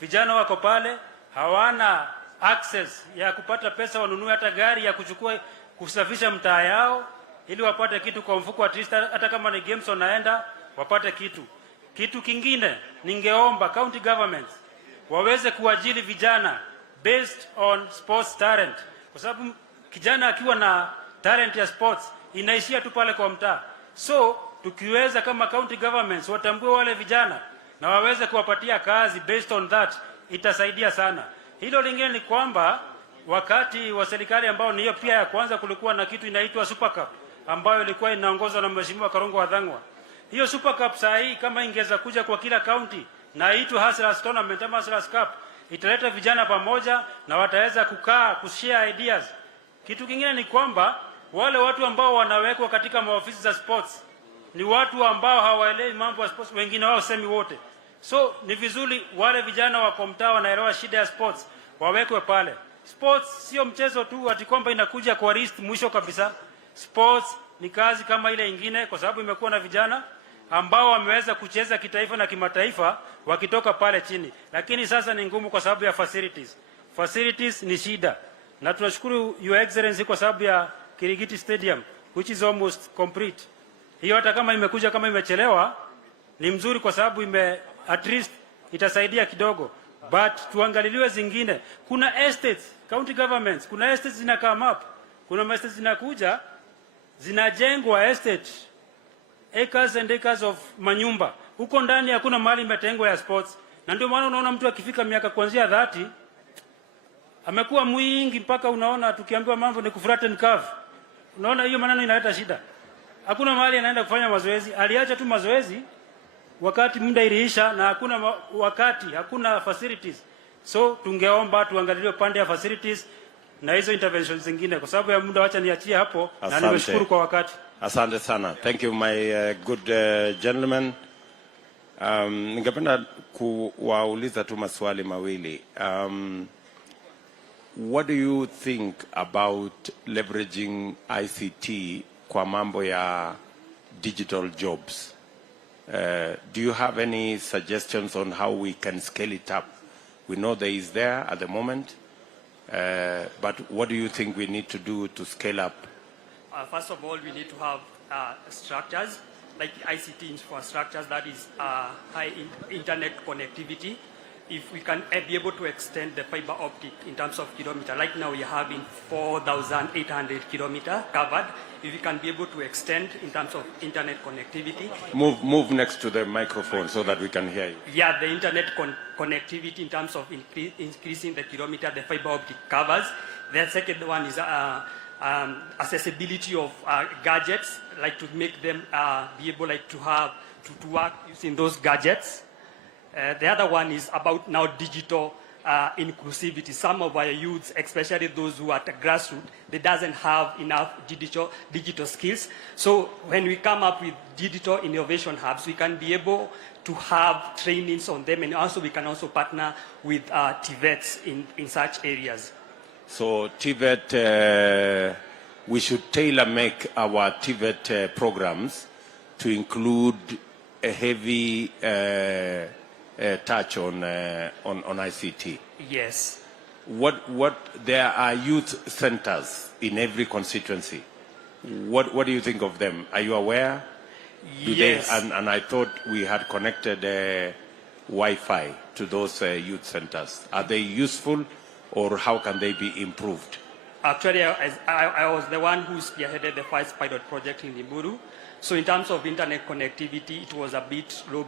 Vijana wako pale, hawana access ya kupata pesa wanunue hata gari ya kuchukua kusafisha mtaa yao ili wapate kitu kwa mfuko, at least hata kama ni games wanaenda wapate kitu. Kitu kingine ningeomba county governments waweze kuajiri vijana based on sports talent, kwa sababu kijana akiwa na talent ya sports inaishia tu pale kwa mtaa. So tukiweza kama county governments watambue wale vijana na waweze kuwapatia kazi based on that, itasaidia sana. Hilo lingine ni kwamba wakati wa serikali ambao ni hiyo pia ya kwanza, kulikuwa na kitu inaitwa Super Cup ambayo ilikuwa inaongozwa na Mheshimiwa Karongo Wadhangwa. Hiyo Super Cup saa hii kama ingeza kuja kwa kila county na itwe Hustlers Tournament ama Hustlers Cup, italeta vijana pamoja na wataweza kukaa kushare ideas. Kitu kingine ni kwamba wale watu ambao wanawekwa katika maofisi za sports ni watu ambao hawaelewi mambo ya sports, wengine wao semi wote. So ni vizuri wale vijana wako mtaa wanaelewa shida ya sports wawekwe pale. Sports sio mchezo tu ati kwamba inakuja kwa list mwisho kabisa. Sports ni kazi kama ile ingine, kwa sababu imekuwa na vijana ambao wameweza kucheza kitaifa na kimataifa wakitoka pale chini. Lakini sasa ni ngumu kwa sababu ya facilities. Facilities ni shida. Na tunashukuru Your Excellency kwa sababu ya Kirigiti Stadium which is almost complete. Hiyo hata kama imekuja kama imechelewa ni mzuri kwa sababu at least itasaidia kidogo, but tuangaliliwe zingine. Kuna estates, county governments, kuna estates zina come up. Kuna estates zinakuja zinajengwa estate acres and acres of manyumba. Huko ndani hakuna mahali imetengwa ya sports. Na ndio maana unaona mtu akifika miaka kuanzia 30 amekuwa mwingi mpaka unaona tukiambiwa mambo ni kuflatten curve. Unaona hiyo maneno inaleta shida. Hakuna mahali anaenda kufanya mazoezi. Aliacha tu mazoezi wakati muda iliisha na hakuna facilities. So tungeomba tuangalie pande ya facilities na hizo interventions zingine. Kwa sababu ya muda wacha niachie hapo. Na nimeshukuru kwa wakati. Asante sana. Thank you my good gentlemen. Ningependa kuwauliza tu maswali mawili. What do you think about leveraging ICT kwa mambo ya digital jobs? Do you have any suggestions on how we can scale it up? We know there is there at the moment, but what do you think we need to do to scale up? First of all, we need to have structures like ICT infrastructures, that is high internet connectivity. If we can be able to extend the fiber optic in terms of kilometer, like now we are having 4,800 kilometers covered. If we can be able to extend in terms of internet connectivity. Move next to the microphone so that we can hear you. Yeah, the internet connectivity in terms of increasing the kilometer, the fiber optic covers. The second one is accessibility of gadgets, like to make them be able like to have to work using those gadgets. The other one is about now digital inclusivity. Some of our youths, especially those who are at the grassroots, they doesn't have enough digital skills. So when we come up with digital innovation hubs, we can be able to have trainings on them, and also we can also partner with TVETs in such areas. So TVET, we should tailor-make our TVET programs to include a heavy touch on ICT. Yes. There are youth centers in every constituency. What do you think of them? Are you aware? Yes. And I thought we had connected Wi-Fi to those youth centers. Are they useful, or how can they be improved? Actually, I was the one who spearheaded the first pilot project in Limuru. So in terms of internet connectivity, it was a bit low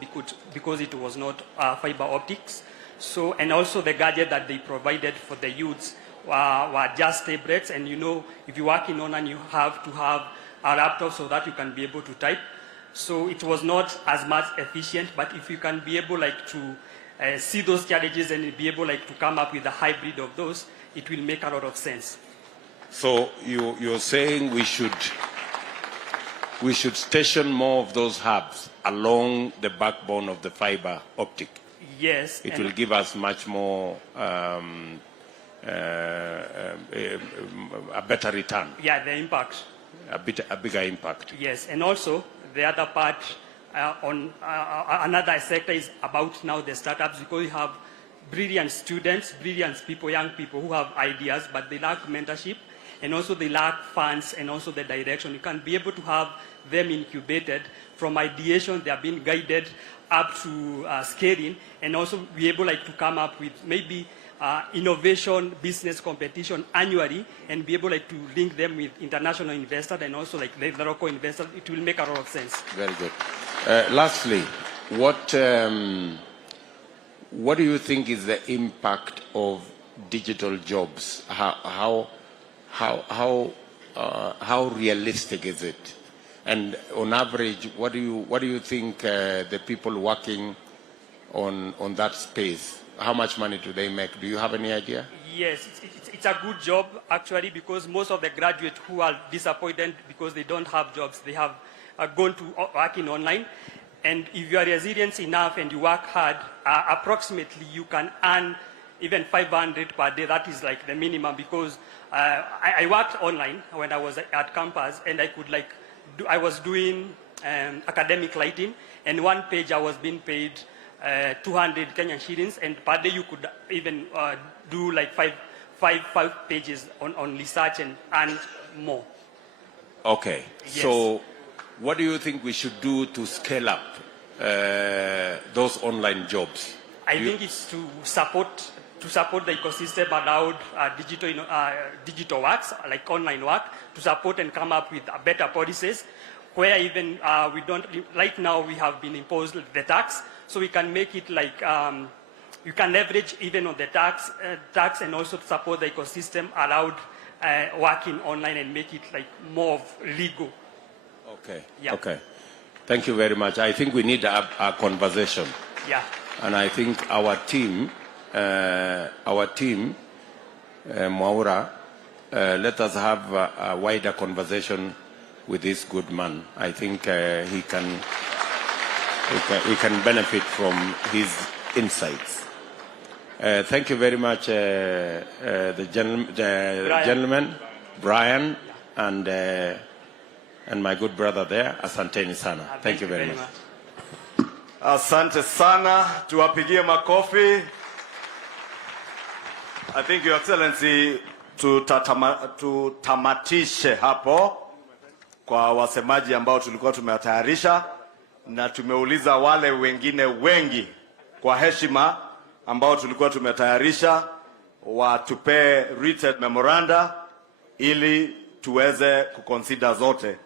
because it was not fiber optics. So, and also the gadget that they provided for the youths were just tablets. And you know, if you work in online, you have to have a laptop so that you can be able to type. So it was not as much efficient, but if you can be able to see those challenges and be able to come up with a hybrid of those, it will make a lot of sense. So you're saying we should station more of those hubs along the backbone of the fiber optic. Yes. It will give us much more a better return. Yeah, the impact. A bigger impact. Yes, and also the other part on another sector is about now the startups, because we have brilliant students, brilliant people, young people who have ideas, but they lack mentorship, and also they lack funds and also the direction. You can be able to have them incubated from ideation. They are being guided up to scaling, and also be able to come up with maybe innovation business competition annually, and be able to link them with international investors and also the local investors. It will make a lot of sense. Very good. Lastly, what do you think is the impact of digital jobs? How realistic is it? And on average, what do you think the people working on that space, how much money do they make? Do you have any idea? Yes, it's a good job actually, because most of the graduates who are disappointed because they don't have jobs, they have gone to working online. And if you are resilient enough and you work hard, approximately you can earn even 500 per day. That is the minimum, because I worked online when I was at campus, and I was doing academic lighting, and one page I was being paid 200 Kenyan shillings, and per day you could even do five pages on research and earn more. Okay. Yes. So what do you think we should do to scale up those online jobs? I think it's to support the ecosystem around digital works, like online work, to support and come up with better policies, where even we don't, right now we have been imposed the tax, so we can make it you can leverage even on the tax and also support the ecosystem around working online and make it more legal. Okay. Yeah. Okay. Thank you very much. I think we need a conversation. Yeah. And I think our team, Mwaura, let us have a wider conversation with this good man. I think we can benefit from his insights. Thank you very much, the gentleman, Brian, and my good brother there, Asanteni sana. Thank you very much. Asante sana, tuwapigie makofi. I think, Your Excellency, tutamatishe hapo kwa wasemaji ambao tulikuwa tumewatayarisha, na tumeuliza wale wengine wengi kwa heshima ambao tulikuwa tumetayarisha watupe written memoranda ili tuweze kuconsider zote.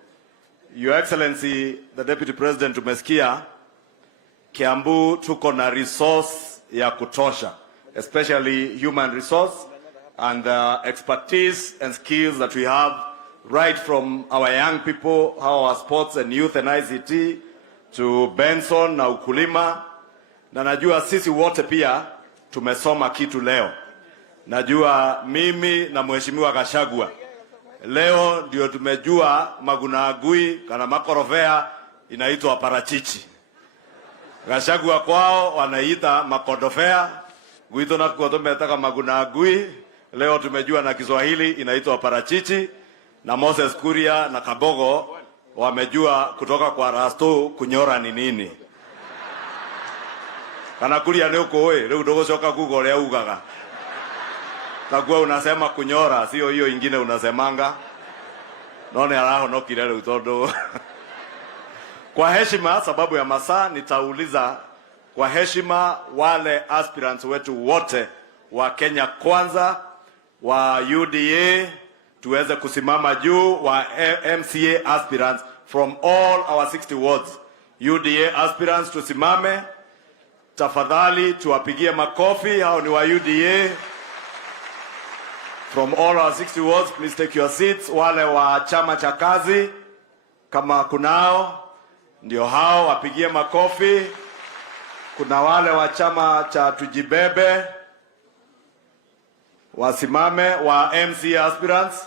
Your Excellency, the Deputy President, tumesikia Kiambu tuko na resource ya kutosha, especially human resource and the expertise and skills that we have right from our young people, our sports and youth and ICT to Benson na ukulima. Na najua sisi wote pia tumesoma kitu leo. Najua mimi na Mheshimiwa Gachagua leo ndio tumejua magunagui kana makorofea inaitwa parachichi. Gachagua kwao wanaita makodofea, guito na kwa tumetaka magunagui. Leo tumejua na Kiswahili inaitwa parachichi, na Moses Kuria na Kabogo wamejua kutoka kwa Rasto kunyora ni nini. Kana Kuria leo koe, leo dogo shoka Google ya ugaga. Kagua unasema kunyora, sio hiyo ingine unasemanga. None araho no kirele utodo. Kwa heshima, sababu ya masaa, nitauliza kwa heshima wale aspirants wetu wote wa Kenya Kwanza, wa UDA, tuweze kusimama juu, wa MCA aspirants from all our 60 wards. UDA aspirants tusimame. Tafadhali tuwapigie makofi, hao ni wa UDA. From all our 60 wards, please take your seats. Wale wa chama cha kazi, kama kunao, ndio hao wapigie makofi. Kuna wale wa chama cha Tujibebe, wasimame. Wa MC aspirants,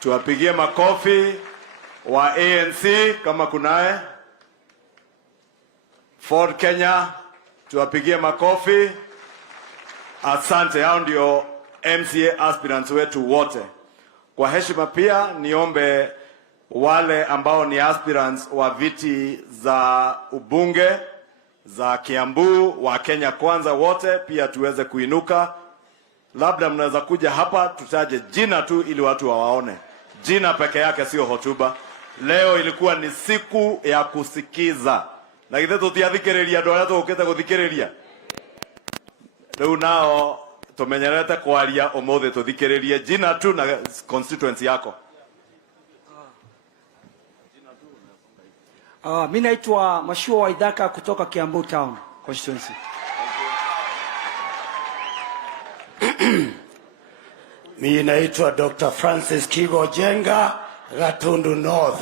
tuwapigie makofi. Wa ANC, kama kunae. Ford Kenya, tuwapigie makofi. Asante, hao ndio MCA aspirants wetu wote. Kwa heshima pia niombe wale ambao ni aspirants wa viti za ubunge za Kiambu, wa Kenya Kwanza wote pia tuweze kuinuka. Labda mnaweza kuja hapa tutaje jina tu ili watu wawaone. Jina peke yake sio hotuba. Leo ilikuwa ni siku ya kusikiza. Na githe tutiathikiriria ndo aria tukite guthikiriria. Leo nao tumenyerete kwaria omothe tuthikiririe jina tu na constituency yako. Mimi naitwa Mashua Waidaka kutoka Kiambu Town constituency. Mimi naitwa Dr. Francis Kigo Jenga, Gatundu North.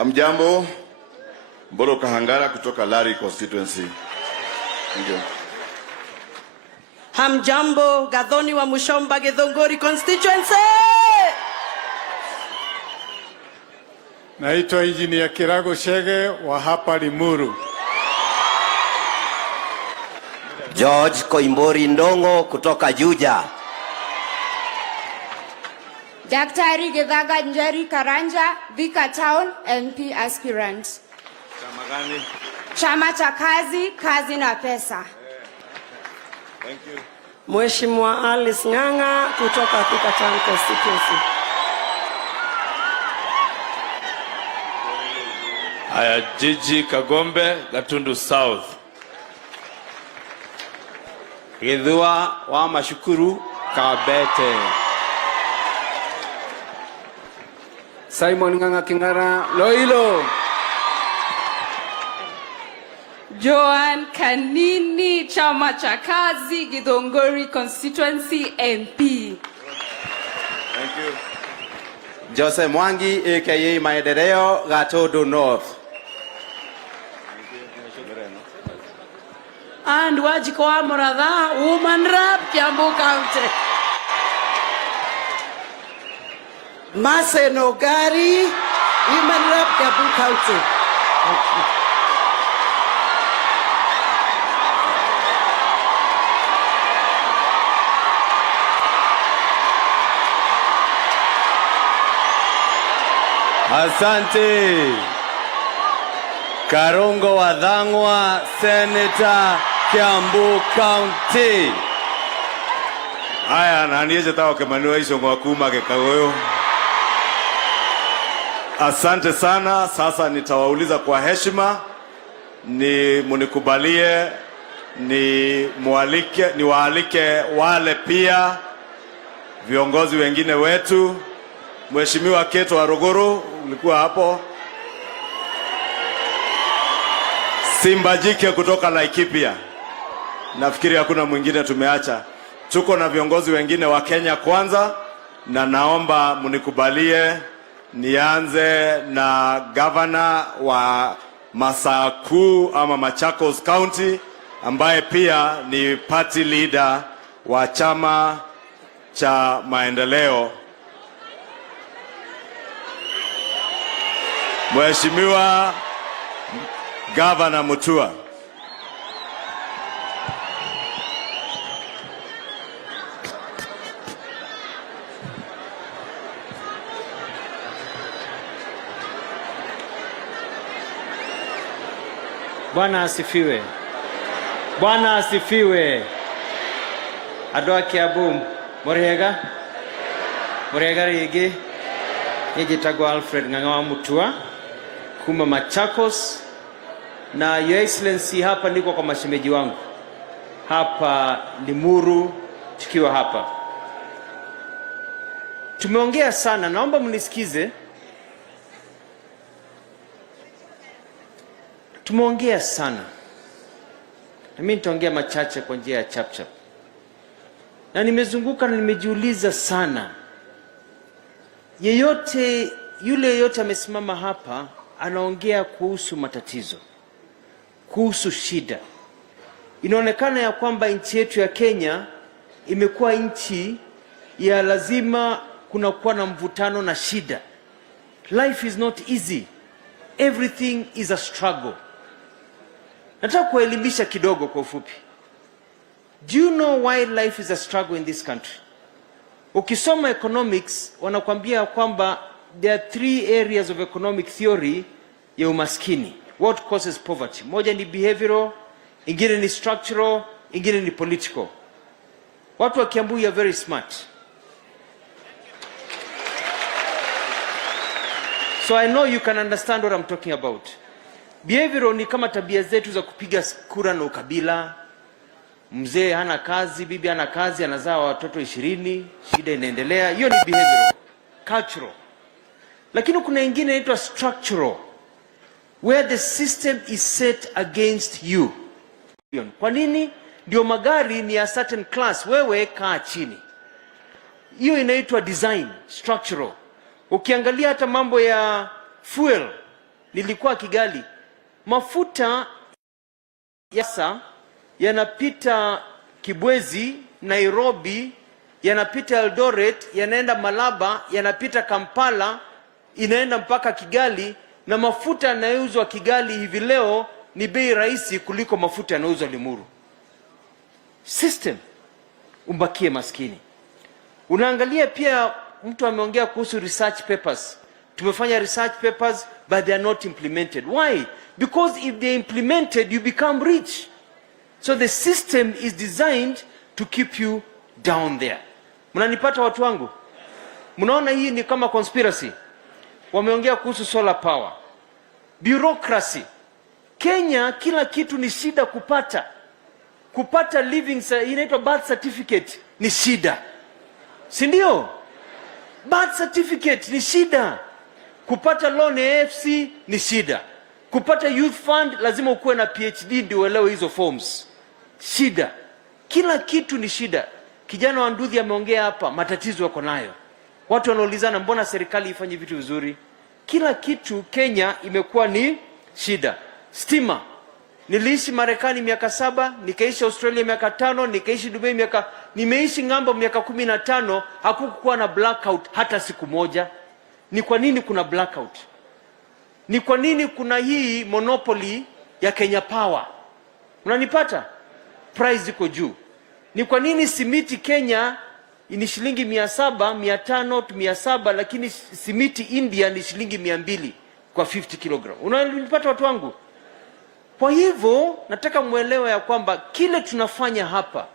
Amjambo, Mboro Kahangara kutoka Lari constituency. Ndio. Hamjambo, Gathoni wa Mushomba Githunguri constituency. Naitwa Engineer Kirago Shege wa hapa Limuru. George Koimbori Ndongo kutoka Juja. Daktari Githaga Njeri Karanja, Thika Town MP aspirant. Chama gani? Chama cha kazi, kazi na pesa. Thank you. Mheshimiwa Alice Ng'ang'a kutoka Thika Town constituency. Aya, Jiji Kagombe, Gatundu South. Githua wa Mashukuru, Kabete. Simon Ng'ang'a King'ara, Loilo. Joan Kanini, Chama cha Kazi, Githunguri constituency MP. Thank you. Jose Mwangi aka Maendeleo, Gatundu North. And Wajikoa Moradha, Woman Rep, Kiambu County. Maseno Gari, Women Rep, Kiambu County. Asante. Karongo Wadhangwa, Senator Kiambu County. Haya, na niye jetao kemanua isho ngwa kuma kekagoyo. Asante sana. Sasa nitawauliza kwa heshima, ni munikubalie ni waalike wale pia viongozi wengine wetu. Mheshimiwa Keto wa Ruguru, ulikuwa hapo. Simba Jike kutoka Laikipia. Nafikiri hakuna mwingine tumeacha. Tuko na viongozi wengine wa Kenya Kwanza, na naomba munikubalie nianze na governor wa masaa kuu ama Machakos County, ambaye pia ni party leader wa chama cha maendeleo, Mheshimiwa Gavana Mutua. Bwana asifiwe. Bwana asifiwe. Adoa Kiambu, Murega rigi. Nijitagwa Alfred Ng'ang'a Mutua kuma Machakos, na Your Excellency, hapa niko kwa mashemeji wangu hapa Limuru, tukiwa hapa tumeongea sana, naomba mnisikize. Tumeongea sana, na mimi nitaongea machache kwa njia ya chapchap. Na nimezunguka na nimejiuliza sana, yule yeyote amesimama hapa anaongea kuhusu matatizo, kuhusu shida. Inaonekana ya kwamba nchi yetu ya Kenya imekuwa nchi ya lazima kunakuwa na mvutano na shida. Life is not easy. Everything is a struggle. Nataka kuelimisha kidogo kwa ufupi. Do you know why life is a struggle in this country? Ukisoma economics wanakuambia kwamba there are 3 areas of economic theory ya umaskini. What causes poverty? Moja ni behavioral, ingine ni structural, ingine ni political. Watu wa Kiambu are very smart. So I know you can understand what I'm talking about. Behavioral ni kama tabia zetu za kupiga kura na ukabila. Mzee hana kazi, bibi hana kazi, anazaa watoto 20, shida inaendelea. Hiyo ni behavioral, cultural. Lakini kuna ingine inaitwa structural, where the system is set against you. Kwa nini? Ndio magari ni a certain class, wewe kaa chini. Hiyo inaitwa design, structural. Ukiangalia hata mambo ya fuel, nilikuwa Kigali, mafuta yasa yanapita Kibwezi, Nairobi, yanapita Eldoret, yanaenda Malaba, yanapita Kampala, inaenda mpaka Kigali, na mafuta yanayouzwa Kigali hivi leo ni bei rahisi kuliko mafuta yanayouzwa Limuru. System umbakie maskini. Unaangalia pia mtu ameongea kuhusu research papers. Tumefanya research papers but they are not implemented. Why? Because if they are implemented, you become rich. So the system is designed to keep you down there. Mnanipata watu wangu? Mnaona hii ni kama conspiracy. Wameongea kuhusu solar power. Bureaucracy. Kenya kila kitu ni shida kupata. Kupata living, inaitwa birth certificate ni shida. Si ndio? Birth certificate ni shida. Kupata loan ya AFC ni shida. Kupata youth fund lazima ukuwe na PhD ndio uelewe hizo forms. Shida. Kila kitu ni shida. Kijana wa Nduthi ameongea hapa, matatizo yako nayo. Watu wanaulizana mbona serikali ifanye vitu vizuri? Kila kitu Kenya imekuwa ni shida. Stima. Niliishi Marekani miaka 7, nikaishi Australia miaka 5, nikaishi Dubai nimeishi ngambo miaka 15, hakukuwa na blackout hata siku moja. Ni kwa nini kuna blackout? Ni kwa nini kuna hii monopoly ya Kenya Power? Unanipata? Price iko juu. Ni kwa nini simiti Kenya ni shilingi 700, 500, 700, lakini simiti India ni shilingi 200 kwa 50 kg. Unanipata watu wangu? Kwa hivyo nataka muelewe ya kwamba kile tunafanya hapa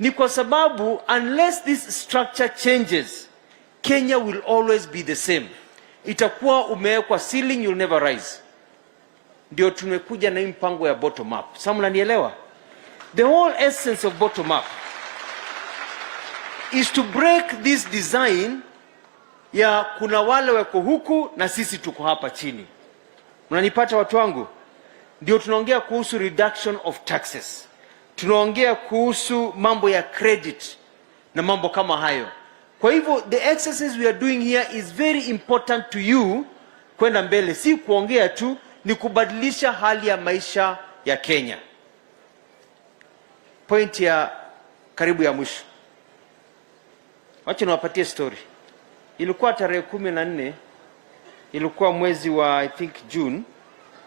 ni kwa sababu unless this structure changes, Kenya will always be the same. Itakuwa umewekwa ceiling, you'll never rise. Ndio tumekuja na mpango ya bottom up. Sasa mnanielewa? The whole essence of bottom up is to break this design ya kuna wale wako huku na sisi tuko hapa chini. Mnanipata watu wangu? Ndio tunaongea kuhusu reduction of taxes. Tunaongea kuhusu mambo ya credit na mambo kama hayo. Kwa hivyo the exercise we are doing here is very important to you kwenda mbele. Si kuongea tu, ni kubadilisha hali ya maisha ya Kenya. Point ya karibu ya mwisho. Wacha niwapatie story. Ilikuwa tarehe 14, ilikuwa mwezi wa I think June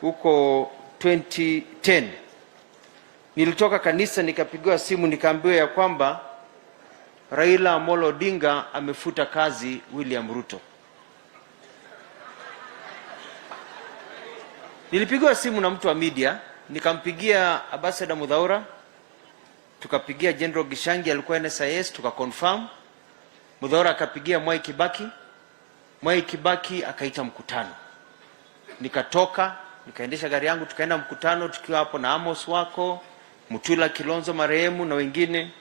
huko 2010. Nilitoka kanisa nikapigiwa simu nikaambiwa ya kwamba Raila Amolo Odinga amefuta kazi William Ruto. Nilipigiwa simu na mtu wa media, nikampigia Ambassador Mudhaura, tukapigia General Gishangi alikuwa NSIS, tukaconfirm. Mudhaura akapigia Mwai Kibaki, Mwai Kibaki akaita mkutano. Nikatoka, nikaendesha gari yangu tukaenda mkutano tukiwa hapo na Amos wako, Mutula Kilonzo marehemu na wengine.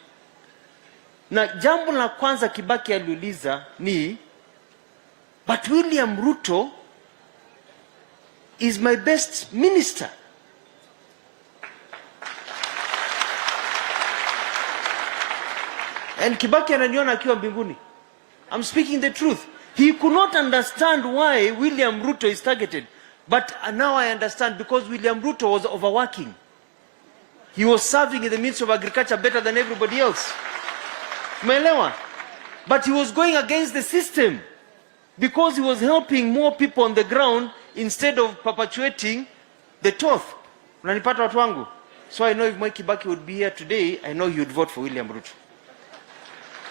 Na jambo la kwanza Kibaki aliuliza ni, but William Ruto is my best minister. And Kibaki ananiona akiwa mbinguni. I'm speaking the truth. He could not understand why William Ruto is targeted. But now I understand, because William Ruto was overworking. He was serving in the Ministry of Agriculture better than everybody else. Umeelewa? But he was going against the system because he was helping more people on the ground instead of perpetuating the toth. Unanipata watu wangu? So I know if Mwai Kibaki would be here today, I know he would vote for William Ruto.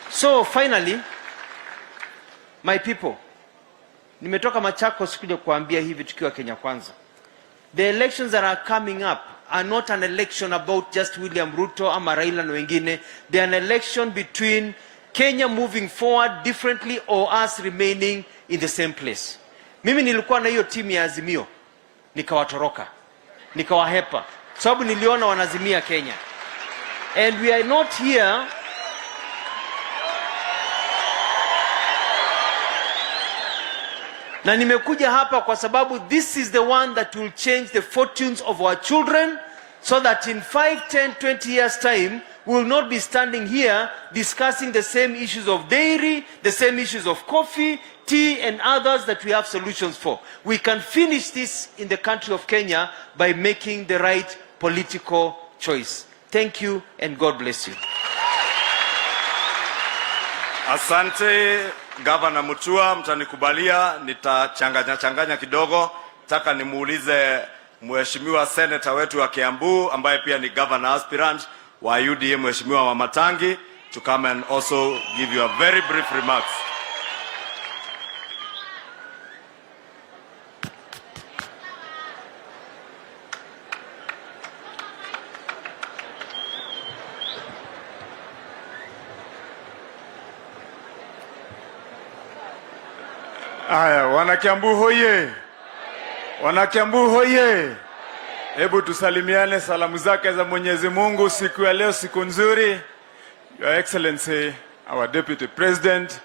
So finally, my people, nimetoka Machakos kuja kuambia hivi tukiwa Kenya Kwanza. The elections that are coming up are not an election about just William Ruto ama Raila na wengine. They are an election between Kenya moving forward differently or us remaining in the same place. Mimi nilikuwa na hiyo timu ya Azimio, nikawatoroka, nikawahepa, sababu niliona wanazimia Kenya. And we are not here na nimekuja hapa kwa sababu this is the one that will change the fortunes of our children, so that in 5, 10, 20 years time, we will not be standing here discussing the same issues of dairy, the same issues of coffee, tea and others that we have solutions for. We can finish this in the country of Kenya by making the right political choice. Thank you and God bless you. Asante Governor Mutua, mtanikubalia nitachanganya kidogo. Taka nimuulize Mheshimiwa Senator wetu wa Kiambu ambaye pia ni governor aspirant wa UDA, Mheshimiwa Wamatangi, to come and also give you a very brief remarks. Aya, wanakiambu hoye. Wanakiambu hoye. Hebu tusalimiane salamu zake za Mwenyezi Mungu siku ya leo, siku nzuri. Your Excellency, our Deputy President,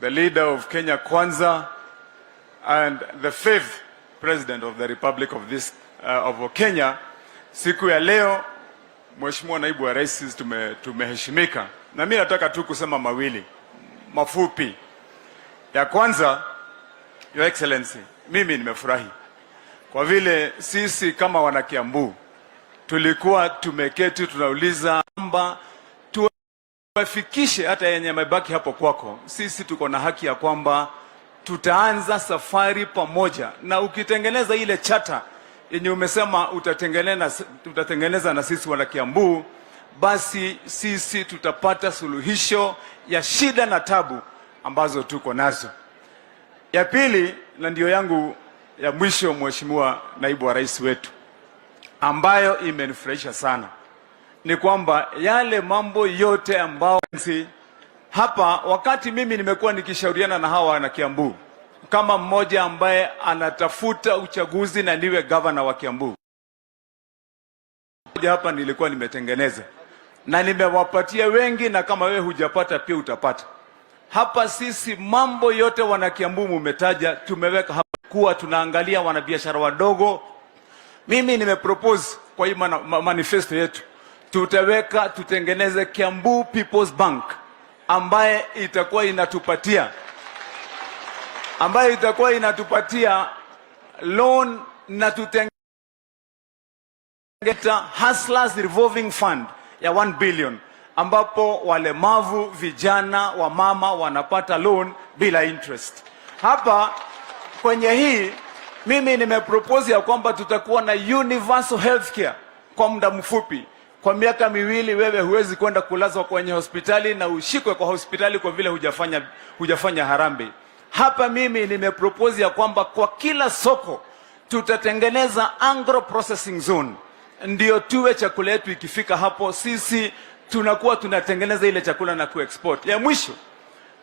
the leader of Kenya Kwanza, and the 5th President of the Republic of of Kenya. Siku ya leo, Mheshimiwa Naibu wa Rais, tumeheshimika. Na mimi nataka tu kusema mawili mafupi. Ya kwanza, Your Excellency, mimi nimefurahi kwa vile sisi kama wanakiambu tulikuwa tumeketi tunauliza kwamba tuwafikishe hata yenye mabaki hapo kwako. Sisi tuko na haki ya kwamba tutaanza safari pamoja, na ukitengeneza ile chata yenye umesema utatengeneza na sisi wanakiambu, basi sisi tutapata suluhisho ya shida na tabu ambazo tuko nazo. Ya pili, na ndio yangu ya mwisho, Mheshimiwa Naibu wa Rais wetu, ambayo imenifurahisha sana, ni kwamba yale mambo yote ambao hapa, wakati mimi nimekuwa nikishauriana na hawa na Kiambu kama mmoja ambaye anatafuta uchaguzi na niwe governor wa Kiambu, hapa nilikuwa nimetengeneza na nimewapatia wengi, na kama wewe hujapata pia utapata. Hapa sisi mambo yote wanakiambu mumetaja tumeweka hapa, kuwa tunaangalia wanabiashara wadogo. Mimi nimepropose kwa hii manifesto yetu, tutengeneze Kiambu People's Bank ambaye itakuwa inatupatia loan na tutengeta Hustlers Revolving Fund ya 1 billion ambapo walemavu, vijana, wamama wanapata loan bila interest. Hapa kwenye hii mimi nimepropose ya kwamba tutakuwa na universal healthcare kwa muda mfupi. Kwa miaka miwili wewe huwezi kwenda kulazwa kwenye hospitali na ushikwe kwa hospitali kwa vile hujafanya harambee. Hapa mimi nimepropose ya kwamba kwa kila soko tutatengeneza agro processing zone, ndio tuwe chakula yetu ikifika hapo sisi tunakuwa tunatengeneza ile chakula na kuexport. Ya mwisho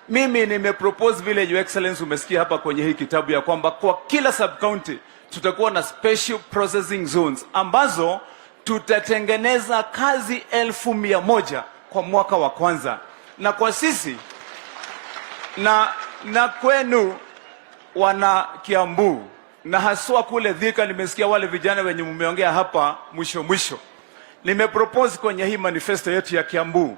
mimi nimepropose vile Your Excellency umesikia hapa kwenye hii kitabu ya kwamba kwa kila sub county tutakuwa na special processing zones ambazo tutatengeneza kazi 1,100 kwa mwaka wa kwanza. Na kwa sisi na kwenu wana Kiambu na haswa kule Thika, nimesikia wale vijana wenye mumeongea hapa mwisho. Nimepropose kwenye hii manifesto yetu ya Kiambu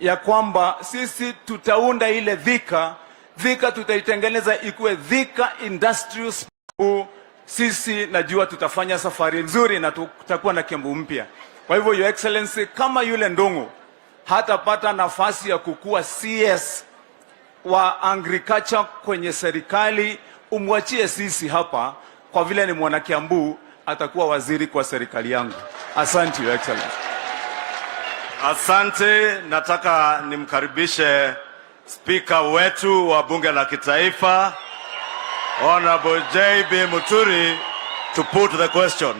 ya kwamba sisi tutaunda ile Thika tutaitengeneza ikuwe Thika Industrial School. Sisi najua tutafanya safari nzuri na tutakuwa na Kiambu mpya. Kwa hivyo Your Excellency, kama yule Ndung'u hatapata nafasi ya kukua CS wa agriculture kwenye serikali, umwachie sisi hapa, kwa vile ni mwana Kiambu, atakuwa waziri kwa serikali yangu. Asante Your Excellency. Asante. Nataka nimkaribishe spika wetu wa bunge la kitaifa Honorable J.B. Muturi to put the question.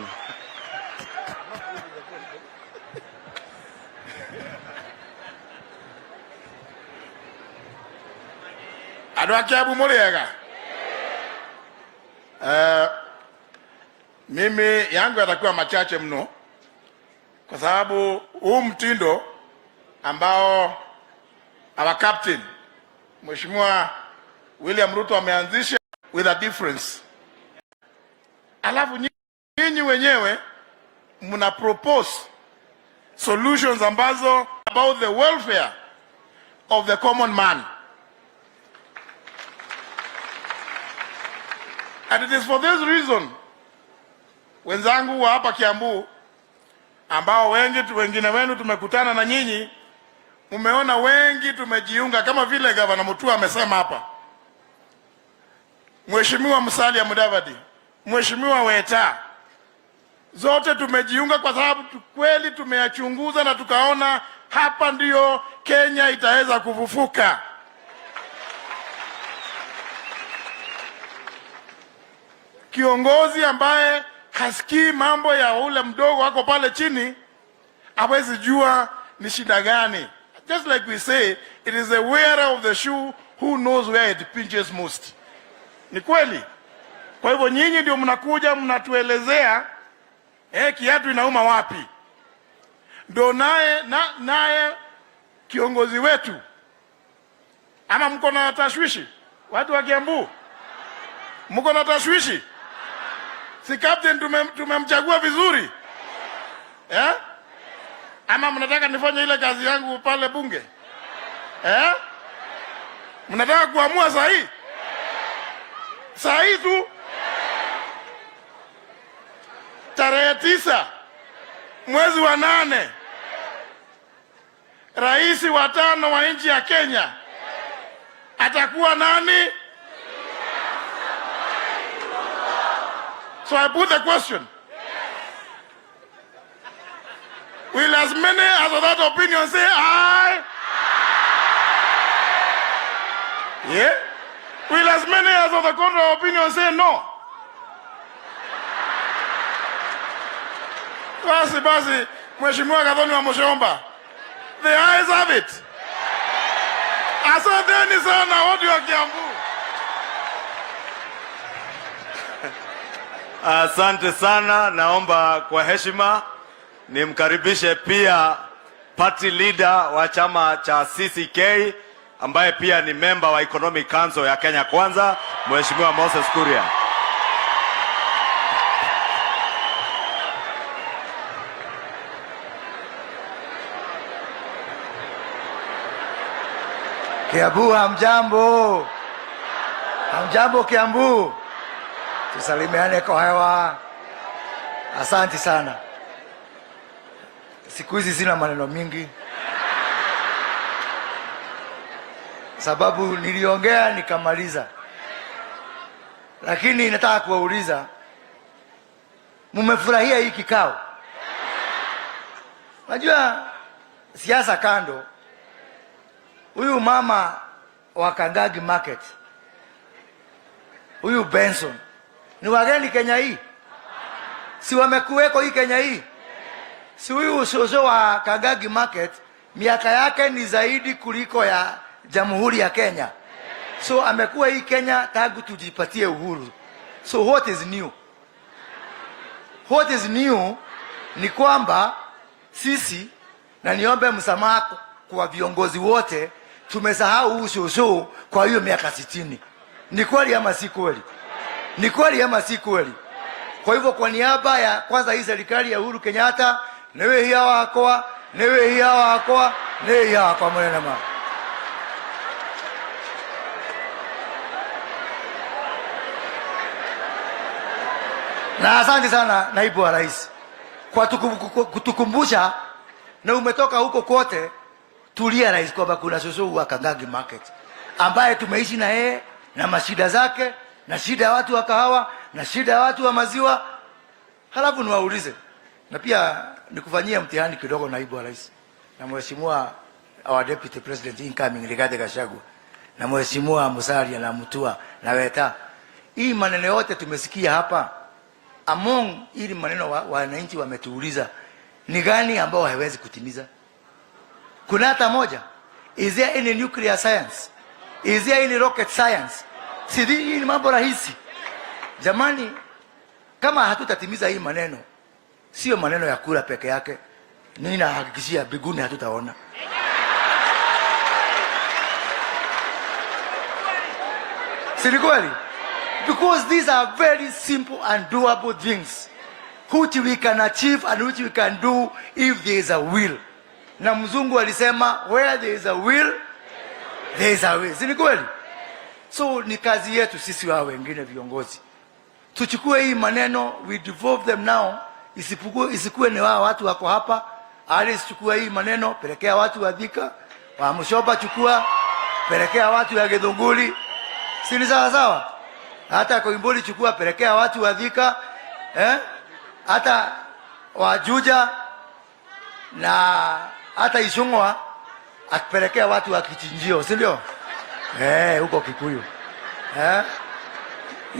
Kiambu muriega. Mimi yangu yatakuwa machache mno kwa sababu huu mtindo ambao our captain Mheshimiwa William Ruto ameanzisha with a difference. Alafu nyinyi wenyewe mna propose solutions ambazo about the welfare of the common man. And it is for this reason wenzangu wa hapa Kiambu ambao wengine wenu tumekutana na nyinyi, umeona wengi tumejiunga kama vile Gavana Mutua amesema hapa. Mheshimiwa Musalia Mudavadi, Mheshimiwa Weta, zote tumejiunga kwa sababu kweli tumeyachunguza na tukaona hapa ndio Kenya itaweza kufufuka. Kiongozi ambaye hasikii mambo ya ule mdogo wako pale chini hawezi jua ni shida gani. Just like we say, it is the wearer of the shoe who knows where it pinches most. Ni kweli. Kwa hivyo nyinyi ndio mnakuja mnatuelezea kiatu inauma wapi. Ndio naye kiongozi wetu. Ama mko na tashwishi? Watu wa Kiambu, mko na tashwishi? Si captain tumemchagua vizuri? Ama mnataka nifanye ile kazi yangu pale bunge? Mnataka kuamua saa hii? Saa hii tu? Tarehe 9 mwezi wa 8 rais wa 5 wa nchi ya Kenya atakuwa nani? So I put the question. Will as many as of that opinion say aye? Yeah? Will as many as of the contrary opinion say no? Basi, Mheshimiwa Gathoni wa Mushomba. The ayes have it. Asanteni sana watu wa Kiambu. Asante sana. Naomba kwa heshima nimkaribishe pia party leader wa chama cha CCK ambaye pia ni member wa Economic Council ya Kenya Kwanza, Mheshimiwa Moses Kuria. Kiambu hamjambo. Hamjambo Kiambu. Tusalimiane kwa hewa. Asante sana. Siku hizi sina maneno mingi, sababu niliongea nikamaliza, lakini nataka kuwauliza, mumefurahia hii kikao? Najua siasa kando, huyu mama wa Kangagi Market, huyu Benson, ni wageni Kenya hii? Si wamekuweko hii Kenya hii? Si huyu shosho wa Kangagi Market miaka yake ni zaidi kuliko ya Jamhuri ya Kenya. So amekuwa hii Kenya tangu tujipatie uhuru. So what is new? What is new ni kwamba sisi, na niombe msamaha kwa viongozi wote, tumesahau huu shosho kwa hiyo miaka 60. Ni kweli ama si kweli? Ni kweli ama si kweli? Kwa hivyo kwa niaba ya kwanza hii serikali ya Uhuru Kenyatta, newe hiya wakoa, newe hiya wakoa, newe hiya wakoa mwenye ma. Na asante sana naibu wa rais kwa kutukumbusha, na umetoka huko kote, tulia rais, kwamba kuna shosho wa Kangagi Market ambaye tumeishi na yeye na mashida zake, na shida ya watu wa kahawa, na shida ya watu wa maziwa. Halafu niwaulize, na pia nikufanyia mtihani kidogo naibu wa rais na mheshimiwa our deputy president incoming Rigathi Gachagua na mheshimiwa Musalia na Mutua na Weta, hii maneno yote tumesikia hapa, among ili maneno wananchi wametuuliza, ni gani ambao haiwezi kutimiza? Kuna hata moja? Is there any nuclear science? Is there any rocket science? Hii ni mambo rahisi jamani. Kama hatutatimiza hii maneno, sio maneno ya kula peke yake, mimi nahakikishia biguni hatutaona. Si kweli? Because these are very simple and doable things which we can achieve and which we can do if there is a will. Na mzungu alisema where there is a will there is a way. Si kweli? So ni kazi yetu sisi wa wengine viongozi, tuchukue hii maneno, we devolve them now. Isikuwe ni watu wako hapa, Alice chukua hii maneno, pelekea watu wa Thika, wa Mushoba chukua, pelekea watu wa Githunguri. Si ni sawa sawa? Hata Koimburi chukua, pelekea watu wa Thika, hata wa Juja na hata Ishungwa akipelekea watu wa Kichinjio, si ndio? Huko Kikuyu.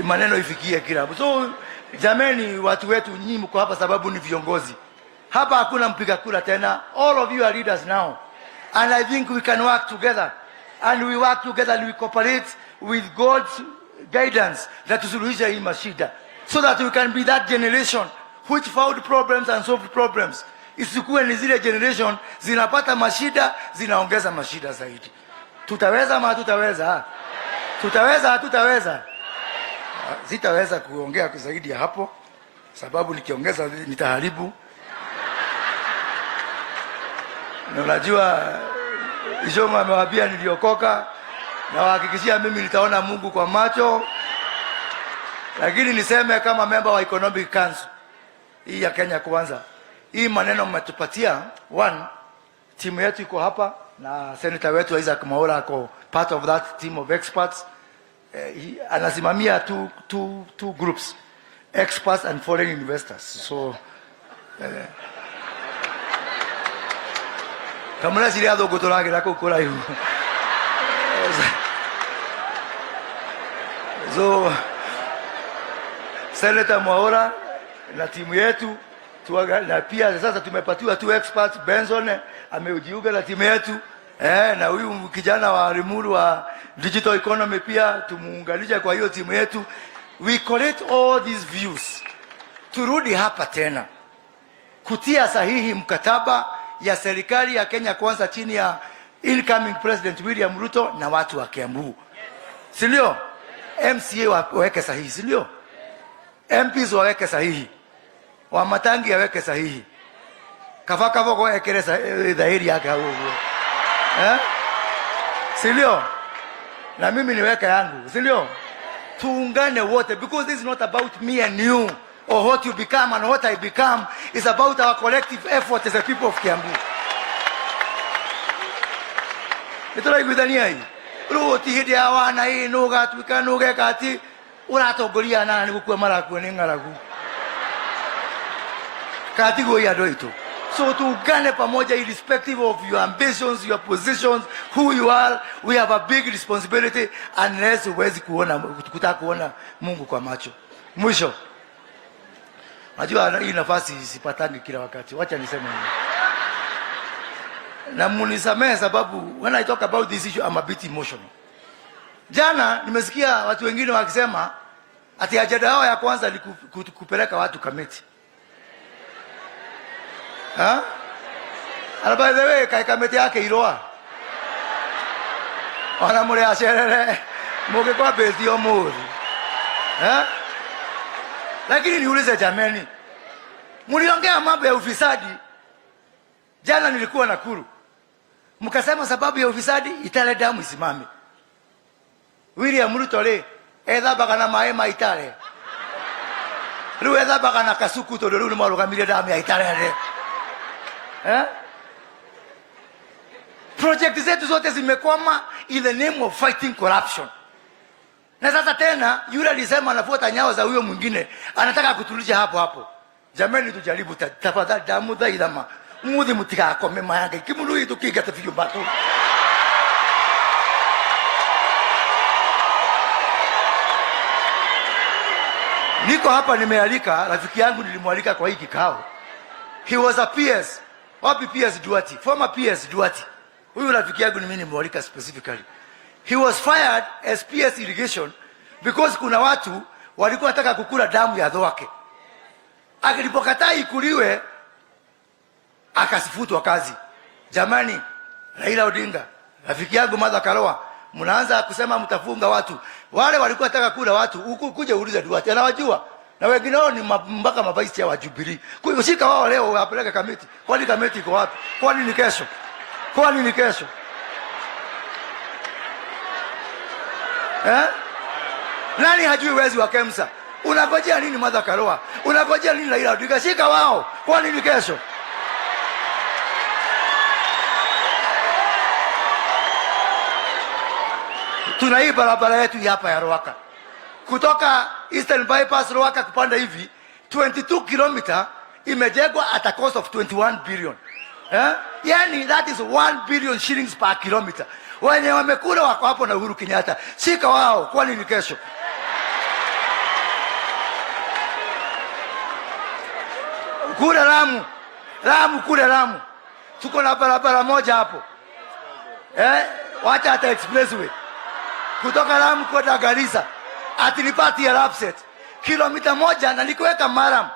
Maneno ifikie kila. So jameni, watu wetu, nyinyi mko hapa sababu ni viongozi. Hapa hakuna mpiga kura tena. All of you are leaders now. And I think we can work together. And we work together and we cooperate with God's guidance that tusuluhisha hii mashida, so that we can be that generation which found problems and solved problems. Isikuwe ni zile generation zinapata mashida zinaongeza mashida zaidi. Tutaweza ama hatutaweza? Tutaweza hatutaweza? Sitaweza kuongea zaidi ya hapo, sababu nikiongeza nitaharibu. Na unajua Ishoma amewaambia niliokoka, na wahakikishia mimi nitaona Mungu kwa macho. Lakini niseme kama member wa Economic Council hii ya Kenya Kwanza, hii maneno mmetupatia, one, timu yetu iko hapa na senator wetu Isaac Mwaura ako part of that team of experts. Anasimamia two groups, experts and foreign investors. So kamera siriado gotorage lako kula hiyo. So Senator Mwaura na timu yetu na pia sasa tumepatiwa two experts. Benson ameujiunga na timu yetu, na huyu kijana wa Limuru wa digital economy pia tumuunganisha kwa hiyo timu yetu. We collect all these views, turudi hapa tena kutia sahihi mkataba ya serikali ya Kenya Kwanza chini ya incoming President William Ruto na watu wa Kiambu, si ndio? MCA waweke sahihi, si ndio? MPs waweke sahihi, wa Matangi waweke sahihi, kafaka voko ekeleza dhahiri yake huo, si ndio? Na mimi niweka yangu, si ndio? Tuungane wote, because this is not about me and you. or what you become and what I become. It's about our collective effort as a people of Kiambu. Nituraiguithania hii. Ruti hidi ya wana hii nuga tuika nuga kati uratongoria nana nigukua maraku ni ngaragu. Kati go ya doito. So tuungane pamoja, irrespective of your ambitions, your positions, who you are, we have a big responsibility unless huwezi kutaka kuona Mungu kwa macho. Mwisho. Najua hii nafasi sipatangi kila wakati. Wacha niseme hivi. Na munisamehe sababu when I talk about this issue I'm a bit emotional. Jana nimesikia watu wengine wakisema ati ajenda yao ya kwanza ni kupeleka watu Kamiti. And by the way, kai Kamiti yake Iroa. Ona mure acerere muge kwa beti omuri. Lakini niulize jameni, mliongea mambo ya ufisadi. Jana nilikuwa Nakuru. Mkasema sababu ya ufisadi Itale damu isimame. William Ruto le ethamba na maema Itale. Riu ethamba na kasuku tondu riu ni marugamire damu ya Itale le. Project zetu zote zimekwama in the name of fighting corruption. Na sasa tena yule alisema anafuata nyao za huyo mwingine, anataka kutulisha hapo hapo. Jamani tujaribu tafadhali damu dhaidama. Mudhi mutika kwa mema yake. Kimulu hii tukiga tafiyo batu. Niko hapa nimealika rafiki yangu, nilimwalika kwa hii kikao. He was a PS. Wapi PS Duati? Former PS Duati. Huyu rafiki yangu ni mimi nimemwalika specifically. He was fired as PS irrigation because kuna watu walikuwa wanataka kukula damu ya dhoake. Akilipokataa ikuliwe akasifutwa kazi. Jamani, Raila Odinga, rafiki yangu Martha Karua, mnaanza kusema mtafunga watu. Wale walikuwa wanataka kula watu, huku kuja uulize Duati, anawajua. Na wengine wao ni mpaka mabaisi ya wajubilee. Kwa hiyo shika wao leo wapeleke Kamiti. Kwani Kamiti iko wapi? Kwani ni kesho? Kwani ni kesho? Nani hajui wezi wa Kemsa? Unangojea nini Martha Karua? Unangojea nini Raila Odinga? Shika wao. Kwani ni kesho? Tuna hii barabara yetu hapa ya Ruaka. Kutoka Eastern Bypass Ruaka kupanda hivi 22 km imejengwa at a cost of 21 billion. Yani that is 1 billion shillings per kilometer. Wenye wamekula wako hapo na Uhuru Kenyatta. Shika wao, kwani ni kesho? Kule Lamu kule Lamu. Tuko na barabara moja hapo. Wacha hata expressway. Kutoka Lamu kwenda Garissa. Atinipati ya Lapset. Kilomita moja na nikuweka Maram.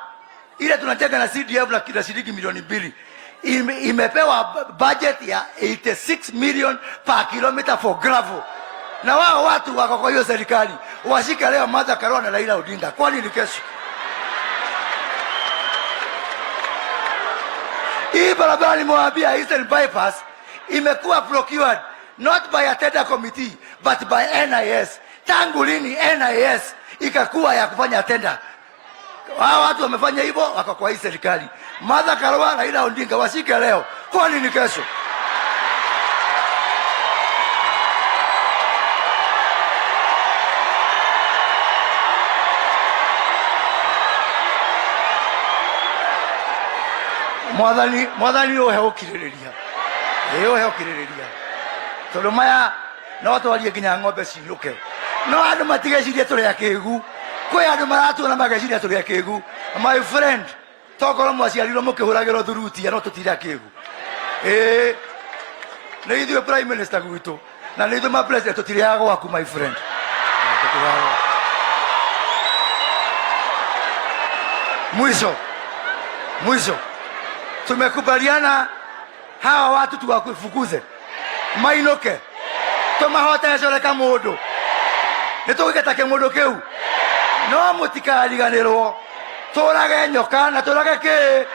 Ile tunacheka na CDF na kila shilingi milioni 2. Imepewa budget ya 86 million per kilometer for gravel. Na wao watu wako kwa hiyo serikali. Washika leo Martha Karua na Raila Odinga. Kwani ni kesho? Hii barabara nimewambia Eastern Bypass imekuwa procured not by a tender committee but by NIS. Tangu lini NIS ikakuwa ya kufanya tender? Hao watu wamefanya hivyo wako kwa hii serikali. Martha Karua na Raila Odinga washike leo. Kwani ni kesho? Mwathani ohe ukiririria. Ohe ukiririria. Tondu maya no twarie nginya ng'ombe ciruke. No andu matigecirie turi akigu. Kwi andu maratuona mageciria turi akigu. My friend, tokorwo mwaciarirwo mukihuragirwo thuruti no tutire akigu. Na ithuĩ prime minister gwitũ na nĩ ithuĩ ma president tutiriaga gwaku my friend. Mwisho tumekubaliana hawa watu tuwafukuze mainuke tumahote coreka mundu nitugigeta mundu kiu no mutikariganirwo turage nyoka na turage ki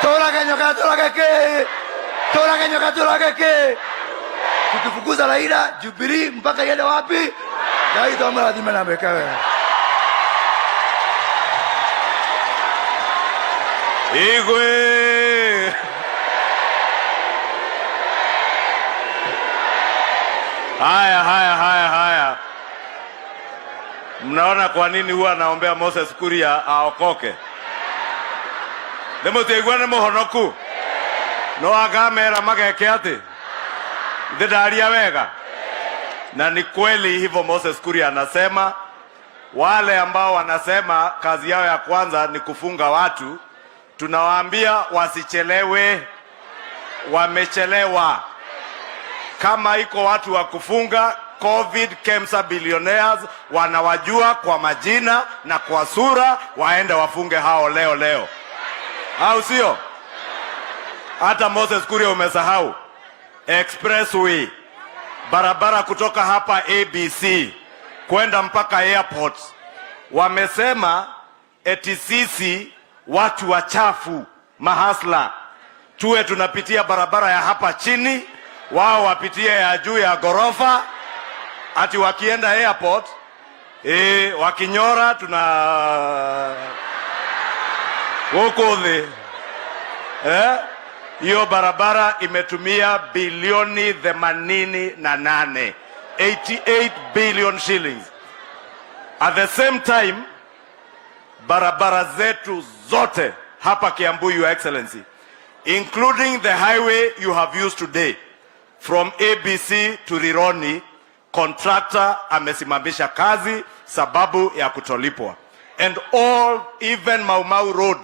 turage nyoka turage ki turage nyoka turage ki tukifukuza Raila Jubilee mpaka yende wapi? Ndio amara dhima na mekawe. Igwe. Haya. Mnaona kwa nini huwa naombea Moses Kuria aokoke? Nemo tegwa nemo honoku. No agamera mageke ati. Ndidaria wega. Na ni kweli hivyo Moses Kuria anasema. Wale ambao wanasema kazi yao ya kwanza ni kufunga watu, tunawaambia wasichelewe. Wamechelewa. Kama iko watu wa kufunga, COVID Kemsa billionaires wanawajua kwa majina na kwa sura, waende wafunge hao leo. Au sio? Hata Moses Kuria umesahau. Expressway, barabara kutoka hapa ABC kwenda mpaka airport. Wamesema eti sisi watu wachafu, mahasla, tuwe tunapitia barabara ya hapa chini, wao wapitie ya juu ya gorofa. Ati wakienda airport, wakinyora wokodhe. Hiyo barabara imetumia bilioni 88, 88 billion shillings. At the same time, barabara zetu zote hapa Kiambu, Your Excellency, including the highway you have used today from ABC to Rironi, contractor amesimamisha kazi sababu ya kutolipwa. And all, even Mau Road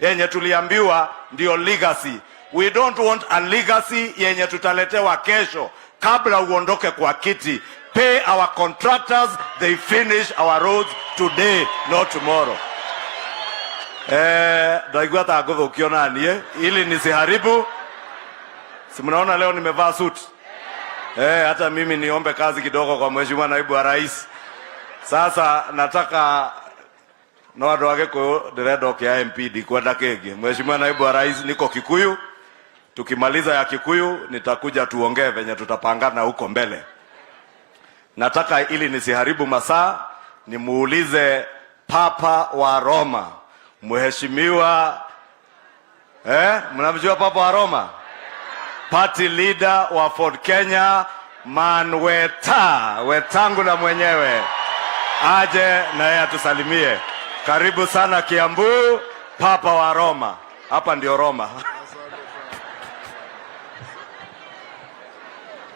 yenye tuliambiwa ndio legacy. We don't want a legacy yenye tutaletewa kesho kabla uondoke kwa kiti. Pay our contractors, they finish our roads today, not tomorrow. Daigua tagogo ukiona anie ili nisiharibu. Si mnaona leo nimevaa suit. Hata mimi niombe kazi kidogo kwa Mheshimiwa Naibu wa Rais. Sasa nataka no watu wake kwa diredo ya MP dikwenda kege. Mheshimiwa Naibu wa Rais, niko Kikuyu. Tukimaliza ya Kikuyu nitakuja tuongee venye tutapangana huko mbele. Nataka ili nisiharibu masaa nimuulize Papa wa Roma, Mheshimiwa mnamjua Papa wa Roma? Party leader wa Ford Kenya, Wetangula mwenyewe aje na yeye atusalimie. Karibu sana Kiambu, Papa wa Roma. Hapa ndio Roma.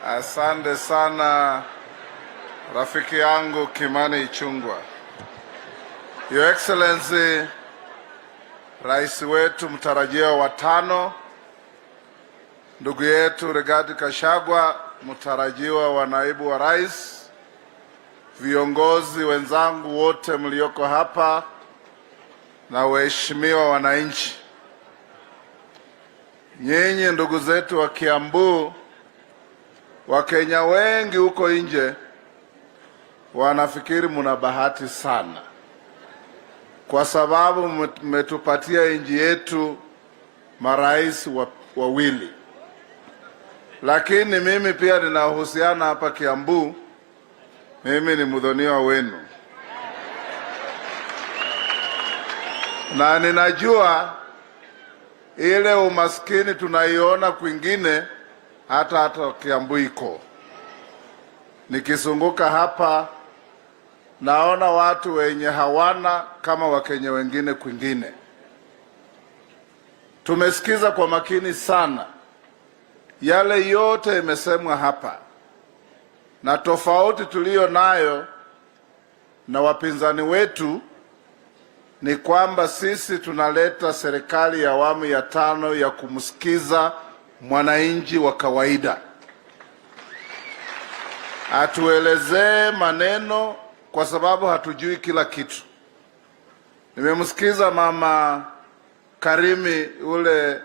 Asante sana rafiki yangu Kimani Ichung'wah. Your Excellency, Rais wetu mtarajiwa wa 5, ndugu yetu Rigathi Gachagua, mtarajiwa wa naibu wa rais, viongozi wenzangu wote mlioko hapa na waheshimiwa wananchi. Nyinyi ndugu zetu wa Kiambu, Wakenya wengi huko nje wanafikiri muna bahati sana kwa sababu mmetupatia nchi yetu marais wawili. Lakini mimi pia ninahusiana hapa Kiambu. Mimi ni mdhoniwa wenu. Na ninajua ile umaskini tunaiona kwingine hata Kiambu iko. Nikizunguka hapa naona watu wenye hawana kama Wakenya wengine kwingine. Tumesikiza kwa makini sana yale yote imesemwa hapa, na tofauti tulio nayo na wapinzani wetu ni kwamba sisi tunaleta serikali ya awamu ya 5 ya kumsikiza mwananchi wa kawaida, atuelezee maneno kwa sababu hatujui kila kitu. Nimemsikiza Mama Karimi ule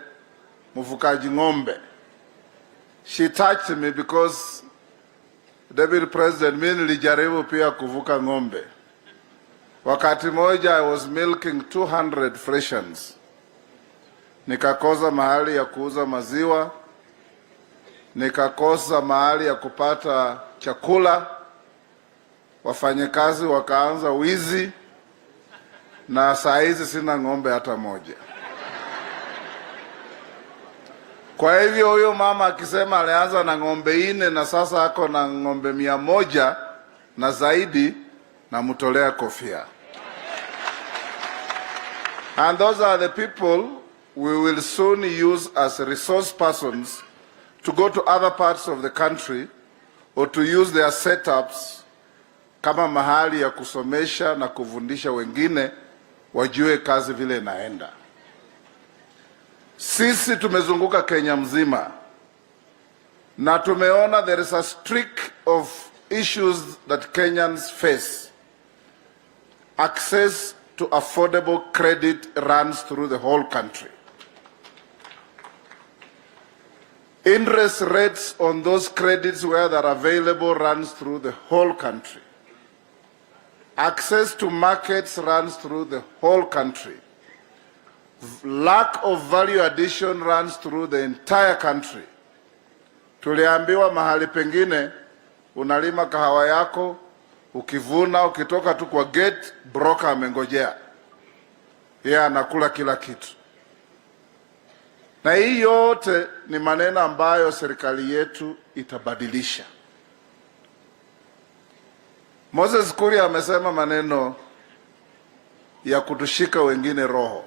mfukaji ng'ombe. She touched me because Deputy President, mimi nilijaribu pia kuvuka ng'ombe. Wakati moja I was milking 200 freshens. Nikakosa mahali ya kuuza maziwa, nikakosa mahali ya kupata chakula, wafanyakazi wakaanza wizi, na saa hizi sina ng'ombe hata moja. Kwa hivyo huyo mama akisema alianza na ng'ombe 4 na sasa ako na ng'ombe 100 na zaidi, na mtolea kofia. And those are the people we will soon use as resource persons to go to other parts of the country or to use their setups kama mahali ya kusomesha na kufundisha wengine wajue kazi vile inaenda. Sisi tumezunguka Kenya mzima na tumeona there is a streak of issues that Kenyans face. Access to affordable credit runs through the whole country. Interest rates on those credits where they're available runs through the whole country. Access to markets runs through the whole country. Lack of value addition runs through the entire country. Tuliambiwa mahali pengine unalima kahawa yako, ukivuna ukitoka tu kwa gate, broker amengojea. Yeye anakula kila kitu. Na hii yote ni maneno ambayo serikali yetu itabadilisha. Moses Kuria amesema maneno ya kutushika wengine roho.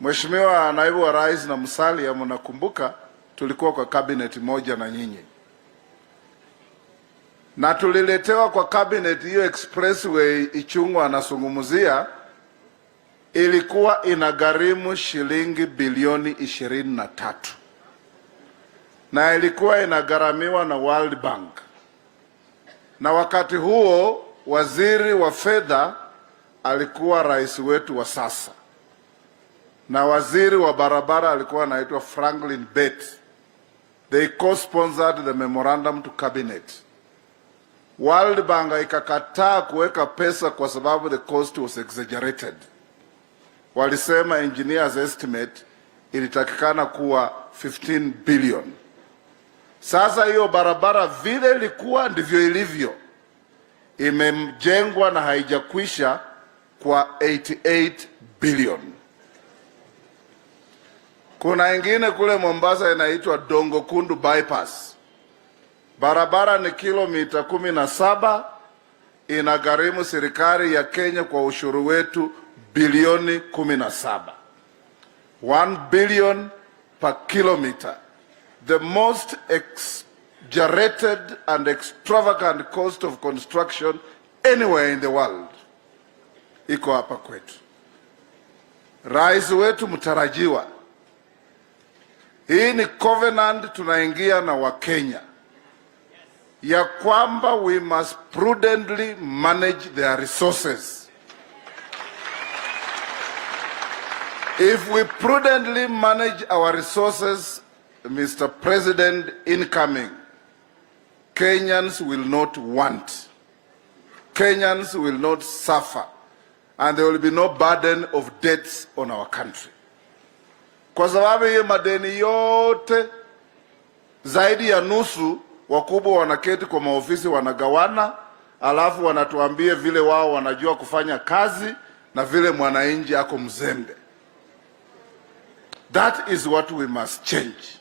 Mheshimiwa Naibu wa Rais na Musalia, mnakumbuka tulikuwa kwa cabinet moja na nyinyi. Na tuliletewa kwa cabinet hiyo expressway Ichung'wa anazungumzia, ilikuwa inagharimu shilingi bilioni 23. Na ilikuwa inagharamiwa na World Bank. Na wakati huo waziri wa fedha alikuwa rais wetu wa sasa. Na waziri wa barabara alikuwa anaitwa Franklin Bett. They co-sponsored the memorandum to cabinet. World Bank ikakataa kuweka pesa kwa sababu the cost was exaggerated. Walisema engineers estimate ilitakikana kuwa 15 billion. Sasa hiyo barabara vile ilikuwa ndivyo ilivyo. Imejengwa na haijakwisha kwa 88 billion. Kuna ingine kule Mombasa inaitwa Dongo Kundu bypass. Barabara ni kilomita 17, inagharimu serikali ya Kenya kwa ushuru wetu bilioni 17. 1 billion per kilometer. The most exaggerated and extravagant cost of construction anywhere in the world iko hapa kwetu. Rais wetu mtarajiwa, hii ni covenant tunaingia na Wakenya ya kwamba we must prudently manage their resources. If we prudently manage our resources, Mr. President incoming, Kenyans will not want. Kenyans will not suffer. And there will be no burden of debts on our country. Kwa sababu hii madeni yote zaidi ya nusu wakubwa wanaketi kwa maofisi wanagawana, alafu wanatuambia vile wao wanajua kufanya kazi na vile mwananchi ako mzembe. That is what we must change.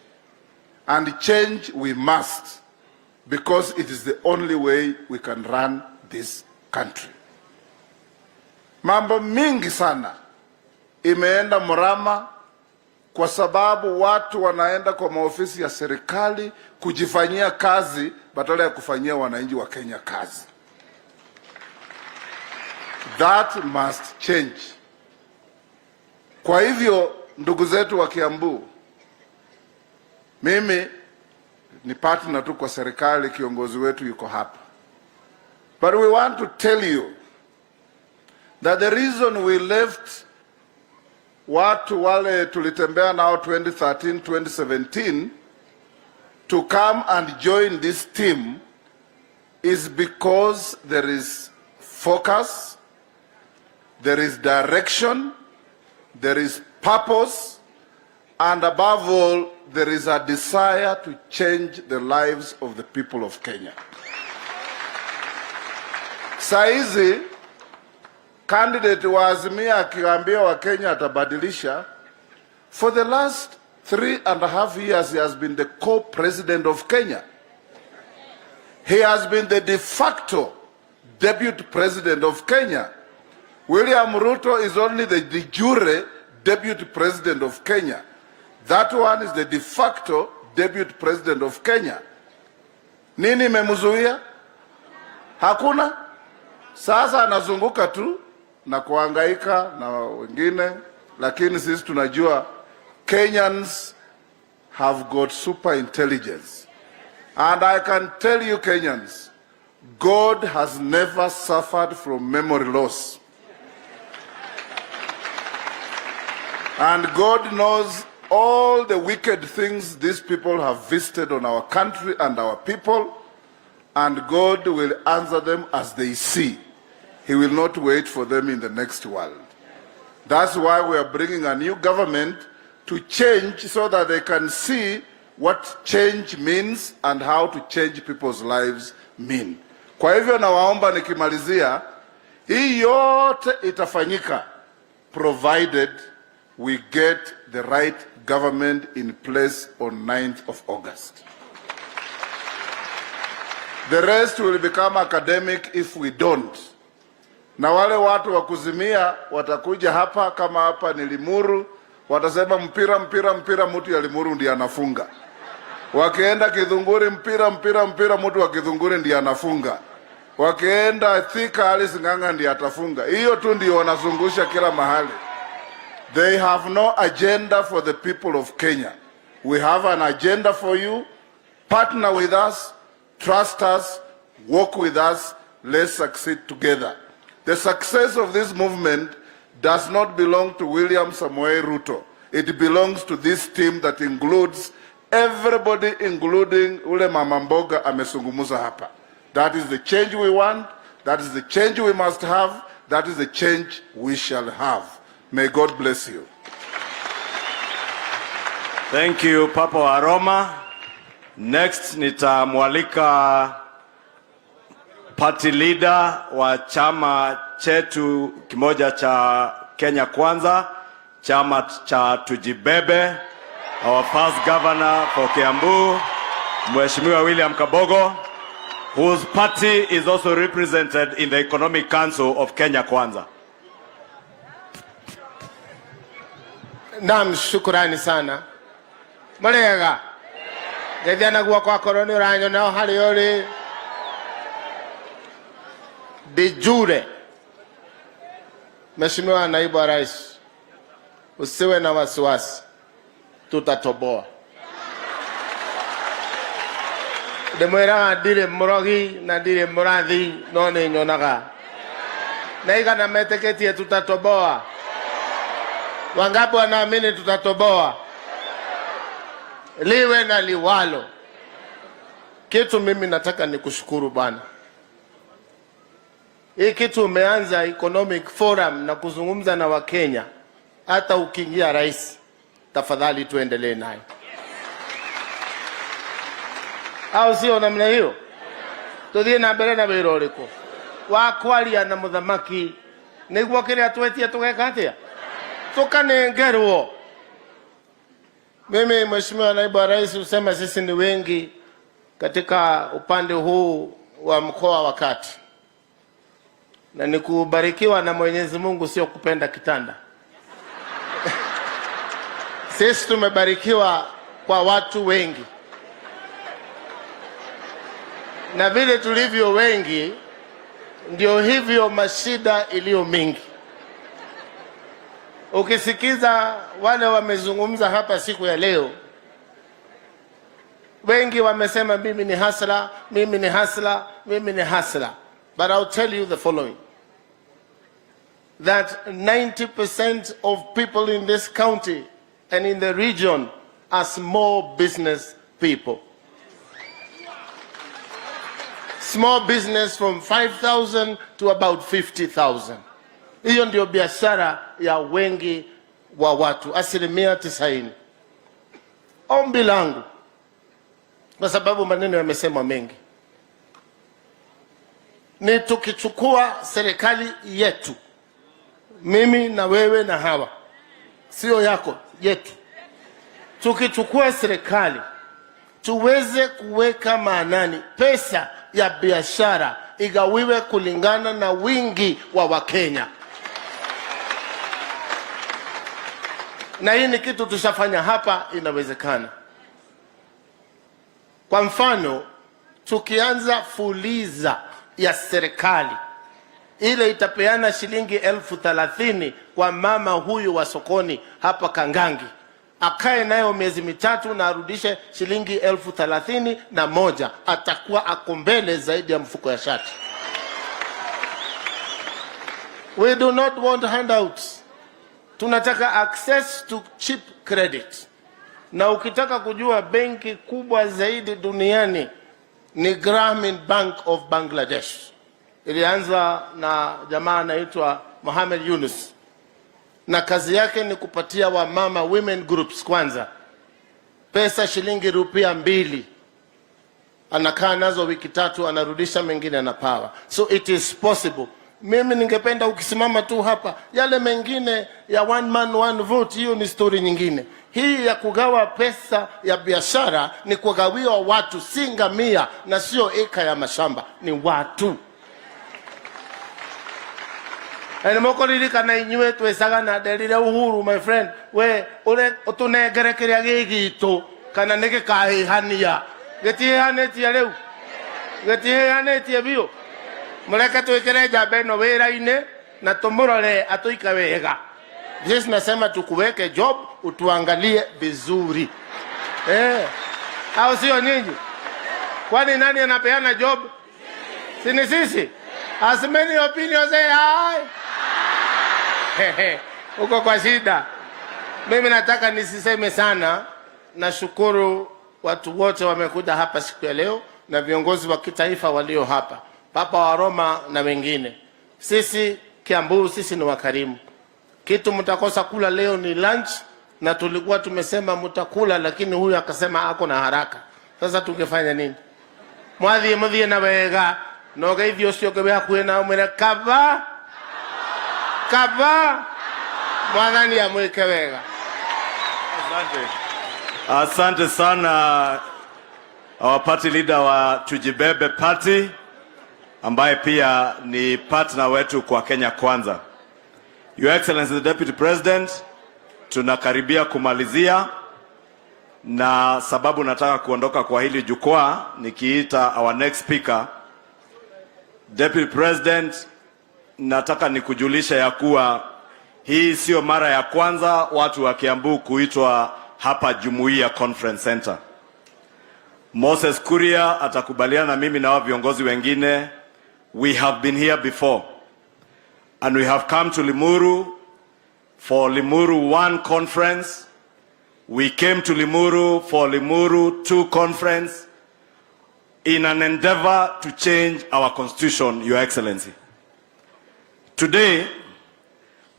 And change we must, because it is the only way we can run this country. Mambo mingi sana imeenda mrama kwa sababu watu wanaenda kwa maofisi ya serikali kujifanyia kazi badala ya kufanyia wananchi wa Kenya kazi. That must change. Kwa hivyo ndugu zetu wa Kiambu, mimi ni partner tu kwa serikali, kiongozi wetu yuko hapa. But we want to tell you that the reason we left watu wale tulitembea nao 2013, 2017 to come and join this team is because there is focus, there is direction, there is purpose, and above all, there is a desire to change the lives of the people of Kenya. Saizi, candidate wa Azimia akiwaambia wa Kenya atabadilisha, for the last 3.5 years he has been the co-president of Kenya. He has been the de facto deputy president of Kenya. William Ruto is only the de jure deputy president of Kenya. That one is the de facto deputy president of Kenya. Nini memzuia? Hakuna. Sasa anazunguka tu na kuhangaika na wengine, lakini sisi tunajua Kenyans have got super intelligence. And I can tell you Kenyans, God has never suffered from memory loss. And God knows all the wicked things these people have visited on our country and our people, and God will answer them as they see. He will not wait for them in the next world. That's why we are bringing a new government to change so that they can see what change means and how to change people's lives mean. Kwa hivyo nawaomba nikimalizia, hii yote itafanyika provided we get the right government in place on 9th of August. The rest will become academic if we don't. Na wale watu wa kuzimia watakuja hapa, kama hapa ni Limuru, watasema mpira mpira mpira, mtu ya Limuru ndiye anafunga. Wakienda Kidhunguri, mpira mpira mpira, mtu wa Kidhunguri ndiye anafunga. Wakienda Thika, Alice Ng'ang'a ndiye atafunga. Hiyo tu ndio wanazungusha kila mahali. They have no agenda for the people of Kenya. We have an agenda for you. Partner with us, trust us, work with us, let's succeed together. The success of this movement does not belong to William Samoei Ruto. It belongs to this team that includes everybody, including ule mama mboga amesungumuza hapa. That is the change we want. That is the change we must have. That is the change we shall have. May God bless you. Thank you, Papa Aroma. Next nitamwalika party leader wa chama chetu kimoja cha Kenya Kwanza, chama cha Tujibebe, our first governor for Kiambu, Mheshimiwa William Kabogo, whose party is also represented in the Economic Council of Kenya Kwanza. Naam, shukrani sana. Marega. Gethana gwa kwa koroni ranyo nao hari ori. De jure. Mheshimiwa Naibu wa Rais, usiwe na wasiwasi. Tutatoboa. Demwera ndire murogi na ndire murathi no ni nyonaga. Na igana meteketie tutatoboa. Wangapi wanaamini tutatoboa? Liwe na liwalo. Kitu mimi nataka nikushukuru bwana. Hii kitu umeanza economic forum na kuzungumza na Wakenya. Hata ukiingia rais, tafadhali tuendelee nayo. Au sio namna hiyo? Tuthie na mbere na wĩra ũrĩkũ. Wa kwaria na muthamaki nĩguo kĩrĩa twetie tũgeka atĩa? Tukanengerwo. Mimi Mheshimiwa Naibu wa Rais usema sisi ni wengi katika upande huu wa mkoa wa Kati. Na nikubarikiwa na Mwenyezi Mungu, sio kupenda kitanda. Sisi tumebarikiwa kwa watu wengi. Na vile tulivyo wengi, ndio hivyo mashida iliyo mingi. Ukisikiza wale wamezungumza hapa siku ya leo, wengi wamesema mimi ni hasla, mimi ni hasla, mimi ni hasla. But I'll tell you the following. That 90% of people in this county and in the region are small business people. Small business from 5,000 to about 50,000. Hiyo ndio biashara ya wengi wa watu, 90%. Ombi langu, kwa sababu maneno yamesema mengi, ni tukichukua serikali yetu, mimi na wewe na hawa, sio yako, yetu, tukichukua serikali tuweze kuweka maanani pesa ya biashara igawiwe kulingana na wingi wa Wakenya. Na hii ni kitu tushafanya hapa, inawezekana. Kwa mfano, tukianza fuliza ya serikali, ile itapeana shilingi 30,000 kwa mama huyu wa sokoni hapa Kangangi. Akae nayo miezi mitatu na arudishe shilingi 31,000, atakuwa akombele zaidi ya mfuko ya shati. We do not want handouts. Tunataka access to cheap credit. Na ukitaka kujua benki kubwa zaidi duniani ni Grameen Bank of Bangladesh. Ilianza na jamaa anaitwa Mohamed Yunus. Na kazi yake ni kupatia wamama women groups kwanza pesa shilingi ₹2. Anakaa nazo wiki 3, anarudisha mengine na power. So it is possible. Mimi ningependa ukisimama tu hapa, yale mengine ya one man one vote, hiyo ni story nyingine. Hii ya kugawa pesa ya biashara ni kugawiwa watu, si ngamia na sio eka ya mashamba, ni watu. Ene moko ririkana inywe twesaga na delile uhuru, my friend. We ule utunegere kiria gigito kana nige kahihania getihanetie riu getihanetie bio mureke twikire jambe no wira-ine na tumurore atuika wega. Sisi nasema tukuweke job, utuangalie vizuri. Au sio nyinyi? Kwani nani anapeana job? Sini sisi? As many opinions say aye. Uko kwa shida. Mimi nataka nisiseme sana. Nashukuru watu wote wamekuja hapa siku ya leo na viongozi wa kitaifa walio hapa, Papa wa Roma na wengine. Sisi Kiambu, sisi ni wakarimu. Kitu mtakosa kula leo ni lunch, na tulikuwa tumesema mtakula, lakini huyu akasema ako na haraka. Sasa tungefanya nini? Mwathie na wega no geithio cio ngewe hakuhe na umire kaba mwathani amwike wega. Asante sana our party leader wa Tujibebe Party, ambaye pia ni partner wetu kwa Kenya Kwanza. Your Excellency the Deputy President, tunakaribia kumalizia, na sababu nataka kuondoka kwa hili jukwaa nikiita our next speaker. Deputy President, nataka nikujulisha ya kuwa hii sio mara ya kwanza watu wa Kiambu kuitwa hapa Jumuiya Conference Center. Moses Kuria atakubaliana na mimi na wa viongozi wengine. We have been here before, and we have come to Limuru for Limuru 1 conference. We came to Limuru for Limuru 2 conference in an endeavor to change our constitution, Your Excellency. Today,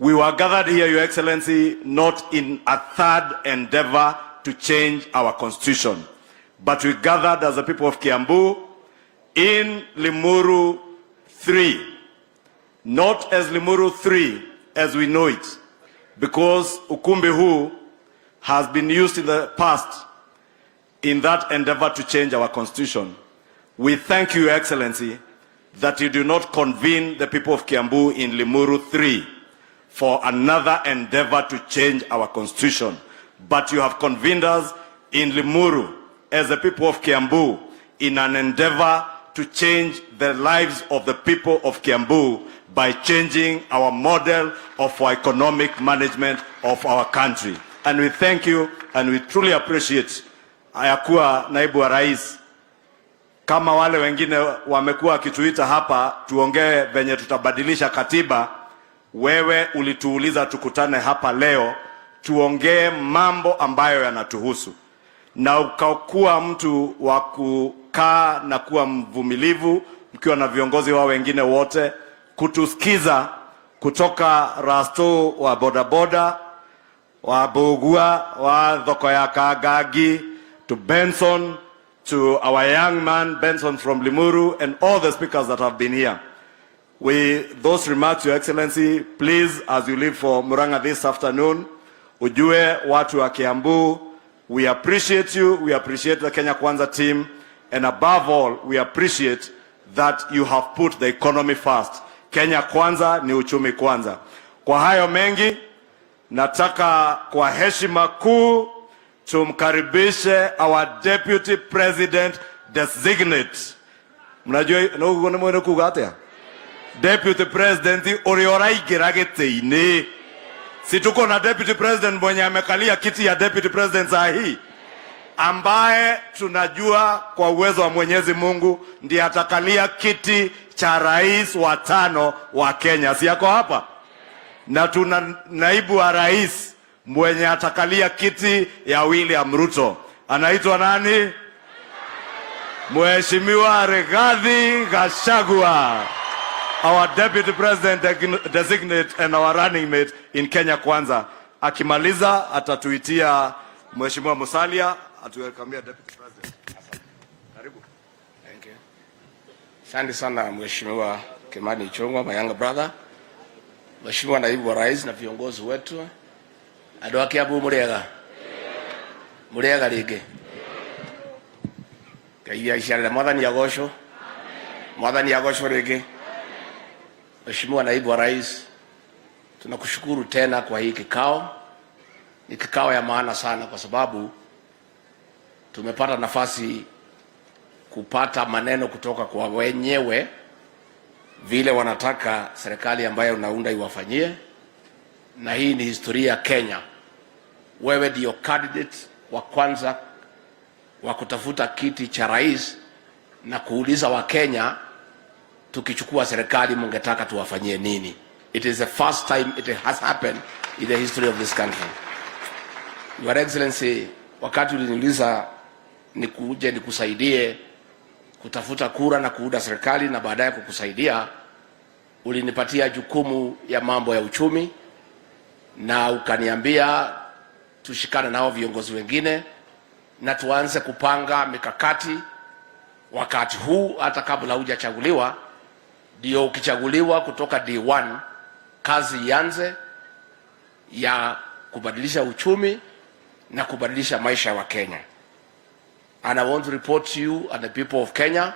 we were gathered here, Your Excellency, not in a third endeavor to change our constitution, but we gathered as the people of Kiambu in Limuru 3, not as Limuru 3 as we know it, because ukumbi huu has been used in the past in that endeavor to change our constitution. We thank you, Your Excellency, that you do not convene the people of Kiambu in Limuru 3 for another endeavor to change our constitution, but you have convened us in Limuru as the people of Kiambu in an endeavor to change the lives of the people of Kiambu by changing our model of our economic management of our country. And we thank you and we truly appreciate ayakuwa naibu wa rais, kama wale wengine wamekuwa kituita hapa tuongee venye tutabadilisha katiba. Wewe ulituuliza tukutane hapa leo tuongee mambo ambayo yanatuhusu, na ukakuwa mtu wa kukaa na kuwa mvumilivu mkiwa na viongozi wao wengine wote kutusikiza, kutoka Rasto wa bodaboda, wa Bugua, wa Thoko ya Kagagi, to Benson, to our young man Benson from Limuru, and all the speakers that have been here. With those remarks, Your Excellency, please, as you leave for Murang'a this afternoon, ujue watu wa Kiambu We appreciate you. We appreciate the Kenya Kwanza team. And above all, we appreciate that you have put the economy first. Kenya Kwanza ni uchumi kwanza. Kwa hayo mengi, nataka kwa heshima kuu tumkaribishe our Deputy President Designate. Mnajua no mwene kugatea? Deputy President orioraigiragete. Si tuko na Deputy President mwenye amekalia kiti ya Deputy President saa hii, ambaye tunajua kwa uwezo wa Mwenyezi Mungu ndiye atakalia kiti cha rais wa 5 wa Kenya. Si yako hapa? Na tuna naibu wa rais mwenye atakalia kiti ya William Ruto. Anaitwa nani? Mheshimiwa Rigathi Gachagua, our Deputy President Designate and our running mate in Kenya Kwanza. Akimaliza atatuitia Mheshimiwa Musalia atuwelcome Deputy President. Karibu. Thank you. Asante sana Mheshimiwa Kimani Ichung'wah, my younger brother. Mheshimiwa Naibu wa Rais na viongozi wetu. Andũ a Kiambu mũrĩega rĩngĩ. Ngai aciarĩre Mwathani agocwo. Mwathani agocwo rĩngĩ. Mheshimiwa Naibu wa Rais, tunakushukuru tena kwa hii kikao. Ni kikao ya maana sana kwa sababu tumepata nafasi kupata maneno kutoka kwa wenyewe vile wanataka serikali ambayo unaunda iwafanyie, na hii ni historia ya Kenya. Wewe ndio candidate wa kwanza wa kutafuta kiti cha rais na kuuliza wa Kenya tukichukua serikali mungetaka tuwafanyie nini. It is the first time it has happened in the history of this country. Your Excellency, wakati uliniuliza nikuje nikusaidie kutafuta kura na kuunda serikali na baadaye kukusaidia, ulinipatia jukumu ya mambo ya uchumi na ukaniambia tushikane nao viongozi wengine na tuanze kupanga mikakati wakati huu hata kabla hujachaguliwa, ndio ukichaguliwa kutoka D1 kazi ianze ya kubadilisha uchumi na kubadilisha maisha ya Kenya. And I want to report to you and the people of Kenya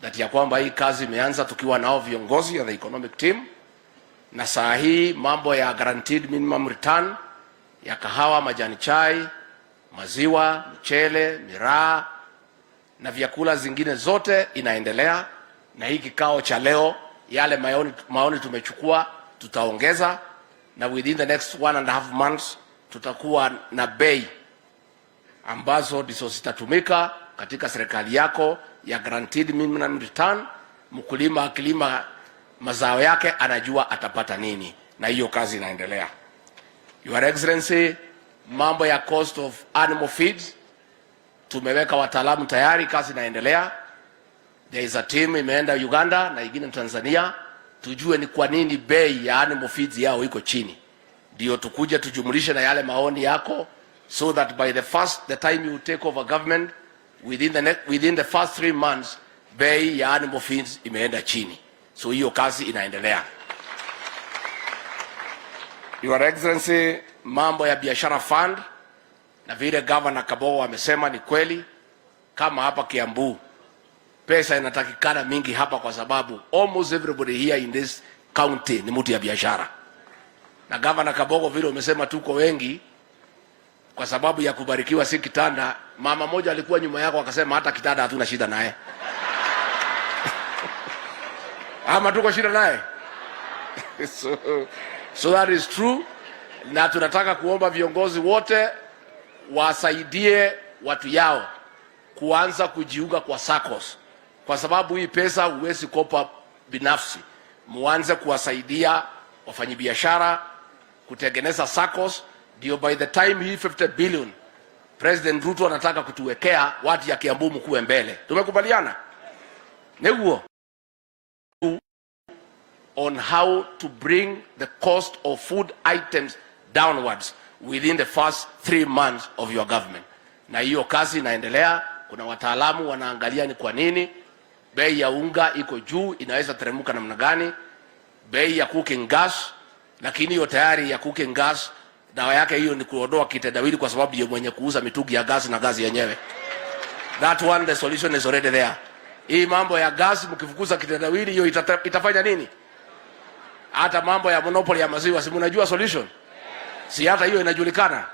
that ya kwamba hii kazi imeanza tukiwa nao viongozi ya the economic team, na saa hii mambo ya guaranteed minimum return ya kahawa, majani chai, maziwa, mchele, miraa na vyakula zingine zote inaendelea. Na hii kikao cha leo, yale maoni tumechukua tutaongeza, na within the next 1.5 months tutakuwa na bei ambazo ndizo zitatumika katika serikali yako ya guaranteed minimum return. Mkulima akilima mazao yake anajua atapata nini, na hiyo kazi inaendelea. Your Excellency, mambo ya cost of animal feeds tumeweka wataalamu tayari, kazi inaendelea. There is a team imeenda Uganda na ingine Tanzania, tujue ni kwa nini bei ya animal feeds yao iko chini, ndio tukuje tujumlishe na yale maoni yako, so that by the time you take over government, within the first 3 months bei ya animal feeds imeenda chini. So hiyo kazi inaendelea. Your Excellency, mambo ya biashara fund na vile Governor Kabogo amesema ni kweli. Kama hapa Kiambu pesa inatakikana mingi hapa, kwa sababu almost everybody here in this county ni mtu ya biashara. Na Governor Kabogo vile umesema tuko wengi, kwa sababu ya kubarikiwa si kitanda. Mama moja alikuwa nyuma yako akasema hata kitanda hatuna shida naye. Ama tuko shida naye? So that is true. Na tunataka kuomba viongozi wote wasaidie watu yao kuanza kujiunga kwa SACCOS, kwa sababu hii pesa huwezi kopa binafsi. Muanze kuwasaidia wafanyabiashara kutengeneza SACCOS, ndio by the time hii 50 billion President Ruto anataka kutuwekea, watu ya Kiambu mkuwe mbele. Tumekubaliana neguo on how to bring the cost of food items downwards within the first 3 months of your government. Na hiyo kazi inaendelea. Kuna wataalamu wanaangalia ni kwa nini bei ya unga iko juu, inaweza teremuka namna gani, bei ya cooking gas, lakini hiyo tayari ya cooking gas dawa yake hiyo ni kuondoa kitendawili, kwa sababu ndiye mwenye kuuza mitungi ya gasi na gasi yenyewe. That one, the solution is already there. Hii mambo ya gasi mkifukuza kitendawili hiyo itafanya nini? Hata mambo ya monopoly ya maziwa, si mnajua solution? Si hata hiyo inajulikana.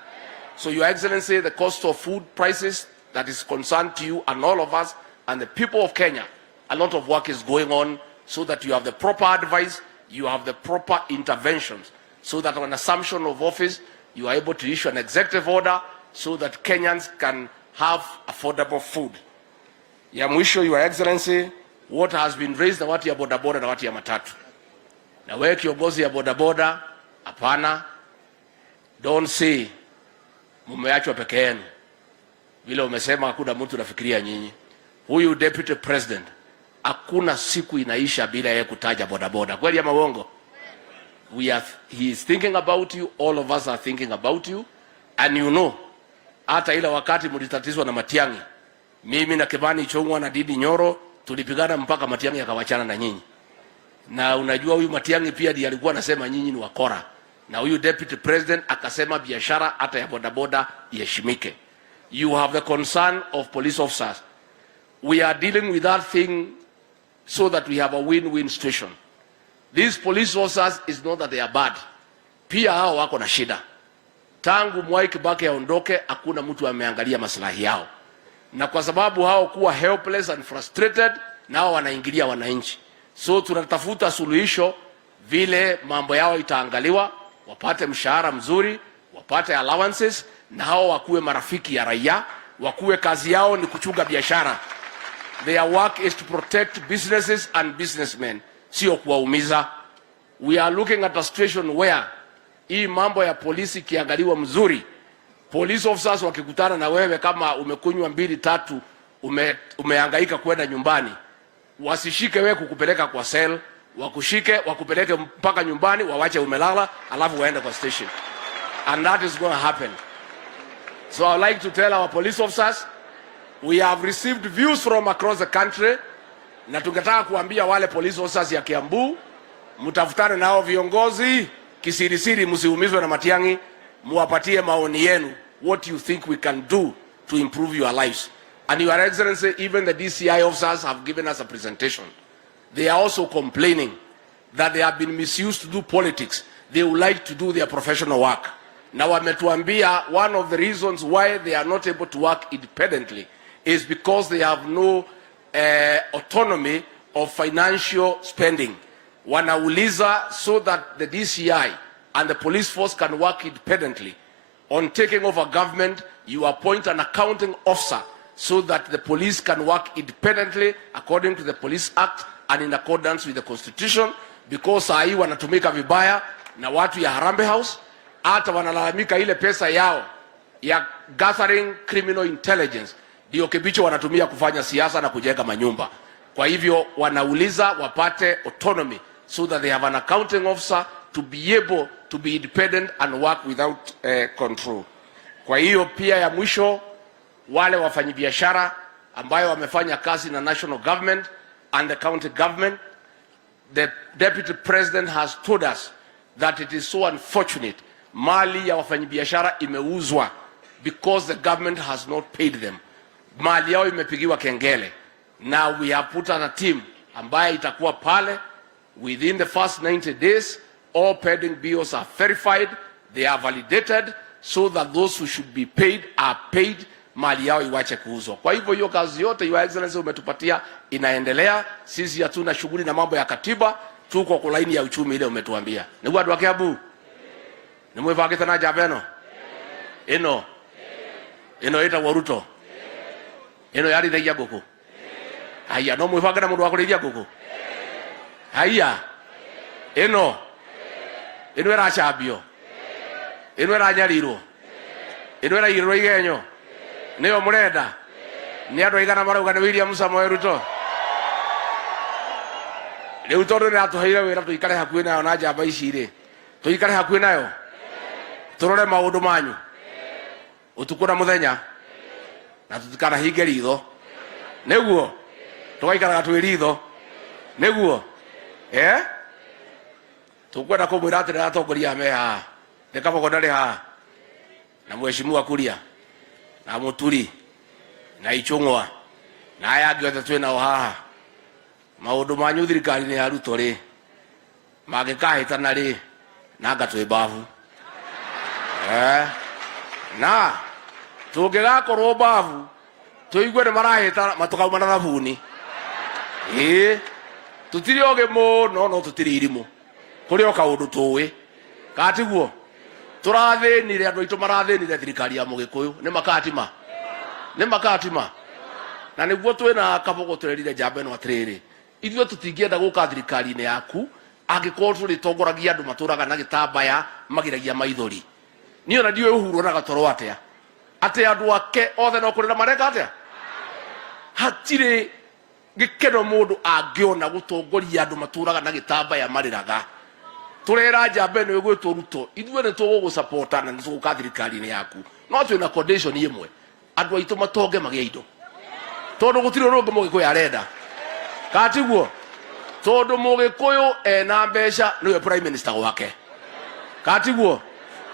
So Your Excellency, the cost of food prices that is concerned to you and all of us and the people of Kenya, a lot of work is going on so that you have the proper advice, you have the proper interventions, so that on assumption of office, you are able to issue an executive order so that Kenyans can have affordable food. Ya mwisho, Your Excellency, what has been raised na watu ya bodaboda na watu ya matatu. Na wewe kiongozi ya bodaboda, hapana, don't say mumeachwa peke yenu. Vile umesema hakuna mtu nafikiria nyinyi. Huyu Deputy President, hakuna siku inaisha bila yeye kutaja bodaboda. Kweli ama uongo? He is thinking about you, all of us are thinking about you, and you know, hata ile wakati mlitatizwa na Matiang'i, mimi na Kimani Ichung'wa na Didi Nyoro tulipigana mpaka Matiang'i akawachana na nyinyi. Na unajua huyu Matiang'i pia ndiye alikuwa anasema nyinyi ni wakora. Na huyu Deputy President akasema biashara hata ya bodaboda iheshimike. You have the concern of police officers. We are dealing with that thing so that we have a win-win situation. These police officers is not that they are bad. Pia hao wako na shida. Tangu Mwai Kibaki aondoke hakuna mtu ameangalia maslahi yao. Na kwa sababu hao kuwa helpless and frustrated, nao wanaingilia wananchi. So tunatafuta suluhisho vile mambo yao itaangaliwa, wapate mshahara mzuri, wapate allowances, na hao wakuwe marafiki ya raia, wakuwe kazi yao ni kuchunga biashara. Their work is to protect businesses and businessmen, sio kuwaumiza. We are looking at a situation where hii mambo ya polisi kiangaliwa mzuri, police officers wakikutana na wewe kama umekunywa 2-3 umehangaika kwenda nyumbani, wasishike wewe kukupeleka kwa cell, wakushike wakupeleke mpaka nyumbani, wawache umelala alafu waende kwa station. And that is going to happen. So I would like to tell our police officers, we have received views from across the country, na tungetaka kuambia wale police officers ya Kiambu, mtafutane nao viongozi kisirisiri, msiumizwe na Matiang'i, muwapatie maoni yenu, what you think we can do to improve your lives. And Your Excellency, even the DCI officers have given us a presentation. They are also complaining that they have been misused to do politics. They would like to do their professional work. Now wametuambia one of the reasons why they are not able to work independently is because they have no autonomy of financial spending. Wanauliza so that the DCI and the police force can work independently. On taking over government, you appoint an accounting officer so that the police can work independently according to the Police Act and in accordance with the Constitution, because saa hii wanatumika vibaya na watu ya Harambee House, hata wanalalamika ile pesa yao ya gathering criminal intelligence ndio kibicho wanatumia kufanya siasa na kujenga manyumba. Kwa hivyo wanauliza wapate autonomy so that they have an accounting officer to be able to be independent and work without control. Kwa hiyo pia ya mwisho, wale wafanyabiashara ambayo wamefanya kazi na national government and the county government, the Deputy President has told us that it is so unfortunate mali ya wafanyabiashara imeuzwa because the government has not paid them. Mali yao imepigiwa kengele. Now we have put on a team ambaye itakuwa pale within the first 90 days. All pending bills are verified, they are validated so that those who should be paid are paid, mali yao iwache kuuzwa. Kwa hivyo hiyo kazi yote Your Excellency umetupatia inaendelea. Sisi hatuna shughuli na mambo ya katiba, tuko kwa laini ya uchumi ile umetuambia. Ni watu wa Kiambu. Ni mwevagita na jabeno. Ino ita Ruto. Ino yari thaiya guku. Haya no mwevagita na mundu wa kurithia guku. Haya. Ino era chabio. Ino era nyarirwo. Ino era irwo igenyo. Niyo murenda. Ni andu aigana marauga ni William Samoei Ruto. Riu tondu ni atuheire wira tuikare hakuhi nayo na njamba ici ri. Tuikare hakuhi nayo. Turore maundu manyu. Utuku na muthenya. Na tutikana hinge ritho. Niguo. Tugaikara twi ritho. Niguo. Tukwenda kumwira atĩ atongoria me haha, nĩ kabogo ndarĩ haha, na mheshimiwa Kuria na Muturi na Ichung'wa na aya angĩ othe twĩ nao haha maũndũ manyu thirikari-inĩ ya Ruto rĩ mangĩkahĩtana rĩ na ngatwĩ mbabu na tũngĩgakorwo mbabu tũigue nĩ marahĩta matũkauma na thabuni tũtirĩ ogĩ mũno no tũtirĩ irimũ kũrĩ o kaũndũ tũĩ katiguo tũrathĩnire andũ aitũ marathĩnire thirikari ya Mũgĩkũyũ nĩ makatima na nĩguo twĩna kabogo tũrerire njamba ĩno atĩrĩrĩ ithuĩ tũtingĩenda gũka thirikari-inĩ yaku angĩkorwo tũrĩtongoragia andũ matũraga na gĩtambaya magiragia maithori niĩ ona ndiũĩ Uhuru na gatorwo atĩa andũ ake othe no kũrĩra mareka atĩa hatirĩ gĩkeno mũndũ angĩona gũtongoria andũ matũraga na gĩtambaya marĩraga tũrera njamba ĩno ĩgwĩtwo Ruto ithuĩ nĩ tũgũgũsapota na nĩ tũgũka thirikari-inĩ yaku no twĩna condition ĩmwe andũ aitũ matonge magĩa indo tondũ gũtirĩ ũndũ ũngĩ Mũgĩkũyũ arenda katiguo tondũ Mũgĩkũyũ ena mbeca nĩwe prime minister wake katiguo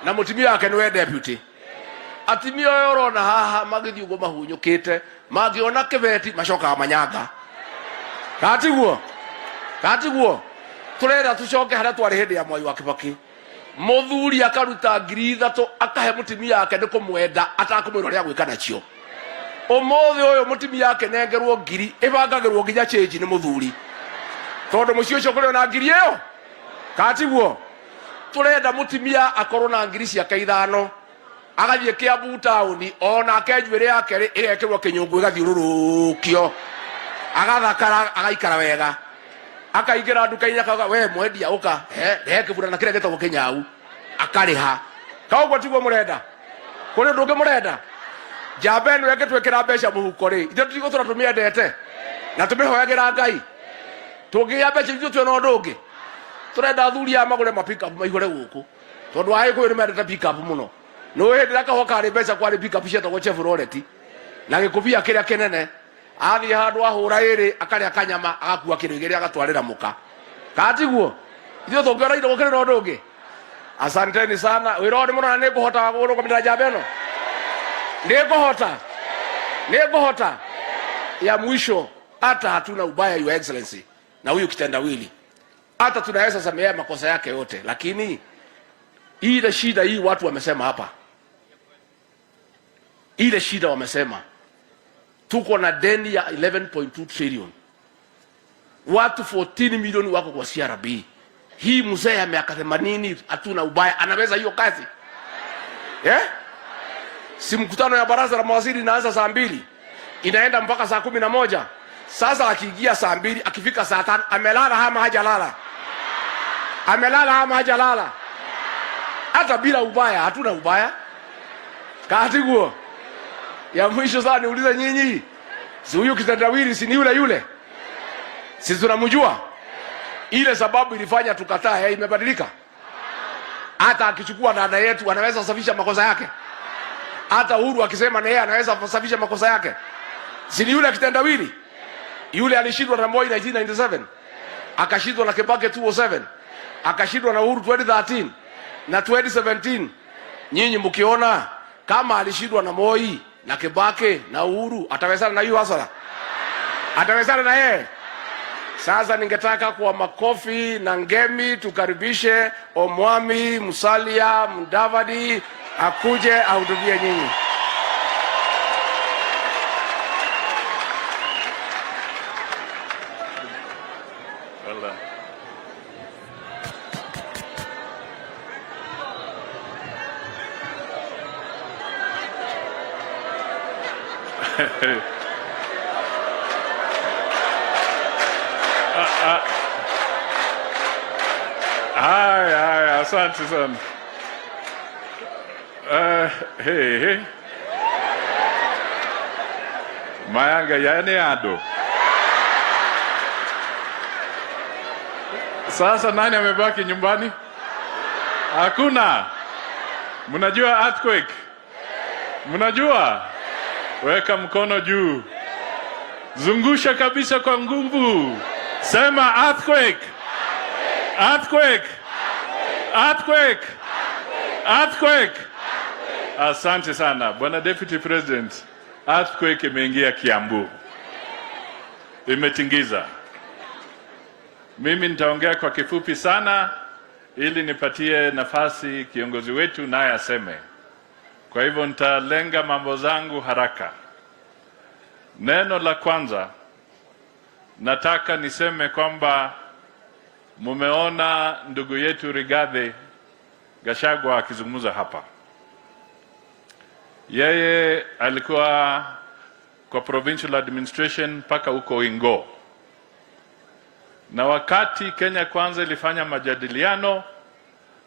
na mũtumia wake nĩwe deputy atimia ũyũ ũrona haha magĩthiĩ ũguo mahunyũkĩte mangĩona kĩbeti macokaga manyanga katiguo tũrenda tũcoke harĩa twarĩ hĩndĩ ya Mwai wa Kĩbakĩ mũthuri akaruta 3,000 akahe mũtumia wake nĩ kũmwenda atakũmwĩra ũrĩa gwĩka nacio ũmũthĩ ũyũ mũtumia wake nengerwo 1,000 ĩbangagĩrwo nginya change nĩ mũthuri tondũ mũciĩ ũcio kũrĩ na 1,000 ĩyo katiguo tũrenda mũtumia akorwo na 5,000 ciake 5 agathiĩ Kiambu taũni onake njuĩrĩ yake ĩgekĩrwo kĩnyũngũ ĩgathiũrũrũkio agathakara agaikara wega akaingĩra nduka-inĩ akauga we mwendia ũka rehe kĩbura na kĩrĩa gĩtagwo kĩnyau akarĩha kaũguo tiguo mũrenda kũrĩ ũndũ ũngĩ mũrenda njamba ĩno ĩngĩtwĩkĩra mbeca mũhuko rĩ ithuĩ tũtigũtũra tũmĩendete na tũmĩhoyagĩra Ngai tũngĩgĩa mbeca ithuĩ twĩna ũndũ ũngĩ tũrenda athuri aya magũre ma pick up maihũre gũkũ tondũ Agĩkũyũ nĩ mendete pick up mũno nĩwe hĩndĩ ĩrĩa kahũa karĩ mbeca kwarĩ pick up cietagwo Chevrolet na gĩkũbia kĩrĩa kĩnene athiĩ handũ ahũra ĩrĩ akarĩa kanyama agakua kĩrĩ gĩrĩa agatwarĩra mũka katiguo ithuĩ tũngĩona indo gũkĩrĩ na ũndũ ũngĩ asanteni sana wĩra nĩ mũno na nĩngũhota gũrũgamĩrĩra njamba ĩno nĩngũhota ya mwisho hata hatuna ubaya your excellency na huyu kitendawili hata tunaweza samea makosa yake yote lakini ile shida hii watu wamesema hapa ile shida wamesema tuko na deni ya 11.2 trillion watu 14 milioni wako kwa CRB hii mzee ya miaka 80 hatuna ubaya anaweza hiyo kazi si mkutano ya baraza la mawaziri inaanza saa 2 inaenda mpaka saa 11 sasa akiingia saa 2 akifika saa 5 amelala ama hajalala hata bila ubaya hatuna ubaya katiguo ya mwisho sana niulize nyinyi si huyu kitendawili si ni yule si tunamjua ile sababu ilifanya tukataa imebadilika hata akichukua dada yetu anaweza kusafisha makosa yake hata Uhuru akisema na yeye anaweza kusafisha makosa yake si ni yule kitendawili yule alishindwa na Moi 1997 akashindwa na Kibaki 2007 akashindwa na Uhuru 2013 na 2017 nyinyi mkiona kama alishindwa na Moi na Kibaki na Uhuru atawezana na hiyo hasara atawezana na yeye sasa ningetaka kwa makofi na ngemi tukaribishe Omwami Musalia Mudavadi akuje ahutubie nyinyi Haya, asante sana. Mayanga yani ado. Sasa nani amebaki nyumbani? Hakuna. Mnajua earthquake? Mnajua? Weka mkono juu. Zungusha kabisa kwa nguvu. Sema earthquake. Earthquake. Earthquake. Earthquake. Asante sana. Bwana Deputy President, earthquake imeingia Kiambu. Imetingiza. Mimi nitaongea kwa kifupi sana ili nipatie nafasi kiongozi wetu naye aseme. Kwa hivyo nitalenga mambo zangu haraka. Neno la kwanza, nataka niseme kwamba mumeona ndugu yetu Rigathi Gachagua akizungumza hapa. Yeye alikuwa kwa provincial administration mpaka huko Ingo. Na wakati Kenya Kwanza ilifanya majadiliano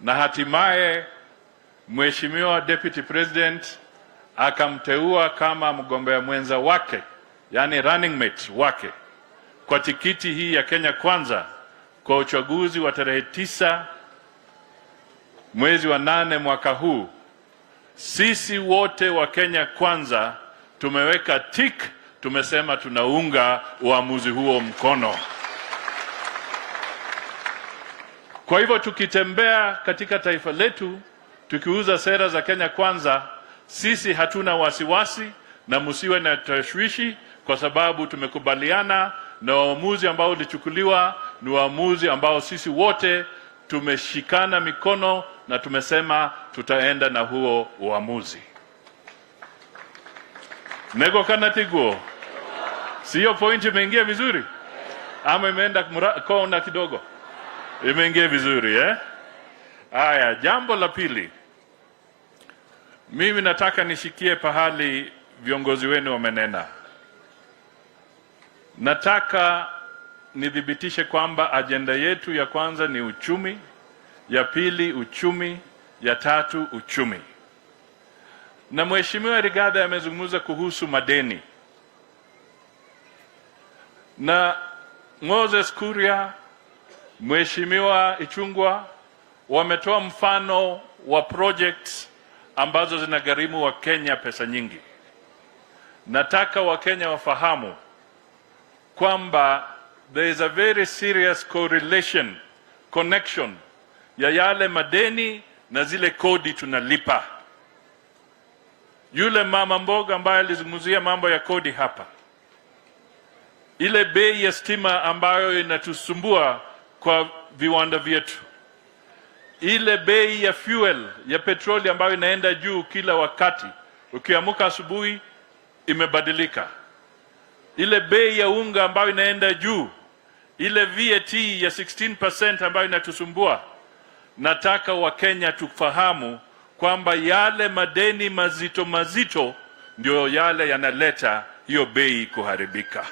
na hatimaye Mheshimiwa Deputy President akamteua kama mgombea mwenza wake, yani running mate wake, kwa tikiti hii ya Kenya Kwanza kwa uchaguzi wa tarehe 9 mwezi wa 8 mwaka huu. Sisi wote wa Kenya Kwanza tumeweka tick, tumesema tunaunga uamuzi huo mkono. Kwa hivyo tukitembea katika taifa letu, tukiuza sera za Kenya Kwanza, sisi hatuna wasiwasi na msiwe na tashwishi, kwa sababu tumekubaliana na uamuzi ambao ulichukuliwa ni uamuzi ambao sisi wote tumeshikana mikono na tumesema tutaenda na huo uamuzi. Nego kanatiguo. Sio point imeingia vizuri? Ama imeenda kona kidogo? Imeingia vizuri, eh? Haya, jambo la pili. Mimi nataka nishikie pahali viongozi wenu wamenena. Nataka nidhibitishe kwamba ajenda yetu ya kwanza ni uchumi, ya pili uchumi, ya tatu uchumi. Na Mheshimiwa Rigathi amezungumza kuhusu madeni. Na Moses Kuria, Mheshimiwa Ichung'wah wametoa mfano wa projects ambazo zinagharimu wa Kenya pesa nyingi. Nataka wa Kenya wafahamu kwamba there is a very serious connection ya yale madeni na zile kodi tunalipa. Yule mama mboga ambaye alizungumzia mambo ya kodi hapa, ile bei ya stima ambayo inatusumbua kwa viwanda vyetu, ile bei ya fuel ya petroli ambayo inaenda juu kila wakati, ukiamka asubuhi imebadilika, ile bei ya unga ambayo inaenda juu, ile VAT ya 16% ambayo inatusumbua. Nataka wa Kenya tufahamu kwamba yale madeni mazito ndio yale yanaleta hiyo bei kuharibika.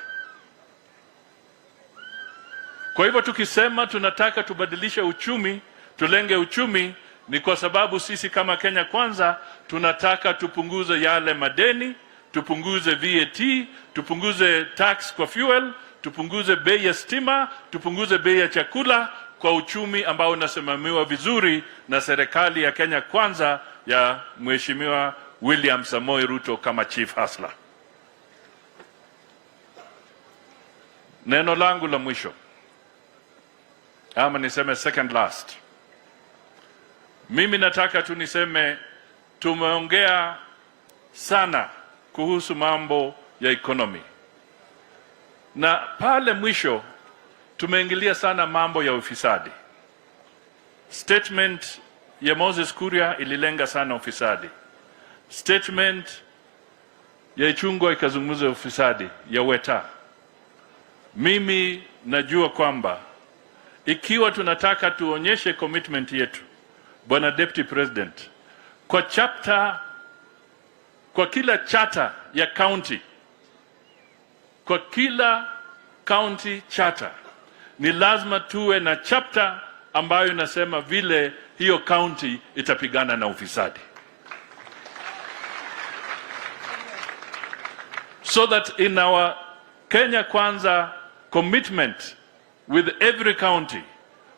Kwa hivyo tukisema tunataka tubadilishe uchumi, tulenge uchumi, ni kwa sababu sisi kama Kenya Kwanza tunataka tupunguze yale madeni, tupunguze VAT, tupunguze tax kwa fuel, tupunguze bei ya stima, tupunguze bei ya chakula, kwa uchumi ambao unasimamiwa vizuri na serikali ya Kenya Kwanza ya Mheshimiwa William Samoei Ruto kama chief hustler. Neno langu la mwisho, ama niseme second last. Mimi nataka tu niseme tumeongea sana kuhusu mambo ya economy. Na pale mwisho tumeingilia sana mambo ya ufisadi. Statement ya Moses Kuria ililenga sana ufisadi. Statement ya Ichung'wah ikazungumza ufisadi ya Weta. Mimi najua kwamba ikiwa tunataka tuonyeshe commitment yetu, Bwana Deputy President, kwa kila charter ya county, kwa kila county charter, ni lazima tuwe na chapter ambayo inasema vile hiyo county itapigana na ufisadi. So that in our Kenya Kwanza commitment with every county,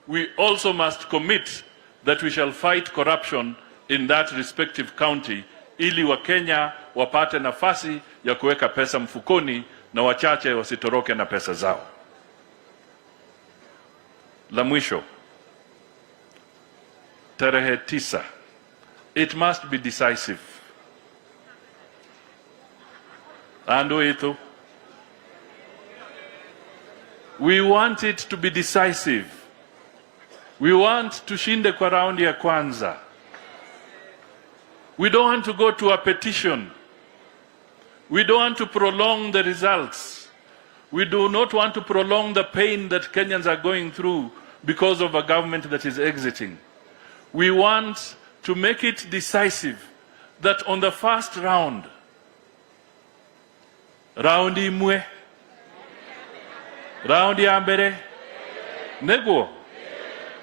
we also must commit that we shall fight corruption in that respective county, ili wa Kenya wapate nafasi ya kuweka pesa mfukoni na wachache wasitoroke na pesa zao. La mwisho, tarehe 9, it must be decisive. Ando itu. We want it to be decisive. We want to shinde kwa raundi ya kwanza. We don't want to go to a petition. We don't want to prolong the results. We do not want to prolong the pain that Kenyans are going through because of a government that is exiting. We want to make it decisive that on the first round, raundi imwe, raundi ya mbele, nego,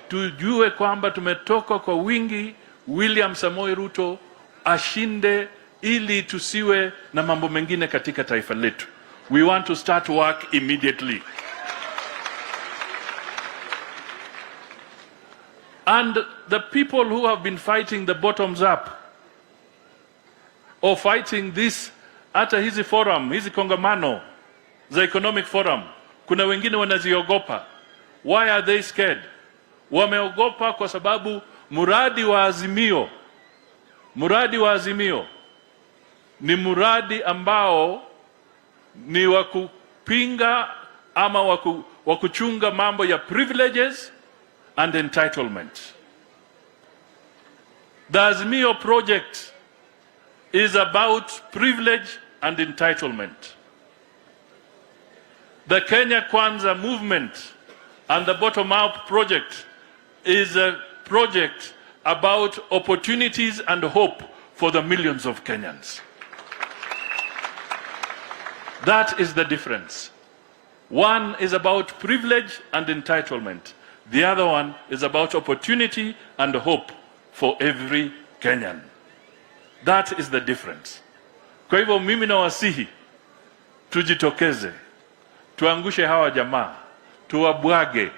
tujue kwamba tumetoka kwa wingi, William Samoei Ruto ashinde ili tusiwe na mambo mengine katika taifa letu. We want to start work immediately. And the people who have been fighting the bottoms up or fighting this hata hizi forum, hizi kongamano za economic forum, kuna wengine wanaziogopa. Why are they scared? Wameogopa kwa sababu muradi wa Azimio ni muradi ambao ni wa kupinga ama wa kuchunga mambo ya privileges and entitlement. The Azimio project is about privilege and entitlement. The Kenya Kwanza movement and the bottom-up project is a project about opportunities and hope for the millions of Kenyans. That is the difference. One is about privilege and entitlement. The other one is about opportunity and hope for every Kenyan. That is the difference. Kwa hivyo mimi nawasihi tujitokeze, tuangushe hawa jamaa, tuwabwage.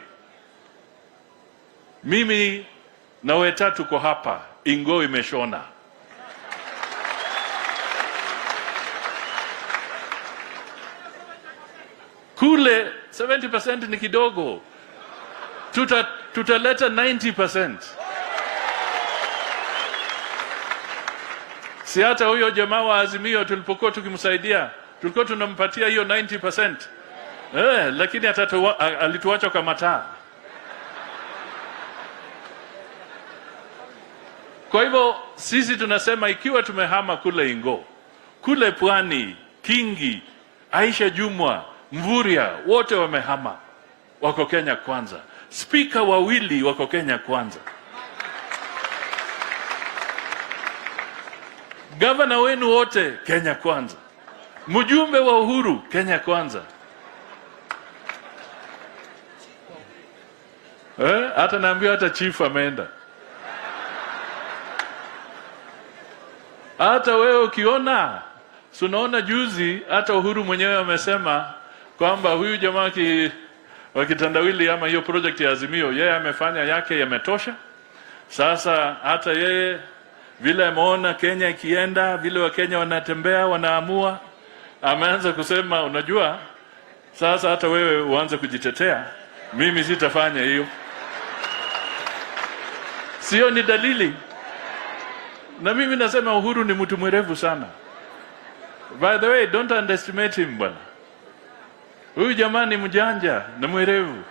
Mimi na Weta tuko hapa, ingo imeshona. Kule 70% ni kidogo. Tutaleta 90%. Si hata huyo jamaa wa Azimio tulipokuwa tukimsaidia, tulikuwa tunampatia hiyo 90%. Lakini alituacha kwa mataa. Kwa hivyo sisi tunasema ikiwa tumehama kule Ingo, kule Pwani, Kingi, Aisha Jumwa, Mvuria, wote wamehama, wako Kenya Kwanza. Speaker wawili wako Kenya Kwanza. Gavana wenu wote Kenya Kwanza. Mjumbe wa Uhuru Kenya Kwanza. Hata naambia hata chief ameenda. Hata wewe ukiona, sunaona juzi hata Uhuru mwenyewe amesema kwamba huyu jamaa wa kitandawili ama hiyo project ya Azimio, yeye amefanya yake yametosha. Sasa hata yeye vile ameona Kenya ikienda, vile wa Kenya wanatembea, wanaamua, ameanza kusema unajua, sasa hata wewe uanze kujitetea, mimi sitafanya hiyo. Sio ni dalili? Na mimi nasema Uhuru ni mtu mwerevu sana. By the way, don't underestimate him bwana. Huyu jamaa ni mjanja na mwerevu.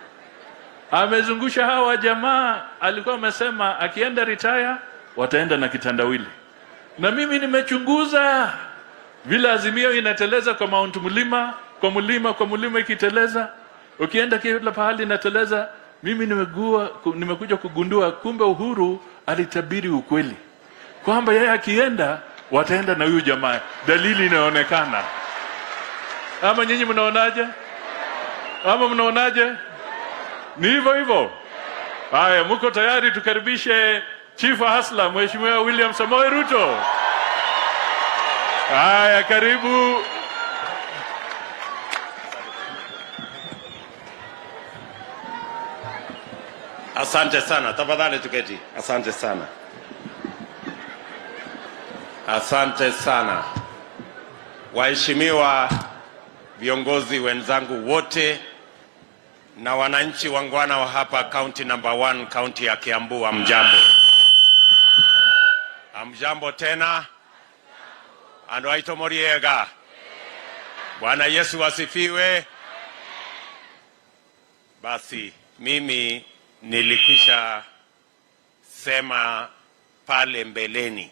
Amezungusha hawa jamaa, alikuwa amesema akienda retire wataenda na kitandawili. Na mimi nimechunguza vile Azimio inateleza kwa Mount Mlima, kwa mlima ikiteleza, ukienda kila pahali inateleza. Mimi nimekuja kugundua kumbe Uhuru alitabiri ukweli, kwamba yeye akienda wataenda na huyu jamaa. Dalili inaonekana. Ama nyinyi mnaonaje? Ni hivyo. Haya, mko tayari tukaribishe Chief Hasla Mheshimiwa William Samoei Ruto? Haya, karibu. Asante sana. Tafadhali tuketi. Asante sana. Asante sana. Waheshimiwa viongozi wenzangu wote na wananchi wangwana wa hapa county number 1, county ya Kiambu, amjambo. Amjambo tena. Ando aito moriega. Bwana Yesu asifiwe. Basi mimi nilikwisha sema pale mbeleni,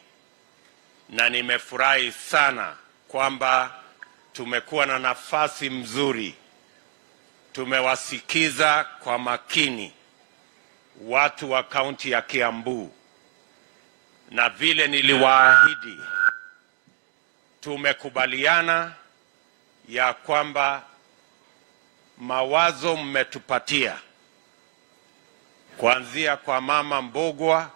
na nimefurahi sana kwamba tumekuwa na nafasi mzuri. Tumewasikiza kwa makini watu wa kaunti ya Kiambu, na vile niliwaahidi, tumekubaliana ya kwamba mawazo mmetupatia kuanzia kwa mama Mbogwa,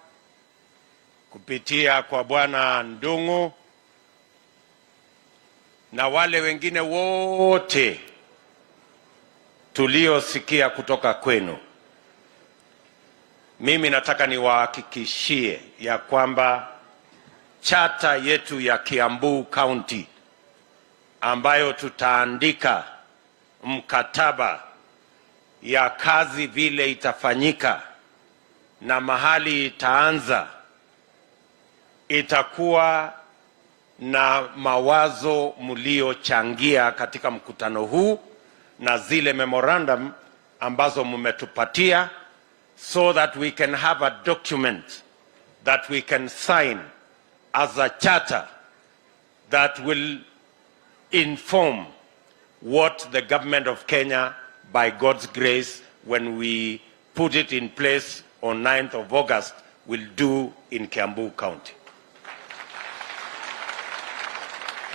kupitia kwa bwana Ndungu na wale wengine wote tuliosikia kutoka kwenu. Mimi nataka niwahakikishie ya kwamba chata yetu ya Kiambu County ambayo tutaandika mkataba ya kazi vile itafanyika na mahali itaanza, itakuwa na mawazo mliochangia katika mkutano huu na zile memorandum ambazo mmetupatia, so that we can have a document that we can sign as a charter that will inform what the government of Kenya, by God's grace, when we put it in place on 9th of August, will do in Kiambu County.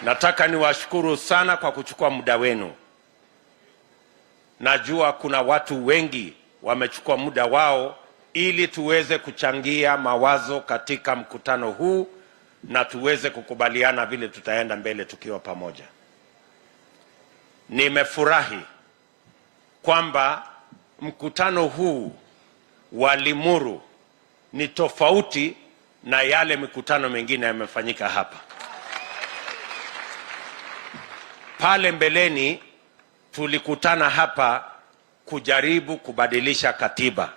Nataka niwashukuru sana kwa kuchukua muda wenu. Najua kuna watu wengi wamechukua muda wao ili tuweze kuchangia mawazo katika mkutano huu na tuweze kukubaliana vile tutaenda mbele tukiwa pamoja. Nimefurahi kwamba mkutano huu wa Limuru ni tofauti na yale mikutano mengine yamefanyika hapa. Pale mbeleni tulikutana hapa kujaribu kubadilisha katiba.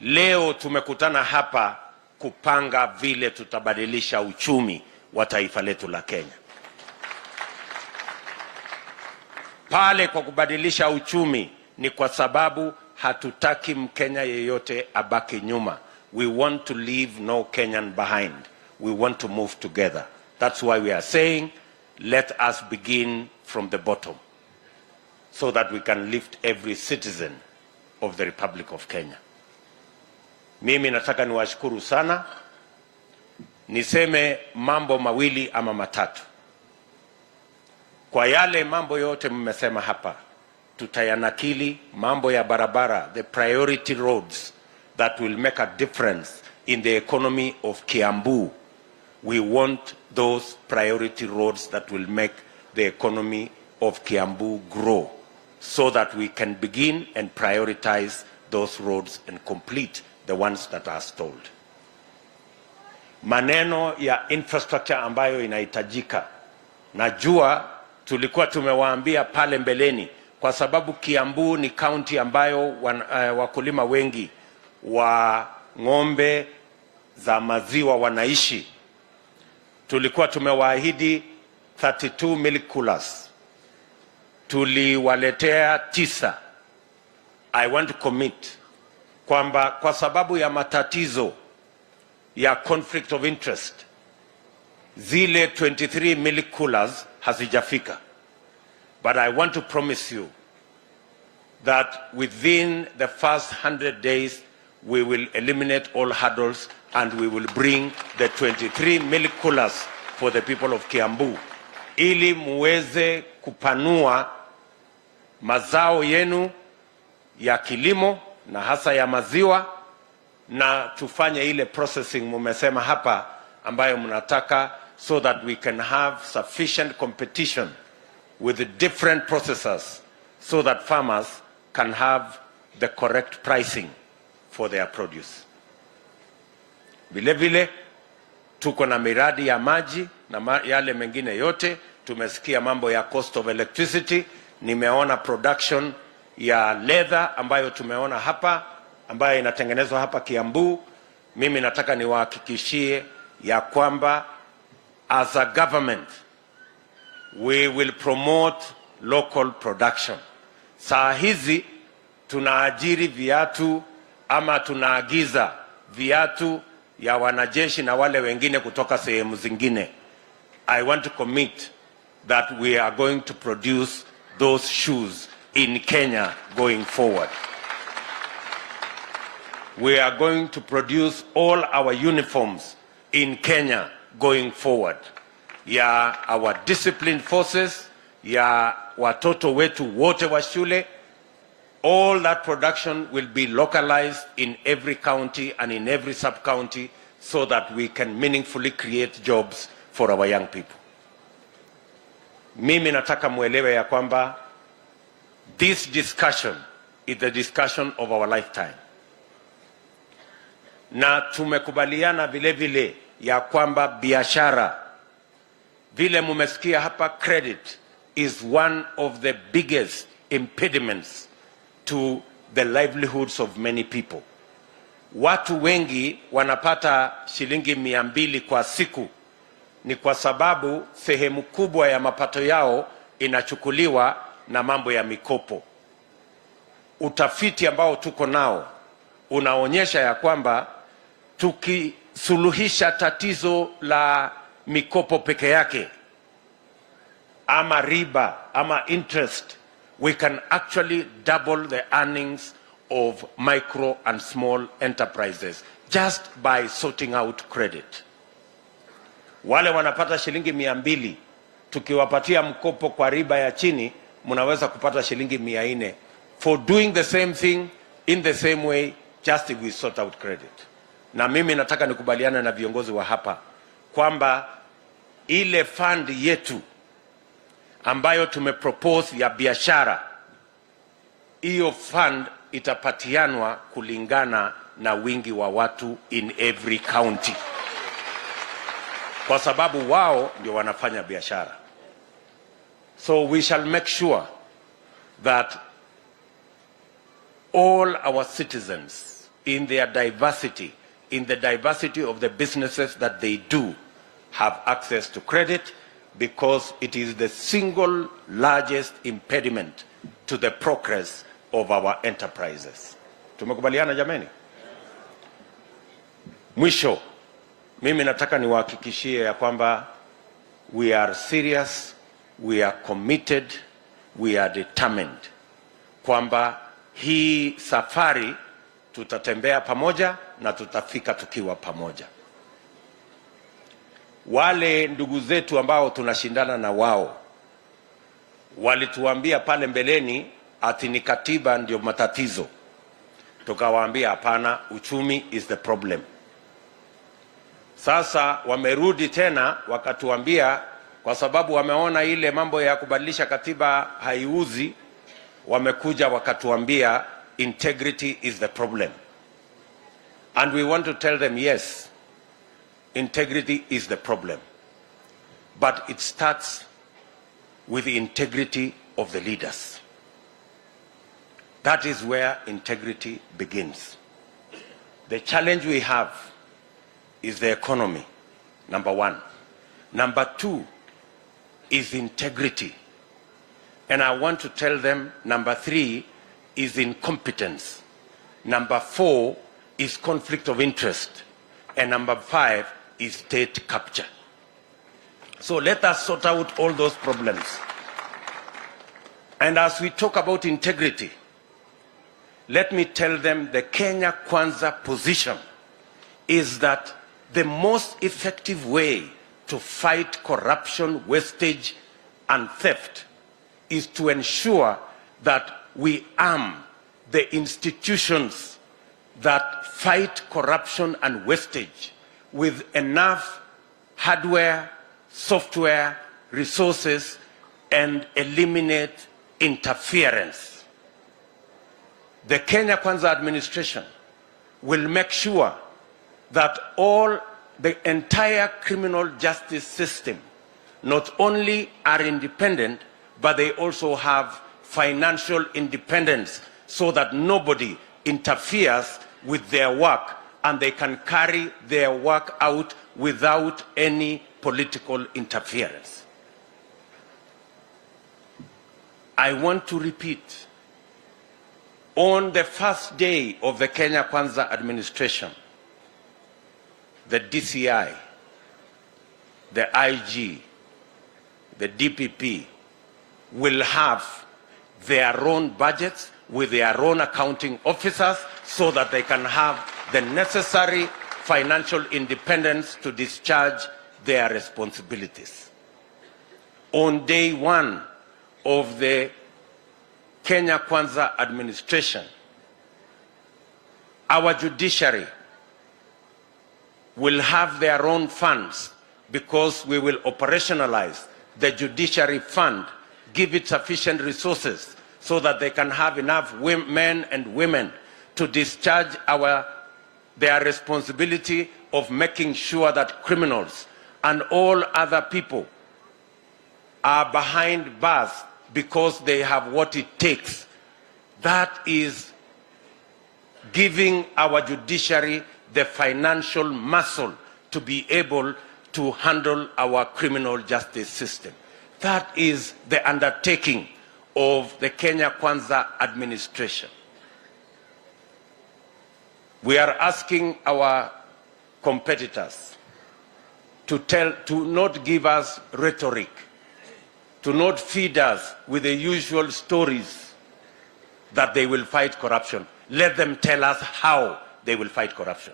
Leo tumekutana hapa kupanga vile tutabadilisha uchumi wa taifa letu la Kenya. Pale kwa kubadilisha uchumi ni kwa sababu hatutaki Mkenya yeyote abaki nyuma. We want to leave no Kenyan behind. We want to move together. That's why we are saying, let us begin from the bottom, so that we can lift every citizen of the Republic of Kenya. Mimi nataka niwashukuru sana. Niseme mambo mawili ama matatu. Kwa yale mambo yote mmesema hapa, tutayanakili mambo ya barabara, the priority roads that will make a difference in the economy of Kiambu. We want those priority roads that will make the economy of Kiambu grow, so that we can begin and prioritize those roads and complete the ones that are stalled. Maneno ya infrastructure ambayo inahitajika, najua tulikuwa tumewaambia pale mbeleni, kwa sababu Kiambu ni county ambayo wakulima wengi wa ng'ombe za maziwa wanaishi. Tulikuwa tumewaahidi 32 milk coolers. Tuliwaletea 9. I want to commit kwamba kwa sababu ya matatizo ya conflict of interest, zile 23 milk coolers hazijafika. But I want to promise you that within the first 100 days we will eliminate all hurdles and we will bring the 23 milk coolers for the people of Kiambu, ili muweze kupanua mazao yenu ya kilimo na hasa ya maziwa, na tufanye ile processing mumesema hapa ambayo mnataka, so that we can have sufficient competition with the different processors, so that farmers can have the correct pricing for their produce. Vile vile tuko na miradi ya maji na yale mengine yote. Tumesikia mambo ya cost of electricity. Nimeona production ya leather ambayo tumeona hapa, ambayo inatengenezwa hapa Kiambu. Mimi nataka niwahakikishie ya kwamba as a government we will promote local production. Saa hizi tunaajiri viatu ama tunaagiza viatu ya wanajeshi na wale wengine kutoka sehemu zingine. I want to commit that we are going to produce those shoes in Kenya going forward. We are going to produce all our uniforms in Kenya going forward. Ya our disciplined forces, ya watoto wetu wote wa shule, all that production will be localized in every county and in every sub-county so that we can meaningfully create jobs for our young people. Mimi nataka muelewe ya kwamba this discussion is the discussion of our lifetime. Na tumekubaliana vile vile ya kwamba biashara, vile mumesikia hapa, credit is one of the biggest impediments to the livelihoods of many people. Watu wengi wanapata shilingi 200 kwa siku ni kwa sababu sehemu kubwa ya mapato yao inachukuliwa na mambo ya mikopo. Utafiti ambao tuko nao unaonyesha ya kwamba tukisuluhisha tatizo la mikopo peke yake ama riba ama interest, we can actually double the earnings of micro and small enterprises just by sorting out credit. Wale wanapata shilingi 200, tukiwapatia mkopo kwa riba ya chini, mnaweza kupata shilingi 400 for doing the same thing in the same way, just if we sort out credit. Na mimi nataka nikubaliane na viongozi wa hapa kwamba ile fund yetu ambayo tumepropose ya biashara, hiyo fund itapatianwa kulingana na wingi wa watu in every county, kwa sababu wao ndio wanafanya biashara. So we shall make sure that all our citizens, in their diversity, in the diversity of the businesses that they do, have access to credit, because it is the single largest impediment to the progress of our enterprises. Tumekubaliana jameni? Mwisho, mimi nataka niwahakikishie ya kwamba we are serious, we are committed, we are determined kwamba hii safari tutatembea pamoja na tutafika tukiwa pamoja. Wale ndugu zetu ambao tunashindana na wao walituambia pale mbeleni ati ni katiba ndio matatizo. Tukawaambia hapana, uchumi is the problem. Sasa wamerudi tena wakatuambia kwa sababu wameona ile mambo ya kubadilisha katiba haiuzi, wamekuja wakatuambia integrity is the problem. And we want to tell them, yes, integrity is the problem, but it starts with the integrity of the leaders. That is where integrity begins. The challenge we have is the economy, number one. Number two is integrity. And I want to tell them, number three is incompetence. Number four is conflict of interest. And number five is state capture. So let us sort out all those problems. And as we talk about integrity, let me tell them the Kenya Kwanza position is that the most effective way to fight corruption, wastage, and theft is to ensure that we arm the institutions that fight corruption and wastage with enough hardware, software, resources, and eliminate interference. The Kenya Kwanza administration will make sure that the entire criminal justice system not only are independent, but they also have financial independence so that nobody interferes with their work and they can carry their work out without any political interference. I want to repeat, on the first day of the Kenya Kwanza administration, the DCI, the IG, the DPP will have their own budgets with their own accounting officers so that they can have the necessary financial independence to discharge their responsibilities. On day one of the Kenya Kwanza administration, our judiciary will have their own funds because we will operationalize the judiciary fund, give it sufficient resources so that they can have enough men and women to discharge their responsibility of making sure that criminals and all other people are behind bars because they have what it takes. That is giving our judiciary the financial muscle to be able to handle our criminal justice system. That is the undertaking of the Kenya Kwanza administration. We are asking our competitors to not give us rhetoric, to not feed us with the usual stories that they will fight corruption. Let them tell us how they will fight corruption.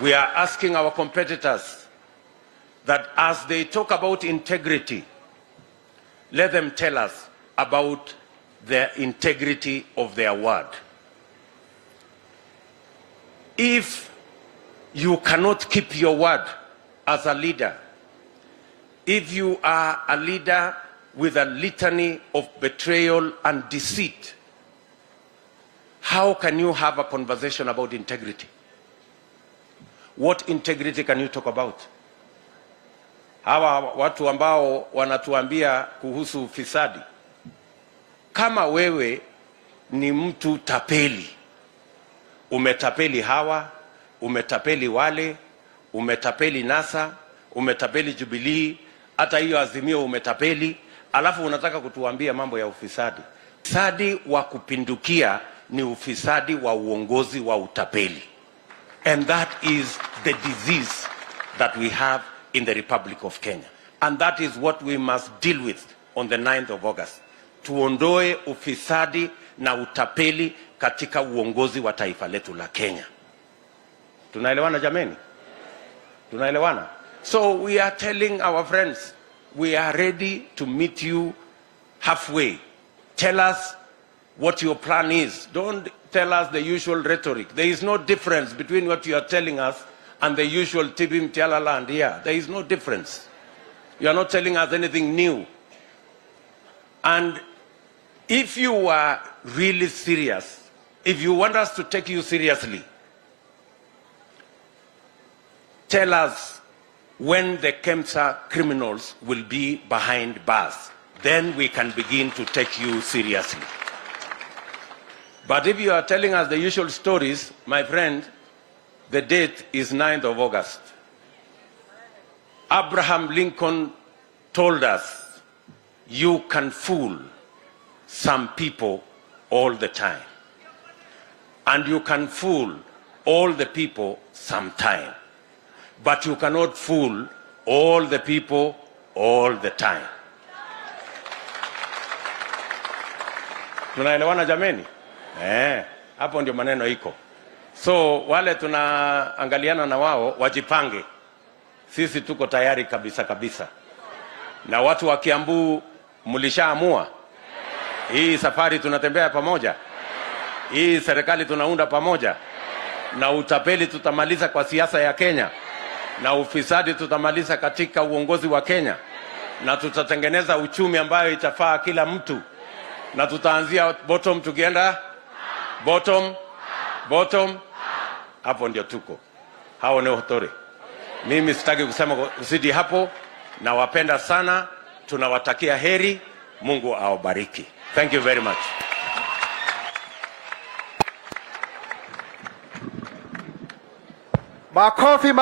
We are asking our competitors that as they talk about integrity, let them tell us about the integrity of their word. If you cannot keep your word as a leader, if you are a leader with a litany of betrayal and deceit, how can you have a conversation about integrity? What integrity can you talk about? Hawa watu ambao wanatuambia kuhusu ufisadi. Kama wewe ni mtu tapeli, umetapeli hawa, umetapeli wale, umetapeli NASA, umetapeli Jubilee, hata hiyo Azimio umetapeli, alafu unataka kutuambia mambo ya ufisadi. Ufisadi wa kupindukia ni ufisadi wa uongozi wa utapeli. And that is the disease that we have in the Republic of Kenya. And that is what we must deal with on the 9th of August. Tuondoe ufisadi na utapeli katika uongozi wa taifa letu la Kenya. Tunaelewana jameni? Tunaelewana? So we are telling our friends, we are ready to meet you halfway. Tell us what your plan is. Don't tell us the usual rhetoric. There is no difference between what you are telling us and the usual tibim tialala and here. There is no difference. You are not telling us anything new. And if you are really serious, if you want us to take you seriously, tell us when the KEMSA criminals will be behind bars. Then we can begin to take you seriously. But if you are telling us the usual stories, my friend, the date is 9th of August. Abraham Lincoln told us, you can fool some people all the time. And you can fool all the people sometime. But you cannot fool all the people all the time. Tunaelewana jameni? Hapo ndio maneno iko. So wale tunaangaliana na wao wajipange. Sisi tuko tayari kabisa kabisa. Na watu wa Kiambu mlishaamua. Hii safari tunatembea pamoja. Hii serikali tunaunda pamoja. Na utapeli tutamaliza kwa siasa ya Kenya. Na ufisadi tutamaliza katika uongozi wa Kenya. Na tutatengeneza uchumi ambayo itafaa kila mtu. Na tutaanzia bottom tukienda bottom. Hapo ndio tuko. Hao ni hotore. Mimi sitaki kusema usidi hapo. Na wapenda sana. Tunawatakia heri. Mungu awabariki. Thank you very much. Makofi.